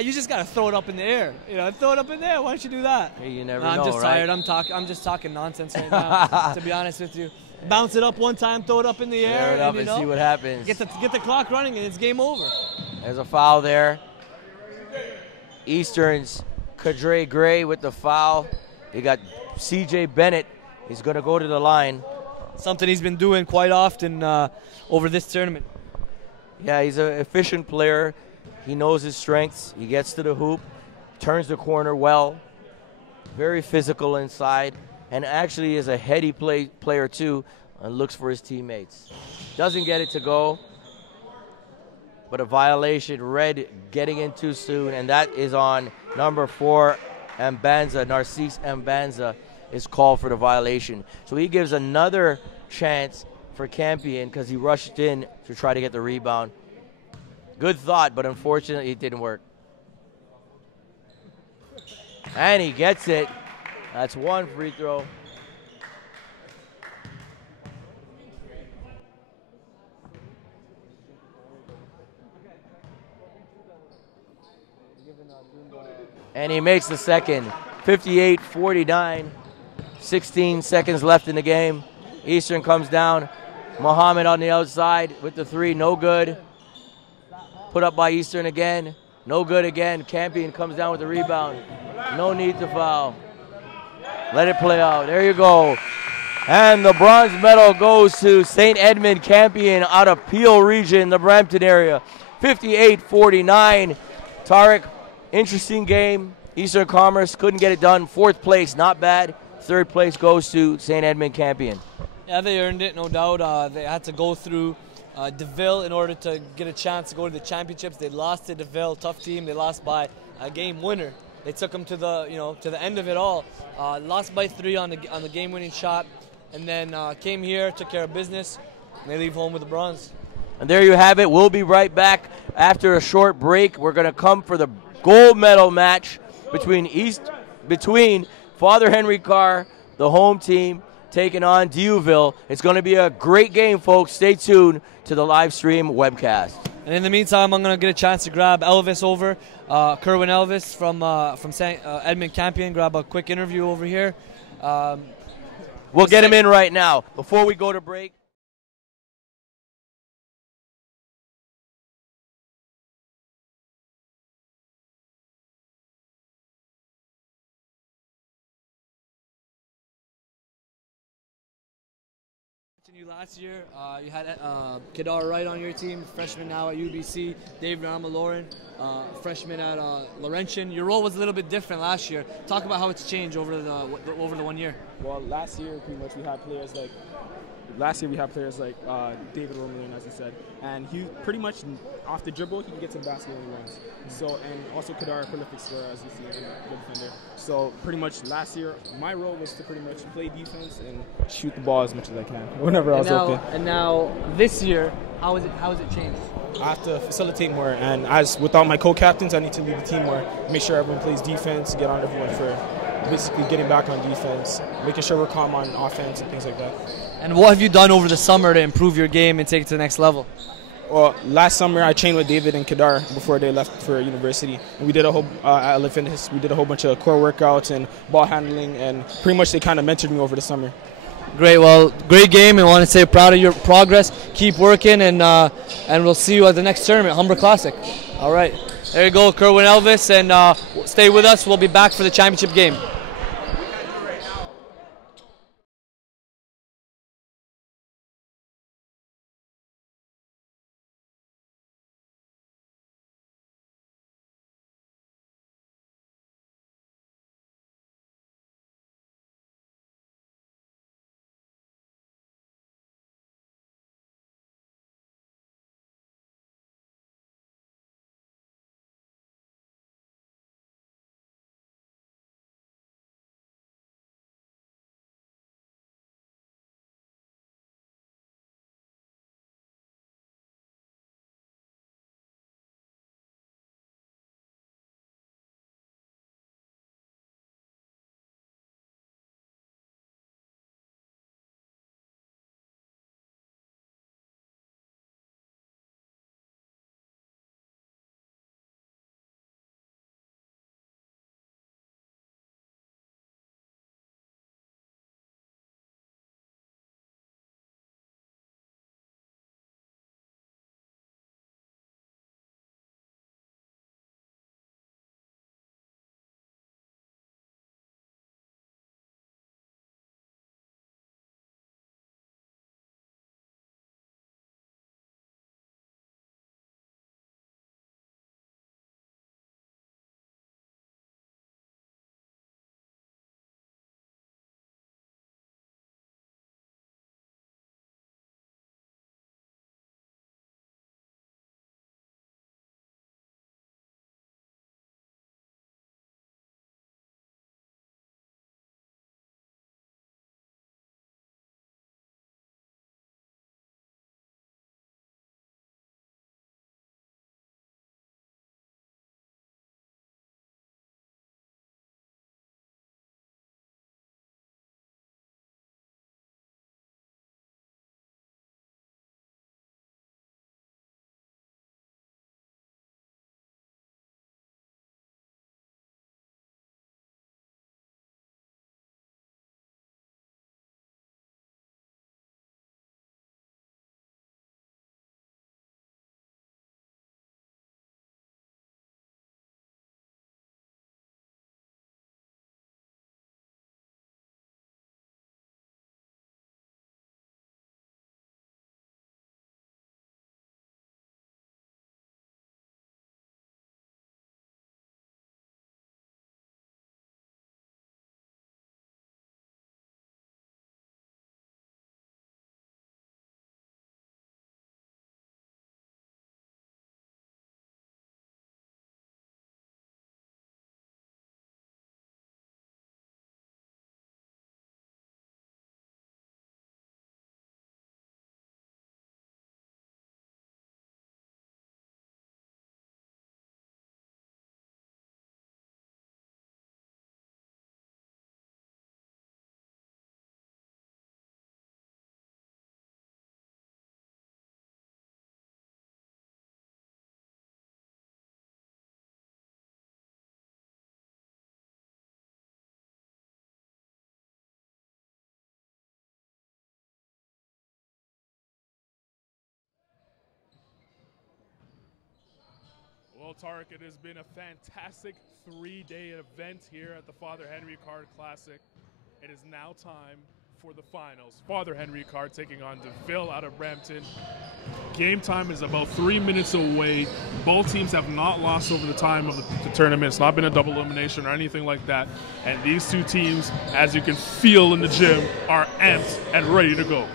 you just gotta throw it up in the air, you know, throw it up in the air. Why don't you do that? Hey, you never know, I'm just right? tired. I'm just talking nonsense right now. To be honest with you. Bounce it up one time, throw it up in the air, Throw it up and see what happens. Get the clock running, and it's game over. There's a foul there. Eastern's Kadre Gray with the foul. You got C.J. Bennett. He's going to go to the line. Something he's been doing quite often over this tournament. Yeah, he's an efficient player. He knows his strengths. He gets to the hoop, turns the corner well. Very physical inside. And actually is a heady player too, and looks for his teammates. Doesn't get it to go, but a violation. Red getting in too soon, and that is on number 4, Mbanza. Narcisse Mbanza is called for the violation. So he gives another chance for Campion because he rushed in to try to get the rebound. Good thought, but unfortunately it didn't work. And he gets it. That's one free throw. And he makes the second. 58-49. 16 seconds left in the game. Eastern comes down. Muhammad on the outside with the 3. No good. Put up by Eastern again. No good again. Campion comes down with the rebound. No need to foul. Let it play out. There you go. And the bronze medal goes to St. Edmund Campion out of Peel region, the Brampton area. 58-49. Tarek, interesting game. Eastern Commerce couldn't get it done. 4th place, not bad. 3rd place goes to St. Edmund Campion. Yeah, they earned it, no doubt. They had to go through DeVille in order to get a chance to go to the championships. They lost to DeVille, tough team. They lost by a game winner. They took them to the end of it all. Lost by 3 on the game-winning shot, and then came here, took care of business, and they leave home with the bronze. And there you have it. We'll be right back after a short break. We're going to come for the gold medal match between Father Henry Carr, the home team, taking on Dieuville. It's going to be a great game, folks. Stay tuned to the live stream webcast. And in the meantime, I'm going to get a chance to grab Elvis over, Kerwin Elvis from St. Edmund Campion, grab a quick interview over here. We'll get him in right now. Before we go to break. You last year, you had Kadar Wright on your team, freshman now at UBC, Dave Ramaloren, freshman at Laurentian. Your role was a little bit different last year. Talk about how it's changed over the 1 year. Well, last year pretty much we had players like David Ramaloren, as you said, and he pretty much off the dribble he can get to the basket when he wants. So, and also Kadar, a prolific scorer, as you see, and a good defender. So pretty much last year my role was to pretty much play defense and shoot the ball as much as I can whenever I was open. And now this year, how is it changed? I have to facilitate more, and without my co-captains, I need to lead the team more, make sure everyone plays defense, get on everyone for basically getting back on defense, making sure we're calm on offense and things like that. And what have you done over the summer to improve your game and take it to the next level? Well, last summer I trained with David and Kadar before they left for university. And we did a whole at LA Fitness. We did a whole bunch of core workouts and ball handling, and pretty much they kind of mentored me over the summer. Great. Well, great game, and I want to say proud of your progress. Keep working, and we'll see you at the next tournament, Humber Classic. All right. There you go, Kerwin Elvis, and stay with us. We'll be back for the championship game. Well, Tarek, it has been a fantastic 3-day event here at the Father Henry Carr Classic. It is now time for the finals. Father Henry Carr taking on DeVille out of Brampton. Game time is about 3 minutes away. Both teams have not lost over the time of the tournament. It's not been a double elimination or anything like that. And these two teams, as you can feel in the gym, are amped and ready to go.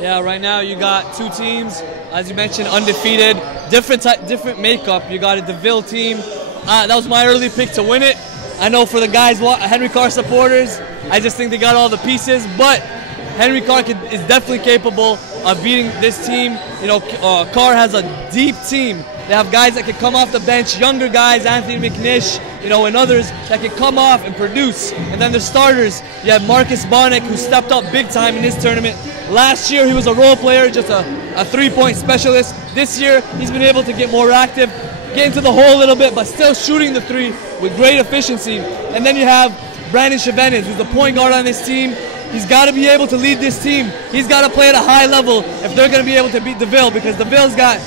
Yeah, right now you got two teams, as you mentioned, undefeated, different makeup. You got a DeVille team. That was my early pick to win it. I know for the guys, Henry Carr supporters, I just think they got all the pieces, but Henry Carr is definitely capable of beating this team. You know, Carr has a deep team. They have guys that can come off the bench, younger guys, Anthony McNish, you know, and others that can come off and produce. And then the starters, you have Marcus Bonnick, who stepped up big time in this tournament. Last year, he was a role player, just a three-point specialist. This year, he's been able to get more active, get into the hole a little bit, but still shooting the three with great efficiency. And then you have Brandon Chavanez, who's the point guard on this team. He's got to be able to lead this team. He's got to play at a high level if they're going to be able to beat DeVille, because DeVille's got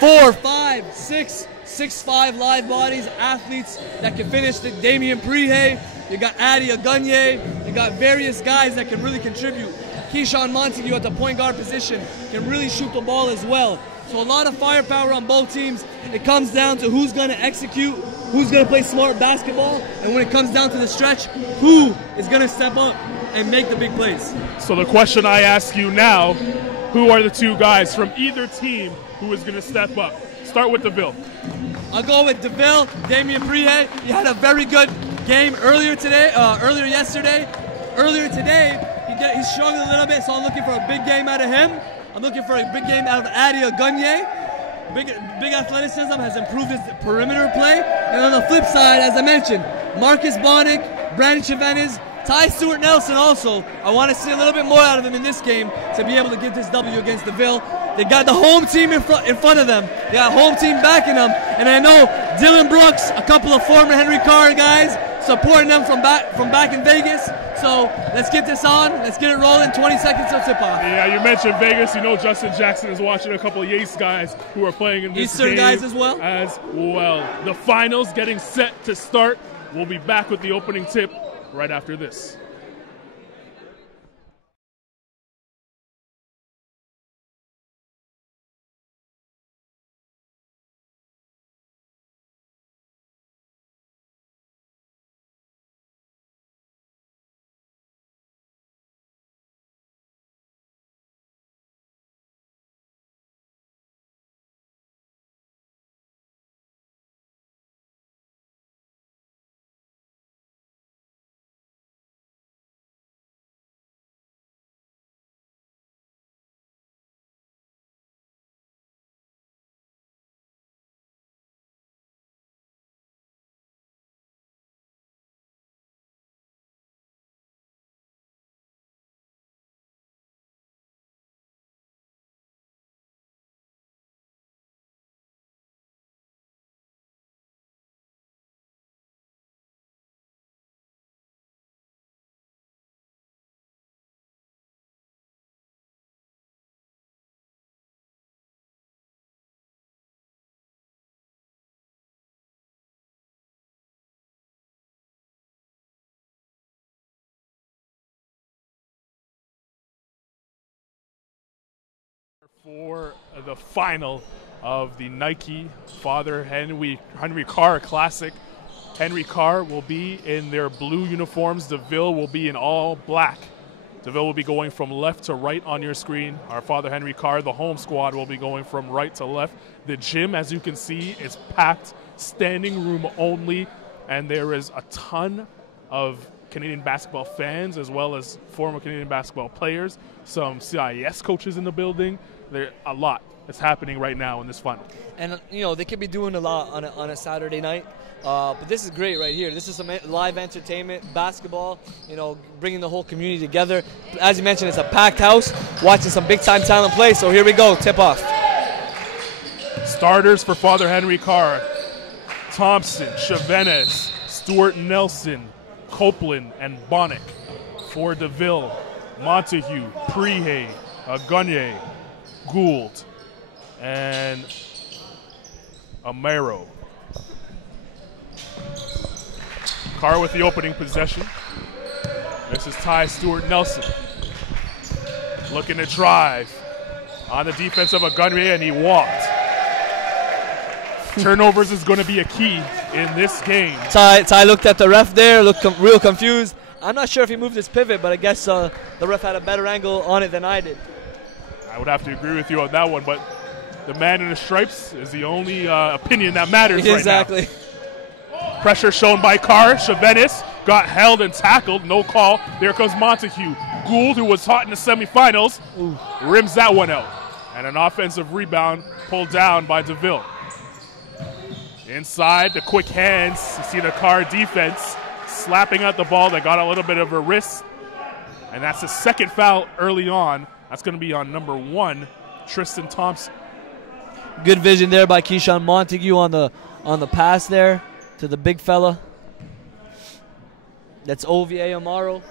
4, 5, 6, 6'5" live bodies, athletes that can finish. The Damian Prehay, you got Addy Agunye, you got various guys that can really contribute. Keyshawn Montague at the point guard position can really shoot the ball as well. So a lot of firepower on both teams. It comes down to who's going to execute, who's going to play smart basketball, and when it comes down to the stretch, who is going to step up and make the big plays. So the question I ask you now, who are the two guys from either team who is going to step up? Start with DeVille. I'll go with DeVille. Damian Prehay, he had a very good game earlier today. Earlier today, he struggled a little bit, so I'm looking for a big game out of him. I'm looking for a big game out of Addy Agunye. Big athleticism, has improved his perimeter play. And on the flip side, as I mentioned, Marcus Bonnick, Brandon Chavanez, Ty Stewart Nelson also. I want to see a little bit more out of him in this game to be able to get this W against DeVille. They got the home team in front of them. They got home team backing them. And I know Dylan Brooks, a couple of former Henry Carr guys, supporting them from back in Vegas. So let's get this on. Let's get it rolling. 20 seconds till tip-off. Yeah, you mentioned Vegas. You know Justin Jackson is watching a couple of Yates guys who are playing in this Eastern game guys as well. The finals getting set to start. We'll be back with the opening tip right after this. For the final of the Nike Father Henry Carr Classic. Henry Carr will be in their blue uniforms. DeVille will be in all black. DeVille will be going from left to right on your screen. Our Father Henry Carr, the home squad, will be going from right to left. The gym, as you can see, is packed, standing room only, and there is a ton of Canadian basketball fans as well as former Canadian basketball players, some CIS coaches in the building. There a lot is happening right now in this final. And, you know, they could be doing a lot on a Saturday night. But this is great right here. This is some live entertainment, basketball, you know, bringing the whole community together. As you mentioned, it's a packed house, watching some big-time talent play. So here we go, tip-off. Starters for Father Henry Carr: Thompson, Chavanez, Stewart Nelson, Copeland, and Bonnick. For DeVille, Montague, Prehay, Agunye, Gould, and Amaro. Carr with the opening possession. This is Ty Stewart Nelson. looking to drive on the defense of Agunye, and he walked. Turnovers is going to be a key in this game. Ty looked at the ref there, looked real confused. I'm not sure if he moved his pivot, but I guess the ref had a better angle on it than I did. I would have to agree with you on that one, but the man in the stripes is the only opinion that matters right now. Exactly. Pressure shown by Carr. Chavenis got held and tackled. No call. There comes Montague. Gould, who was hot in the semifinals, rims that one out. And an offensive rebound pulled down by DeVille. Inside, the quick hands. You see the Carr defense slapping at the ball. They got a little bit of a wrist. And that's the second foul early on. That's going to be on number 1, Tristan Thompson. Good vision there by Keyshawn Montague on the pass there to the big fella. That's OVA Amaro.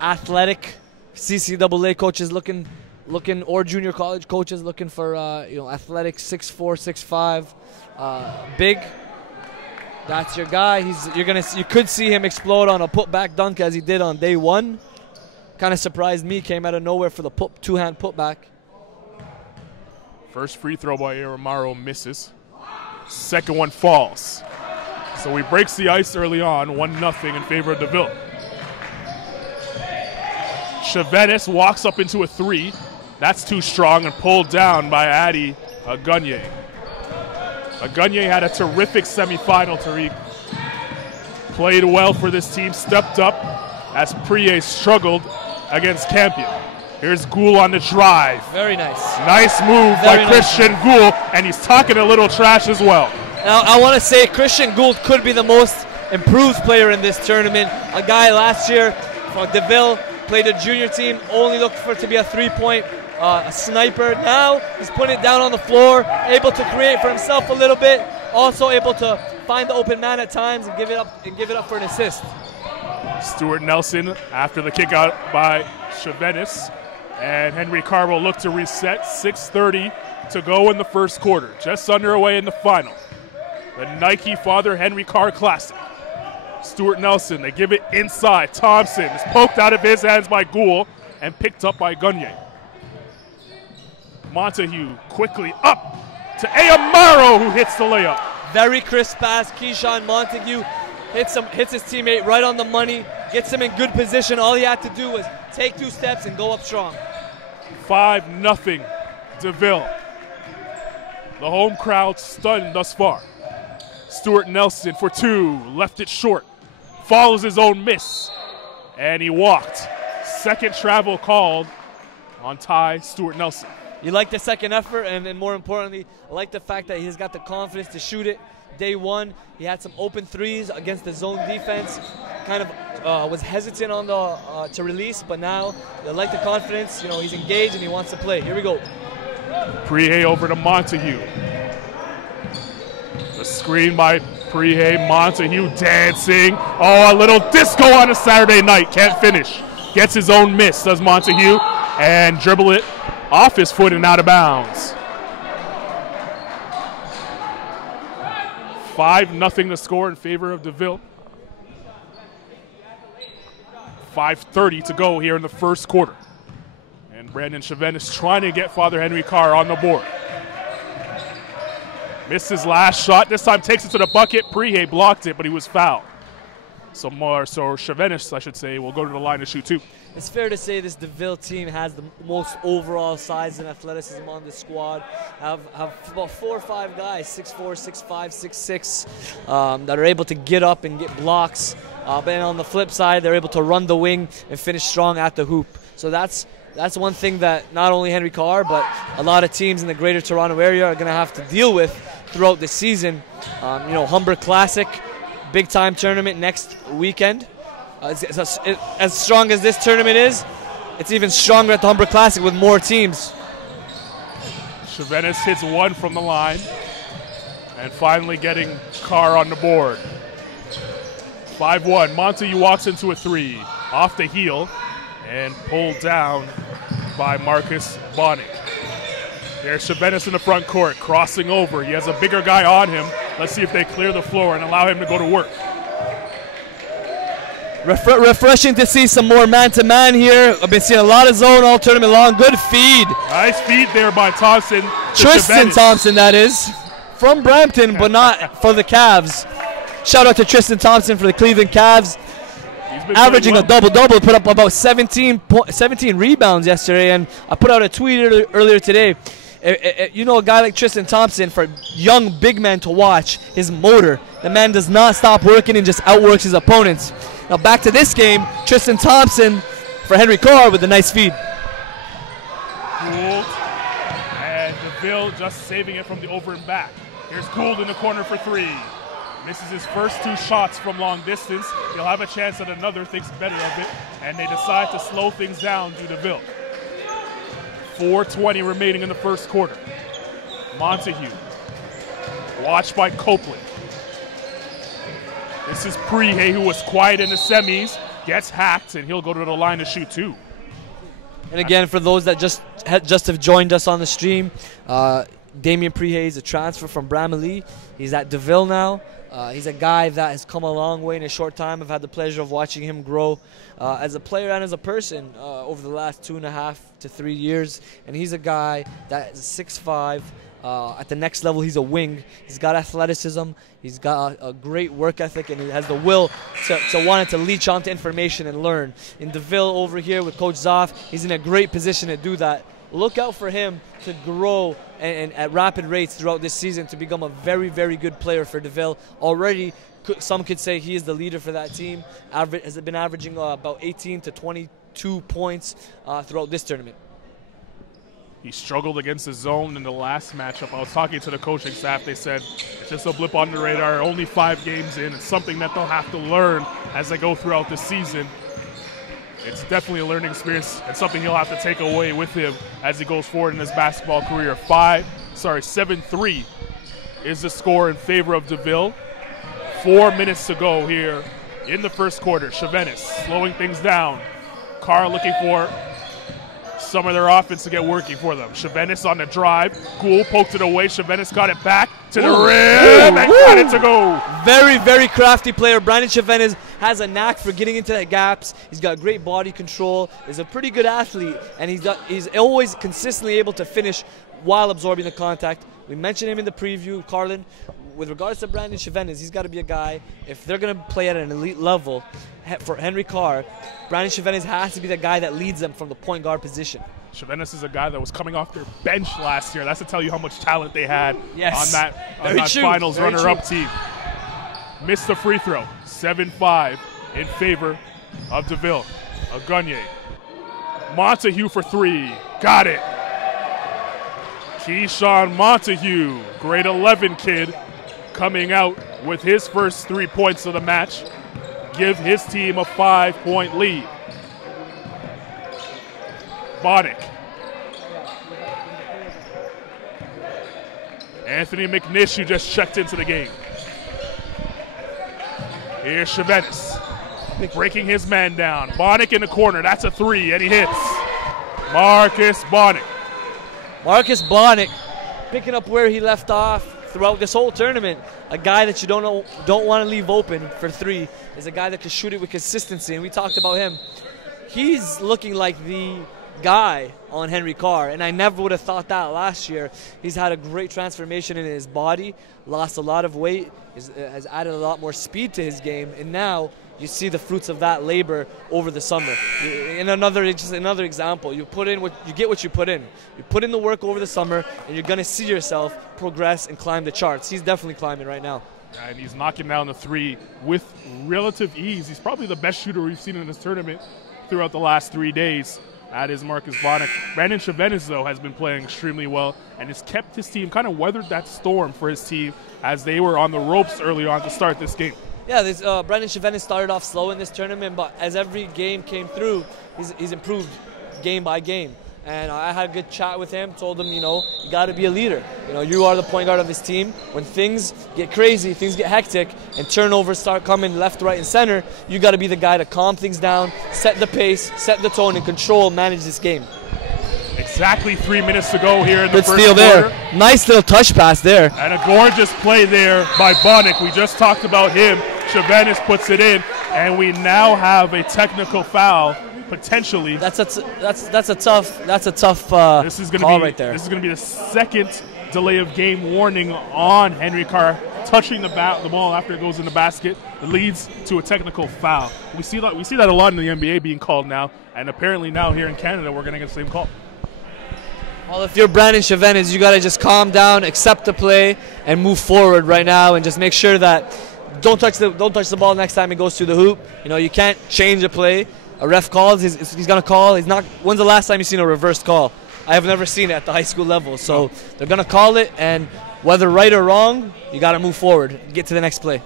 Athletic. CCAA coaches looking, or junior college coaches looking for athletic 6'4", 6'5", big. That's your guy. You could see him explode on a putback dunk as he did on day 1. Kind of surprised me. Came out of nowhere for the two-hand putback. First free throw by Amaro misses. Second one falls. So he breaks the ice early on, 1-0 in favor of DeVille. Chavenis walks up into a 3. That's too strong and pulled down by Adi Agunye. Agunye had a terrific semifinal, Tariq. Played well for this team, stepped up as Priye struggled against Campion. Here's Gould on the drive. Very nice. Nice move by Christian Gould, and he's talking a little trash as well. Now, I want to say Christian Gould could be the most improved player in this tournament. A guy last year from DeVille, played a junior team, only looked for it to be a three-point sniper. Now he's putting it down on the floor, able to create for himself a little bit, also able to find the open man at times and give it up for an assist. Stuart Nelson after the kick out by Chavenis, and Henry Carr will look to reset. 6:30 to go in the first quarter, just underway in the final. The Nike Father Henry Carr Classic. Stuart Nelson, they give it inside. Thompson is poked out of his hands by Gould and picked up by Agunye. Montague quickly up to Amaro, who hits the layup. Very crisp pass. Keyshawn Montague hits his teammate right on the money, gets him in good position. All he had to do was take 2 steps and go up strong. 5-0 DeVille. The home crowd stunned thus far. Stuart Nelson for 2, left it short. Follows his own miss, and he walked. Second travel called on Ty Stuart Nelson. You like the second effort, and more importantly, I like the fact that he's got the confidence to shoot it. Day 1, he had some open threes against the zone defense. Kind of was hesitant on to release, but now I like the confidence. He's engaged and he wants to play. Here we go. Prihe over to Montague. The screen by Prihe. Montague dancing. Oh, a little disco on a Saturday night. Can't finish. Gets his own miss, does Montague, and dribble it off his foot and out of bounds. 5-0 the score in favor of DeVille. 5:30 to go here in the first quarter. And Brandon Chavenis trying to get Father Henry Carr on the board. Missed his last shot. This time takes it to the bucket. Prihe blocked it, but he was fouled. So Chavenis, I should say, will go to the line to shoot 2. It's fair to say this DeVille team has the most overall size and athleticism on the squad. Have about 4 or 5 guys, 6'4", 6'5", 6'6", that are able to get up and get blocks. But then on the flip side, they're able to run the wing and finish strong at the hoop. So that's one thing that not only Henry Carr, but a lot of teams in the greater Toronto area are going to have to deal with throughout the season. Humber Classic, big-time tournament next weekend. As strong as this tournament is, it's even stronger at the Humber Classic with more teams. Chavenis hits 1 from the line, and finally getting Carr on the board. 5-1. Montague walks into a 3, off the heel, and pulled down by Marcus Bonnick. There's Chavenis in the front court, crossing over. He has a bigger guy on him. Let's see if they clear the floor and allow him to go to work. Refreshing to see some more man-to-man here. I've been seeing a lot of zone all tournament long. Good feed. Nice feed there by Thompson. Tristan Thompson, that is. From Brampton, but not for the Cavs. Shout out to Tristan Thompson for the Cleveland Cavs. Averaging a double-double, put up about 17 rebounds yesterday. And I put out a tweet earlier today. You know, a guy like Tristan Thompson, for young big men to watch, his motor. The man does not stop working and just outworks his opponents. Now back to this game, Tristan Thompson for Henry Carr with a nice feed. Gould, and DeVille just saving it from the over and back. Here's Gould in the corner for three. Misses his first 2 shots from long distance. He'll have a chance at another, thinks better of it, and they decide to slow things down to DeVille. 4:20 remaining in the first quarter. Montague, watched by Copeland. This is Prihe, who was quiet in the semis, gets hacked, and he'll go to the line to shoot 2. And again, for those that just have joined us on the stream, Damian Prihe is a transfer from Bramalea. He's at DeVille now. He's a guy that has come a long way in a short time. I've had the pleasure of watching him grow as a player and as a person over the last 2.5 to 3 years. And he's a guy that is 6'5". At the next level, he's a wing. He's got athleticism. He's got a great work ethic, and he has the will to want to leech onto information and learn. In DeVille over here with Coach Zoff, he's in a great position to do that. Look out for him to grow and at rapid rates throughout this season to become a very, very good player for DeVille. Already, some could say he is the leader for that team. Has been averaging about 18 to 22 points throughout this tournament. He struggled against the zone in the last matchup. I was talking to the coaching staff. They said it's just a blip on the radar. Only 5 games in. It's something that they'll have to learn as they go throughout the season. It's definitely a learning experience and something he'll have to take away with him as he goes forward in his basketball career. 7-3 is the score in favor of DeVille. 4 minutes to go here in the first quarter. Chevenis slowing things down. Carr looking for some of their offense to get working for them. Chevenis on the drive. Gould poked it away. Chevenis got it back to the rim and got it to go. Very, very crafty player. Brandon Chevenis has a knack for getting into the gaps. He's got great body control. He's a pretty good athlete, and he's always consistently able to finish while absorbing the contact. We mentioned him in the preview, Carlin. With regards to Brandon Chevenis, he's got to be a guy, if they're going to play at an elite level for Henry Carr, Brandon Chevenis has to be the guy that leads them from the point guard position. Chevenis is a guy that was coming off their bench last year. That's to tell you how much talent they had on that finals runner-up team. Missed the free throw. 7-5 in favor of DeVille. Agunye. Montague for 3. Got it. Keyshawn Montague, grade 11 kid, coming out with his first 3 points of the match. Give his team a 5-point lead. Bonnick. Anthony McNish, who just checked into the game. Here's Chevenis, breaking his man down. Bonnick in the corner, that's a 3, and he hits. Marcus Bonnick. Marcus Bonnick picking up where he left off throughout this whole tournament. A guy that you don't want to leave open for 3 is a guy that can shoot it with consistency, and we talked about him. He's looking like the guy on Henry Carr, and I never would have thought that last year. He's had a great transformation in his body, lost a lot of weight, has added a lot more speed to his game, and now you see the fruits of that labor over the summer. In another example, you get what you put in. You put in the work over the summer, and you're going to see yourself progress and climb the charts. He's definitely climbing right now. And he's knocking down the 3 with relative ease. He's probably the best shooter we've seen in this tournament throughout the last 3 days. That is Marcus Bonnick. Brandon Chevenis, though, has been playing extremely well and has kept his team, kind of weathered that storm for his team as they were on the ropes early on to start this game. Yeah, Brandon Chevenis started off slow in this tournament, but as every game came through, he's improved game by game. And I had a good chat with him, told him, you got to be a leader. You are the point guard of this team. When things get crazy, things get hectic, and turnovers start coming left, right, and center, you got to be the guy to calm things down, set the pace, set the tone, and control, manage this game. Exactly 3 minutes to go here in the first steal quarter. There. Nice little touch pass there. And a gorgeous play there by Bonnick. We just talked about him. Chevenis puts it in, And we now have a technical foul potentially. That's a tough call right there. This is going to be the second delay of game warning on Henry Carr touching the ball after it goes in the basket. It leads to a technical foul. We see that a lot in the NBA being called now, and apparently now here in Canada we're going to get the same call. Well, if you're Brandon Chavenes, you got to just calm down, accept the play, and move forward right now, and just make sure that don't touch the ball next time it goes through the hoop. You know, you can't change a play. A ref calls, he's going to call. When's the last time you've seen a reversed call? I have never seen it at the high school level. So they're going to call it, and whether right or wrong, you got to move forward, get to the next play.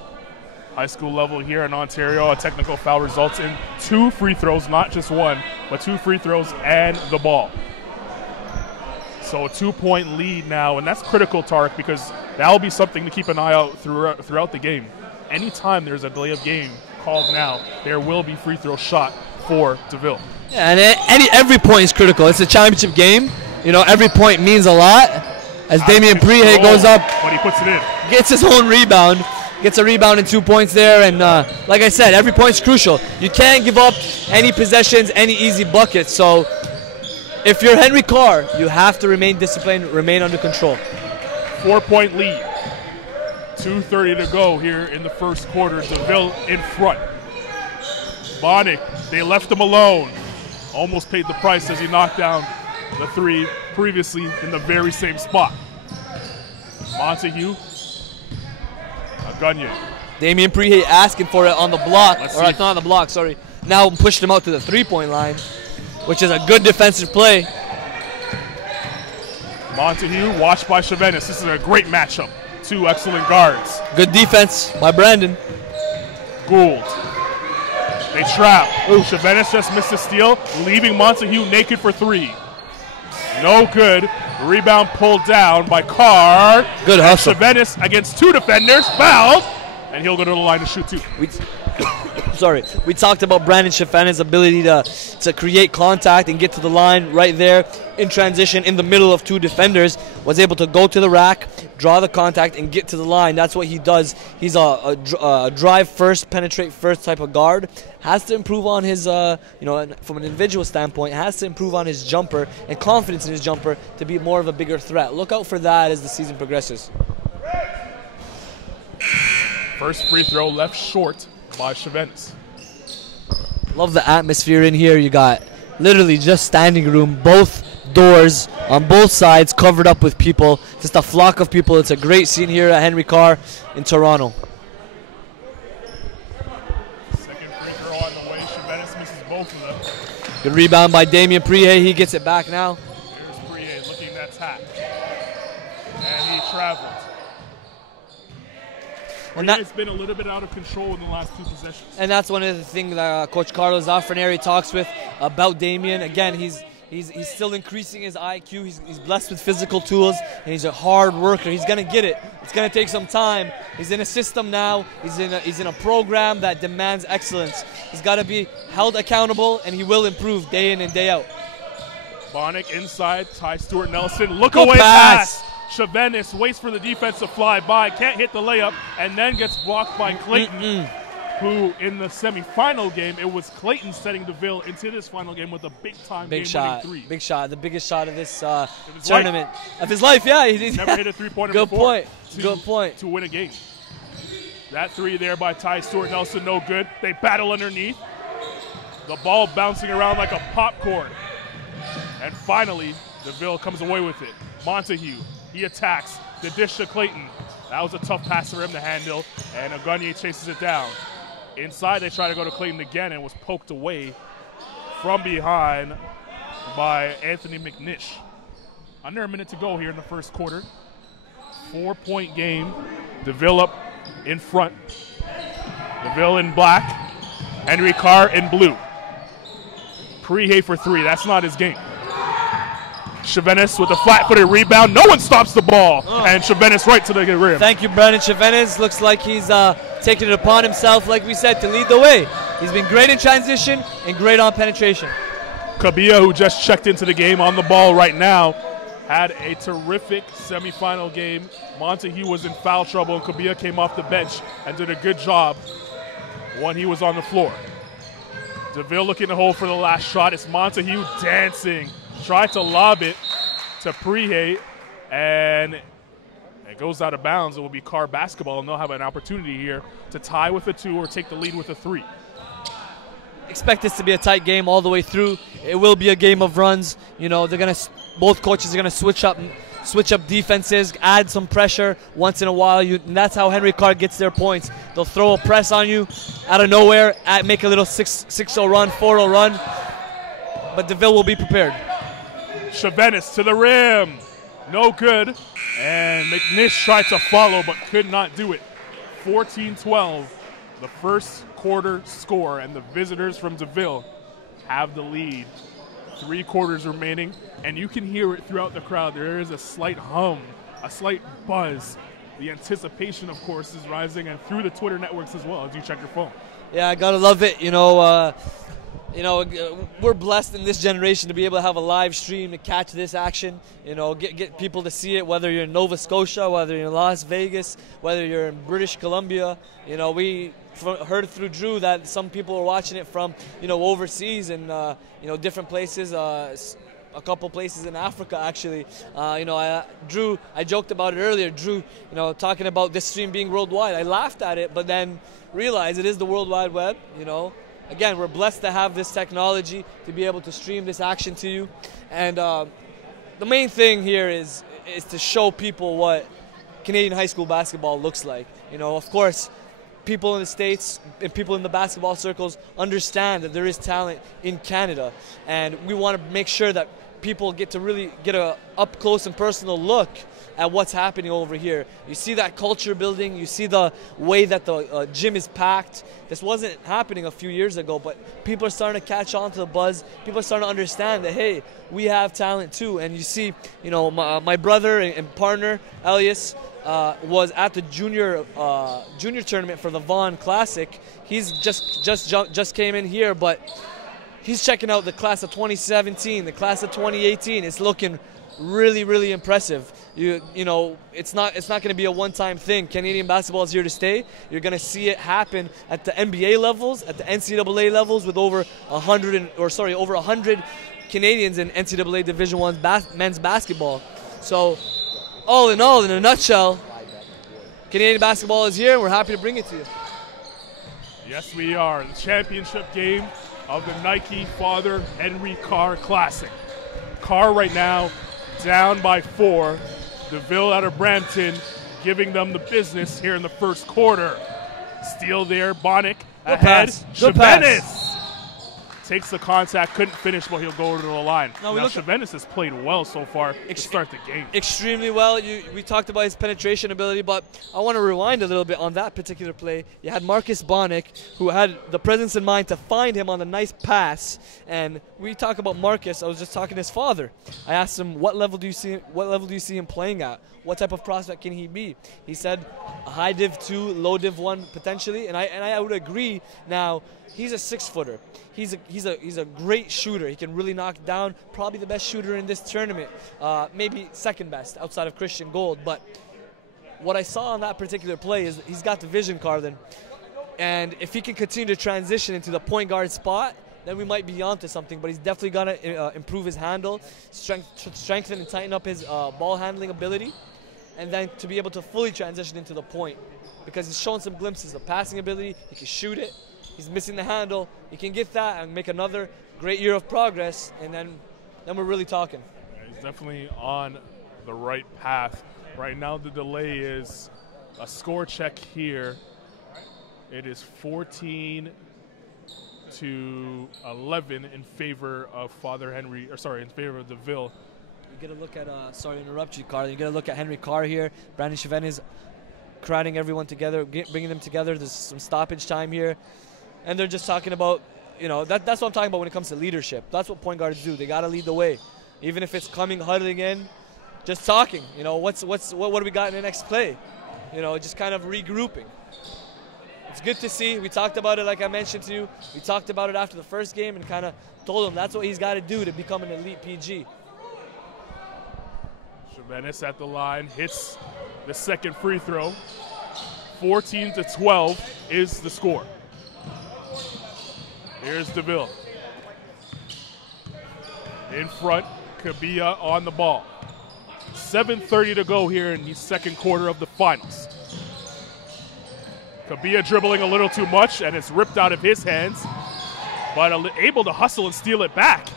High school level here in Ontario, a technical foul results in 2 free throws, not just one, but 2 free throws and the ball. So a 2-point lead now, and that's critical, Tarek, because that will be something to keep an eye out throughout the game. Anytime there's a delay of game called now, there will be free throw shot for DeVille. Yeah, and every point is critical. It's a championship game. You know, every point means a lot. As Damien Prihe goes up, but he puts it in, gets his own rebound, gets a rebound and 2 points there. And like I said, every point's crucial. You can't give up any possessions, any easy buckets. So if you're Henry Carr, you have to remain disciplined, remain under control. 4-point lead. 2:30 to go here in the first quarter. DeVille in front. Bonnick, they left him alone. Almost paid the price as he knocked down the 3 previously in the very same spot. Montague. Agunye. Damien Prihe asking for it on the block, not on the block, sorry. Now pushed him out to the 3-point line, which is a good defensive play. Montague, watched by Chavenes. This is a great matchup. 2 excellent guards. Good defense by Brandon. Gould. They trap. Chavenes just missed a steal, leaving Montague naked for 3. No good. Rebound pulled down by Carr. Good hustle. Chavenes against 2 defenders, fouled, and he'll go to the line to shoot 2. We talked about Brandon Chavenes' ability to create contact and get to the line right there in transition in the middle of 2 defenders. Was able to go to the rack, draw the contact, and get to the line. That's what he does. He's a drive first, penetrate first type of guard. Has to improve on his, from an individual standpoint, has to improve on his jumper and confidence in his jumper to be more of a bigger threat. Look out for that as the season progresses. First free throw left short by Chavenes. Love the atmosphere in here. You got literally just standing room, both doors on both sides covered up with people. Just a flock of people. It's a great scene here at Henry Carr in Toronto. Second free throw on the way. Chavenes misses both of them. Good rebound by Damien Prihe. He gets it back now. Here's Prihe looking at attack. And he traveled. And it's been a little bit out of control in the last 2 possessions. And that's one of the things that Coach Carlos Zafraneri talks with about Damien. Again, he's still increasing his IQ. He's blessed with physical tools, and he's a hard worker. He's going to get it. It's going to take some time. He's in a system now. He's in a program that demands excellence. He's got to be held accountable, and he will improve day in and day out. Bonnick inside, Ty Stewart-Nelson. Look away pass. Chavenes waits for the defense to fly by, can't hit the layup, and then gets blocked by Clayton, who in the semifinal game, it was Clayton setting DeVille into this final game with a big-time game-winning 3. Big shot, the biggest shot of this tournament. Of his life, yeah. He's never hit a 3-pointer Good before. Good point. To win a game. That 3 there by Ty Stewart-Nelson, no good. They battle underneath. The ball bouncing around like a popcorn. And finally, DeVille comes away with it. Montague. He attacks. The dish to Clayton. That was a tough pass for him to handle, and Agunye chases it down. Inside, they try to go to Clayton again and was poked away from behind by Anthony McNish. Under a minute to go here in the first quarter. 4-point game. DeVille up in front. DeVille in black. Henry Carr in blue. Prihe for 3. That's not his game. Chavenes with a flat-footed rebound. No one stops the ball. And Chavenes right to the rim. Thank you, Brandon Chavenes. Looks like he's taking it upon himself, like we said, to lead the way. He's been great in transition and great on penetration. Kabia, who just checked into the game on the ball right now, had a terrific semifinal game. Montague was in foul trouble, and Kabia came off the bench and did a good job when he was on the floor. DeVille looking to hold for the last shot. It's Montague dancing. Tried to lob it to Prihe, and it goes out of bounds. It will be Carr basketball, and they'll have an opportunity here to tie with a 2 or take the lead with a 3. Expect this to be a tight game all the way through. It will be a game of runs. You know, both coaches are gonna switch up defenses, add some pressure once in a while. And that's how Henry Carr gets their points. They'll throw a press on you out of nowhere, make a little 6-0 run, 4-0 run. But DeVille will be prepared. Chavenis to the rim. No good. And McNish tried to follow but could not do it. 14-12, the first quarter score, and the visitors from DeVille have the lead. 3 quarters remaining, and you can hear it throughout the crowd. There is a slight hum, a slight buzz. The anticipation, of course, is rising, and through the Twitter networks as well as you check your phone. Yeah, I gotta love it. You know, we're blessed in this generation to be able to have a live stream to catch this action. You know, get people to see it, whether you're in Nova Scotia, whether you're in Las Vegas, whether you're in British Columbia. You know, we heard through Drew that some people are watching it from, you know, overseas and, you know, different places, a couple places in Africa, actually. You know, Drew, I joked about it earlier. Drew, you know, talking about this stream being worldwide. I laughed at it, but then realized it is the World Wide Web, you know. Again, we're blessed to have this technology to be able to stream this action to you. And the main thing here is to show people what Canadian high school basketball looks like. You know, of course, people in the States and people in the basketball circles understand that there is talent in Canada. And we want to make sure that people get to really get a up close and personal look at what's happening over here. You see that culture building, you see the way that the gym is packed. This wasn't happening a few years ago, but people are starting to catch on to the buzz. People are starting to understand that, hey, we have talent too. And you see, you know, my brother and partner, Elias, was at the junior tournament for the Vaughan Classic. He's just came in here, but he's checking out the class of 2017, the class of 2018. It's looking really, really impressive. You know, it's not going to be a one-time thing. Canadian basketball is here to stay. You're going to see it happen at the NBA levels, at the NCAA levels, with over 100 Canadians in NCAA Division I men's basketball. So, all in a nutshell, Canadian basketball is here, and we're happy to bring it to you. Yes, we are. The championship game of the Nike Father Henry Carr Classic. Carr right now down by 4. DeVille out of Brampton giving them the business here in the first quarter. Steal there, Bonnick ahead. Chavenis takes the contact, couldn't finish, but he'll go to the line. Now Chavenis has played well so far to start the game. Extremely well. We talked about his penetration ability, but I want to rewind a little bit on that particular play. You had Marcus Bonnick, who had the presence in mind to find him on the nice pass. And we talk about Marcus. I was just talking to his father. I asked him, what level do you see him playing at? What type of prospect can he be? He said a high Div 2, low Div 1 potentially, and I would agree. Now, he's a 6-footer. He's a great shooter. He can really knock down. Probably the best shooter in this tournament. Maybe second best outside of Christian Gold. But what I saw on that particular play is he's got the vision, Carlin. And if he can continue to transition into the point guard spot, then we might be onto something. But he's definitely got to improve his handle, strengthen and tighten up his ball handling ability, and then to be able to fully transition into the point. Because he's shown some glimpses of passing ability. He can shoot it. He's missing the handle. He can get that and make another great year of progress, and then we're really talking. Yeah, he's definitely on the right path. Right now the delay is a score check here. It is 14-11 in favor of in favor of DeVille. You get a look at, sorry to interrupt you, Carl. You get a look at Henry Carr here. Brandon Chavenis crowding everyone together, bringing them together. There's some stoppage time here. And they're just talking about, you know, that's what I'm talking about when it comes to leadership. That's what point guards do. They got to lead the way. Even if it's huddling in, just talking. You know, what do we got in the next play? You know, just kind of regrouping. It's good to see. We talked about it like I mentioned to you. We talked about it after the first game and kind of told him that's what he's got to do to become an elite PG. Chavenis at the line, hits the second free throw. 14-12 is the score. Here's DeVille. In front, Campion on the ball. 7:30 to go here in the second quarter of the finals. Campion dribbling a little too much, and it's ripped out of his hands, but able to hustle and steal it back,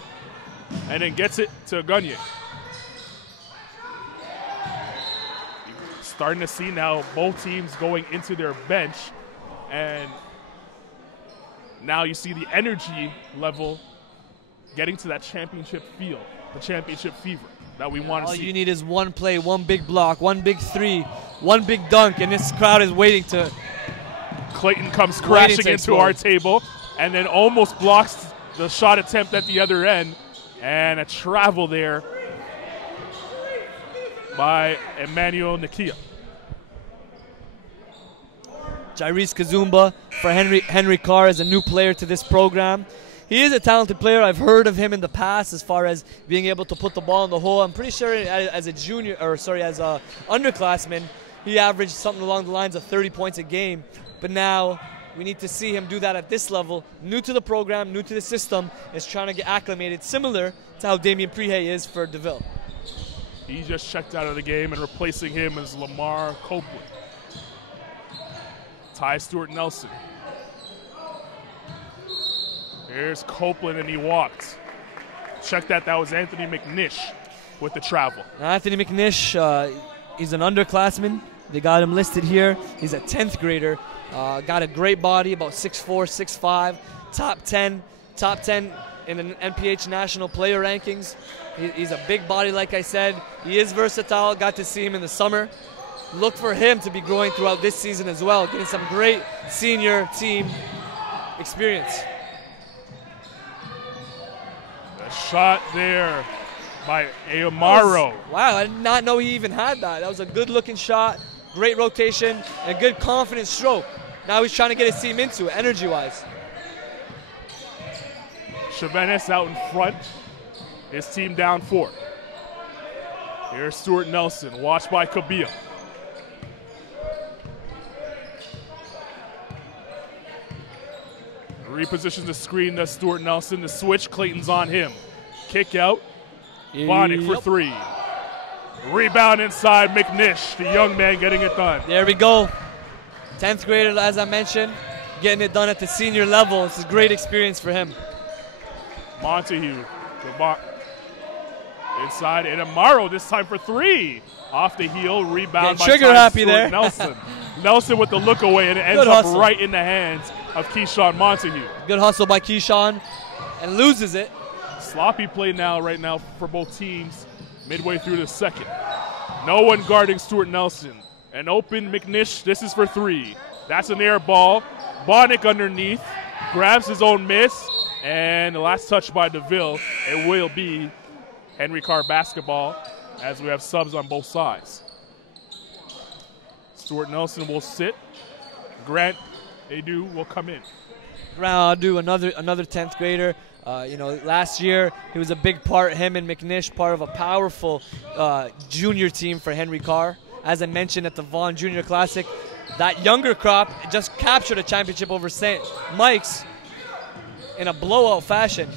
and then gets it to Gagne. Starting to see now both teams going into their bench, and now you see the energy level getting to that championship feel, the championship fever that we want to see. All you need is one play, one big block, one big three, one big dunk, and this crowd is waiting to. Clayton comes crashing into our table and then almost blocks the shot attempt at the other end, and a travel there by Emmanuel Nakia. Jairus Kazumba for Henry Carr is a new player to this program. He is a talented player. I've heard of him in the past as far as being able to put the ball in the hole. I'm pretty sure as a underclassman, he averaged something along the lines of 30 points a game. But now we need to see him do that at this level. New to the program, new to the system, is trying to get acclimated, similar to how Damien Prihe is for DeVille. He just checked out of the game, and replacing him is Lamar Copeland. Ty Stewart Nelson. Here's Copeland, and he walked. Check that. That was Anthony McNish with the travel. Now Anthony McNish, he's an underclassman. They got him listed here. He's a 10th grader. Got a great body, about 6'4", 6'5", top 10 in the NPH national player rankings. He's a big body, like I said. He is versatile. Got to see him in the summer. Look for him to be growing throughout this season as well, getting some great senior team experience. A shot there by Ayamaro. Wow, I did not know he even had that. That was a good-looking shot, great rotation, and a good confident stroke. Now he's trying to get his team into it, energy-wise. Chavenes out in front. His team down 4. Here's Stewart Nelson, watched by Kabia. Repositions the screen to Stewart Nelson. The switch, Clayton's on him. Kick out. Bonnick for 3. Rebound inside, McNish, the young man getting it done. There we go. 10th grader, as I mentioned, getting it done at the senior level. It's a great experience for him. Montague, inside, and Amaro this time for 3. Off the heel, rebound by trigger happy there. Nelson. Nelson with the look away, and it ends up right in the hands of Keyshawn Montague. Good hustle by Keyshawn, and loses it. Sloppy play right now for both teams midway through the second. No one guarding Stewart Nelson. An open McNish, this is for 3. That's an air ball. Bonnick underneath, grabs his own miss, and the last touch by DeVille. It will be Henry Carr basketball as we have subs on both sides. Stewart Nelson will sit. Grant Adu will come in. Grant Adu, another 10th grader. Last year he was a big part, him and McNish, part of a powerful junior team for Henry Carr. As I mentioned at the Vaughan Junior Classic, that younger crop just captured a championship over St. Mike's in a blowout fashion.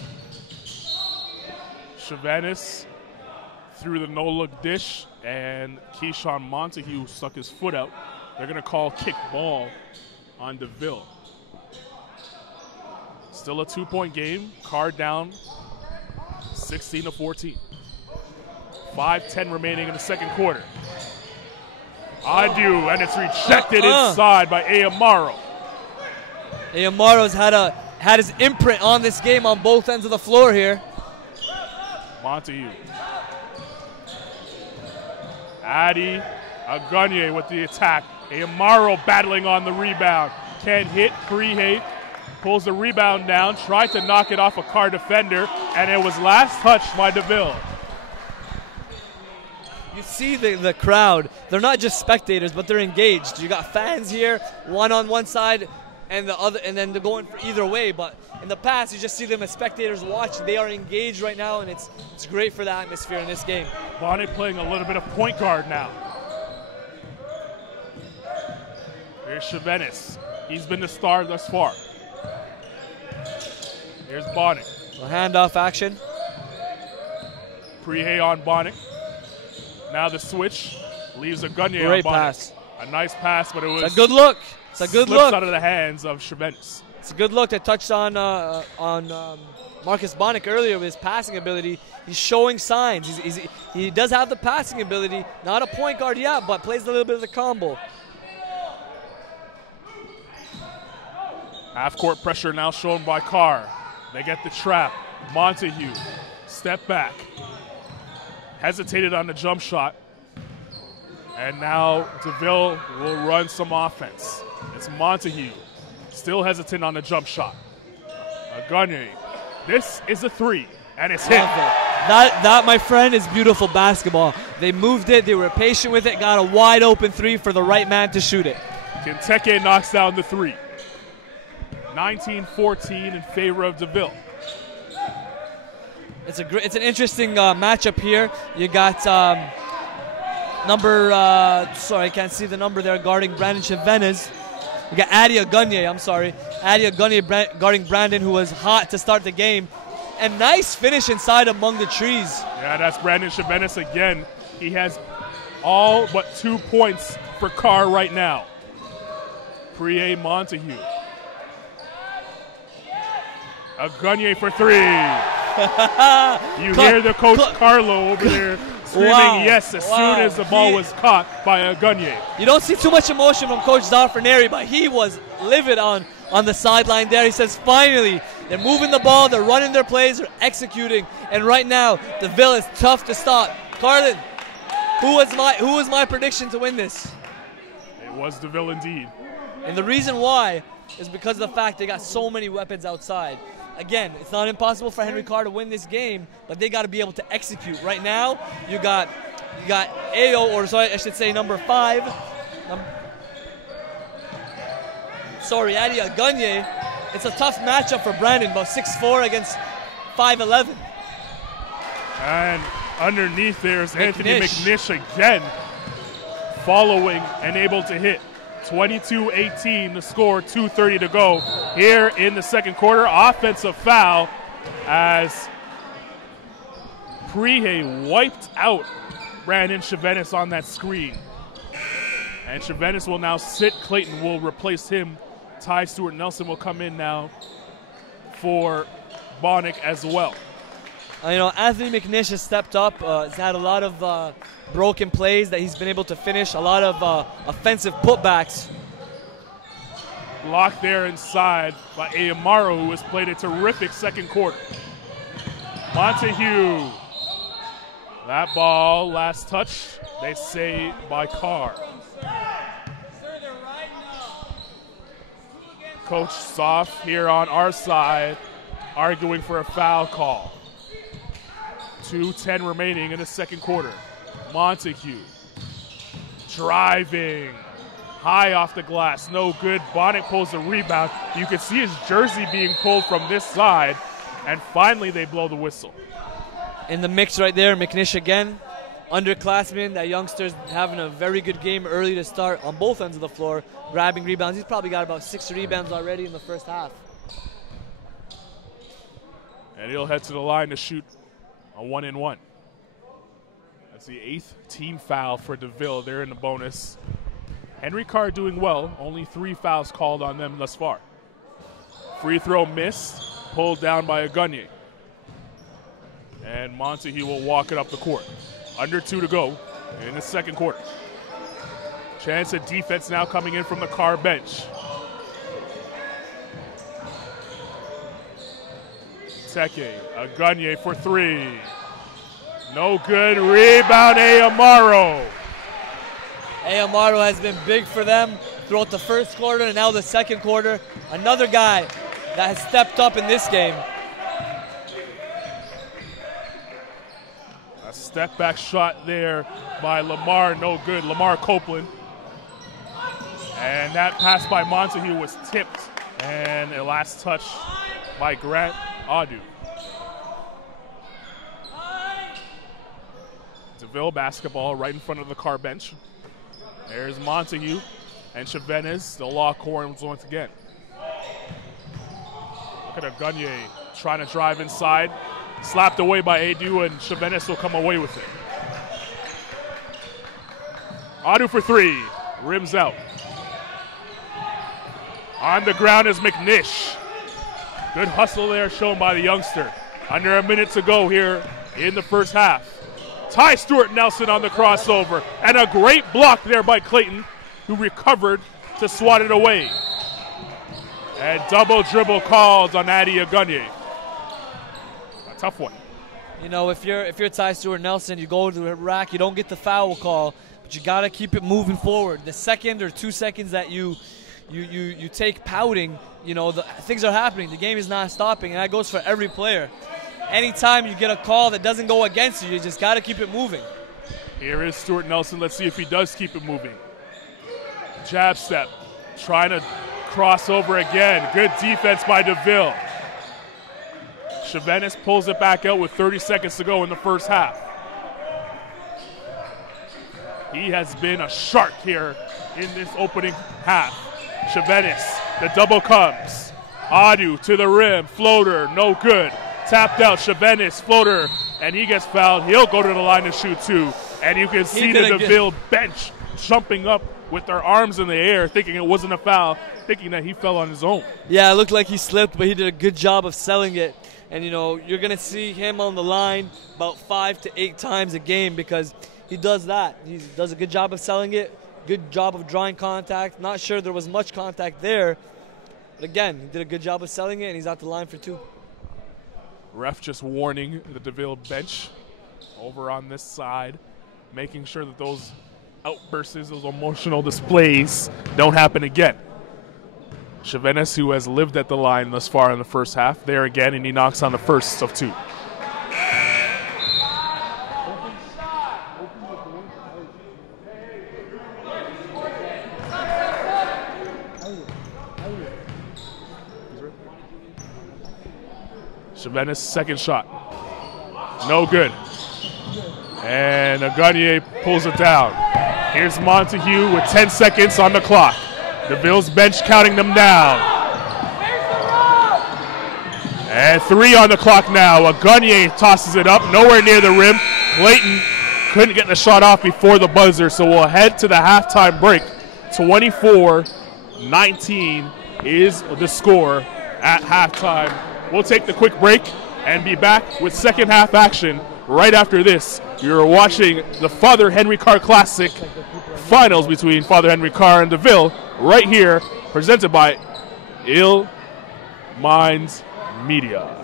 Chavenes threw the no-look dish, and Keyshawn Montague stuck his foot out. They're going to call kick ball on DeVille. Still a 2-point game. Carr down 16-14. 5:10 remaining in the second quarter. Adu, and it's rejected inside by Ayamaro. Ayamaro's had his imprint on this game on both ends of the floor here. Montague. Adi Agagne with the attack. Ayamaro battling on the rebound. Can't hit. Prihe pulls the rebound down. Tried to knock it off a Carr defender, and it was last touched by DeVille. You see the crowd. They're not just spectators, but they're engaged. You got fans here, one on one side and the other, and then they're going for either way. But in the past, you just see them as spectators watching. They are engaged right now, and it's great for the atmosphere in this game. Bonnet playing a little bit of point guard now. Here's Chavenes. He's been the star thus far. Here's Bonnick. A handoff action. Prihe on Bonnick. Now the switch leaves a Gagne on Bonnick. Great pass. A nice pass, but it was It's a good look. It's a good slips look. out of the hands of Chevenis. It's a good look. They touched on Marcus Bonnick earlier with his passing ability. He's showing signs. He does have the passing ability. Not a point guard yet, but plays a little bit of the combo. Half-court pressure now shown by Carr. They get the trap. Montague, step back. Hesitated on the jump shot. And now DeVille will run some offense. It's Montague, still hesitant on the jump shot. Gagne, this is a 3, and it's hit. That, my friend, is beautiful basketball. They moved it. They were patient with it. Got a wide open 3 for the right man to shoot it. Kenteke knocks down the 3. 19-14 in favor of DeVille. It's an interesting matchup here. You got I can't see the number there, guarding Brandon Chevenis. You got Adi Gagne, Adi Gagne guarding Brandon, who was hot to start the game. And nice finish inside among the trees. Yeah, that's Brandon Chevenis again. He has all but 2 points for Carr right now. Prihe Montague. A Gagne for 3. You hear the coach Carlo over there screaming yes as soon as the ball was caught by a Gagne. You don't see too much emotion from Coach Zafraneri, but he was livid on the sideline there. He says, finally, they're moving the ball, they're running their plays, they're executing, and right now, DeVille is tough to stop. Carlin, who was my prediction to win this? It was DeVille indeed. And the reason why is because of the fact they got so many weapons outside. Again, it's not impossible for Henry Carr to win this game, but they got to be able to execute. Right now, you got Ayo, or sorry, I should say number 5. Adi Gagne. It's a tough matchup for Brandon, about 6'4" against 5'11". And underneath there's Anthony McNish again, following and able to hit. 22-18 the score, 2:30 to go here in the second quarter. Offensive foul as Prihe wiped out Brandon Chevenis on that screen. And Chevenis will now sit. Clayton will replace him. Ty Stewart Nelson will come in now for Bonnick as well. Anthony McNish has stepped up. He's had a lot of broken plays that he's been able to finish, a lot of offensive putbacks. Blocked there inside by Ayamaro, who has played a terrific second quarter. Montague. That ball, last touch, they say, by Carr. Coach Soft here on our side, arguing for a foul call. 2:10 remaining in the second quarter. Montague driving high off the glass, no good. Bonnick pulls the rebound. You can see his jersey being pulled from this side, and finally they blow the whistle. In the mix right there, McNish again, underclassman. That youngster's having a very good game early to start on both ends of the floor, grabbing rebounds. He's probably got about 6 rebounds already in the first half. And he'll head to the line to shoot a 1-and-1. That's the 8th team foul for DeVille. They're in the bonus. Henry Carr doing well. Only 3 fouls called on them thus far. Free throw missed. Pulled down by a Gagne. And Montague will walk it up the court. Under 2 to go in the second quarter. Chance at defense now coming in from the Carr bench. Teke, a Gagne for 3. No good. Rebound, Ayamaro. Ayamaro has been big for them throughout the first quarter and now the second quarter. Another guy that has stepped up in this game. A step back shot there by Lamar, no good. Lamar Copeland. And that pass by Montague was tipped. And a last touch by Grant Adu. DeVille basketball right in front of the Carr bench. There's Montague and Chevenis. They'll lock horns once again. Look at a Gagne trying to drive inside. Slapped away by Adu, and Chavenis will come away with it. Adu for three. Rims out. On the ground is McNish. Good hustle there shown by the youngster. Under a minute to go here in the first half. Ty Stewart Nelson on the crossover. And a great block there by Clayton, who recovered to swat it away. And double dribble called on Adi Agunye. A tough one. You know, if you're Ty Stewart Nelson, you go to the rack, you don't get the foul call, but you got to keep it moving forward. The second or 2 seconds that you take pouting, you know, things are happening. The game is not stopping, and that goes for every player. Anytime you get a call that doesn't go against you, you just got to keep it moving. Here is Stewart Nelson. Let's see if he does keep it moving. Jab step, trying to cross over again. Good defense by DeVille. Chavenis pulls it back out with 30 seconds to go in the first half. He has been a shark here in this opening half. Chavenis, the double comes. Adu to the rim, floater, no good. Tapped out, Chavenis, floater, and he gets fouled. He'll go to the line to shoot two. And you can see the DeVille bench jumping up with their arms in the air, thinking it wasn't a foul, thinking that he fell on his own. Yeah, it looked like he slipped, but he did a good job of selling it. And, you know, you're going to see him on the line about 5 to 8 times a game because he does that. He does a good job of selling it, good job of drawing contact. Not sure there was much contact there. But, again, he did a good job of selling it, and he's out the line for 2. Ref just warning the DeVille bench over on this side, making sure that those outbursts, those emotional displays don't happen again. Chavenis, who has lived at the line thus far in the first half, there again, and he knocks on the first of 2. Chavenis' second shot. No good. And Agunye pulls it down. Here's Montague with 10 seconds on the clock. DeVille's bench counting them down. And 3 on the clock now. Agunye tosses it up, nowhere near the rim. Clayton couldn't get the shot off before the buzzer, so we'll head to the halftime break. 24-19 is the score at halftime. We'll take the quick break and be back with second half action right after this. You're watching the Father Henry Carr Classic finals between Father Henry Carr and DeVille right here, presented by Ill Minds Media.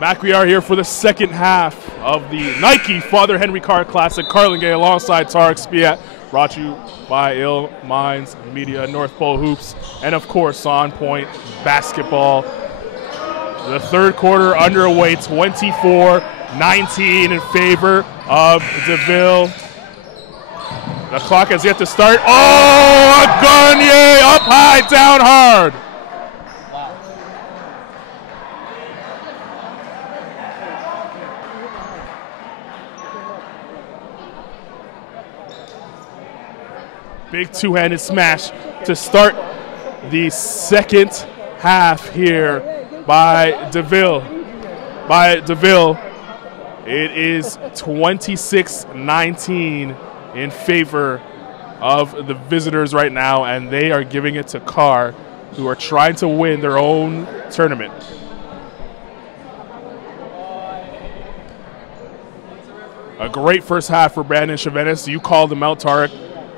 Back we are here for the second half of the Nike Father Henry Carr Classic. Carlin Gay alongside Tarek Spiat, brought to you by Ill Minds Media, North Pole Hoops, and of course On Point Basketball. The third quarter underway, 24-19 in favor of DeVille. The clock has yet to start. Oh, Gagne up high, down hard. Big two-handed smash to start the second half here by DeVille. It is 26-19 in favor of the visitors right now, and they are giving it to Carr, who are trying to win their own tournament. A great first half for Brandon Chavenis. You called him out, Tarek,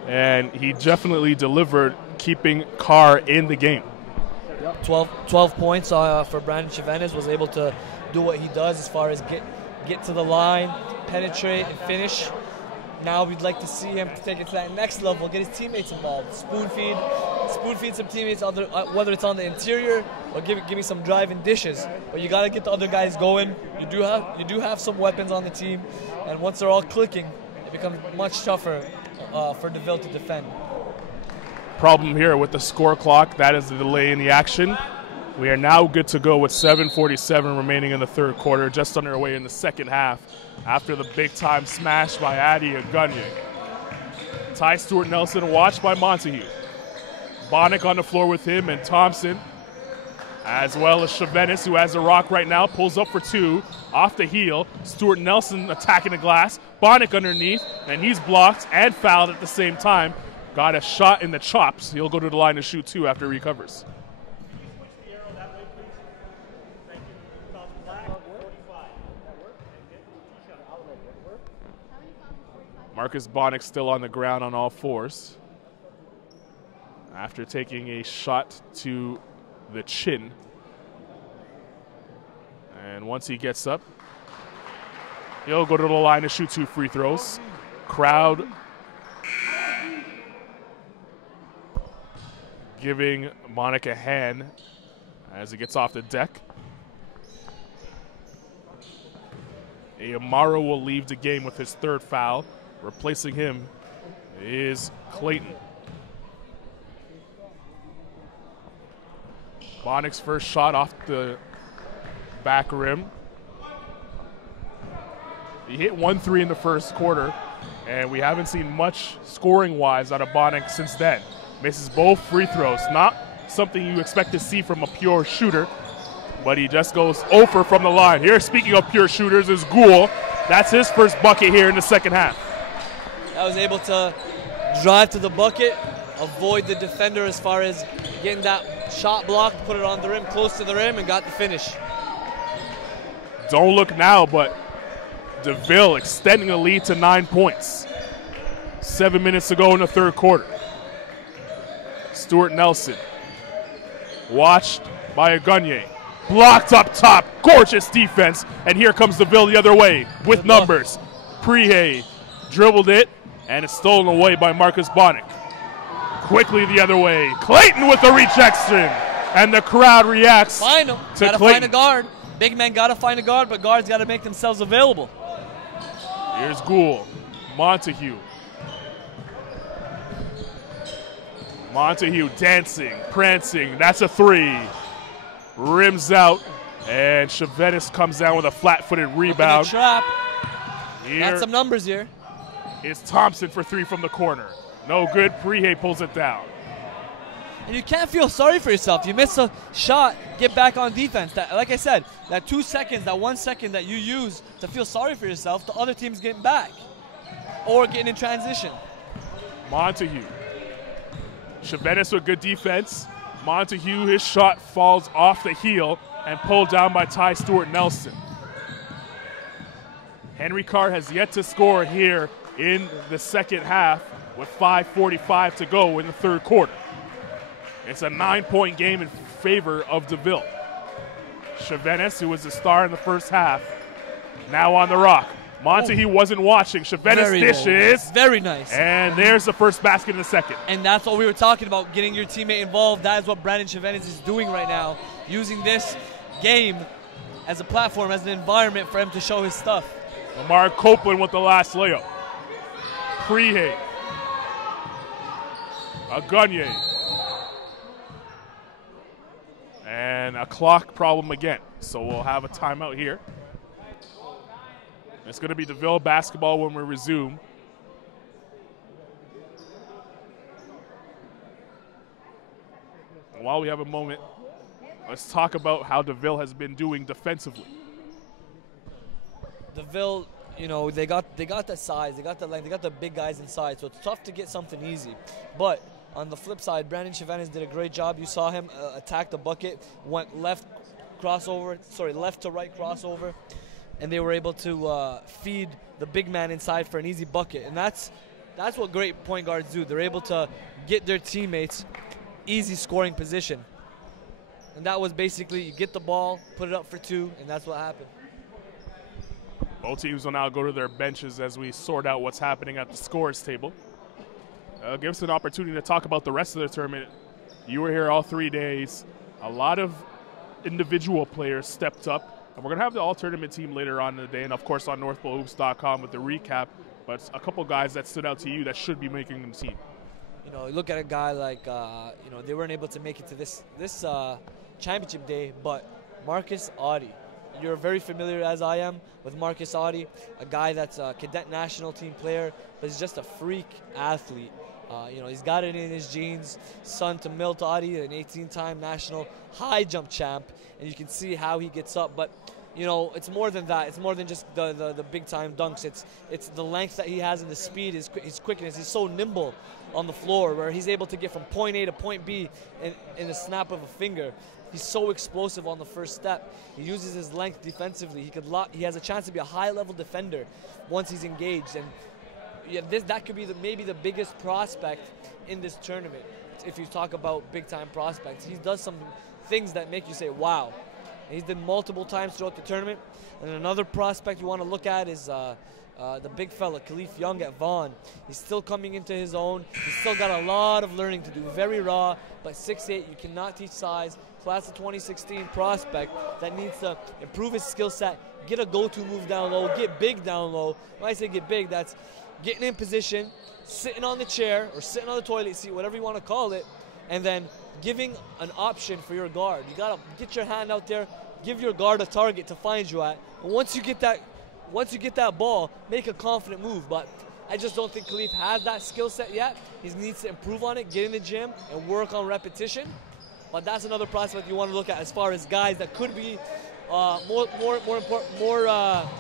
and he definitely delivered, keeping Carr in the game. 12 points for Brandon Chavenis. Was able to do what he does as far as get to the line, penetrate, and finish. Now we'd like to see him take it to that next level, get his teammates involved, spoon feed some teammates, whether it's on the interior or give me some driving dishes. But you got to get the other guys going. You do have some weapons on the team, and once they're all clicking, it becomes much tougher for DeVille to defend. Problem here with the score clock, that is the delay in the action. We are now good to go with 7:47 remaining in the third quarter, just underway in the second half after the big-time smash by Adi Agunye. Ty Stewart Nelson watched by Montague. Bonnick on the floor with him, and Thompson, as well as Chavenis, who has a rock right now, pulls up for two off the heel. Stewart Nelson attacking the glass. Bonnick underneath, and he's blocked and fouled at the same time. Got a shot in the chops. He'll go to the line to shoot two after he recovers. Marcus Bonnick still on the ground on all fours after taking a shot to the chin. And once he gets up, he'll go to the line to shoot two free throws. Crowd giving Bonnick a hand as he gets off the deck. Amaro will leave the game with his third foul. Replacing him is Clayton. Bonnick's first shot off the back rim. He hit 1-3 in the first quarter, and we haven't seen much scoring-wise out of Bonnick since then. Misses both free throws. Not something you expect to see from a pure shooter, but he just goes 0 from the line. Here, speaking of pure shooters, is Gould. That's his first bucket here in the second half. I was able to drive to the bucket, avoid the defender as far as getting that shot blocked, put it on the rim, close to the rim, and got the finish. Don't look now, but DeVille extending a lead to 9 points. 7 minutes to go in the third quarter. Stewart Nelson, watched by Agunye. Blocked up top, gorgeous defense, and here comes DeVille the other way with numbers. Prehay dribbled it, and it's stolen away by Marcus Bonnick. Quickly the other way, Clayton with the rejection, and the crowd reacts to Clayton. Gotta find a guard. Big men gotta find a guard, but guards gotta make themselves available. Here's Gould, Montague. Montague dancing, prancing, that's a three. Rims out, and Chavenis comes down with a flat-footed rebound. Trap. Got some numbers here. It's Thompson for three from the corner. No good. Prehay pulls it down. And you can't feel sorry for yourself. You miss a shot, get back on defense. Like I said, that 2 seconds, that 1 second that you use to feel sorry for yourself, the other team's getting back or getting in transition. Montague. Chavenis with good defense. Montague, his shot falls off the heel and pulled down by Ty Stewart Nelson. Henry Carr has yet to score here in the second half with 5:45 to go in the third quarter. It's a 9-point game in favor of DeVille. Chevenis, who was the star in the first half, now on the rock. Montague wasn't watching. Chevenis dishes. Very nice. And there's the first basket in the second. And that's what we were talking about, getting your teammate involved. That is what Brandon Chevenis is doing right now, using this game as a platform, as an environment for him to show his stuff. Lamar Copeland with the last layup. Prehay. Agunye. And a clock problem again. So we'll have a timeout here. It's going to be DeVille basketball when we resume. And while we have a moment, let's talk about how DeVille has been doing defensively. DeVille, you know, they got the size, they got the length, they got the big guys inside, so it's tough to get something easy. But on the flip side, Brandon Chevenis did a great job. You saw him attack the bucket, went left to right crossover, and they were able to feed the big man inside for an easy bucket. And that's what great point guards do. They're able to get their teammates easy scoring position. And that was basically, you get the ball, put it up for two, and that's what happened. Both teams will now go to their benches as we sort out what's happening at the scorers table. Give us an opportunity to talk about the rest of the tournament. You were here all 3 days. A lot of individual players stepped up. And we're going to have the all-tournament team later on in the day, and, of course, on NorthPoleHoops.com with the recap. But a couple guys that stood out to you that should be making the team. You know, look at a guy like, you know, they weren't able to make it to this championship day, but Marcus Audie. You're very familiar, as I am, with Marcus Audie, a guy that's a cadet national team player, but he's just a freak athlete. You know, he's got it in his genes. Son to Milt Audie, an 18-time national high jump champ, and you can see how he gets up. But, you know, it's more than that. It's more than just the big-time dunks. It's the length that he has and the speed, his quickness. He's so nimble on the floor where he's able to get from point A to point B in the snap of a finger. He's so explosive on the first step. He uses his length defensively. He has a chance to be a high-level defender once he's engaged. And yeah, that could be maybe the biggest prospect in this tournament. If you talk about big-time prospects, he does some things that make you say, wow. And he's done multiple times throughout the tournament. And another prospect you want to look at is the big fella, Khalif Young at Vaughan. He's still coming into his own. He's still got a lot of learning to do. Very raw, but 6'8", you cannot teach size. Class of 2016 prospect that needs to improve his skill set, get a go-to move down low, get big down low. When I say get big, that's getting in position, sitting on the chair or sitting on the toilet seat, whatever you want to call it, and then giving an option for your guard. You got to get your hand out there, give your guard a target to find you at. And once you get that ball, make a confident move. But I just don't think Khalif has that skill set yet. He needs to improve on it, get in the gym, and work on repetition. But that's another prospect you want to look at as far as guys that could be more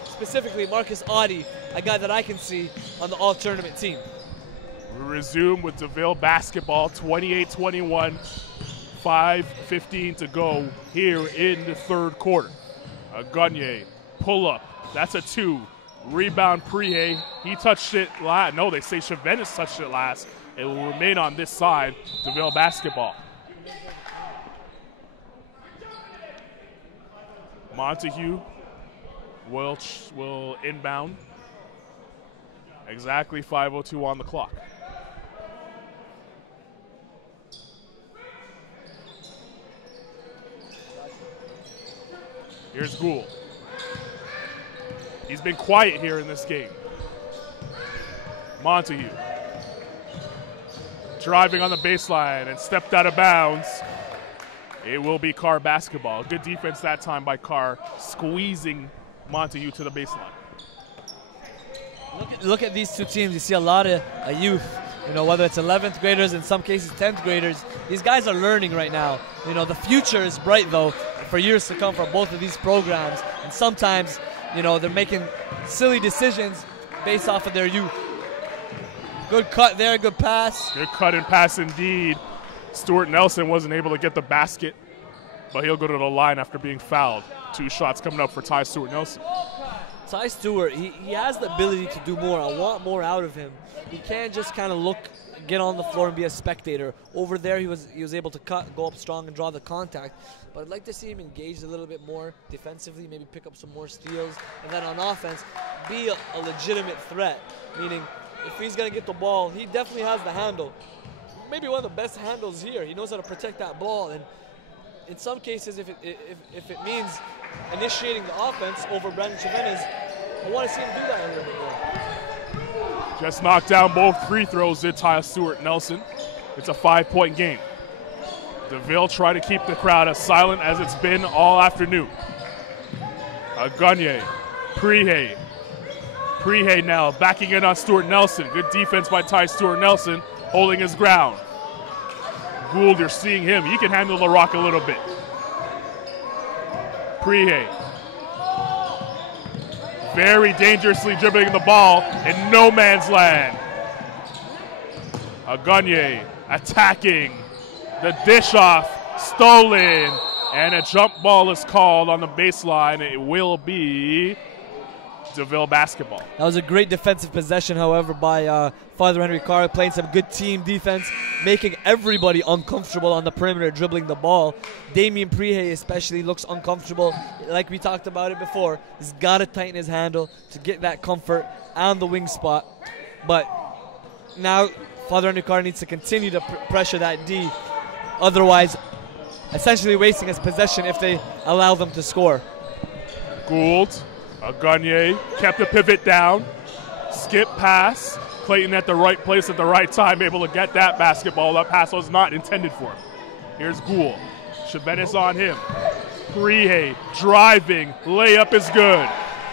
specifically Marcus Audie, a guy that I can see on the all-tournament team. We resume with DeVille basketball, 28-21, 5:15 to go here in the third quarter. Agunye, pull up, that's a 2. Rebound Prehay, he touched it last. No, they say Chevenis touched it last. It will remain on this side, DeVille basketball. Montague will inbound. Exactly 5:02 on the clock. Here's Gould. He's been quiet here in this game. Montague driving on the baseline and stepped out of bounds. It will be Carr basketball. Good defense that time by Carr, squeezing Montague to the baseline. Look at these two teams. You see a lot of youth, you know, whether it's 11th graders, in some cases 10th graders. These guys are learning right now. You know, the future is bright, though, for years to come for both of these programs. And sometimes, you know, they're making silly decisions based off of their youth. Good cut there, good pass. Good cut and pass indeed. Stuart Nelson wasn't able to get the basket, but he'll go to the line after being fouled. 2 shots coming up for Ty Stuart Nelson. Ty Stewart, he has the ability to do more. I want more out of him. He can't just kind of get on the floor and be a spectator. Over there, he was able to go up strong and draw the contact. But I'd like to see him engaged a little bit more defensively, maybe pick up some more steals, and then on offense, be a legitimate threat. Meaning, if he's going to get the ball, he definitely has the handle. Maybe one of the best handles here. He knows how to protect that ball, and in some cases, if it means initiating the offense over Brandon Chavenes, I want to see him do that a little bit more. Just knocked down both free throws, did Ty Stewart Nelson. It's a 5-point game. DeVille try to keep the crowd as silent as it's been all afternoon. Agunye, Prihe now backing in on Stewart Nelson. Good defense by Ty Stewart Nelson, holding his ground. Gould, you're seeing him. He can handle the rock a little bit. Prihe. Very dangerously dribbling the ball in no man's land. Agunye attacking. The dish off, stolen, and a jump ball is called on the baseline. It will be DeVille basketball. That was a great defensive possession, however, by Father Henry Carr, playing some good team defense, making everybody uncomfortable on the perimeter, dribbling the ball. Damian Prihe especially looks uncomfortable. Like we talked about it before, he's got to tighten his handle to get that comfort on the wing spot. But now Father Henry Carr needs to continue to pressure that D. Otherwise, essentially wasting his possession if they allow them to score. Gould, Agunye kept the pivot down. Skip pass. Clayton at the right place at the right time, able to get that basketball. That pass was not intended for him. Here's Gould. Chavenes on him. Prihe driving. Layup is good.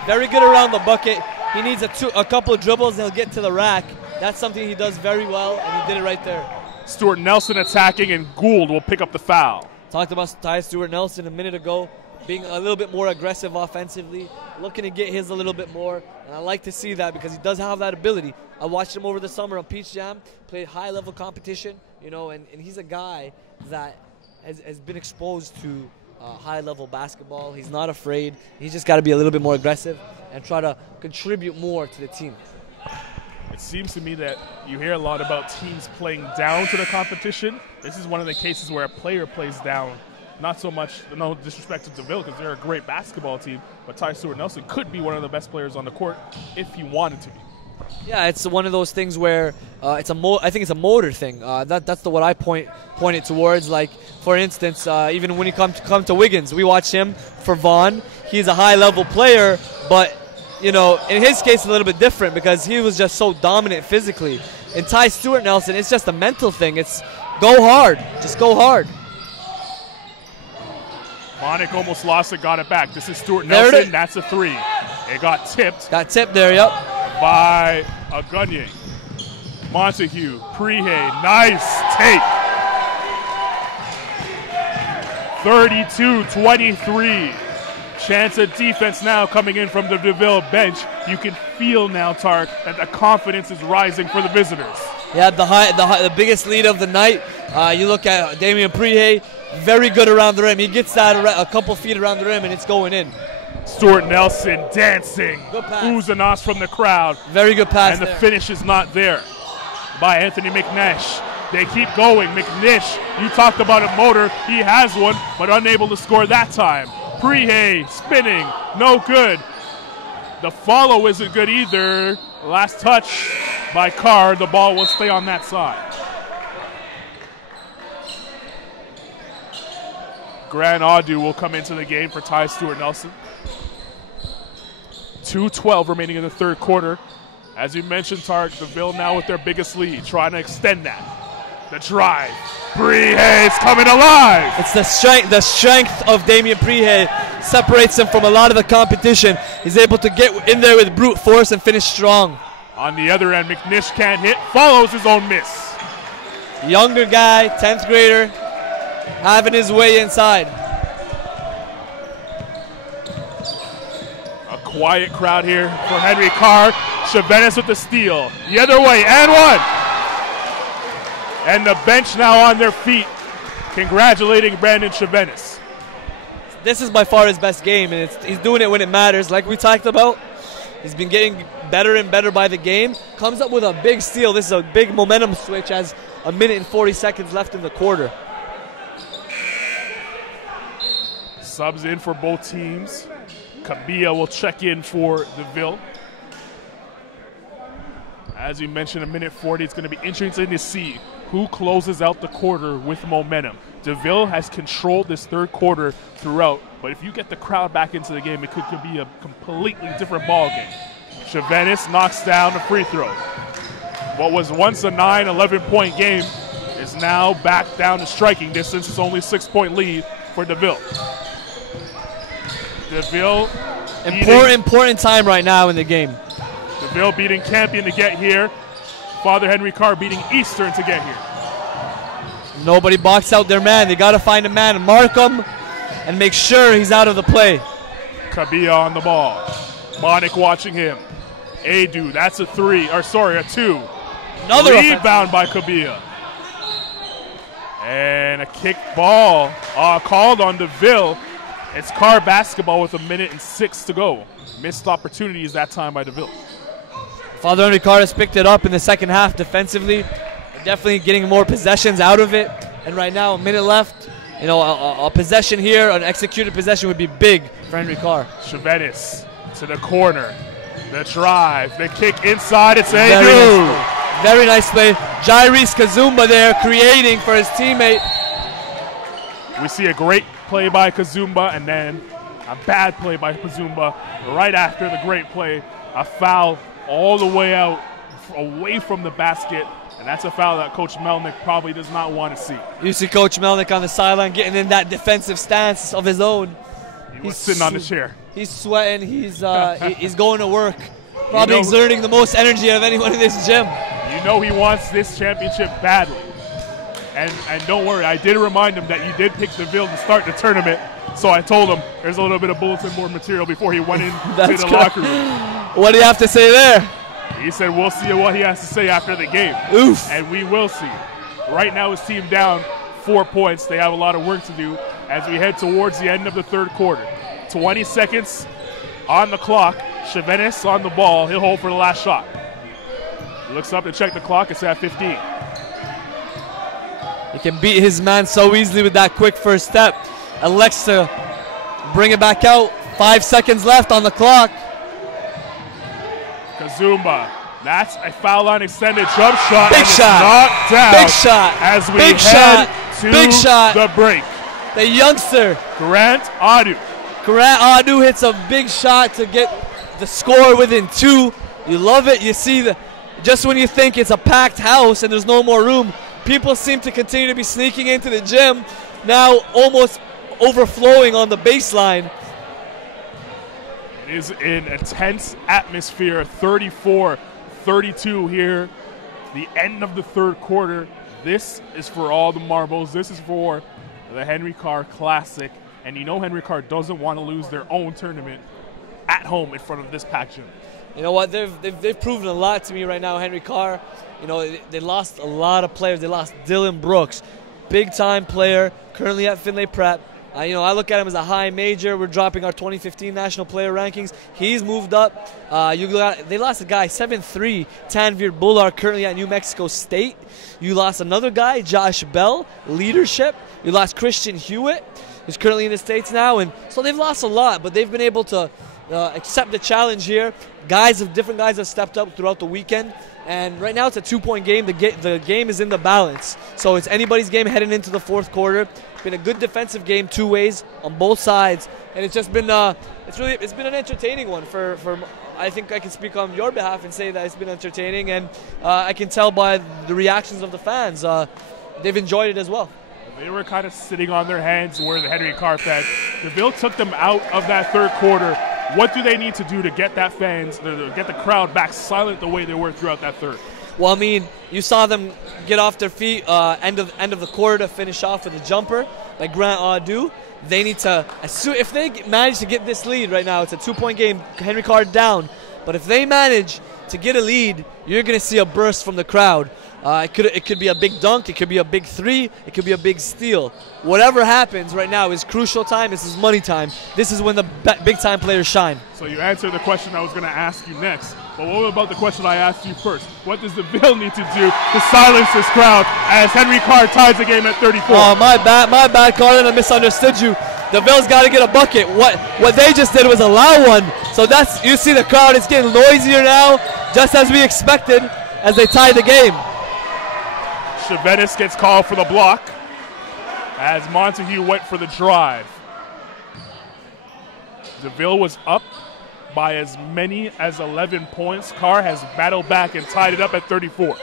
Very good around the bucket. He needs a couple of dribbles and he'll get to the rack. That's something he does very well, and he did it right there. Stewart Nelson attacking, and Gould will pick up the foul. Talked about Ty Stewart Nelson a minute ago, being a little bit more aggressive offensively, looking to get his a little bit more, and I like to see that because he does have that ability. I watched him over the summer on Peach Jam, played high-level competition, and he's a guy that has been exposed to high-level basketball. He's not afraid. He's just got to be a little bit more aggressive and try to contribute more to the team. It seems to me that you hear a lot about teams playing down to the competition. This is one of the cases where a player plays down. Not so much, no disrespect to DeVille, because they're a great basketball team, but Ty Stewart Nelson could be one of the best players on the court if he wanted to be. Yeah, it's one of those things where I think it's a motor thing. That's what I point it towards. Like, for instance, even when you come to Wiggins, we watch him for Vaughn. He's a high-level player, but in his case, a little bit different because he was just so dominant physically. In Ty Stewart Nelson, it's just a mental thing. It's go hard. Just go hard. Monic almost lost it, got it back. This is Stewart Nelson. That's a three. It got tipped. Got tipped there, yep. By Agunye. Montague, Prihe, nice take. 32-23. Chance of defense now coming in from the DeVille bench. You can feel now, Tark, that the confidence is rising for the visitors. Yeah, the biggest lead of the night. You look at Damian Prihe, very good around the rim. He gets that a couple feet around the rim, and it's going in. Stewart Nelson dancing. Good pass. Oohs and ahs from the crowd. Very good pass. And the finish is not there by Anthony McNish. They keep going. McNish, you talked about a motor. He has one, but unable to score that time. Prihe spinning, no good. The follow isn't good either. Last touch by Carr. The ball will stay on that side. Grant Audu will come into the game for Ty Stewart Nelson. 2:12 remaining in the third quarter. As you mentioned, Tark, DeVille now with their biggest lead, trying to extend that. The drive. Prihe's coming alive. It's the strength of Damian Prihe separates him from a lot of the competition. He's able to get in there with brute force and finish strong. On the other end, McNish can't hit, follows his own miss. Younger guy, 10th grader, having his way inside. A quiet crowd here for Henry Carr. Chavenes with the steal. The other way, and one. And the bench now on their feet, congratulating Brandon Chavenes. This is by far his best game, and he's doing it when it matters. Like we talked about, He's been getting better and better by the game. Comes up with a big steal. This is a big momentum switch as 1 minute and 40 seconds left in the quarter. Subs in for both teams. Campion will check in for DeVille. As we mentioned, 1 minute 40. It's going to be interesting to see who closes out the quarter with momentum. DeVille has controlled this third quarter throughout, but if you get the crowd back into the game, it could be a completely different ball game. Chavenis knocks down the free throw. What was once a 11-point game is now back down to striking distance. It's only a 6-point lead for DeVille. DeVille important time right now in the game. DeVille beating Campion to get here. Father Henry Carr beating Eastern to get here. Nobody boxed out their man. They got to find a man and mark him and make sure he's out of the play. Campion on the ball. Monic watching him. Adu, that's a 2. Another rebound by Campion. And a kick ball called on DeVille. It's Carr basketball with 1 minute and 6 to go. Missed opportunities that time by DeVille. Father Henry Carr has picked it up in the second half defensively. Definitely getting more possessions out of it. And right now, 1 minute left. You know, a possession here, an executed possession would be big for Henry Carr. Chavenis to the corner. The drive. The kick inside. It's Adu. Very nice play. Jairus Kazumba there creating for his teammate. We see a great play by Kazumba and then a bad play by Kazumba. Right after the great play, a foul all the way out, away from the basket. And that's a foul that Coach Melnick probably does not want to see. You see Coach Melnick on the sideline getting in that defensive stance of his own. He's sitting on the chair. He's sweating. He's going to work. Probably exerting the most energy of anyone in this gym. You know he wants this championship badly. And don't worry, I did remind him that you did pick DeVille to start the tournament. So I told him there's a little bit of bulletin board material before he went into the locker room. What do you have to say there? He said we'll see what he has to say after the game. Oof. And we will see. Right now his team down 4 points. They have a lot of work to do as we head towards the end of the third quarter. 20 seconds on the clock. Chavenis on the ball. He'll hold for the last shot. He looks up to check the clock. It's at 15. He can beat his man so easily with that quick first step. Elects to bring it back out. 5 seconds left on the clock. Kazumba. That's a foul line extended jump shot. Big shot. Knocked down. Big shot. As we Big head shot. to Big shot. the break. The youngster. Grant Adu. Grant Adu hits a big shot to get the score within 2. You love it. You see, just when you think it's a packed house and there's no more room, people seem to continue to be sneaking into the gym, now almost overflowing on the baseline. It is an intense atmosphere, 34-32 here. The end of the third quarter. This is for all the marbles. This is for the Henry Carr Classic. And you know Henry Carr doesn't want to lose their own tournament at home in front of this packed gym. You know what? They've proven a lot to me right now, Henry Carr. You know, they lost a lot of players. They lost Dylan Brooks, big-time player, currently at Finlay Prep. You know, I look at him as a high major. We're dropping our 2015 national player rankings. He's moved up. They lost a guy, 7'3", Tanvir Bullard, currently at New Mexico State. You lost another guy, Josh Bell, leadership. You lost Christian Hewitt, who's currently in the States now. And so they've lost a lot, but they've been able to accept the challenge here. Different guys have stepped up throughout the weekend. And right now it's a 2-point game. The game is in the balance. So it's anybody's game heading into the fourth quarter. It's been a good defensive game 2 ways on both sides. And it's just been it's been an entertaining one for I think I can speak on your behalf and say that it's been entertaining, and I can tell by the reactions of the fans. They've enjoyed it as well. They were kind of sitting on their hands where the Henry Carr fans. DeVille took them out of that third quarter. What do they need to do to get get the crowd back silent the way they were throughout that third? Well, I mean, you saw them get off their feet end of the quarter to finish off with a jumper. by Grant Audu. They need to, if they manage to get this lead right now, it's a 2-point game, Henry Carr down. But if they manage to get a lead, you're going to see a burst from the crowd. It could be a big dunk, it could be a big three, it could be a big steal. Whatever happens right now is crucial time. This is money time. This is when the big-time players shine. So you answered the question I was going to ask you next. But what about the question I asked you first? What does DeVille need to do to silence this crowd as Henry Carr ties the game at 34? Oh, my bad, Carlin. I misunderstood you. DeVille's got to get a bucket. What they just did was allow one. So that's, you see the crowd is getting noisier now, just as we expected, as they tie the game. Chevenis gets called for the block as Montague went for the drive. DeVille was up by as many as 11 points. Carr has battled back and tied it up at 34.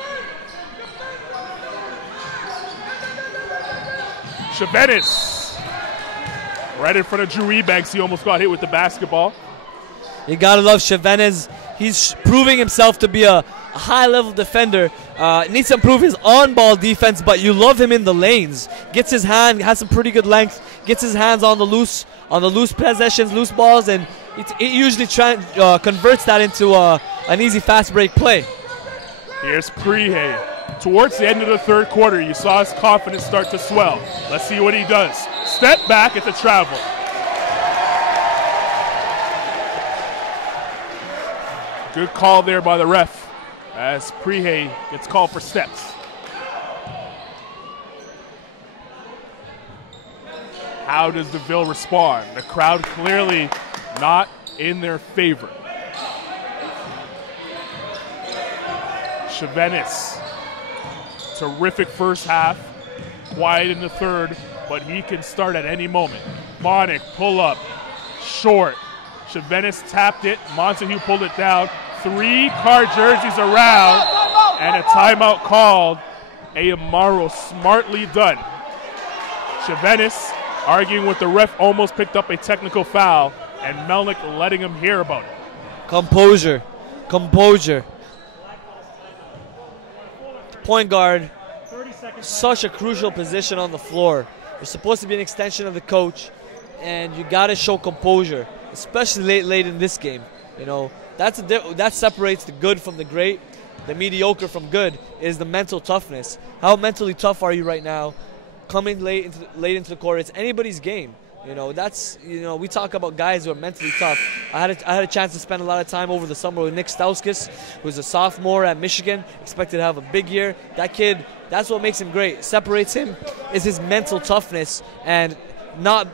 Chevenis right in front of Drew Ebanks. He almost got hit with the basketball. You gotta love Chevenis. He's proving himself to be a high-level defender. Needs to improve his on-ball defense, but you love him in the lanes. Gets his hand, has some pretty good length. Gets his hands on the loose possessions, loose balls, and it usually converts that into an easy fast break play. Here's Prehay. Towards the end of the third quarter, you saw his confidence start to swell. Let's see what he does. Step back at the travel. Good call there by the ref as Prehay gets called for steps. How does DeVille respond? The crowd clearly not in their favor. Chevenis, terrific first half, quiet in the third, but he can start at any moment. Bonick, pull up, short. Chevenis tapped it, Montague pulled it down. 3 Carr jerseys around, and a timeout called. Amaro smartly done. Chevenis arguing with the ref, almost picked up a technical foul, and Melnick letting him hear about it. Composure. Point guard, such a crucial position on the floor. You're supposed to be an extension of the coach, and you got to show composure, especially late in this game. You know, that separates the good from the great, the mediocre from good, is the mental toughness. How mentally tough are you right now? Coming late into the court, it's anybody's game. You know, we talk about guys who are mentally tough. I had a chance to spend a lot of time over the summer with Nick Stauskas, who's a sophomore at Michigan, expected to have a big year. That kid, that's what makes him great. Separates him is his mental toughness and not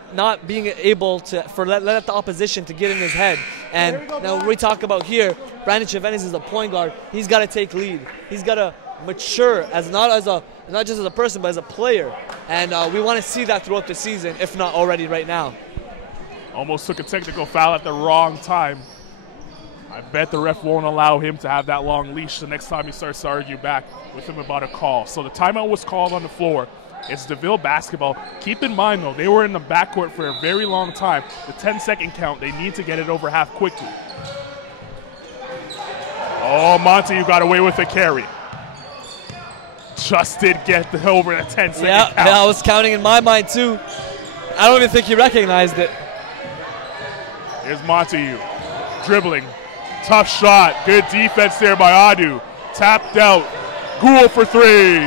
being able to let the opposition to get in his head. And now we talk about here, Brandon Chevenis is a point guard. He's got to take lead. He's got to mature not just as a person, but as a player. And we want to see that throughout the season, if not already right now. Almost took a technical foul at the wrong time. I bet the ref won't allow him to have that long leash the next time he starts to argue back with him about a call. So the timeout was called on the floor. It's DeVille basketball. Keep in mind, though, they were in the backcourt for a very long time. The 10-second count, they need to get it over half quickly. Oh, Montague got away with the carry. Just did get over the 10-second count. Yeah, I was counting in my mind, too. I don't even think he recognized it. Here's Montague dribbling. Tough shot. Good defense there by Audu. Tapped out. Gould for 3.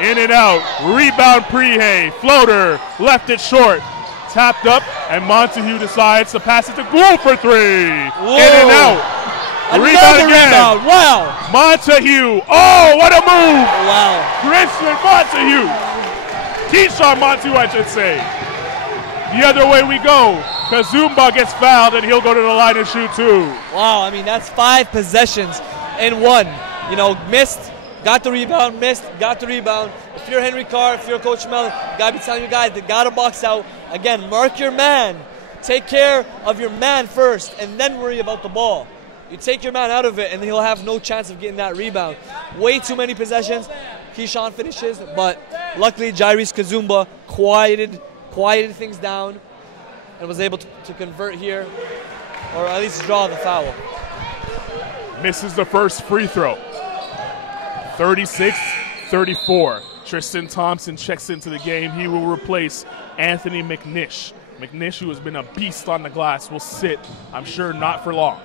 In and out. Rebound Prehay. Floater. Left it short. Tapped up, and Montague decides to pass it to Gould for 3. Whoa. In and out. Rebound again. Rebound. Wow. Montague. Oh, what a move. Wow. Christian Montague. Keyshawn Montague, I should say. The other way we go. Kazumba gets fouled, and he'll go to the line and shoot 2. Wow, I mean, that's 5 possessions in one. You know, missed, got the rebound, missed, got the rebound. If you're Henry Carr, if you're Coach Mel, you got to be telling your guys, they got to box out. Again, mark your man. Take care of your man first, and then worry about the ball. You take your man out of it, and he'll have no chance of getting that rebound. Way too many possessions. Keyshawn finishes, but luckily Jairus Kazumba quieted things down and was able to convert here, or at least draw the foul. Misses the first free throw. 36-34. Tristan Thompson checks into the game. He will replace Anthony McNish. McNish, who has been a beast on the glass, will sit, I'm sure, not for long.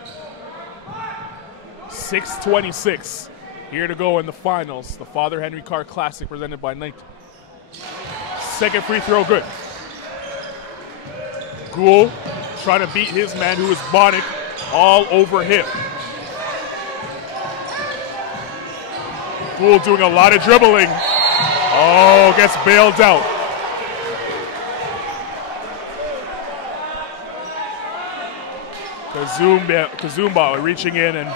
6:26 here to go in the finals. The Father Henry Carr Classic presented by Nike. Second free throw good. Gould trying to beat his man, who is Bonnick, all over him. Gould doing a lot of dribbling. Oh, gets bailed out. Kazumba reaching in and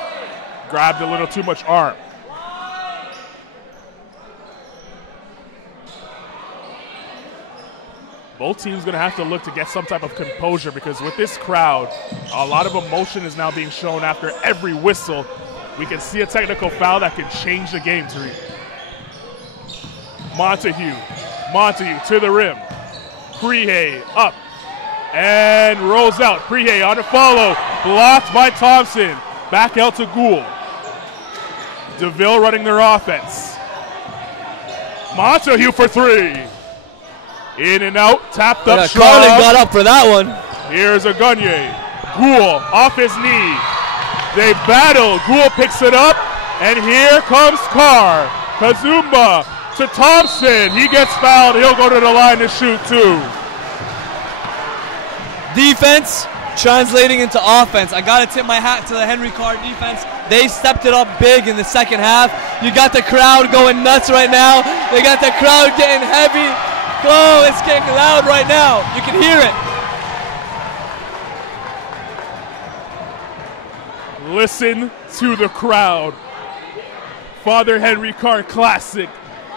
grabbed a little too much arm. Both teams going to have to look to get some type of composure, because with this crowd, a lot of emotion is now being shown after every whistle. We can see a technical foul that can change the game, Tariq. Montague to the rim. Prehay up and rolls out. Prehay on a follow, blocked by Thompson. Back out to Gould. DeVille running their offense. Montague for three. In and out, tapped up. Carlin got up for that one. Here's a Gagne. Gould off his knee. They battle. Gould picks it up, and here comes Carr. Kazumba to Thompson. He gets fouled. He'll go to the line to shoot two. Defense translating into offense. I got to tip my hat to the Henry Carr defense. They stepped it up big in the second half. You got the crowd going nuts right now. They got the crowd getting heavy. Oh, it's getting loud right now. You can hear it. Listen to the crowd. Father Henry Carr Classic.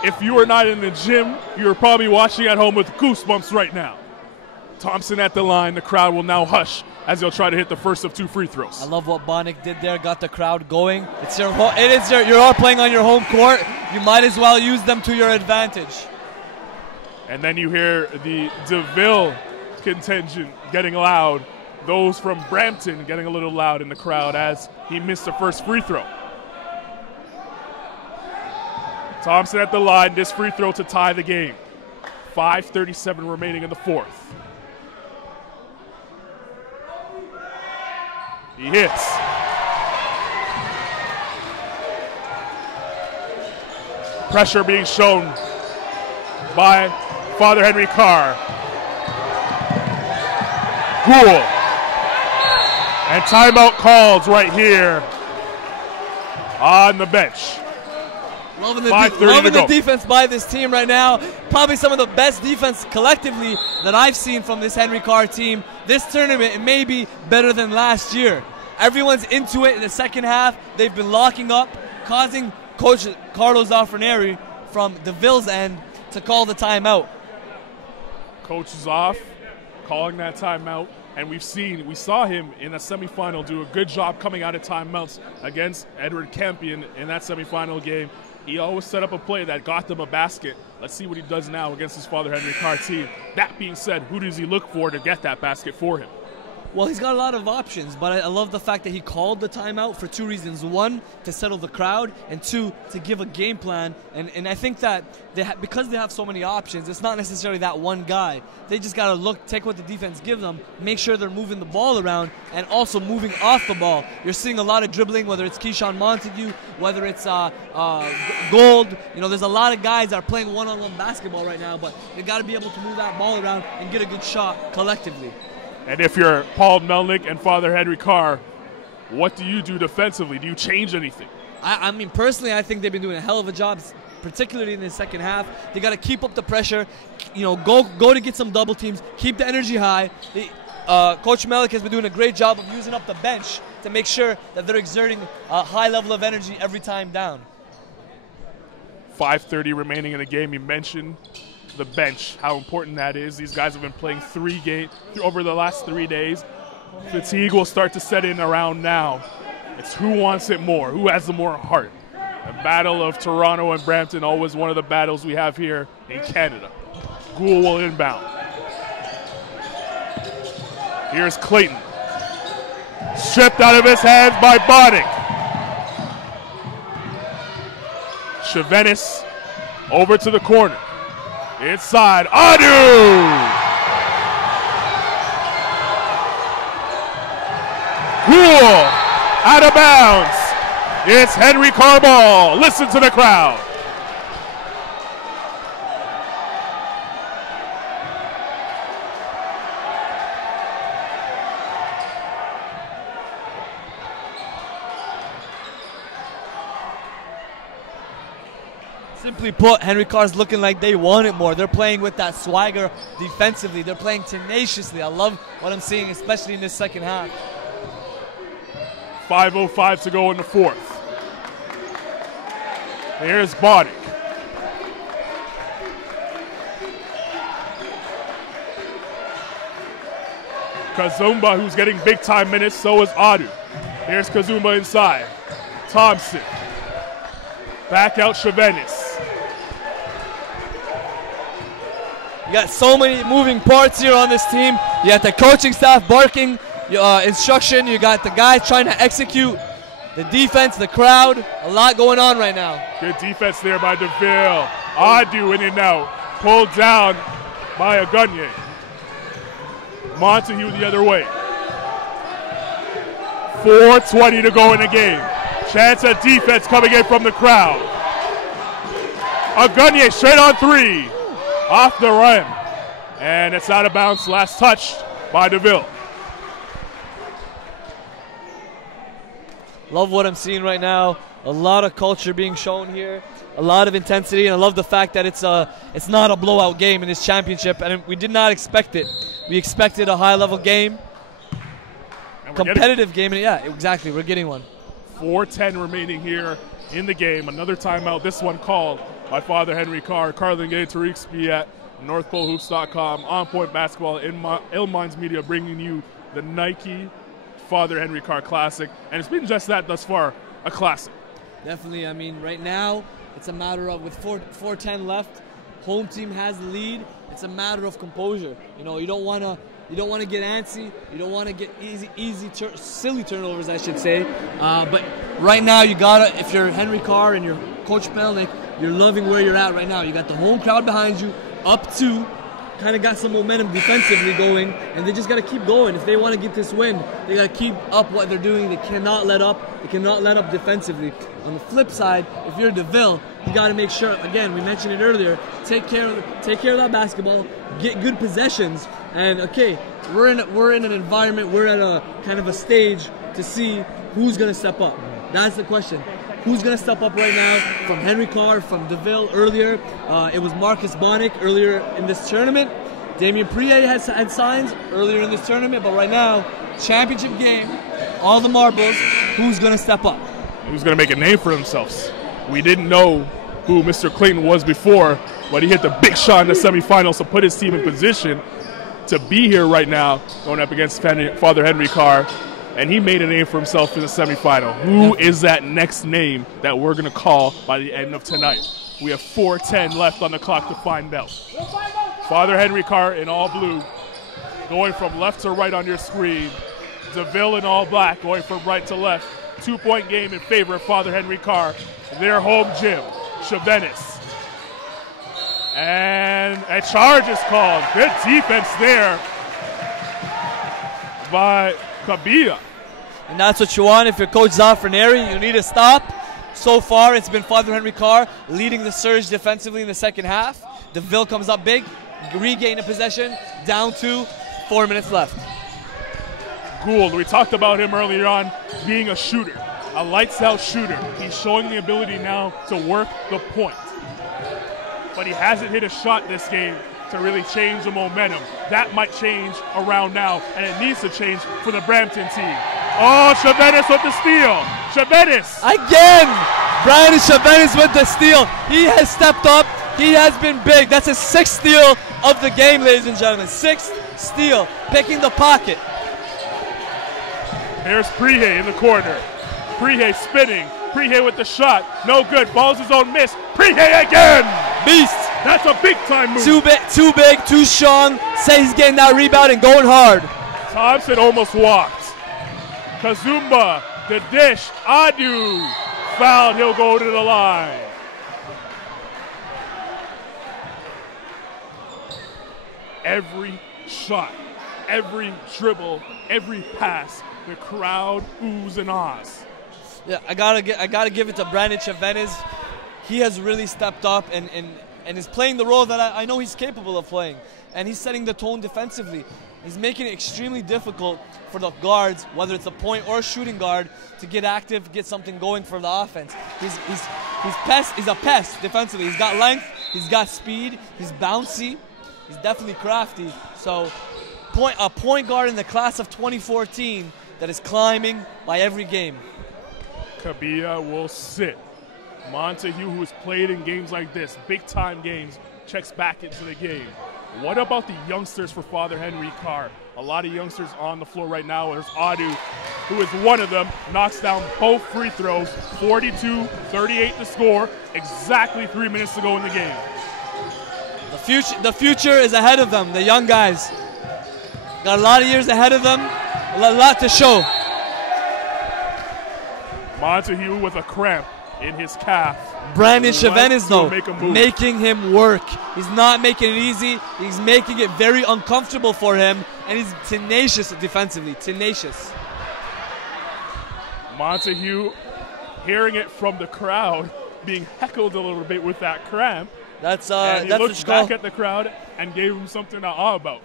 If you are not in the gym, you're probably watching at home with goosebumps right now. Thompson at the line. The crowd will now hush as they'll try to hit the first of two free throws. I love what Bonnick did there. Got the crowd going. You are playing on your home court. You might as well use them to your advantage. And then you hear the DeVille contingent getting loud. Those from Brampton getting a little loud in the crowd as he missed the first free throw. Thompson at the line, this free throw to tie the game. 5:37 remaining in the fourth. He hits. Pressure being shown by Father Henry Carr. Gould. And timeout called right here on the bench. Loving the defense by this team right now. Probably some of the best defense collectively that I've seen from this Henry Carr team. This tournament, it may be better than last year. Everyone's into it in the second half. They've been locking up, causing Coach Carlos Alfraneri from DeVille's end to call the timeout. Coach is off, calling that timeout, and we saw him in the semifinal do a good job coming out of timeouts against Edward Campion in that semifinal game. He always set up a play that got them a basket. Let's see what he does now against his Father Henry Carr team. That being said, who does he look for to get that basket for him? Well, he's got a lot of options, but I love the fact that he called the timeout for two reasons. One, to settle the crowd, and two, to give a game plan. And I think that because they have so many options, it's not necessarily that one guy. They just got to take what the defense gives them, make sure they're moving the ball around, and also moving off the ball. You're seeing a lot of dribbling, whether it's Keyshawn Montague, whether it's Gould. You know, there's a lot of guys that are playing one-on-one basketball right now, but they got to be able to move that ball around and get a good shot collectively. And if you're Paul Melnick and Father Henry Carr, what do you do defensively? Do you change anything? I mean, personally, I think they've been doing a hell of a job, particularly in the second half. They got to keep up the pressure, go to get some double teams, keep the energy high. Coach Melnick has been doing a great job of using up the bench to make sure that they're exerting a high level of energy every time down. 5:30 remaining in the game. You mentioned the bench, how important that is. These guys have been playing 3 games over the last 3 days. Fatigue will start to set in around now. It's who wants it more, who has the more heart. The battle of Toronto and Brampton, always one of the battles we have here in Canada. Gould will inbound. Here's Clayton. Stripped out of his hands by Bonnick. Chavenis Over to the corner. Inside, Adu! Cool! Out of bounds. It's Henry Carr ball. Listen to the crowd. Simply put, Henry Carr's looking like they want it more. They're playing with that swagger defensively. They're playing tenaciously. I love what I'm seeing, especially in this second half. 5:05 to go in the fourth. Here's Boddick. Kazumba, who's getting big-time minutes, so is Adu. Here's Kazumba inside. Thompson. Back out Chavenis. You got so many moving parts here on this team. You got the coaching staff barking instruction. You got the guys trying to execute. The defense, the crowd, a lot going on right now. Good defense there by DeVille. Adu in and out. Pulled down by Agunye. Montague the other way. 4:20 to go in the game. Chance at defense coming in from the crowd. Agunye straight on three. Off the rim. And it's out of bounds. Last touched by DeVille. Love what I'm seeing right now. A lot of culture being shown here. A lot of intensity. And I love the fact that it's not a blowout game in this championship. And we did not expect it. We expected a high-level game. Competitive game. And yeah, exactly. We're getting one. 4:10 remaining here in the game. Another timeout. This one called by Father Henry Carr. Carlin Gay, Tariq Spiat, NorthPoleHoops.com, On Point Basketball, Ill Minds Media, bringing you the Nike Father Henry Carr Classic. And it's been just that thus far, a classic. Definitely. I mean, right now, it's a matter of, with 4:10 left, home team has the lead. It's a matter of composure. You know, you don't want to get antsy. You don't want to get silly turnovers, I should say. But right now, you gotta. If you're Henry Carr and you're Coach Melnick, you're loving where you're at right now. You got the home crowd behind you, up 2, kind of got some momentum defensively going, and they just got to keep going. If they want to get this win, they got to keep up what they're doing. They cannot let up. They cannot let up defensively. On the flip side, if you're DeVille, you got to make sure. Again, we mentioned it earlier. Take care of that basketball. Get good possessions. And okay, we're in an environment. We're at a kind of a stage to see who's gonna step up. That's the question. Who's going to step up right now? From Henry Carr, from DeVille earlier. It was Marcus Bonnick earlier in this tournament. Damian Prié had signs earlier in this tournament. But right now, championship game, all the marbles, who's going to step up? Who's going to make a name for themselves? We didn't know who Mr. Clayton was before, but he hit the big shot in the semifinals to put his team in position to be here right now, going up against Father Henry Carr. And he made a name for himself in the semifinal. Who is that next name that we're going to call by the end of tonight? We have 4:10 left on the clock to find out. Father Henry Carr in all blue, going from left to right on your screen. DeVille in all black, going from right to left. 2-point game in favor of Father Henry Carr. Their home gym, Chavenis. And a charge is called. Good defense there by Campion. And that's what you want. If you're Coach Zafraneri, you need to stop. So far, it's been Father Henry Carr leading the surge defensively in the second half. DeVille comes up big, regain a possession, down 2, 4 minutes left. Gould, we talked about him earlier on being a shooter, a lights-out shooter. He's showing the ability now to work the point. But he hasn't hit a shot this game to really change the momentum. That might change around now, and it needs to change for the Brampton team. Oh, Chavenis with the steal. Chavenis. Again, Brian Chavenis with the steal. He has stepped up. He has been big. That's his 6th steal of the game, ladies and gentlemen. 6th steal, picking the pocket. Here's Prié in the corner. Prié spinning. Prié with the shot. No good. Ball's his own miss. Prié again. Beast. That's a big-time move. Too big, too strong. Say he's getting that rebound and going hard. Thompson almost walked. Kazumba, the dish. Adu fouled. He'll go to the line. every shot, every dribble, every pass, the crowd oohs and ahs. Yeah, I gotta give it to Brandon Chavenes. He has really stepped up and is playing the role that I know he's capable of playing. And he's setting the tone defensively. He's making it extremely difficult for the guards, whether it's a point or a shooting guard, to get active, get something going for the offense. He's a pest defensively. He's got length, he's got speed, he's bouncy, he's definitely crafty. So a point guard in the class of 2014 that is climbing by every game. Campion will sit. Montague, who has played in games like this, big-time games, checks back into the game. What about the youngsters for Father Henry Carr? A lot of youngsters on the floor right now. There's Adu, who is one of them, knocks down both free throws, 42-38 to score, exactly 3 minutes to go in the game. The future is ahead of them, the young guys. Got a lot of years ahead of them, a lot to show. Montague with a cramp in his calf. Brandon Chavenes, though, making him work. He's not making it easy. He's making it very uncomfortable for him, and he's tenacious defensively. Tenacious. Montague, hearing it from the crowd, being heckled a little bit with that cramp. And he looked back at the crowd and gave him something to awe about.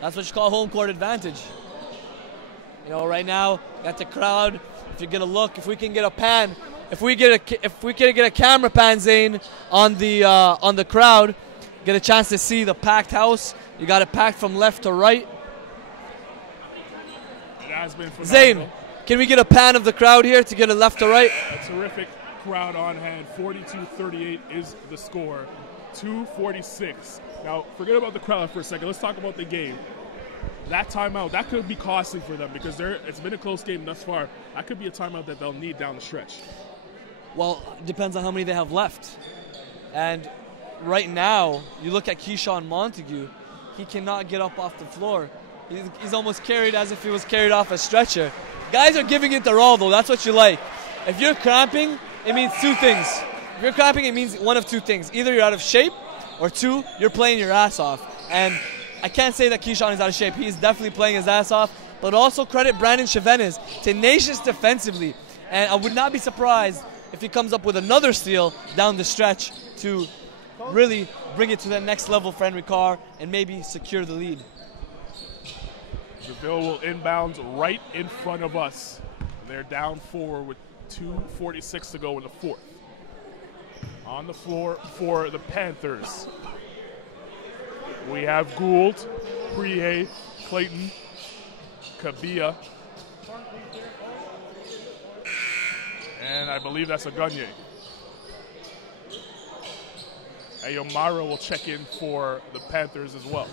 That's what you call home court advantage. You know, right now, got the crowd. If you're gonna look, if we can get a pan, if we can get a camera pan, Zane, on the crowd, get a chance to see the packed house. You got it packed from left to right. It has been phenomenal. Zane, can we get a pan of the crowd here to get it left to right? A terrific crowd on hand. 42-38 is the score. 2:46. Now, forget about the crowd for a second. Let's talk about the game. That timeout, that could be costly for them because it's been a close game thus far. That could be a timeout that they'll need down the stretch. Well, it depends on how many they have left. And right now, you look at Keyshawn Montague, he cannot get up off the floor. He's almost carried as if he was carried off a stretcher. Guys are giving it their all, though. That's what you like. If you're cramping, it means two things. If you're cramping, it means one of two things. Either you're out of shape, or two, you're playing your ass off. And I can't say that Keyshawn is out of shape. He's definitely playing his ass off. But also credit Brandon Chavenes, tenacious defensively. And I would not be surprised if he comes up with another steal down the stretch to really bring it to the next level for Henry Carr and maybe secure the lead. DeVille will inbound right in front of us. They're down 4 with 2:46 to go in the fourth. On the floor for the Panthers, we have Gould, Prihe, Clayton, Campion, and I believe that's a Gagne. Ayomara will check in for the Panthers as well.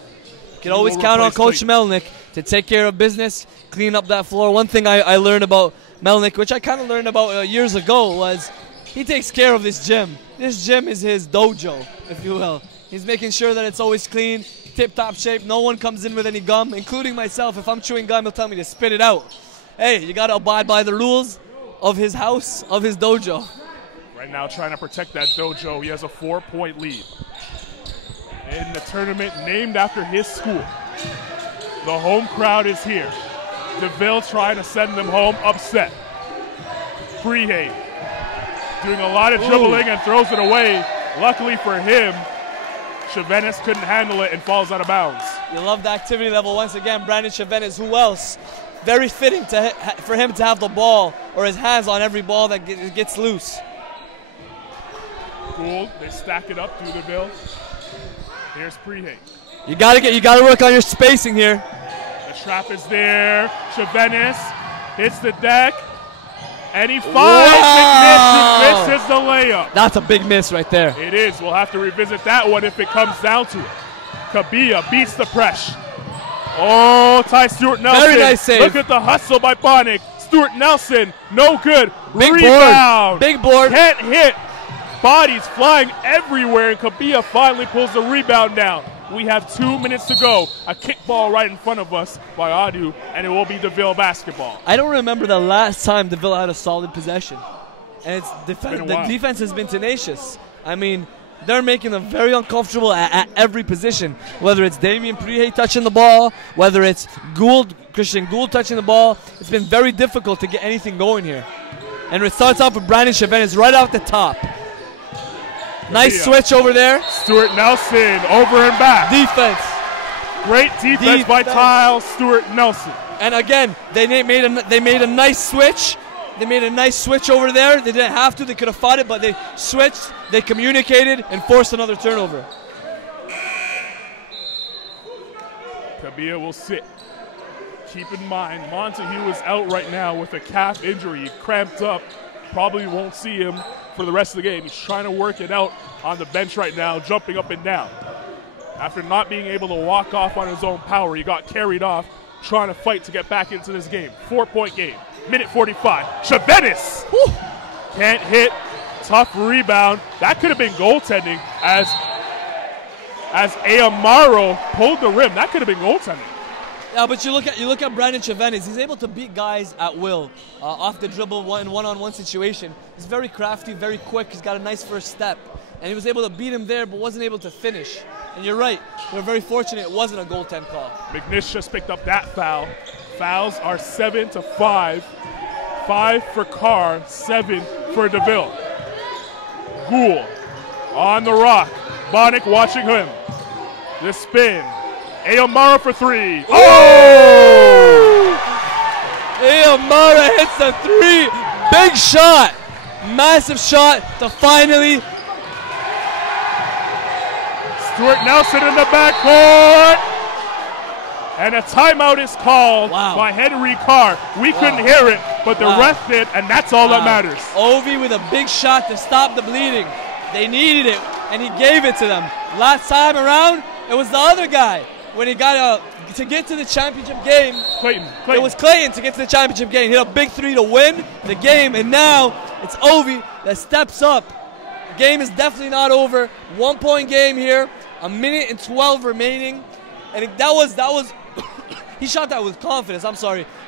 You can always count on Coach Melnick to take care of business, clean up that floor. One thing I learned about Melnick, which I kind of learned about years ago, was he takes care of this gym. This gym is his dojo, if you will. He's making sure that it's always clean, tip-top shape. No one comes in with any gum, including myself. If I'm chewing gum, he'll tell me to spit it out. Hey, you got to abide by the rules of his house, of his dojo. Right now trying to protect that dojo. He has a 4-point lead in the tournament named after his school. The home crowd is here. DeVille trying to send them home upset. Prihe doing a lot of dribbling and throws it away. Luckily for him, Chavenes couldn't handle it and falls out of bounds. You love the activity level once again. Brandon Chavenes, who else? Very fitting for him to have the ball or his hands on every ball that gets loose. Gould, they stack it up through DeVille. Here's Prihe. You gotta work on your spacing here. The trap is there. Chavenes hits the deck. And he finds and misses the layup. That's a big miss right there. It is. We'll have to revisit that one if it comes down to it. Campion beats the press. Oh, Ty Stewart Nelson. Very nice save. Look at the hustle by Bonnick. Stewart Nelson, no good. Big Rebound. board. Big board. Can't hit. Bodies flying everywhere, and Campion finally pulls the rebound down. We have 2 minutes to go. A kickball right in front of us by Adu, and it will be DeVille basketball. I don't remember the last time DeVille had a solid possession. And the defense has been tenacious. I mean, they're making them very uncomfortable at every position. Whether it's Damien Prihe touching the ball, whether it's Christian Gould touching the ball, it's been very difficult to get anything going here. And it starts off with Brandon Chavenis right off the top. Nice switch over there. Stuart Nelson over and back. Defense. Great defense by Tile Stuart Nelson. And again, they made a nice switch. They made a nice switch over there. They didn't have to. They could have fought it, but they switched. They communicated and forced another turnover. Campion will sit. Keep in mind, Montague is out right now with a calf injury. He cramped up. Probably won't see him for the rest of the game. He's trying to work it out on the bench right now, jumping up and down. After not being able to walk off on his own power, he got carried off, trying to fight to get back into this game. 4-point game. Minute 45. Chavenis can't hit. Tough rebound. That could have been goaltending as Amaro pulled the rim. That could have been goaltending. Yeah, but you look at Brandon Chavenis. He's able to beat guys at will, off the dribble in one-on-one situation. He's very crafty, very quick. He's got a nice first step, and he was able to beat him there, but wasn't able to finish. And you're right. We're very fortunate it wasn't a goaltend call. McNish just picked up that foul. Fouls are 7-5. 5 for Carr, 7 for DeVille. Gould on the rock. Bonnick watching him. The spin. Amaro for 3. Oh! Amaro hits a 3. Big shot. Massive shot to finally. Stuart Nelson in the backcourt. And a timeout is called by Henry Carr. We couldn't hear it, but the ref did, and that's all that matters. Ovi with a big shot to stop the bleeding. They needed it, and he gave it to them. Last time around, it was the other guy. When he got to get to the championship game, Clayton. It was Clayton to get to the championship game. He hit a big 3 to win the game, and now it's Ovi that steps up. The game is definitely not over. 1-point game here, 1:12 remaining, and that was. He shot that with confidence.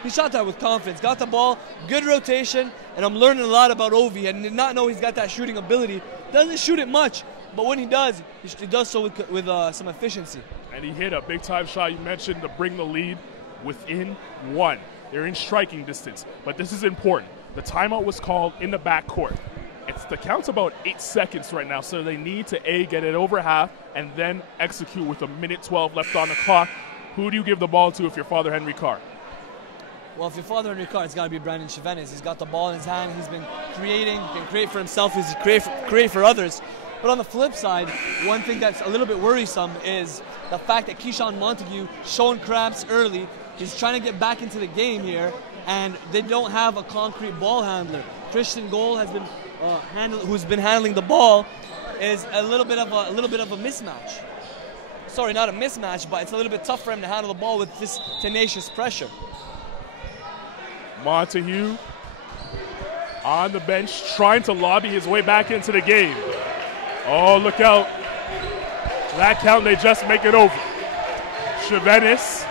He shot that with confidence. Got the ball, good rotation, and I'm learning a lot about Ovi. I did not know he's got that shooting ability. Doesn't shoot it much, but when he does, he does so with some efficiency. And he hit a big-time shot you mentioned to bring the lead within 1. They're in striking distance, but this is important. The timeout was called in the backcourt. The count's about 8 seconds right now, so they need to get it over half and then execute with 1:12 left on the clock. Who do you give the ball to if you're Father Henry Carr? Well, if you're Father Henry Carr, it's got to be Brandon Chavenis. He's got the ball in his hand. He's been creating. He can create for himself. He's create for others. But on the flip side, one thing that's a little bit worrisome is the fact that Keyshawn Montague showing cramps early. He's trying to get back into the game here, and they don't have a concrete ball handler. Christian Gould has been who's been handling the ball, is a little bit of a mismatch. Sorry, not a mismatch, but it's a little bit tough for him to handle the ball with this tenacious pressure. Montague on the bench, trying to lobby his way back into the game. Oh, look out. That count, they just make it over. Chavenis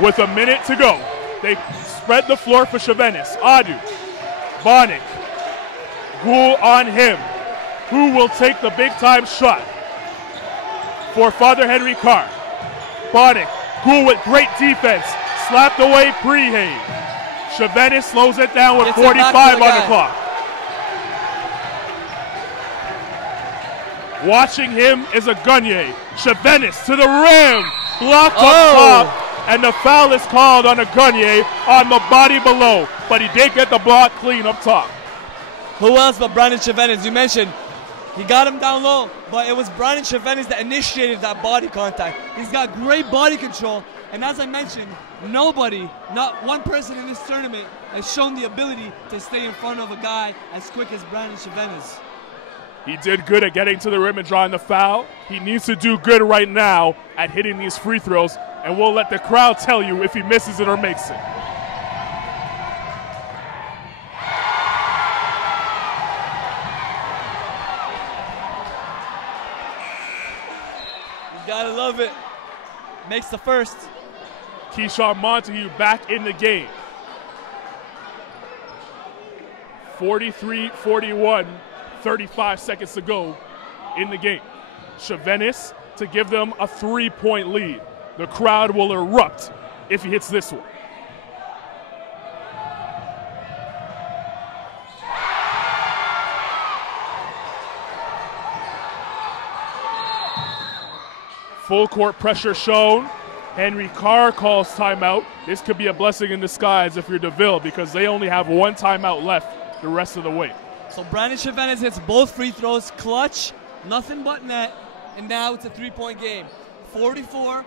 with 1 minute to go. They spread the floor for Chavenis. Adu, Bonnick, Gould on him. Who will take the big-time shot for Father Henry Carr? Bonnick, Gould with great defense. Slapped away Prihe. Chavenis slows it down with 45 on the clock. Watching him is a Gagne. Chavenis to the rim. Blocked up top. And the foul is called on a Gagne on the body below. But he did get the block clean up top. Who else but Brandon Chavenis? You mentioned he got him down low, but it was Brandon Chavenis that initiated that body contact. He's got great body control. And as I mentioned, nobody, not one person in this tournament has shown the ability to stay in front of a guy as quick as Brandon Chavenis. He did good at getting to the rim and drawing the foul. He needs to do good right now at hitting these free throws, and we'll let the crowd tell you if he misses it or makes it. You gotta love it. Makes the first. Keyshawn Montague back in the game. 43-41, 35 seconds to go in the game. Chevenis to give them a 3-point lead. The crowd will erupt if he hits this one. Full court pressure shown. Henry Carr calls timeout. This could be a blessing in disguise if you're DeVille, because they only have one timeout left the rest of the way. So Brandon Chevenis hits both free throws, clutch, nothing but net, and now it's a 3-point game. 44-41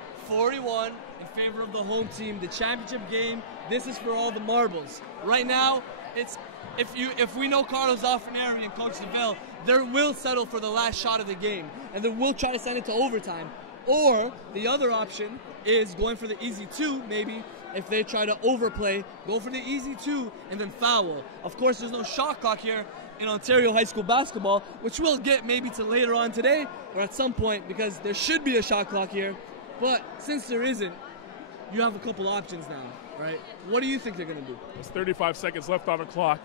in favor of the home team. The championship game, this is for all the marbles. Right now, it's if we know Carlos Alfaneri and Coach DeVille, they will settle for the last shot of the game, and they will try to send it to overtime. Or the other option is going for the easy 2, maybe, if they try to overplay, go for the easy 2 and then foul. Of course, there's no shot clock here in Ontario high school basketball, which we'll get maybe to later on today or at some point, because there should be a shot clock here. But since there isn't, you have a couple options now, right? What do you think they're going to do? There's 35 seconds left on the clock.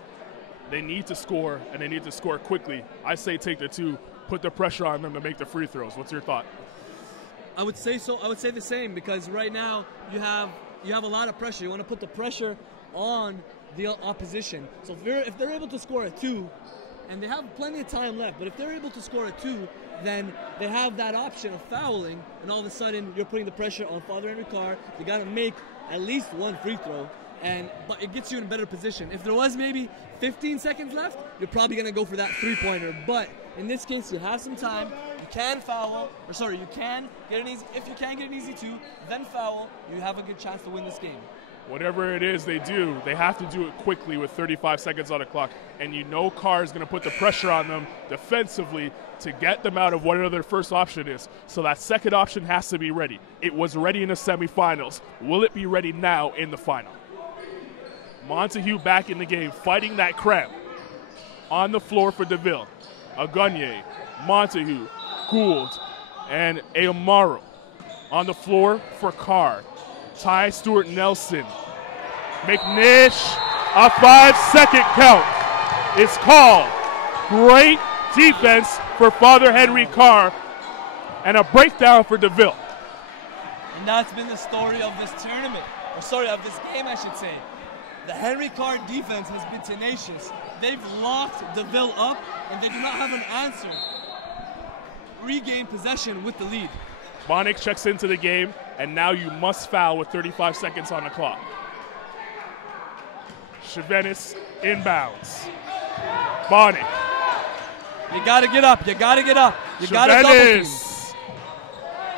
They need to score, and they need to score quickly. I say take the 2, put the pressure on them to make the free throws. What's your thought? I would say so. I would say the same, because right now you have a lot of pressure. You want to put the pressure on the opposition. So if they're able to score a 2, and they have plenty of time left, but if they're able to score a 2, then they have that option of fouling, and all of a sudden you're putting the pressure on Father Henry Carr. You got to make at least one free throw, but it gets you in a better position. If there was maybe 15 seconds left, you're probably going to go for that 3-pointer. But in this case, you have some time. You can foul, or sorry, you can get an easy. If you can get an easy 2, then foul. You have a good chance to win this game. Whatever it is they do, they have to do it quickly with 35 seconds on the clock. And you know Carr is going to put the pressure on them defensively to get them out of whatever their first option is. So that second option has to be ready. It was ready in the semifinals. Will it be ready now in the final? Montague back in the game, fighting that cramp. On the floor for DeVille. Agunye, Montague, Gould, and Aomaro. On the floor for Carr. Ty Stewart Nelson. McNish, a 5-second count is called. Great defense for Father Henry Carr, and a breakdown for DeVille. And that's been the story of this tournament, or sorry, of this game, I should say. The Henry Carr defense has been tenacious. They've locked DeVille up, and they do not have an answer. Regain possession with the lead. Bonnick checks into the game, and now you must foul with 35 seconds on the clock. Chevenis inbounds. Bonnick. You got to get up. You got to get up. You got to double team.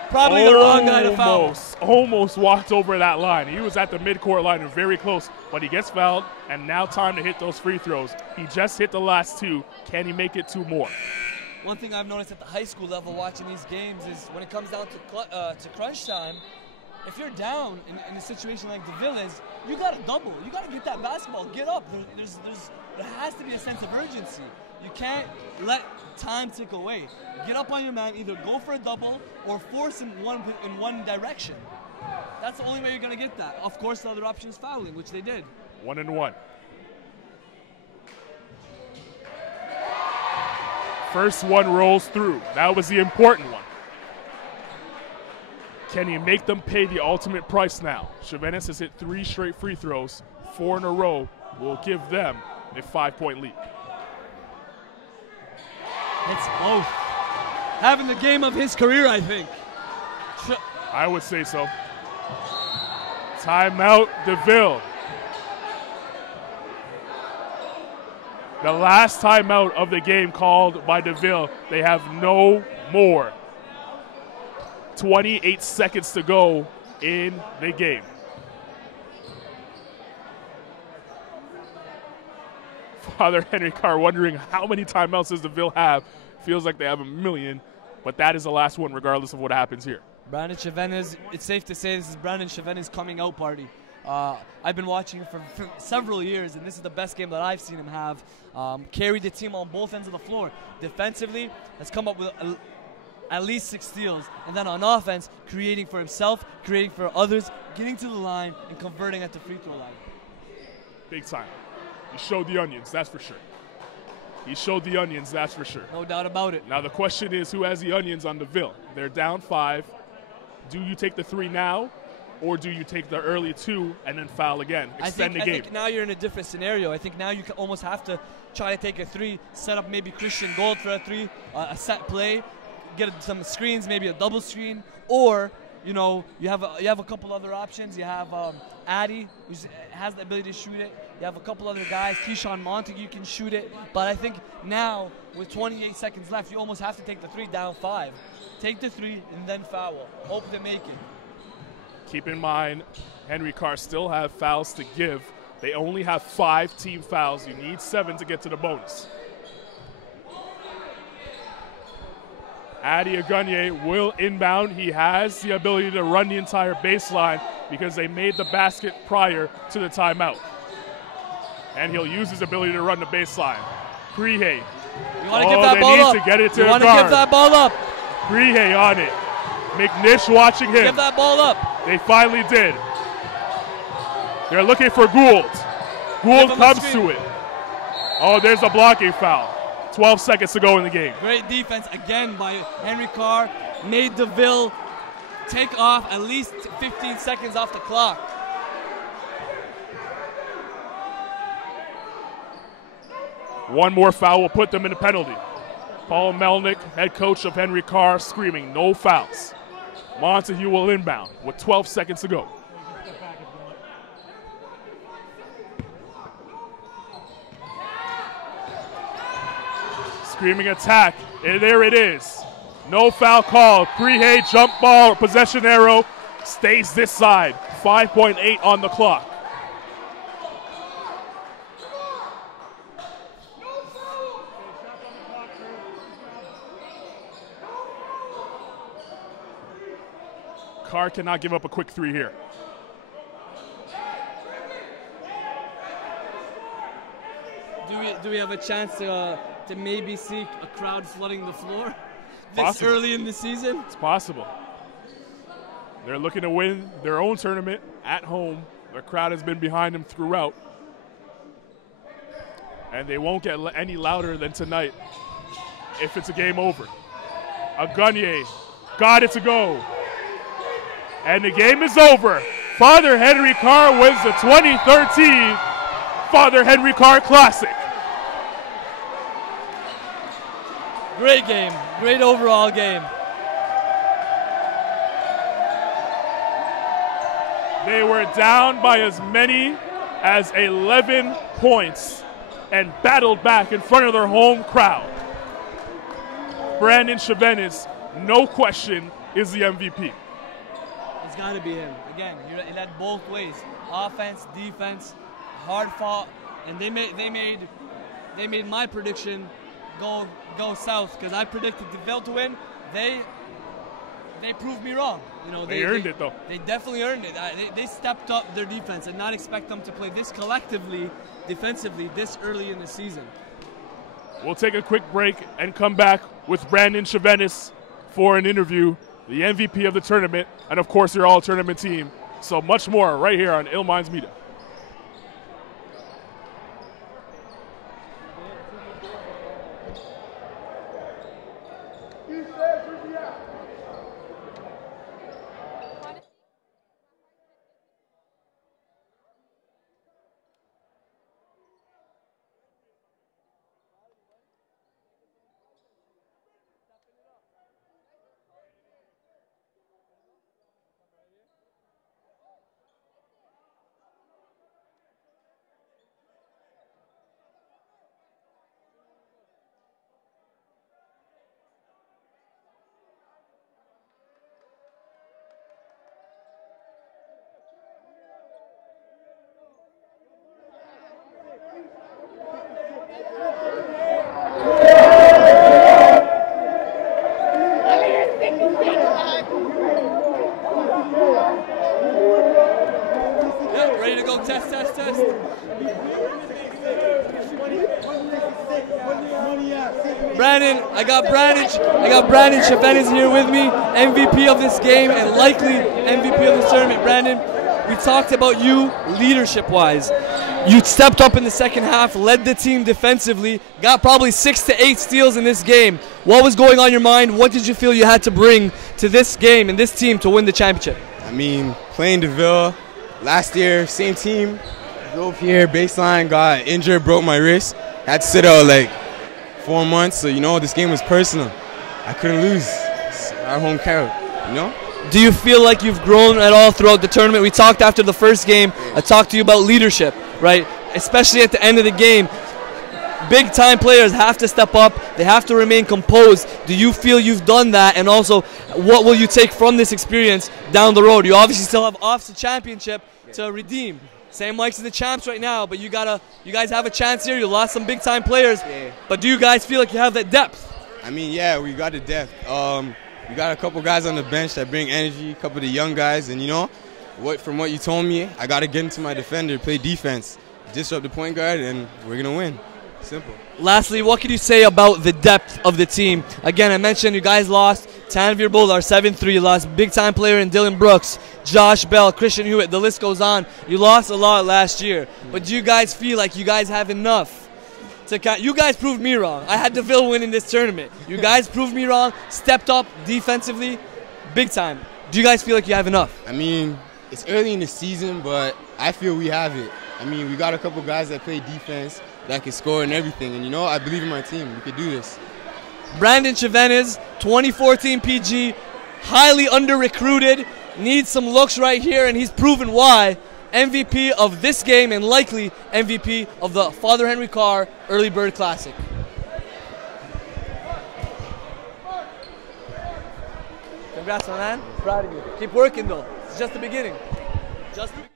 Probably the wrong guy to foul. Almost walked over that line. He was at the midcourt line and very close, but he gets fouled, and now time to hit those free throws. He just hit the last 2. Can he make it 2 more? One thing I've noticed at the high school level watching these games is when it comes down to crunch time, if you're down in a situation like DeVille is, you got to double. You got to get that basketball. Get up. There has to be a sense of urgency. You can't let time tick away. Get up on your man. Either go for a double or force him in one direction. That's the only way you're going to get that. Of course, the other option is fouling, which they did. 1-1. First one rolls through. That was the important one. Can he make them pay the ultimate price now? Chevenis has hit 3 straight free throws. 4 in a row will give them a 5-point lead. It's both. Having the game of his career, I think. I would say so. Timeout, DeVille. The last timeout of the game called by DeVille. They have no more. 28 seconds to go in the game. Father Henry Carr wondering how many timeouts does DeVille have. Feels like they have a million, but that is the last one regardless of what happens here. Brandon Chevenis, it's safe to say this is Brandon Chevenis' coming out party. I've been watching him for several years, and this is the best game that I've seen him have. Carried the team on both ends of the floor. Defensively, has come up with at least 6 steals. And then on offense, creating for himself, creating for others, getting to the line, and converting at the free throw line. Big time. He showed the onions, that's for sure. He showed the onions, that's for sure. No doubt about it. Now the question is, who has the onions on DeVille? They're down 5. Do you take the 3 now, or do you take the early 2 and then foul again, extend the game? I think now you're in a different scenario. I think now you almost have to try to take a 3, set up maybe Christian Gold for a 3, a set play, get some screens, maybe a double screen, or you know you have a couple other options. You have Addy, who has the ability to shoot it. You have a couple other guys. Keyshawn Montague can shoot it. But I think now with 28 seconds left, you almost have to take the 3 down 5. Take the 3 and then foul. Hope to make it. Keep in mind, Henry Carr still have fouls to give. They only have 5 team fouls. You need 7 to get to the bonus. Adi Agunye will inbound. He has the ability to run the entire baseline because they made the basket prior to the timeout. And he'll use his ability to run the baseline. Prihe. You want to give that ball up. They need to get it to you the want to guard. give that ball up. Prihe on it. McNish watching him. Give that ball up. They finally did. They're looking for Gould. Gould comes to it. Oh, there's a blocking foul. 12 seconds to go in the game. Great defense again by Henry Carr. Made DeVille take off at least 15 seconds off the clock. One more foul will put them in a penalty. Paul Melnick, head coach of Henry Carr, screaming no fouls. Montague will inbound with 12 seconds to go. Screaming attack, and there it is. No foul call. Prihe jump ball, possession arrow, stays this side. 5.8 on the clock. Carr cannot give up a quick 3 here. Do we have a chance to maybe see a crowd flooding the floor this Possible. early in the season? It's possible. They're looking to win their own tournament at home. Their crowd has been behind them throughout. And they won't get any louder than tonight if it's a game over. Agunye got it to go. And the game is over. Father Henry Carr wins the 2013 Father Henry Carr Classic. Great game. Great overall game. They were down by as many as 11 points and battled back in front of their home crowd. Brandon Chevenis, no question, is the MVP. It's got to be him. Again, it had both ways. Offense, defense, hard fought, and they made my prediction go south because I predicted DeVille to win. They proved me wrong. You know, they earned it though. They definitely earned it. They stepped up their defense and not expect them to play this collectively, defensively, this early in the season. We'll take a quick break and come back with Brandon Chevenis for an interview, the MVP of the tournament, and of course your all-tournament team. So much more right here on Ill Minds Media. Yep, ready to go. Test. Brandon, I got Brandon Chevenis here with me, MVP of this game and likely MVP of this tournament. Brandon, we talked about you leadership-wise. You stepped up in the second half, led the team defensively, got probably 6 to 8 steals in this game. What was going on in your mind? What did you feel you had to bring to this game and this team to win the championship? I mean, playing DeVille last year, same team. Drove here, baseline, got injured, broke my wrist. Had to sit out like 4 months, so you know this game was personal. I couldn't lose. It's our home crowd, you know? Do you feel like you've grown at all throughout the tournament? We talked after the first game. I talked to you about leadership, right? Especially at the end of the game. Big time players have to step up. They have to remain composed. Do you feel you've done that? And also, what will you take from this experience down the road? You obviously still have off the championship to redeem. Same likes as the champs right now, but you guys have a chance here. You lost some big time players, but do you guys feel like you have that depth? I mean, yeah, we got the depth. We got a couple guys on the bench that bring energy, a couple of the young guys, and you know, from what you told me, I got to get into my defender, play defense, disrupt the point guard, and we're going to win. Simple. Lastly, what can you say about the depth of the team? Again, I mentioned you guys lost Tanvir Bull, our 7-3. You lost big-time player in Dylan Brooks, Josh Bell, Christian Hewitt. The list goes on. You lost a lot last year. But do you guys feel like you guys have enough? You guys proved me wrong. I had DeVille win in this tournament. You guys proved me wrong, stepped up defensively, big time. Do you guys feel like you have enough? I mean, it's early in the season, but I feel we have it. I mean, we got a couple guys that play defense, that can score and everything. And, you know, I believe in my team. We could do this. Brandon Chavenes, 2014 PG, highly under-recruited, needs some looks right here, and he's proven why. MVP of this game and likely MVP of the Father Henry Carr Early Bird Classic. Congrats, my man. Proud of you. Keep working, though. It's just the beginning. Just the beginning.